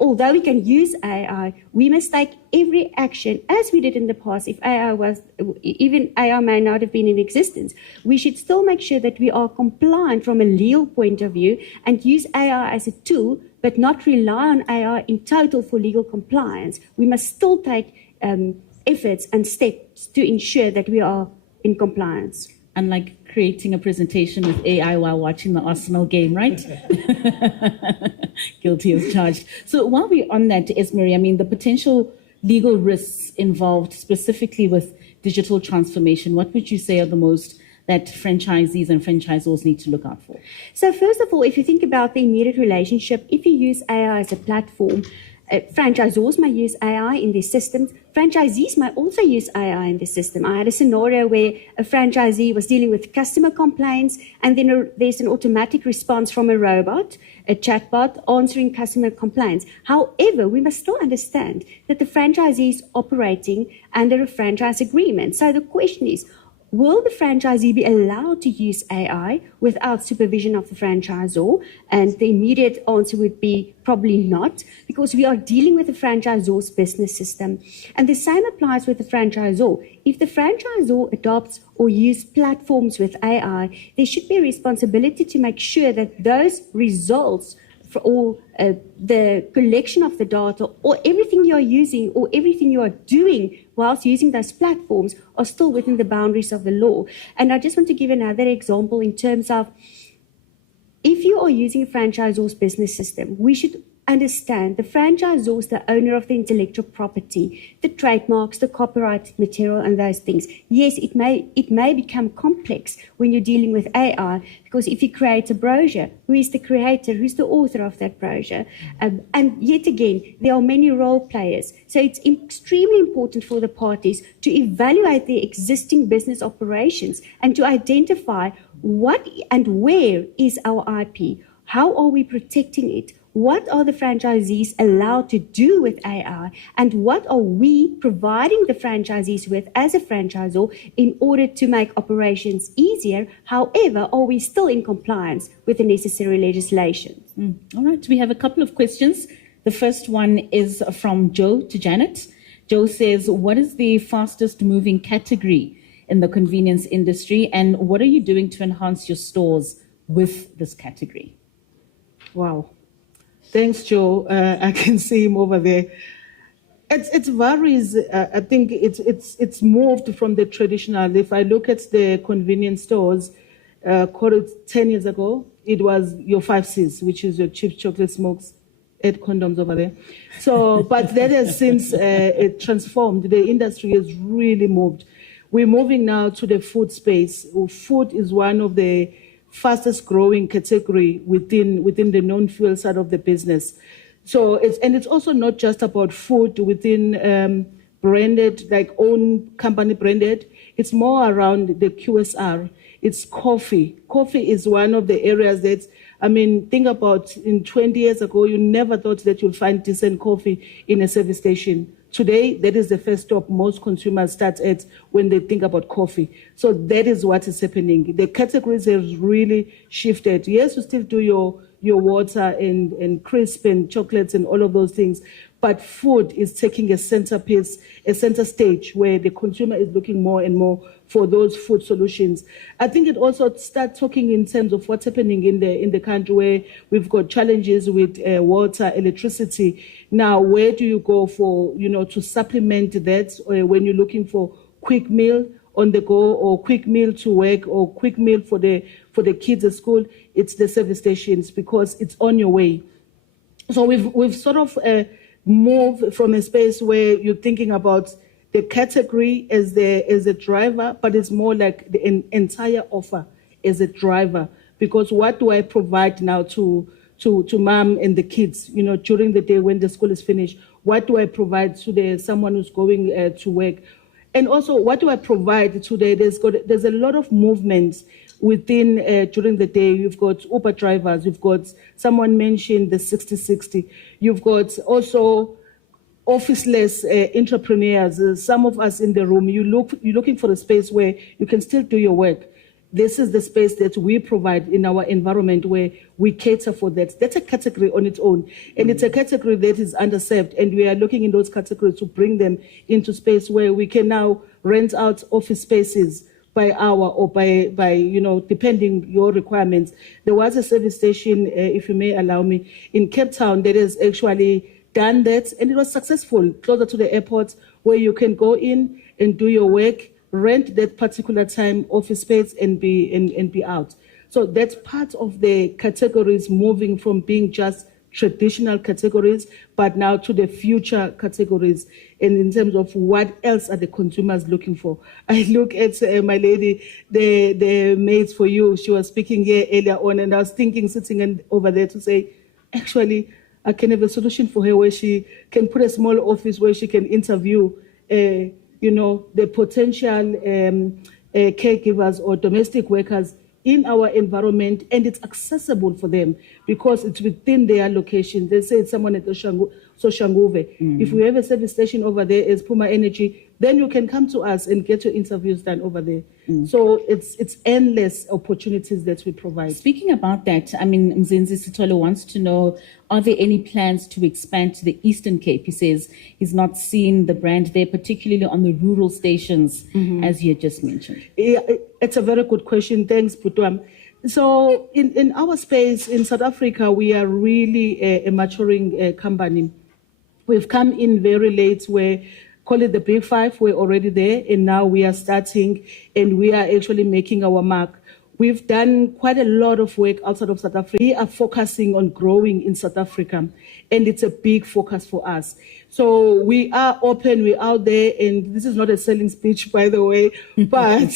although we can use AI, we must take every action as we did in the past. If even AI may not have been in existence, we should still make sure that we are compliant from a legal point of view and use AI as a tool, but not rely on AI in total for legal compliance. We must still take efforts and steps to ensure that we are in compliance. Unlike creating a presentation with AI while watching the Arsenal game, right? Guilty as charged. So while we're on that, Esmery, I mean, the potential legal risks involved specifically with digital transformation, what would you say are the most that franchisees and franchisors need to look out for? So first of all, if you think about the immediate relationship, if you use AI as a platform, franchisors may use AI in their systems. Franchisees may also use AI in the system. I had a scenario where a franchisee was dealing with customer complaints, and then there's an automatic response from a robot, a chatbot, answering customer complaints. However, we must still understand that the franchisee is operating under a franchise agreement. So the question is, will the franchisee be allowed to use AI without supervision of the franchisor? And the immediate answer would be probably not, because we are dealing with the franchisor's business system. And the same applies with the franchisor. If the franchisor adopts or uses platforms with AI, there should be a responsibility to make sure that those results or the collection of the data or everything you are using or everything you are doing whilst using those platforms are still within the boundaries of the law. And I just want to give another example in terms of if you are using a franchisor's business system, we should understand the franchisor is the owner of the intellectual property, the trademarks, the copyright material, and those things. Yes, it may become complex when you're dealing with AI, because if you create a brochure, who is the creator, who's the author of that brochure? And yet again, there are many role players. So it's extremely important for the parties to evaluate their existing business operations and to identify what and where is our IP, how are we protecting it, what are the franchisees allowed to do with AI, and what are we providing the franchisees with as a franchisor in order to make operations easier? However, are we still in compliance with the necessary legislation? All right, we have a couple of questions. The first one is from Joe to Janet. Joe says, what is the fastest moving category in the convenience industry, and what are you doing to enhance your stores with this category? Wow. Thanks, Joe. I can see him over there. It varies. I think it's moved from the traditional. If I look at the convenience stores, 10 years ago, it was your 5 C's, which is your chips, chocolate, smokes, 8 condoms over there. So, but that has since it transformed. The industry has really moved. We're moving now to the food space. Food is one of the fastest growing category within the non-fuel side of the business. So it's also not just about food within branded, like own company branded. It's more around the QSR. It's coffee. Coffee is one of the areas that, think about in 20 years ago, you never thought that you'd find decent coffee in a service station. Today, that is the first stop most consumers start at when they think about coffee. So that is what is happening. The categories have really shifted. Yes, you still do your water and crisp and chocolates and all of those things, but food is taking a center stage where the consumer is looking more and more for those food solutions. I think it also starts talking in terms of what's happening in the country where we've got challenges with water, electricity. Now, where do you go for, to supplement that when you're looking for quick meal on the go or quick meal to work or quick meal for the kids at school? It's the service stations because it's on your way. So we've sort of moved from a space where you're thinking about the category as a driver, but it's more like the entire offer as a driver. Because what do I provide now to mom and the kids, during the day when the school is finished? What do I provide to someone who's going to work? And also, what do I provide today? There's a lot of movements within during the day. You've got Uber drivers. You've got someone mentioned the 60-60. You've got also officeless entrepreneurs. Some of us in the room, you're looking for a space where you can still do your work. This is the space that we provide in our environment where we cater for that. That's a category on its own. And it's a category that is underserved. And we are looking in those categories to bring them into space where we can now rent out office spaces by hour or by depending your requirements. There was a service station, if you may allow me, in Cape Town that has actually done that, and it was successful, closer to the airport, where you can go in and do your work, rent that particular time office space and be out. So that's part of the categories moving from being just traditional categories, but now to the future categories. And in terms of what else are the consumers looking for? I look at my lady, the maids for you. She was speaking here earlier on, and I was thinking, sitting over there to say, actually, I can have a solution for her where she can put a small office where she can interview, the potential caregivers or domestic workers in our environment, and it's accessible for them because it's within their location. They say it's someone at Soshanguve. If we have a service station over there as Puma Energy, then you can come to us and get your interviews done over there. So it's endless opportunities that we provide. Speaking about that, Mzinzi Sitolo wants to know, are there any plans to expand to the Eastern Cape? He says he's not seen the brand there, particularly on the rural stations, as you had just mentioned. Yeah, it's a very good question. Thanks, Putwam. So in our space in South Africa, we are really a maturing company. We've come in very late where, call it the Big Five, we're already there, and now we are starting and we are actually making our mark. We've done quite a lot of work outside of South Africa. We are focusing on growing in South Africa, and it's a big focus for us. So we are open, we're out there, and this is not a selling speech, by the way, but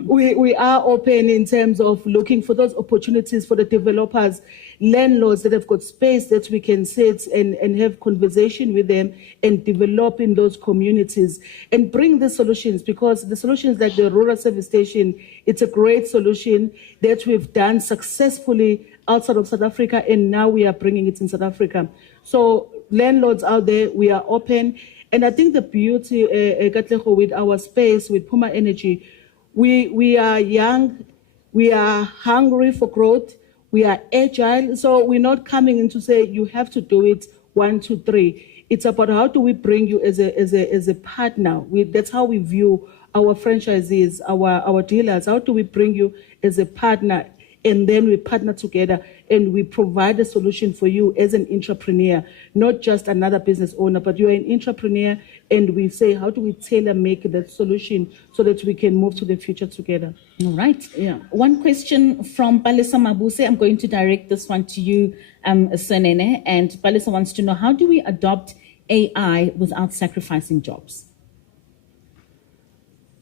we are open in terms of looking for those opportunities for the developers, landlords that have got space that we can sit and have conversation with them and develop in those communities and bring the solutions, because the solutions like the rural service station, it's a great solution that we've done successfully outside of South Africa, and now we are bringing it in South Africa. So landlords out there, we are open. And I think the beauty, Katlego, with our space, with Puma Energy, we are young, we are hungry for growth, we are agile. So we're not coming in to say, you have to do it 1, 2, 3. It's about how do we bring you as a partner. That's how we view our franchisees, our dealers. How do we bring you as a partner? And then we partner together and we provide a solution for you as an entrepreneur, not just another business owner, but you're an entrepreneur, and we say, how do we tailor make that solution so that we can move to the future together? All right. Yeah. One question from Palesa Mabuse. I'm going to direct this one to you, Sonene. And Palesa wants to know, how do we adopt AI without sacrificing jobs?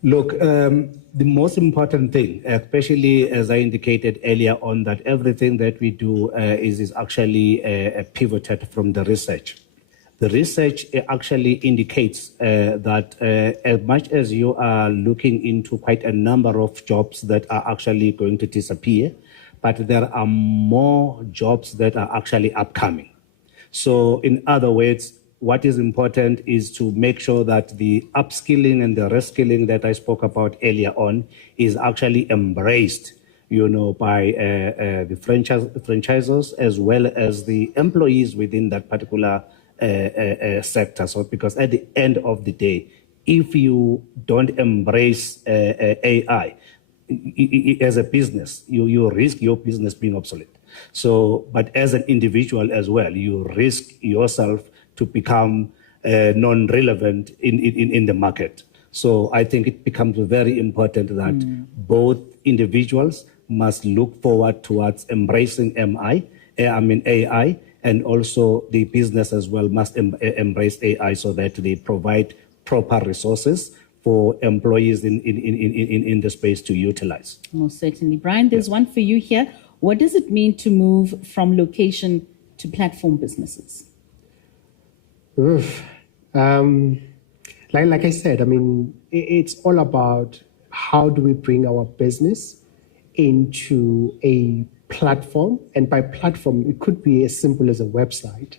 Look, the most important thing, especially as I indicated earlier on, that everything that we do is actually pivoted from the research. The research actually indicates that as much as you are looking into quite a number of jobs that are actually going to disappear, but there are more jobs that are actually upcoming. So in other words, what is important is to make sure that the upskilling and the reskilling that I spoke about earlier on is actually embraced, by the franchisors as well as the employees within that particular sector. So because at the end of the day, if you don't embrace AI as a business, you risk your business being obsolete. So, but as an individual as well, you risk yourself to become non-relevant in the market. So I think it becomes very important that both individuals must look forward towards embracing AI, and also the business as well must embrace AI so that they provide proper resources for employees in the space to utilize. Most certainly. Brian, there's one for you here. What does it mean to move from location to platform businesses? Like I said, I mean, it's all about how do we bring our business into a platform, and by platform, it could be as simple as a website,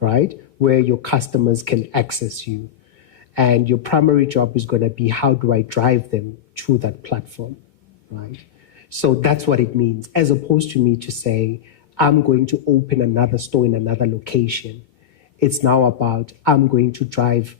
right? Where your customers can access you. And your primary job is going to be, how do I drive them to that platform, right? So that's what it means, as opposed to me to say, I'm going to open another store in another location. It's now about, I'm going to drive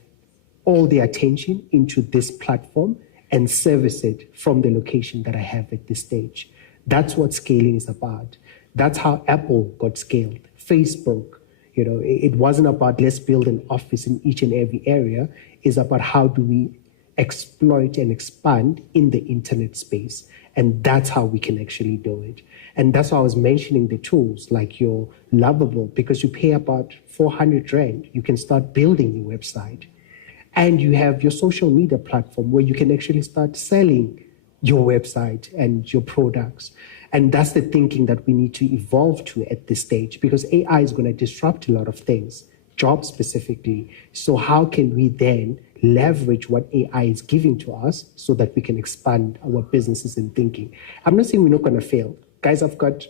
all the attention into this platform and service it from the location that I have at this stage. That's what scaling is about. That's how Apple got scaled. Facebook, it wasn't about let's build an office in each and every area. It's about how do we exploit and expand in the internet space. And that's how we can actually do it. And that's why I was mentioning the tools like your Lovable, because you pay about 400 Rand, you can start building your website. And you have your social media platform where you can actually start selling your website and your products. And that's the thinking that we need to evolve to at this stage, because AI is going to disrupt a lot of things, jobs specifically. So how can we then leverage what AI is giving to us so that we can expand our businesses and thinking? I'm not saying we're not going to fail. Guys, I've got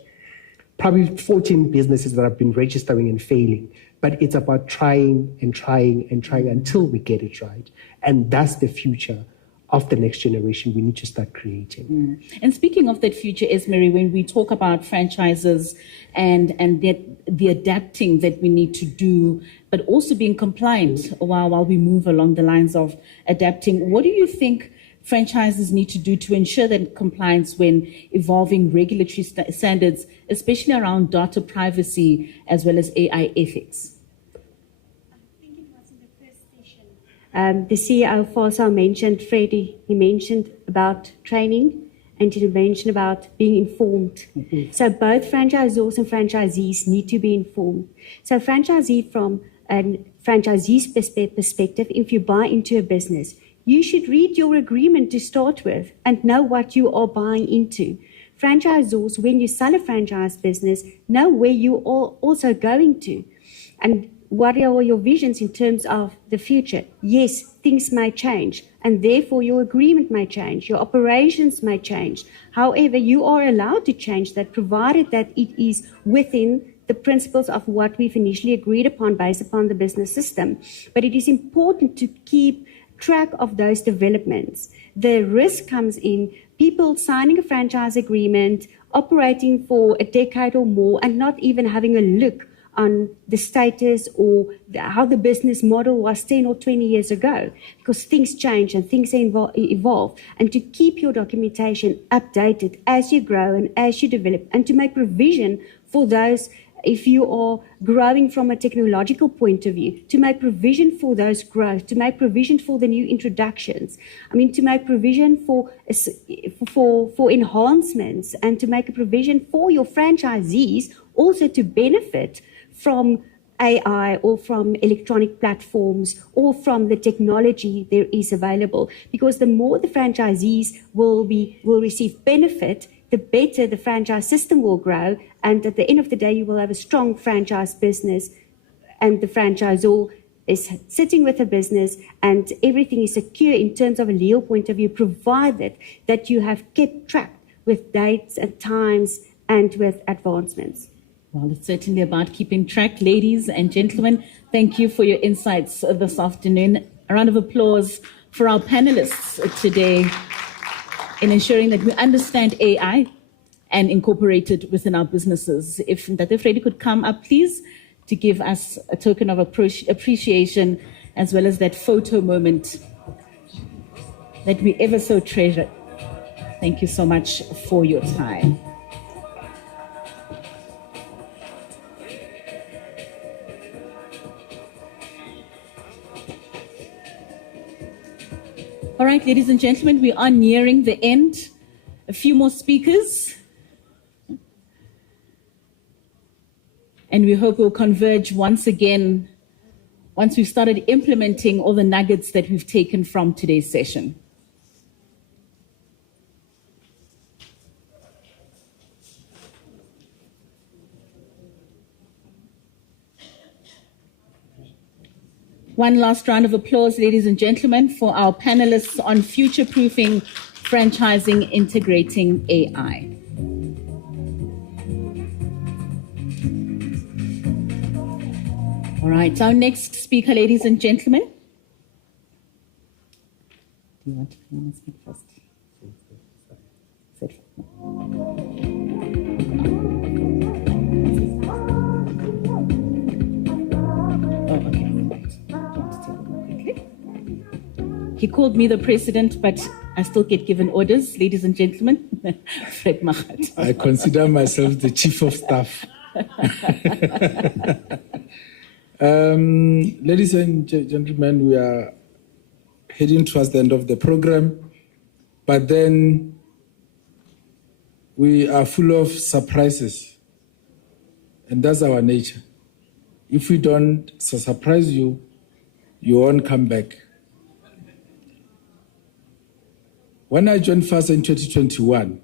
probably 14 businesses that have been registering and failing, but it's about trying and trying and trying until we get it right. And that's the future of the next generation we need to start creating. And speaking of that future, Esmery, when we talk about franchises and the adapting that we need to do, but also being compliant while we move along the lines of adapting, what do you think franchises need to do to ensure that compliance when evolving regulatory standards, especially around data privacy as well as AI ethics? The CEO of FASA mentioned, Freddie, he mentioned about training and he mentioned about being informed. So both franchisors and franchisees need to be informed. So franchisee from a franchisee's perspective, if you buy into a business, you should read your agreement to start with and know what you are buying into. Franchisors, when you sell a franchise business, know where you are also going to. And what are your visions in terms of the future? Yes, things may change, and therefore your agreement may change, your operations may change. However, you are allowed to change that, provided that it is within the principles of what we've initially agreed upon based upon the business system. But it is important to keep track of those developments. The risk comes in people signing a franchise agreement, operating for a decade or more, and not even having a look on the status or how the business model was 10 or 20 years ago, because things change and things evolve. And to keep your documentation updated as you grow and as you develop, and to make provision for those, if you are growing from a technological point of view, to make provision for those growth, to make provision for the new introductions. I mean, to make provision for enhancements, and to make a provision for your franchisees also to benefit from AI or from electronic platforms or from the technology there is available. Because the more the franchisees will receive benefit, the better the franchise system will grow. And at the end of the day, you will have a strong franchise business, and the franchisor is sitting with a business and everything is secure in terms of a legal point of view, provided that you have kept track with dates and times and with advancements. Well, it's certainly about keeping track. Ladies and gentlemen, thank you for your insights this afternoon. A round of applause for our panelists today in ensuring that we understand AI and incorporate it within our businesses. If Dr. Freddy could come up, please, to give us a token of appreciation, as well as that photo moment that we ever so treasure. Thank you so much for your time. All right, ladies and gentlemen, we are nearing the end. A few more speakers. And we hope we'll converge once again once we've started implementing all the nuggets that we've taken from today's session. One last round of applause, ladies and gentlemen, for our panelists on future-proofing franchising integrating AI. All right, our next speaker, ladies and gentlemen. Do you want to come and speak first? He called me the president, but I still get given orders, ladies and gentlemen. Fred Machat. I consider myself the chief of staff. Ladies and gentlemen, we are heading towards the end of the program, but then we are full of surprises, and that's our nature. If we don't surprise you, you won't come back. When I joined FASA in 2021,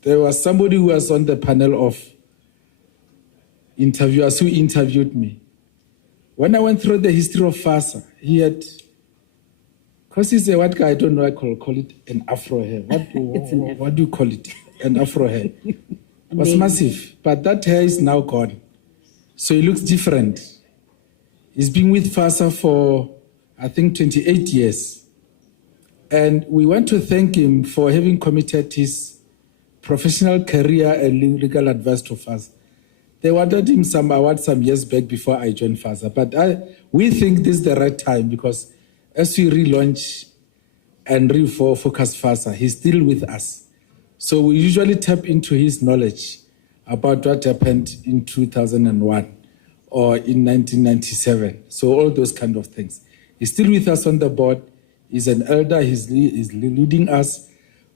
there was somebody who was on the panel of interviewers who interviewed me. When I went through the history of FASA, he had, because he's a white guy, I don't know, I call it an afro hair. What do you call it? An afro hair. It was massive, but that hair is now gone. So he looks different. He's been with FASA for, I think, 28 years. And we want to thank him for having committed his professional career and legal advice to FASA. They awarded him some awards some years back before I joined FASA. But we think this is the right time, because as we relaunch and refocus FASA, he's still with us. So we usually tap into his knowledge about what happened in 2001 or in 1997. So all those kind of things. He's still with us on the board. He's an elder. He's leading us.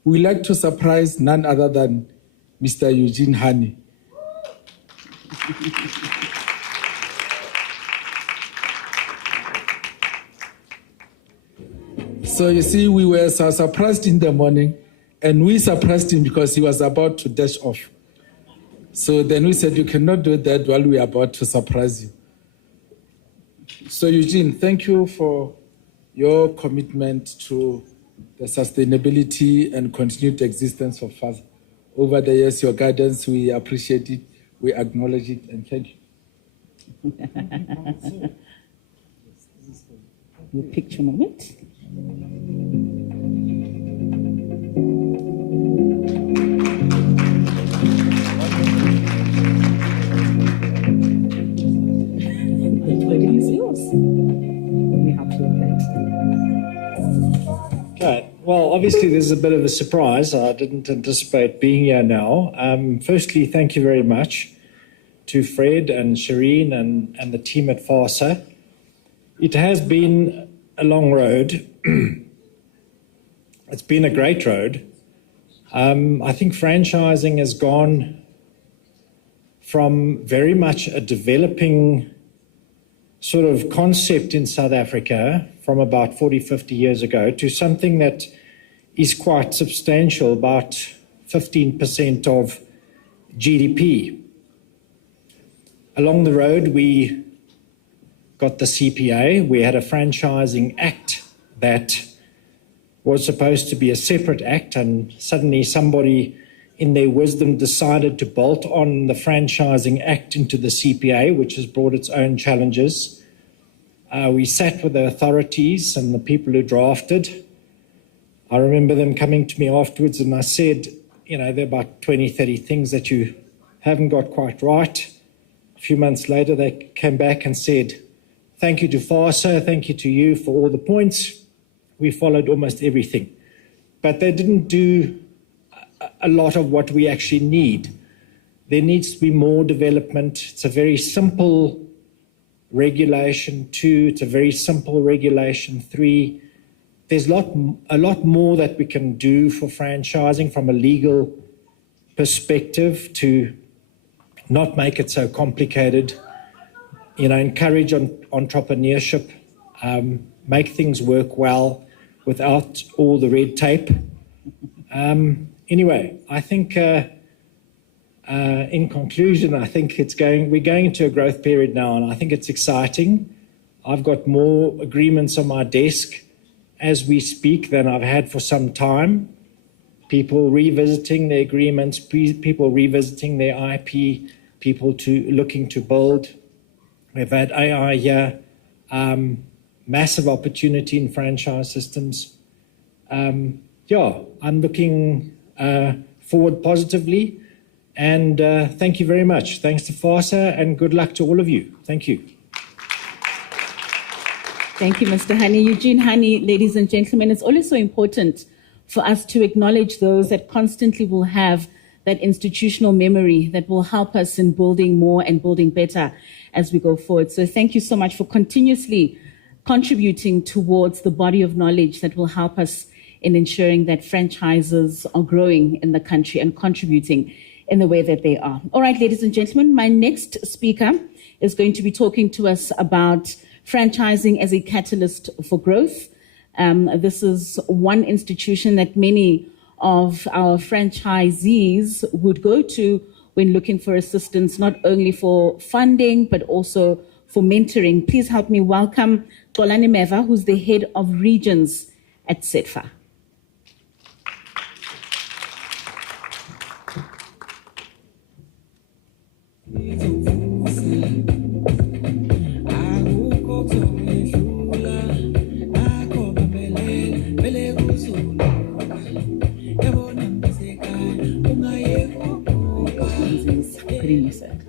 We like to surprise none other than Mr. Eugene Hani. So you see, we were surprised in the morning, and we surprised him because he was about to dash off. So then we said, you cannot do that while we are about to surprise you. So Eugene, thank you for your commitment to the sustainability and continued existence of FASA. Over the years, your guidance, we appreciate it, we acknowledge it, and thank you. Your picture moment. Okay. Well, obviously, this is a bit of a surprise. I didn't anticipate being here now. Firstly, thank you very much to Fred and Shireen and the team at FASA. It has been a long road. It's been a great road. I think franchising has gone from very much a developing sort of concept in South Africa from about 40, 50 years ago to something that is quite substantial, about 15% of GDP. Along the road, we got the CPA. We had a franchising act that was supposed to be a separate act, and suddenly somebody in their wisdom decided to bolt on the franchising act into the CPA, which has brought its own challenges. We sat with the authorities and the people who drafted. I remember them coming to me afterwards and I said, you know, there are about 20, 30 things that you haven't got quite right. A few months later, they came back and said, thank you to FASA, thank you to you for all the points. We followed almost everything. But they didn't do a lot of what we actually need. There needs to be more development. It's a very simple regulation 2, it's a very simple regulation 3. There's a lot more that we can do for franchising from a legal perspective to not make it so complicated. You know, encourage entrepreneurship, make things work well without all the red tape. Anyway, I think in conclusion, I think we're going into a growth period now, and I think it's exciting. I've got more agreements on my desk as we speak than I've had for some time. People revisiting their agreements, people revisiting their IP, people looking to build. We've had AI here, massive opportunity in franchise systems. I'm looking forward positively, and thank you very much. Thanks to FASA, and good luck to all of you. Thank you. Thank you, Mr. Honey. Eugene Honey, ladies and gentlemen, it's always so important for us to acknowledge those that constantly will have that institutional memory that will help us in building more and building better as we go forward. So thank you so much for continuously contributing towards the body of knowledge that will help us in ensuring that franchises are growing in the country and contributing in the way that they are. All right, ladies and gentlemen, my next speaker is going to be talking to us about franchising as a catalyst for growth. This is one institution that many of our franchisees would go to when looking for assistance, not only for funding, but also for mentoring. Please help me welcome Xolani Meva, who's the head of regions at SETFA.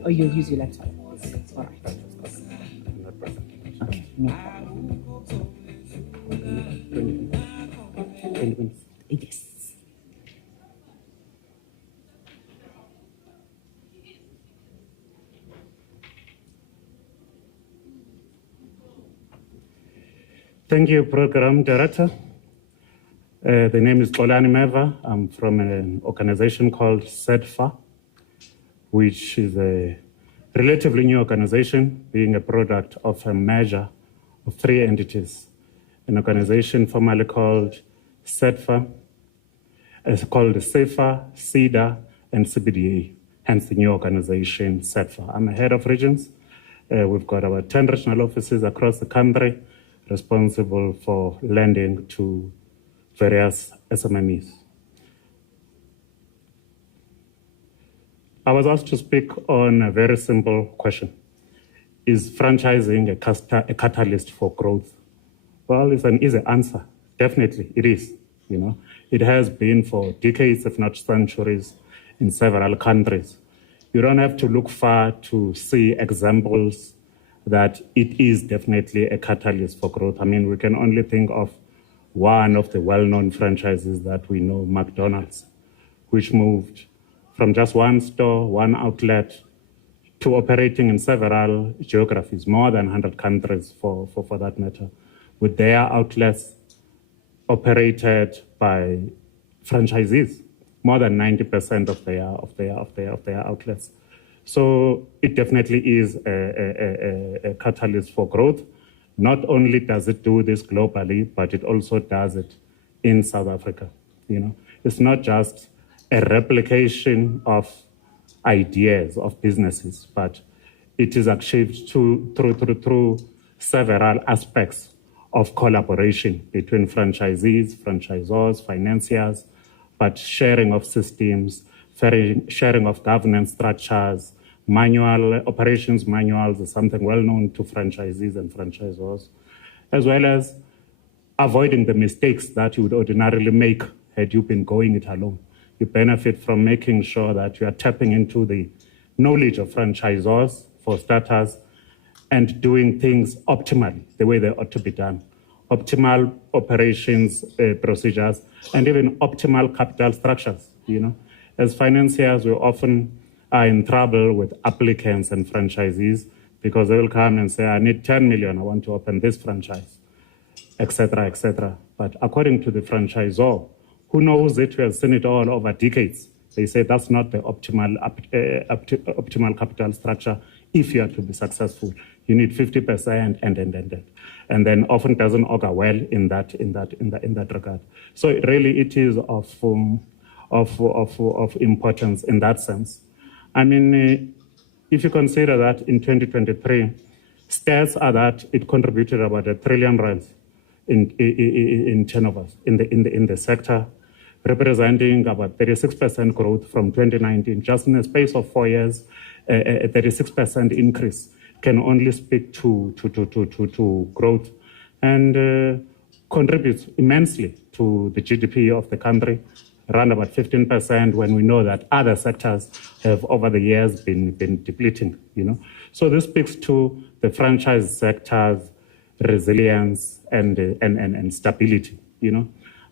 Or you'll use your laptop. All right. Okay, no problem. Yes. Thank you, Program Director. The name is Xolani Meva. I'm from an organization called SETFA, which is a relatively new organization, being a product of a merger of 3 entities. An organization formerly called SETFA, called SEFA, SEDA, and CBDA, hence the new organization, SETFA. I'm a head of regions. We've got about 10 regional offices across the country, responsible for lending to various SMMEs. I was asked to speak on a very simple question. Is franchising a catalyst for growth? Well, it's an easy answer. Definitely, it is. You know, it has been for decades, if not centuries, in several countries. You don't have to look far to see examples that it is definitely a catalyst for growth. I mean, we can only think of one of the well-known franchises that we know, McDonald's, which moved from just one store, one outlet, to operating in several geographies, more than 100 countries for that matter, with their outlets operated by franchisees, more than 90% of their outlets. So it definitely is a catalyst for growth. Not only does it do this globally, but it also does it in South Africa. It's not just a replication of ideas of businesses, but it is achieved through several aspects of collaboration between franchisees, franchisors, financiers, but sharing of systems, sharing of governance structures, operations manuals is something well known to franchisees and franchisors, as well as avoiding the mistakes that you would ordinarily make had you been going it alone. You benefit from making sure that you are tapping into the knowledge of franchisors, for starters, and doing things optimally, the way they ought to be done. Optimal operations procedures, and even optimal capital structures. As financiers, we often are in trouble with applicants and franchisees because they will come and say, I need 10 million, I want to open this franchise, etc., etc. But according to the franchisor, who knows it, who has seen it all over decades, they say that's not the optimal capital structure if you are to be successful. You need 50% and then often doesn't augur well in that regard. So it is of importance in that sense. I mean, if you consider that in 2023, stats are that it contributed about R1 trillion in turnovers in the sector, representing about 36% growth from 2019. Just in the space of 4 years, a 36% increase can only speak to growth and contributes immensely to the GDP of the country, around about 15%, when we know that other sectors have over the years been depleting. So this speaks to the franchise sector's resilience and stability.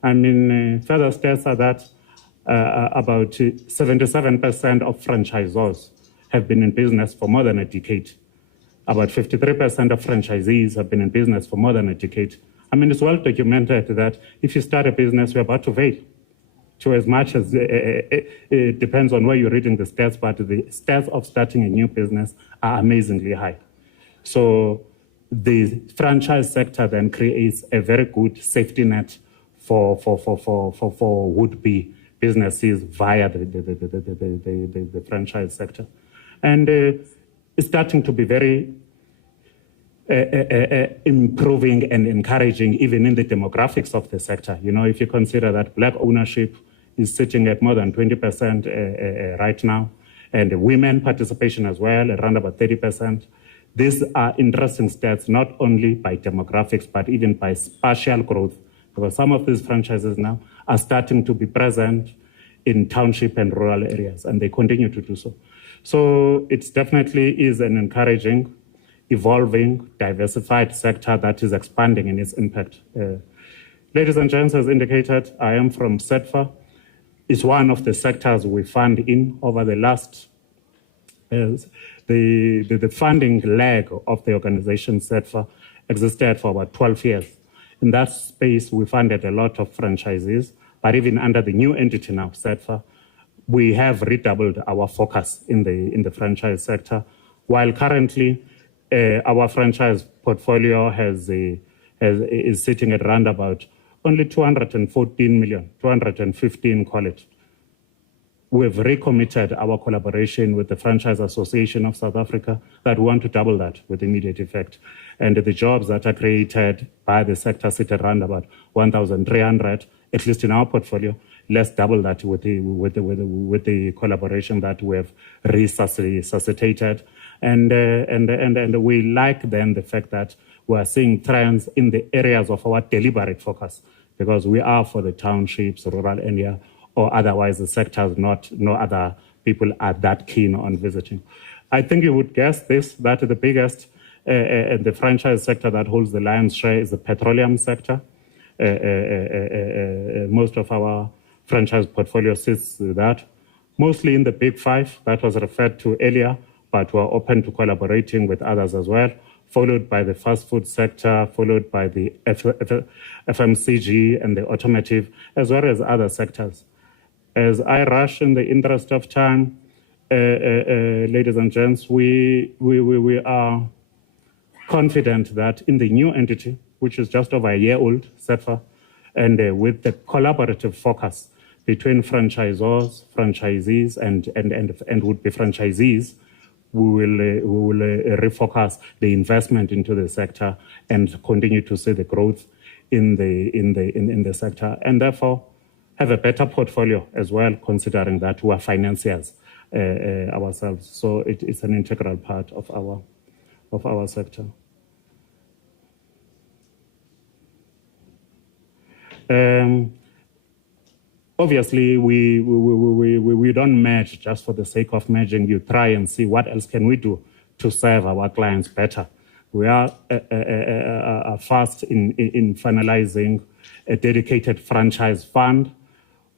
I mean, further stats are that about 77% of franchisors have been in business for more than a decade. About 53% of franchisees have been in business for more than a decade. I mean, it's well documented that if you start a business, you're about to fail. To as much as it depends on where you're reading the stats, but the stats of starting a new business are amazingly high. So the franchise sector then creates a very good safety net for would-be businesses via the franchise sector. And it's starting to be very improving and encouraging even in the demographics of the sector. If you consider that black ownership is sitting at more than 20% right now, and women participation as well, around about 30%. These are interesting stats, not only by demographics, but even by spatial growth, because some of these franchises now are starting to be present in township and rural areas, and they continue to do so. So it definitely is an encouraging, evolving, diversified sector that is expanding in its impact. Ladies and gents, as indicated, I am from SETFA. It's one of the sectors we fund in over the last, the funding leg of the organization SETFA existed for about 12 years. In that space, we funded a lot of franchisees, but even under the new entity now, SETFA, we have redoubled our focus in the franchise sector, while currently our franchise portfolio is sitting at around about only 214 million, 215, call it. We've recommitted our collaboration with the Franchise Association of South Africa that we want to double that with immediate effect. And the jobs that are created by the sector sit at around about 1,300, at least in our portfolio. Let's double that with the collaboration that we have resuscitated. And we like then the fact that we are seeing trends in the areas of our deliberate focus, because we are for the townships, rural area, or otherwise the sectors no other people are that keen on visiting. I think you would guess this, that the biggest, the franchise sector that holds the lion's share is the petroleum sector. Most of our franchise portfolio sits with that, mostly in the big five that was referred to earlier, but we're open to collaborating with others as well, followed by the fast food sector, followed by the FMCG and the automotive, as well as other sectors. As I rush in the interest of time, ladies and gents, we are confident that in the new entity, which is just over a year old, CETFA, and with the collaborative focus between franchisors, franchisees, and would-be franchisees, we will refocus the investment into the sector and continue to see the growth in the sector, and therefore have a better portfolio as well, considering that we are financiers ourselves. So it's an integral part of our sector. Obviously, we don't merge just for the sake of merging. You try and see what else can we do to serve our clients better. We are fast in finalizing a dedicated franchise fund.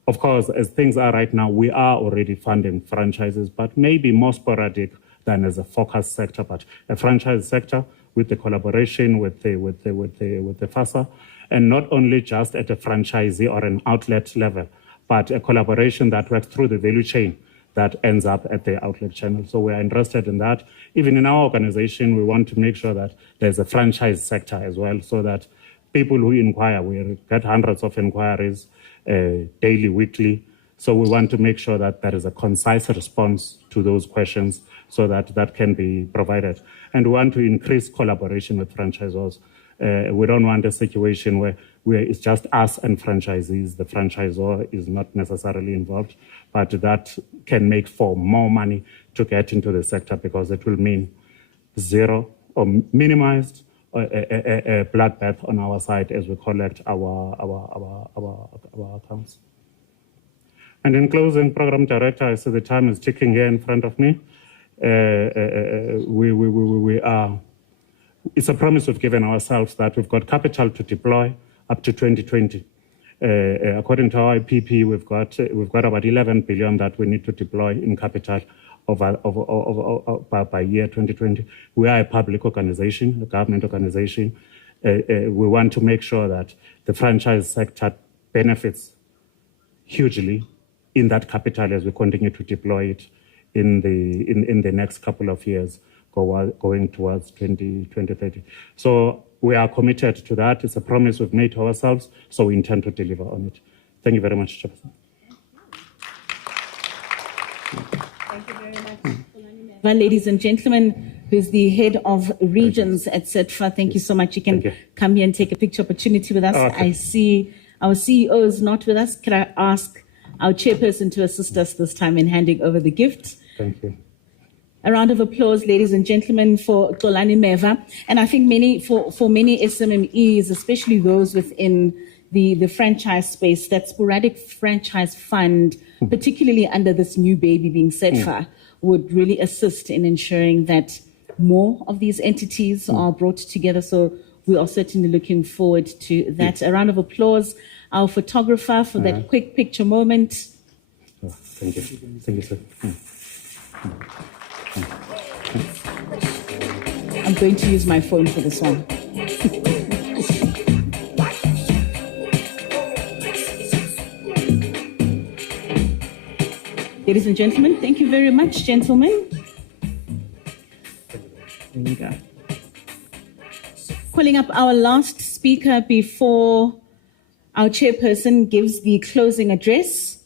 Of course, as things are right now, we are already funding franchises, but maybe more sporadic than as a focus sector. But a franchise sector with the collaboration with the FASA, and not only just at a franchisee or an outlet level, but a collaboration that works through the value chain that ends up at the outlet channel. So we are interested in that. Even in our organization, we want to make sure that there's a franchise sector as well, so that people who inquire, we get hundreds of inquiries daily, weekly. So we want to make sure that there is a concise response to those questions so that that can be provided. And we want to increase collaboration with franchisors. We don't want a situation where it's just us and franchisees. The franchisor is not necessarily involved, but that can make for more money to get into the sector, because it will mean zero or minimized a bloodbath on our side as we collect our accounts. And in closing, Program Director, I see the time is ticking here in front of me. It's a promise we've given ourselves that we've got capital to deploy up to 2020. According to our IPP, we've got about 11 billion that we need to deploy in capital by year 2020. We are a public organization, a government organization. We want to make sure that the franchise sector benefits hugely in that capital as we continue to deploy it in the next couple of years, going towards 2030. So we are committed to that. It's a promise we've made to ourselves, so we intend to deliver on it. Thank you very much, Chairperson. Thank you very much. Well, ladies and gentlemen, who's the head of regions, etc. Thank you so much. You can come here and take a picture opportunity with us. Oh, okay. I see our CEO is not with us. Can I ask our chairperson to assist us this time in handing over the gift? Thank you. A round of applause, ladies and gentlemen, for Xolani Meva. And I think for many SMMEs, especially those within the franchise space, that sporadic franchise fund, particularly under this new baby being CETFA, would really assist in ensuring that more of these entities are brought together. So we are certainly looking forward to that. A round of applause, our photographer, for that quick picture moment. Oh, thank you. Thank you, sir. I'm going to use my phone for this one. Ladies and gentlemen, thank you very much, gentlemen. There you go. Calling up our last speaker before our chairperson gives the closing address.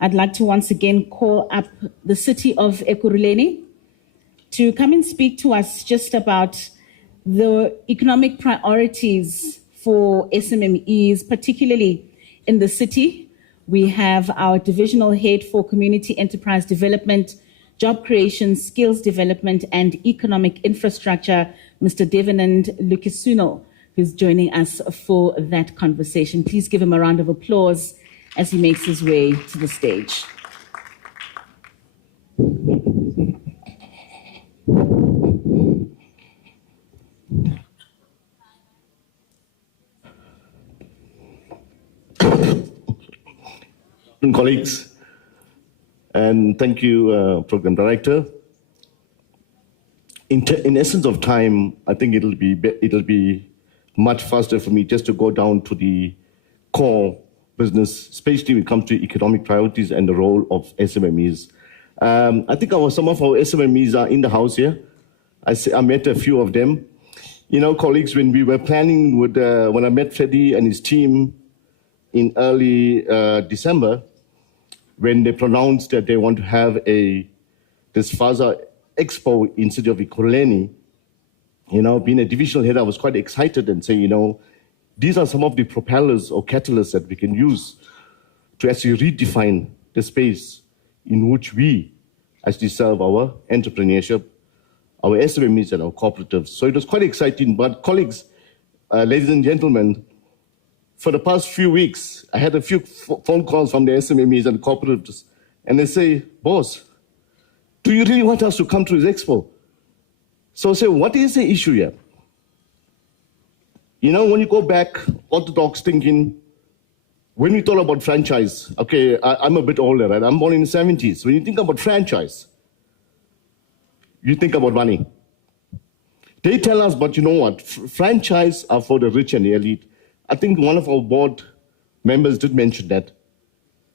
I'd like to once again call up the city of Ekurhuleni to come and speak to us just about the economic priorities for SMMEs, particularly in the city. We have our divisional head for community enterprise development, job creation, skills development, and economic infrastructure, Mr. Devanand Lukisuno, who's joining us for that conversation. Please give him a round of applause as he makes his way to the stage. Colleagues, and thank you, Program Director. In essence of time, I think it'll be much faster for me just to go down to the core business, especially when it comes to economic priorities and the role of SMMEs. I think some of our SMMEs are in the house here. I met a few of them. You know, colleagues, when we were planning when I met Freddie and his team in early December, when they pronounced that they want to have this FASA EXPO in city of Ekurhuleni, you know, being a divisional head, I was quite excited and saying, you know, these are some of the propellers or catalysts that we can use to actually redefine the space in which we actually serve our entrepreneurship, our SMEs and our cooperatives. So it was quite exciting. But colleagues, ladies and gentlemen, for the past few weeks, I had a few phone calls from the SMEs and cooperatives, and they say, boss, do you really want us to come to this expo? So I say, what is the issue here? You know, when you go back, orthodox thinking, when we talk about franchise, okay, I'm a bit older, right? I'm born in the 70s. When you think about franchise, you think about money. They tell us, but you know what? Franchise are for the rich and the elite. I think one of our board members did mention that.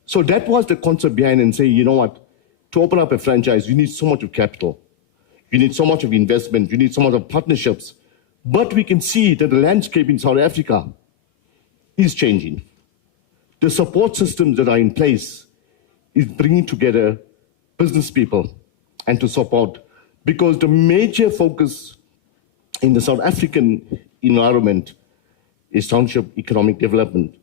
So that was the concept behind and saying, you know what? To open up a franchise, you need so much of capital. You need so much of investment. You need so much of partnerships. But we can see that the landscape in South Africa is changing. The support systems that are in place is bringing together business people and to support. Because the major focus in the South African environment is township economic development.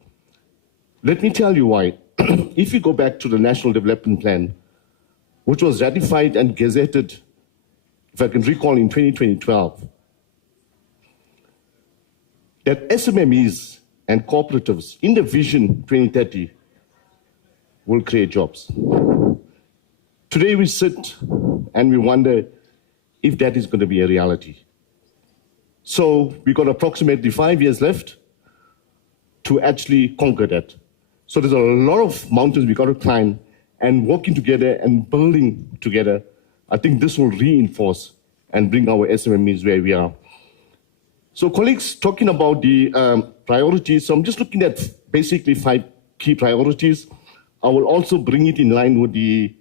Let me tell you why. If you go back to the National Development Plan, which was ratified and gazetted, if I can recall, in 2012, that SMMEs and cooperatives in the Vision 2030 will create jobs. Today we sit and we wonder if that is going to be a reality. So we've got approximately 5 years left to actually conquer that. So there's a lot of mountains we've got to climb, and working together and building together, I think this will reinforce and bring our SMMEs where we are. So colleagues, talking about the priorities, so I'm just looking at basically 5 key priorities. I will also bring it in line with the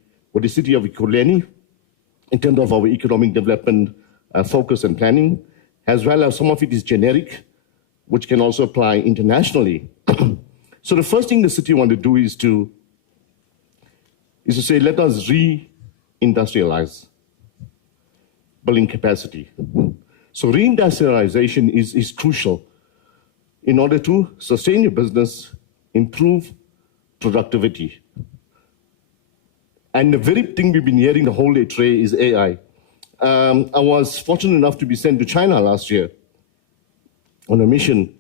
city of Ekurhuleni in terms of our economic development focus and planning, as well as some of it is generic, which can also apply internationally. So the first thing the city want to do is to say, let us re-industrialize, building capacity. So reindustrialization is crucial in order to sustain your business, improve productivity. And the very thing we've been hearing the whole day today is AI. I was fortunate enough to be sent to China last year on a mission.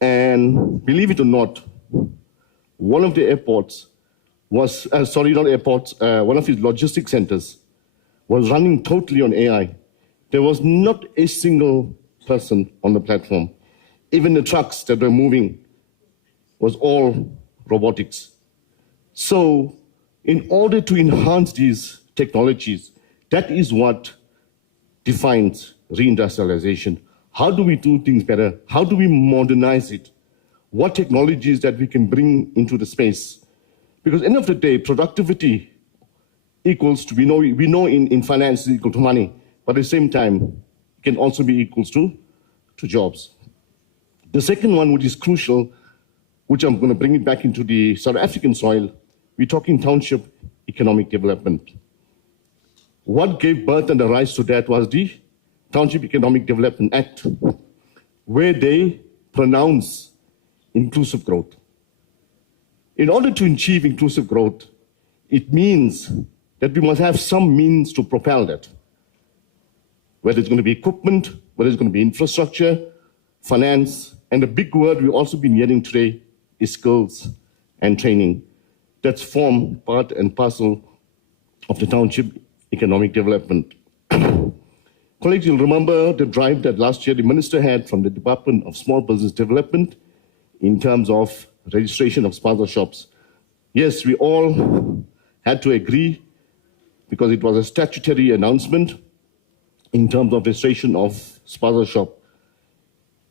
And believe it or not, one of the airports was, one of his logistics centers was running totally on AI. There was not a single person on the platform. Even the trucks that were moving was all robotics. So in order to enhance these technologies, that is what defines reindustrialization. How do we do things better? How do we modernize it? What technologies that we can bring into the space? Because at the end of the day, productivity equals to, we know in finance is equal to money, but at the same time, it can also be equals to jobs. The second one, which is crucial, which I'm going to bring it back into the South African soil, we're talking township economic development. What gave birth and the rise to that was the Township Economic Development Act, where they pronounce inclusive growth. In order to achieve inclusive growth, it means that we must have some means to propel that. Whether it's going to be equipment, whether it's going to be infrastructure, finance, and the big word we've also been hearing today is skills and training. That's form part and parcel of the township economic development. Colleagues, you'll remember the drive that last year the minister had from the Department of Small Business Development in terms of registration of sponsor shops. Yes, we all had to agree because it was a statutory announcement in terms of registration of sponsor shop.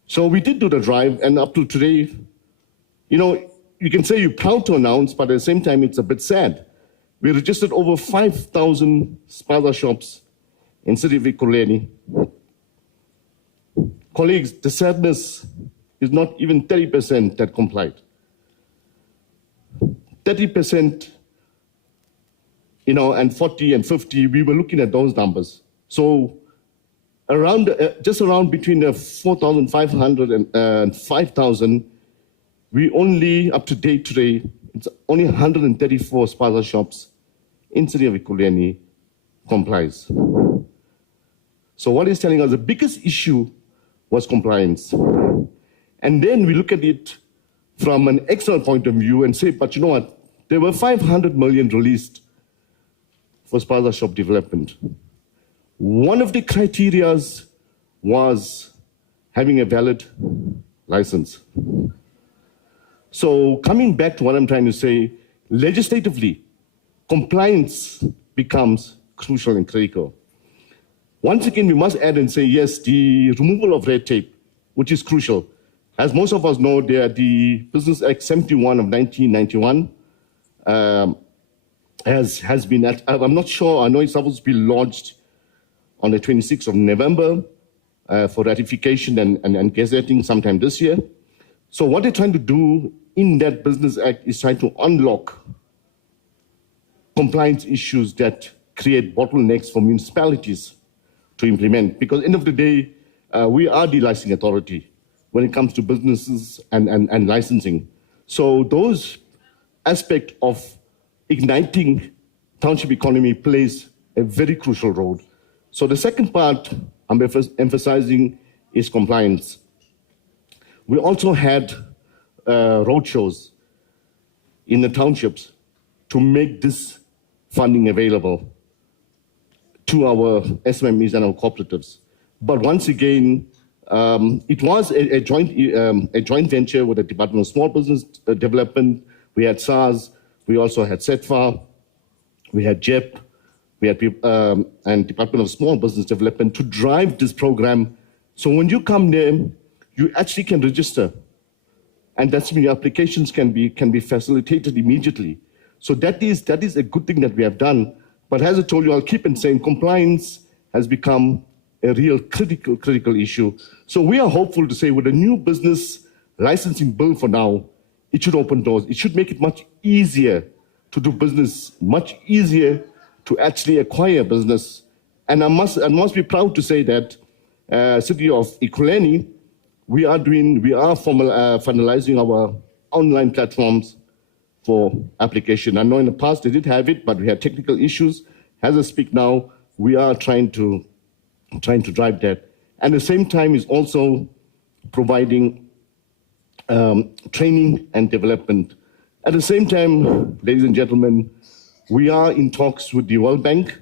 So we did do the drive, and up to today, you know, you can say you're proud to announce, but at the same time, it's a bit sad We registered over 5,000 spaza shops in city of Ekurhuleni. Colleagues, the sadness is not even 30% that complied. 30%, and 40 and 50, we were looking at those numbers. So just around between 4,500 and 5,000, we only, up to date today, it's only 134 spaza shops in city of Ekurhuleni complies. So what is telling us the biggest issue was compliance. And then we look at it from an external point of view and say, but you know what? There were 500 million released for spaza shop development. One of the criteria was having a valid license. So coming back to what I'm trying to say, legislatively, compliance becomes crucial and critical. Once again, we must add and say, yes, the removal of red tape, which is crucial. As most of us know, the Business Act 71 of 1991 has been, I'm not sure, I know it's supposed to be launched on the 26th of November for ratification and gazetting sometime this year. So what they're trying to do in that Business Act is trying to unlock compliance issues that create bottlenecks for municipalities to implement. Because end of the day, we are the licensing authority when it comes to businesses and licensing. So those aspects of igniting township economy plays a very crucial role. So the second part I'm emphasizing is compliance. We also had roadshows in the townships to make this funding available to our SMMEs and our cooperatives. But once again, it was a joint venture with the Department of Small Business Development. We had SARS, we also had CETFA, we had JEP, we had and Department of Small Business Development to drive this program. So when you come there, you actually can register, and that's when your applications can be facilitated immediately. So that is a good thing that we have done. But as I told you, I'll keep on saying compliance has become a real critical issue. So we are hopeful to say with a new business licensing bill for now, it should open doors. It should make it much easier to do business, much easier to actually acquire business. And I must be proud to say that city of Ekurhuleni, we are finalizing our online platforms for application. I know in the past they did have it, but we had technical issues. As I speak now, we are trying to drive that. And at the same time is also providing training and development. At the same time, ladies and gentlemen, we are in talks with the World Bank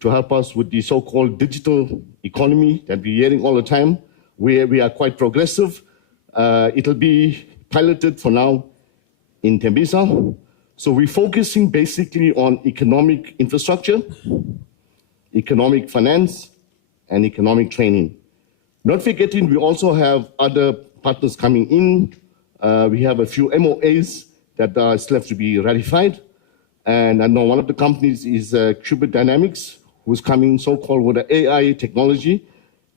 to help us with the so-called digital economy that we're hearing all the time. We are quite progressive. It'll be piloted for now in Tembisa. So we're focusing basically on economic infrastructure, economic finance, and economic training. Not forgetting, we also have other partners coming in. We have a few MOAs that still have to be ratified. And I know one of the companies is Qubit Dynamics, who's coming so-called with the AI technology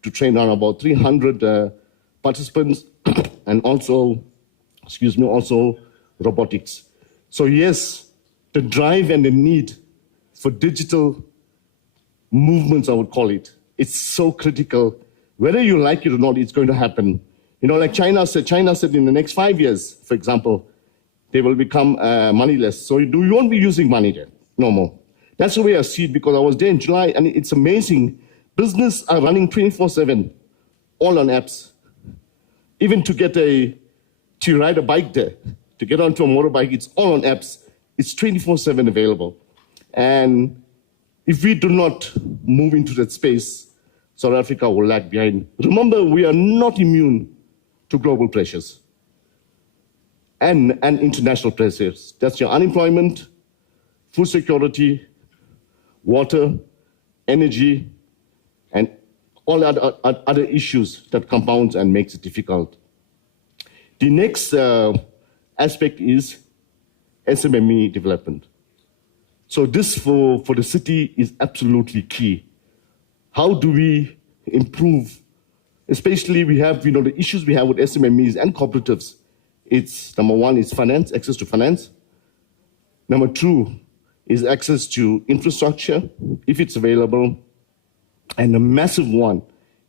to train on about 300 participants, and also robotics. So yes, the drive and the need for digital movements, I would call it, it's so critical. Whether you like it or not, it's going to happen. You know, like China said in the next 5 years, for example, they will become moneyless. So you won't be using money there, no more. That's the way I see it, because I was there in July, and it's amazing. Business are running 24/7, all on apps. Even to ride a bike there, to get onto a motorbike, it's all on apps. It's 24/7 available. And if we do not move into that space, South Africa will lag behind. Remember, we are not immune to global pressures and international pressures. That's your unemployment, food security, water, energy, and all other issues that compounds and makes it difficult. The next aspect is SMME development. So this for the city is absolutely key. How do we improve? Especially we have, the issues we have with SMMEs and cooperatives. It's number one is finance, access to finance. Number two is access to infrastructure, if it's available. And a massive one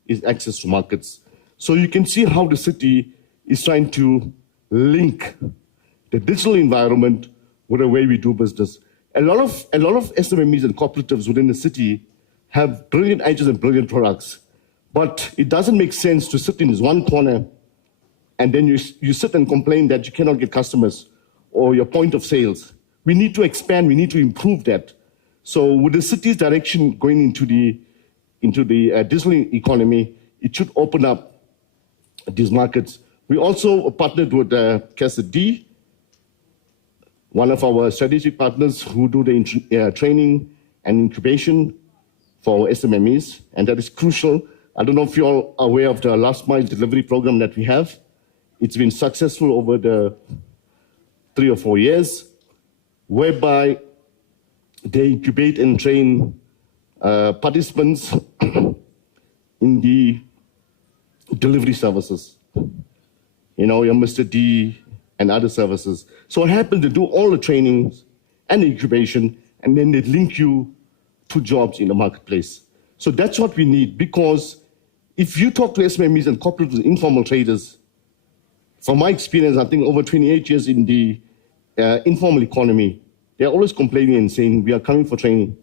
is access to markets. So you can see how the city is trying to link the digital environment with the way we do business. A lot of SMMEs and cooperatives within the city have brilliant ideas and brilliant products, but it doesn't make sense to sit in this one corner and then you sit and complain that you cannot get customers or your point of sales. We need to expand, we need to improve that. So with the city's direction going into the digital economy, it should open up these markets. We also partnered with CASA-D, one of our strategic partners who do the training and incubation for SMMEs, and that is crucial. I don't know if you're all aware of the last mile delivery program that we have. It's been successful over the 3 or 4 years, whereby they incubate and train participants in the delivery services. Your Mr. D and other services. So what happens, they do all the trainings and the incubation, and then they link you to jobs in the marketplace. So that's what we need, because if you talk to SMMEs and cooperatives, informal traders, from my experience, I think over 28 years in the informal economy, they're always complaining and saying, we are coming for training.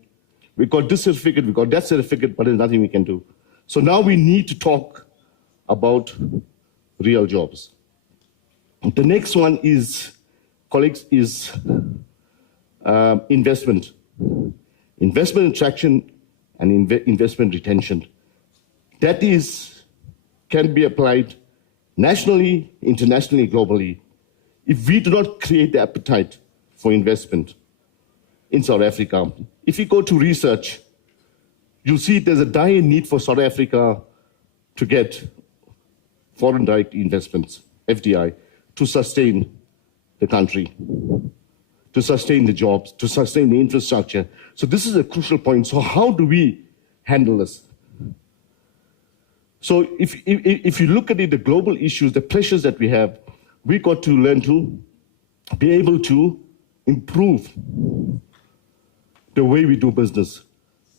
We got this certificate, we got that certificate, but there's nothing we can do. So now we need to talk about real jobs. The next one is, colleagues, is investment. Investment attraction and investment retention. That can be applied nationally, internationally, globally. If we do not create the appetite for investment in South Africa, if you go to research, you'll see there's a dire need for South Africa to get foreign direct investments, FDI, to sustain the country, to sustain the jobs, to sustain the infrastructure. So this is a crucial point. So how do we handle this? So if you look at it, the global issues, the pressures that we have, we got to learn to be able to improve the way we do business.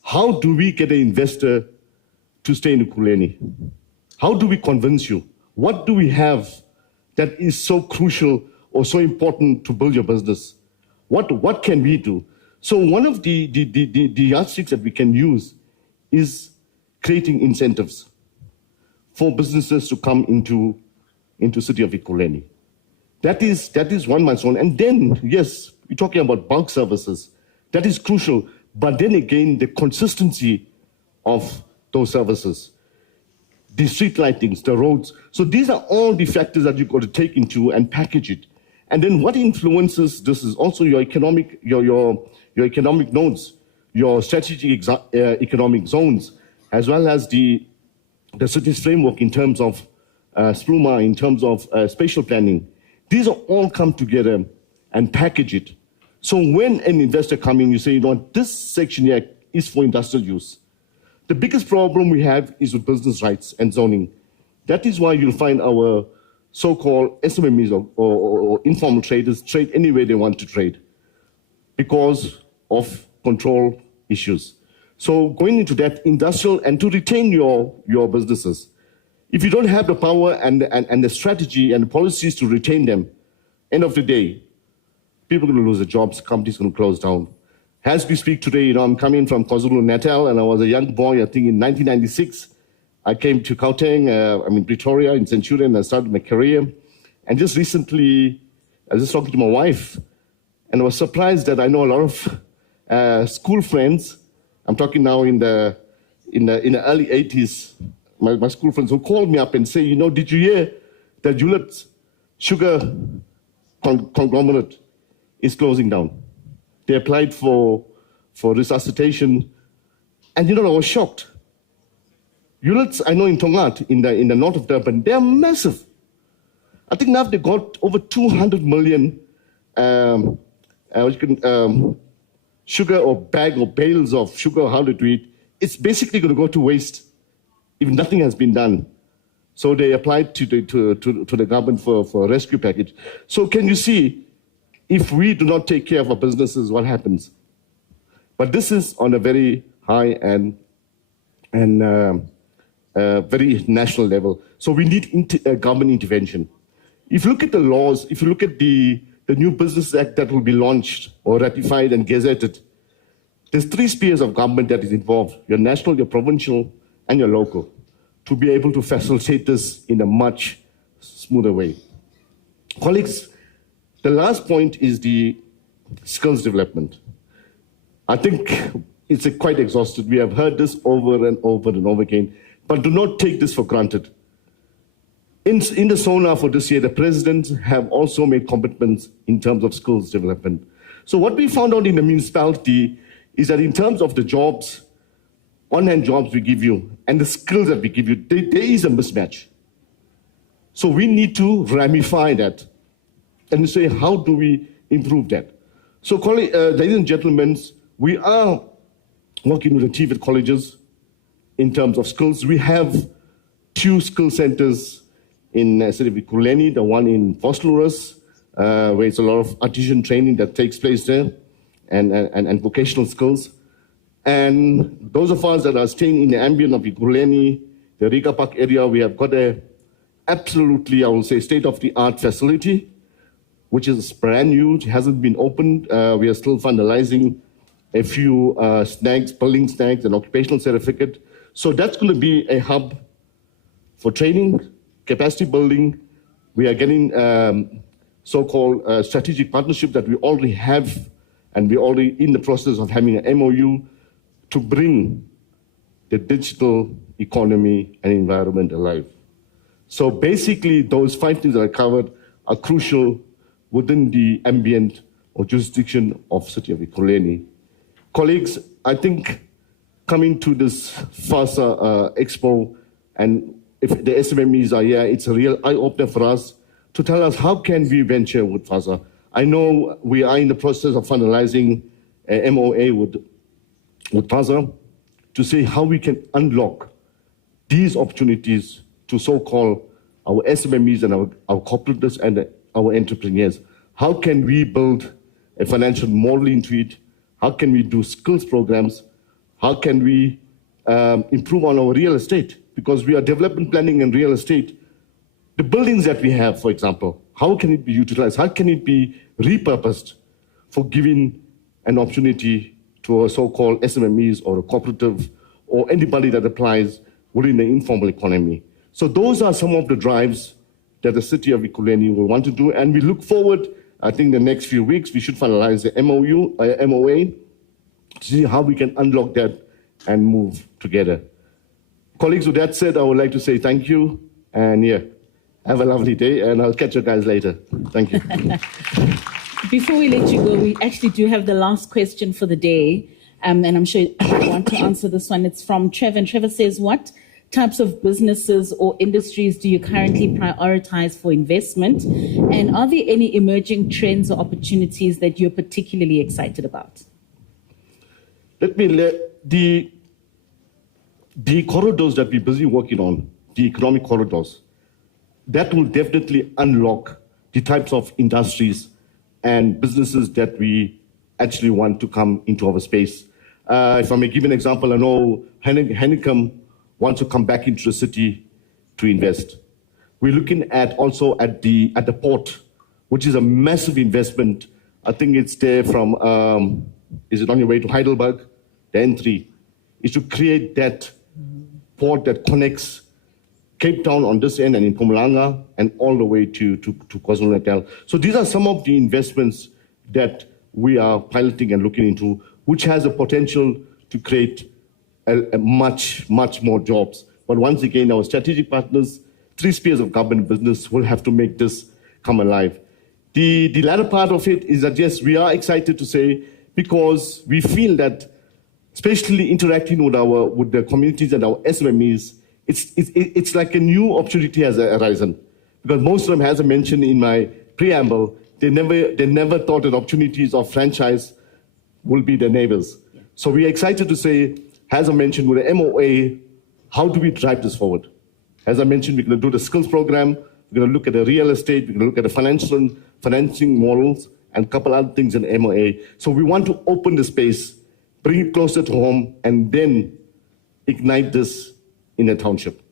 How do we get an investor to stay in Ekurhuleni? How do we convince you? What do we have that is so crucial or so important to build your business? What can we do? So one of the yardsticks that we can use is creating incentives for businesses to come into city of Ekurhuleni. That is one milestone. And then, yes, we're talking about bulk services. That is crucial. But then again, the consistency of those services, the street lightings, the roads. So these are all the factors that you've got to take into and package it. And then what influences this is also your economic economic nodes, your strategic economic zones, as well as the city's framework in terms of SPLUMA, in terms of spatial planning. These are all come together and package it. So when an investor comes in, you say, this section here is for industrial use. The biggest problem we have is with business rights and zoning. That is why you'll find our so-called SMMEs or informal traders trade anywhere they want to trade because of control issues. So going into that industrial and to retain your businesses, if you don't have the power and the strategy and the policies to retain them, end of the day, people are going to lose their jobs, companies are going to close down. As we speak today, I'm coming from KwaZulu-Natal, and I was a young boy, I think in 1996. I came to Gauteng, Pretoria, in Centurion, and I started my career. And just recently, I was just talking to my wife, and I was surprised that I know a lot of school friends. I'm talking now in the early 80s, my school friends who called me up and say, did you hear that Hewlett's sugar conglomerate is closing down? They applied for resuscitation, and I was shocked. Hewlett's, I know in Tongaat, in the north of Durban, they're massive. I think now they've got over 200 million sugar or bag or bales of sugar, how to do it, it's basically going to go to waste if nothing has been done. So they applied to the government for a rescue package. So can you see, if we do not take care of our businesses, what happens? But this is on a very high and very national level. So we need government intervention. If you look at the laws, if you look at the new Business Act that will be launched or ratified and gazetted, there's 3 spheres of government that is involved: your national, your provincial, and your local, to be able to facilitate this in a much smoother way. Colleagues, the last point is the skills development. I think it's quite exhausted. We have heard this over and over and over again, but do not take this for granted. In the SONA for this year, the presidents have also made commitments in terms of skills development. So what we found out in the municipality is that in terms of the jobs, on-hand jobs we give you, and the skills that we give you, there is a mismatch. So we need to ramify that and say, how do we improve that? So, ladies and gentlemen, we are working with the TVET colleges in terms of skills. We have 2 skill centers in Kuleni, the one in Vosloorus, where it's a lot of artisan training that takes place there, and vocational skills. And those of us that are staying in the ambient of Kuleni, the Riga Park area, we have got a absolutely, I will say, state-of-the-art facility, which is brand new. It hasn't been opened. We are still finalizing a few building snags, and occupational certificate. So that's going to be a hub for training, capacity building. We are getting so-called strategic partnership that we already have, and we're already in the process of having an MOU to bring the digital economy and environment alive. So basically, those 5 things that I covered are crucial within the ambient or jurisdiction of City of Ekurhuleni. Colleagues, I think coming to this FASA Expo, and if the SMMEs are here, it's a real eye-opener for us to tell us how can we venture with FASA. I know we are in the process of finalizing a MOA with FASA to see how we can unlock these opportunities to so-called our SMMEs and our cooperatives and our entrepreneurs. How can we build a financial model into it? How can we do skills programs? How can we improve on our real estate? Because we are development planning and real estate. The buildings that we have, for example, how can it be utilized? How can it be repurposed for giving an opportunity to a so-called SMMEs or a cooperative or anybody that applies within the informal economy? So those are some of the drives that the City of Ekurhuleni will want to do. And we look forward, I think the next few weeks, we should finalize the MOA to see how we can unlock that and move together. Colleagues, with that said, I would like to say thank you, and have a lovely day, and I'll catch you guys later. Thank you. Before we let you go, we actually do have the last question for the day, and I'm sure you want to answer this one. It's from Trevor, and Trevor says, what types of businesses or industries do you currently prioritize for investment, and are there any emerging trends or opportunities that you're particularly excited about? The corridors that we're busy working on, the economic corridors, that will definitely unlock the types of industries and businesses that we actually want to come into our space. If I may give an example, I know Heineken wants to come back into the city to invest. We're looking at also at the port, which is a massive investment. I think it's there from, is it on your way to Heidelberg? The N3 is to create that port that connects Cape Town on this end and in Mpumalanga and all the way to KwaZulu-Natal. So these are some of the investments that we are piloting and looking into, which has a potential to create a much more jobs. But once again, our strategic partners, 3 spheres of government business, will have to make this come alive. The latter part of it is that, yes, we are excited to say, because we feel that, especially interacting with the communities and our SMMEs, it's like a new opportunity has arisen. Because most of them, as I mentioned in my preamble, they never thought that opportunities of franchise will be their neighbors. So we are excited to say, as I mentioned, with the MOA, how do we drive this forward? As I mentioned, we're going to do the skills program, we're going to look at the real estate, we're going to look at the financing models, and a couple other things in MOA. So we want to open the space, bring it closer to home, and then ignite this in a township.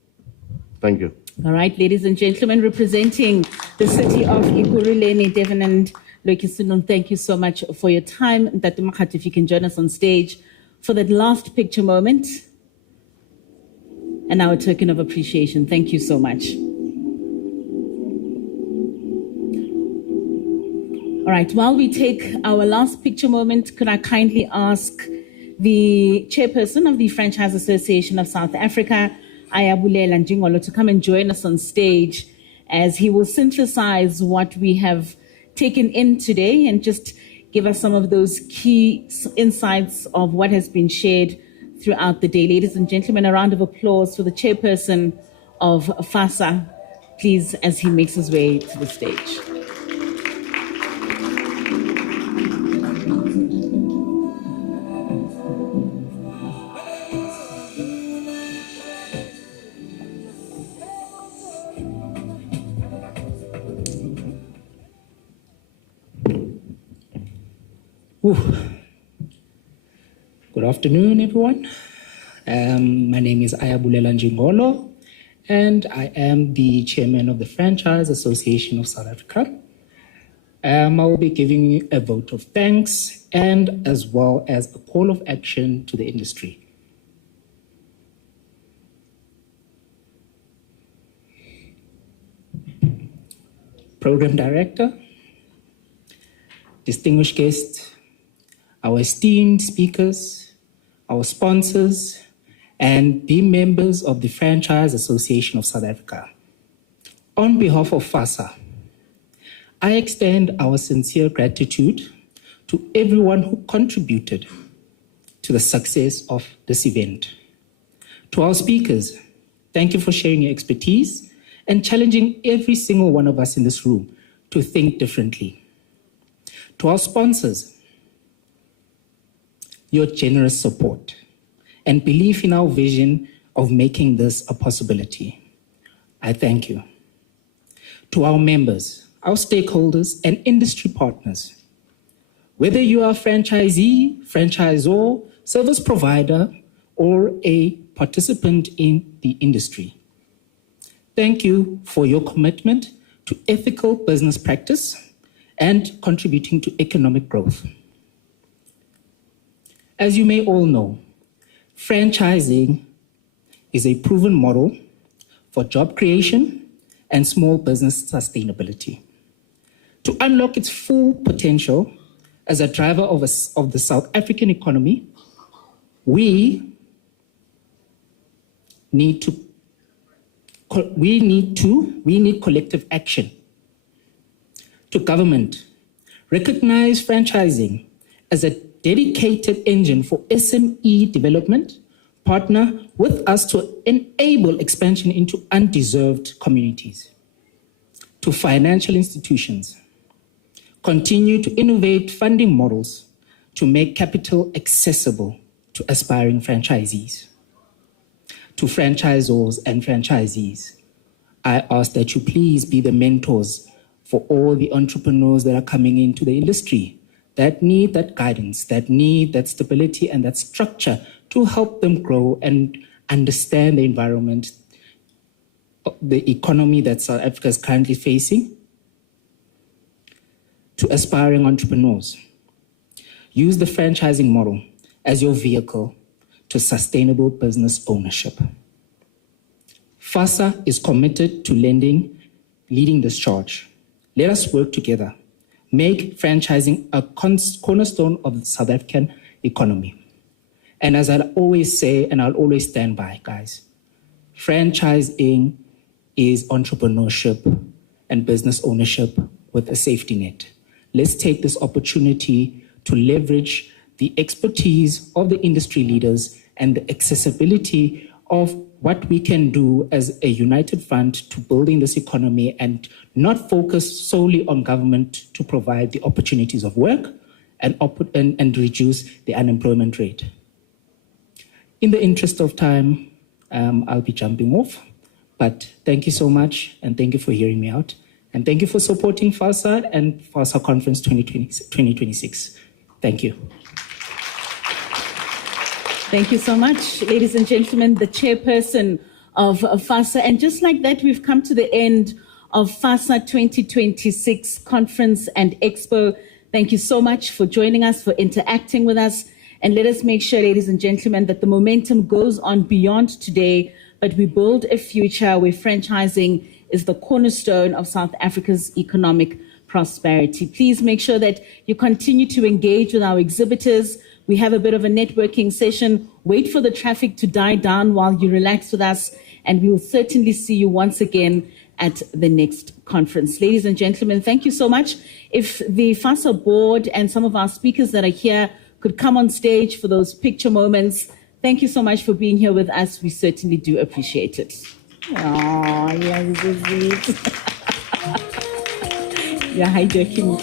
Thank you. All right, ladies and gentlemen, representing the city of Ekurhuleni, Devon and Lokisunun, thank you so much for your time. Ntate Makhat, if you can join us on stage for that last picture moment and our token of appreciation. Thank you so much. All right, while we take our last picture moment, could I kindly ask the chairperson of the Franchise Association of South Africa, Ayabulela Njingolo, to come and join us on stage as he will synthesize what we have taken in today and just give us some of those key insights of what has been shared throughout the day. Ladies and gentlemen, a round of applause for the chairperson of FASA, please, as he makes his way to the stage. Good afternoon, everyone. My name is Ayabulela Njingolo, and I am the chairman of the Franchise Association of South Africa. I will be giving a vote of thanks and as well as a call of action to the industry. Program Director, distinguished guests, our esteemed speakers, our sponsors, and the members of the Franchise Association of South Africa. On behalf of FASA, I extend our sincere gratitude to everyone who contributed to the success of this event. To our speakers, thank you for sharing your expertise and challenging every single one of us in this room to think differently. To our sponsors, your generous support and belief in our vision of making this a possibility. I thank you. To our members, our stakeholders, and industry partners, whether you are a franchisee, franchisor, service provider, or a participant in the industry, thank you for your commitment to ethical business practice and contributing to economic growth. As you may all know, franchising is a proven model for job creation and small business sustainability. To unlock its full potential as a driver of the South African economy, we need collective action. To government, recognize franchising as a dedicated engine for SME development, partner with us to enable expansion into undeserved communities. To financial institutions, continue to innovate funding models to make capital accessible to aspiring franchisees. To franchisors and franchisees, I ask that you please be the mentors for all the entrepreneurs that are coming into the industry that need that guidance, that need that stability and that structure to help them grow and understand the environment, the economy that South Africa is currently facing. To aspiring entrepreneurs, use the franchising model as your vehicle to sustainable business ownership. FASA is committed to leading this charge. Let us work together. Make franchising a cornerstone of the South African economy. And as I'll always say, and I'll always stand by, guys, franchising is entrepreneurship and business ownership with a safety net. Let's take this opportunity to leverage the expertise of the industry leaders and the accessibility of what we can do as a united front to building this economy and not focus solely on government to provide the opportunities of work and reduce the unemployment rate. In the interest of time, I'll be jumping off, but thank you so much, and thank you for hearing me out, and thank you for supporting FASA and FASA Conference 2026. Thank you. Thank you so much, ladies and gentlemen, the chairperson of FASA. And just like that, we've come to the end of FASA 2026 Conference and Expo. Thank you so much for joining us, for interacting with us. And let us make sure, ladies and gentlemen, that the momentum goes on beyond today, but we build a future where franchising is the cornerstone of South Africa's economic prosperity. Please make sure that you continue to engage with our exhibitors. We have a bit of a networking session. Wait for the traffic to die down while you relax with us, and we will certainly see you once again at the next conference. Ladies and gentlemen, thank you so much. If the FASA board and some of our speakers that are here could come on stage for those picture moments. Thank you so much for being here with us. We certainly do appreciate it. Oh, yeah, this is it. You're hijacking.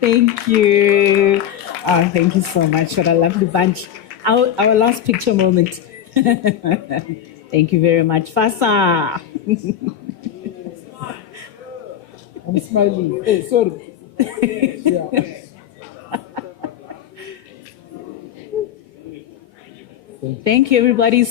Thank you. Oh, thank you so much. What a lovely bunch. Our last picture moment. Thank you very much. FASA. I'm smiling. Hey, sorry. Yeah. Thank you, everybody.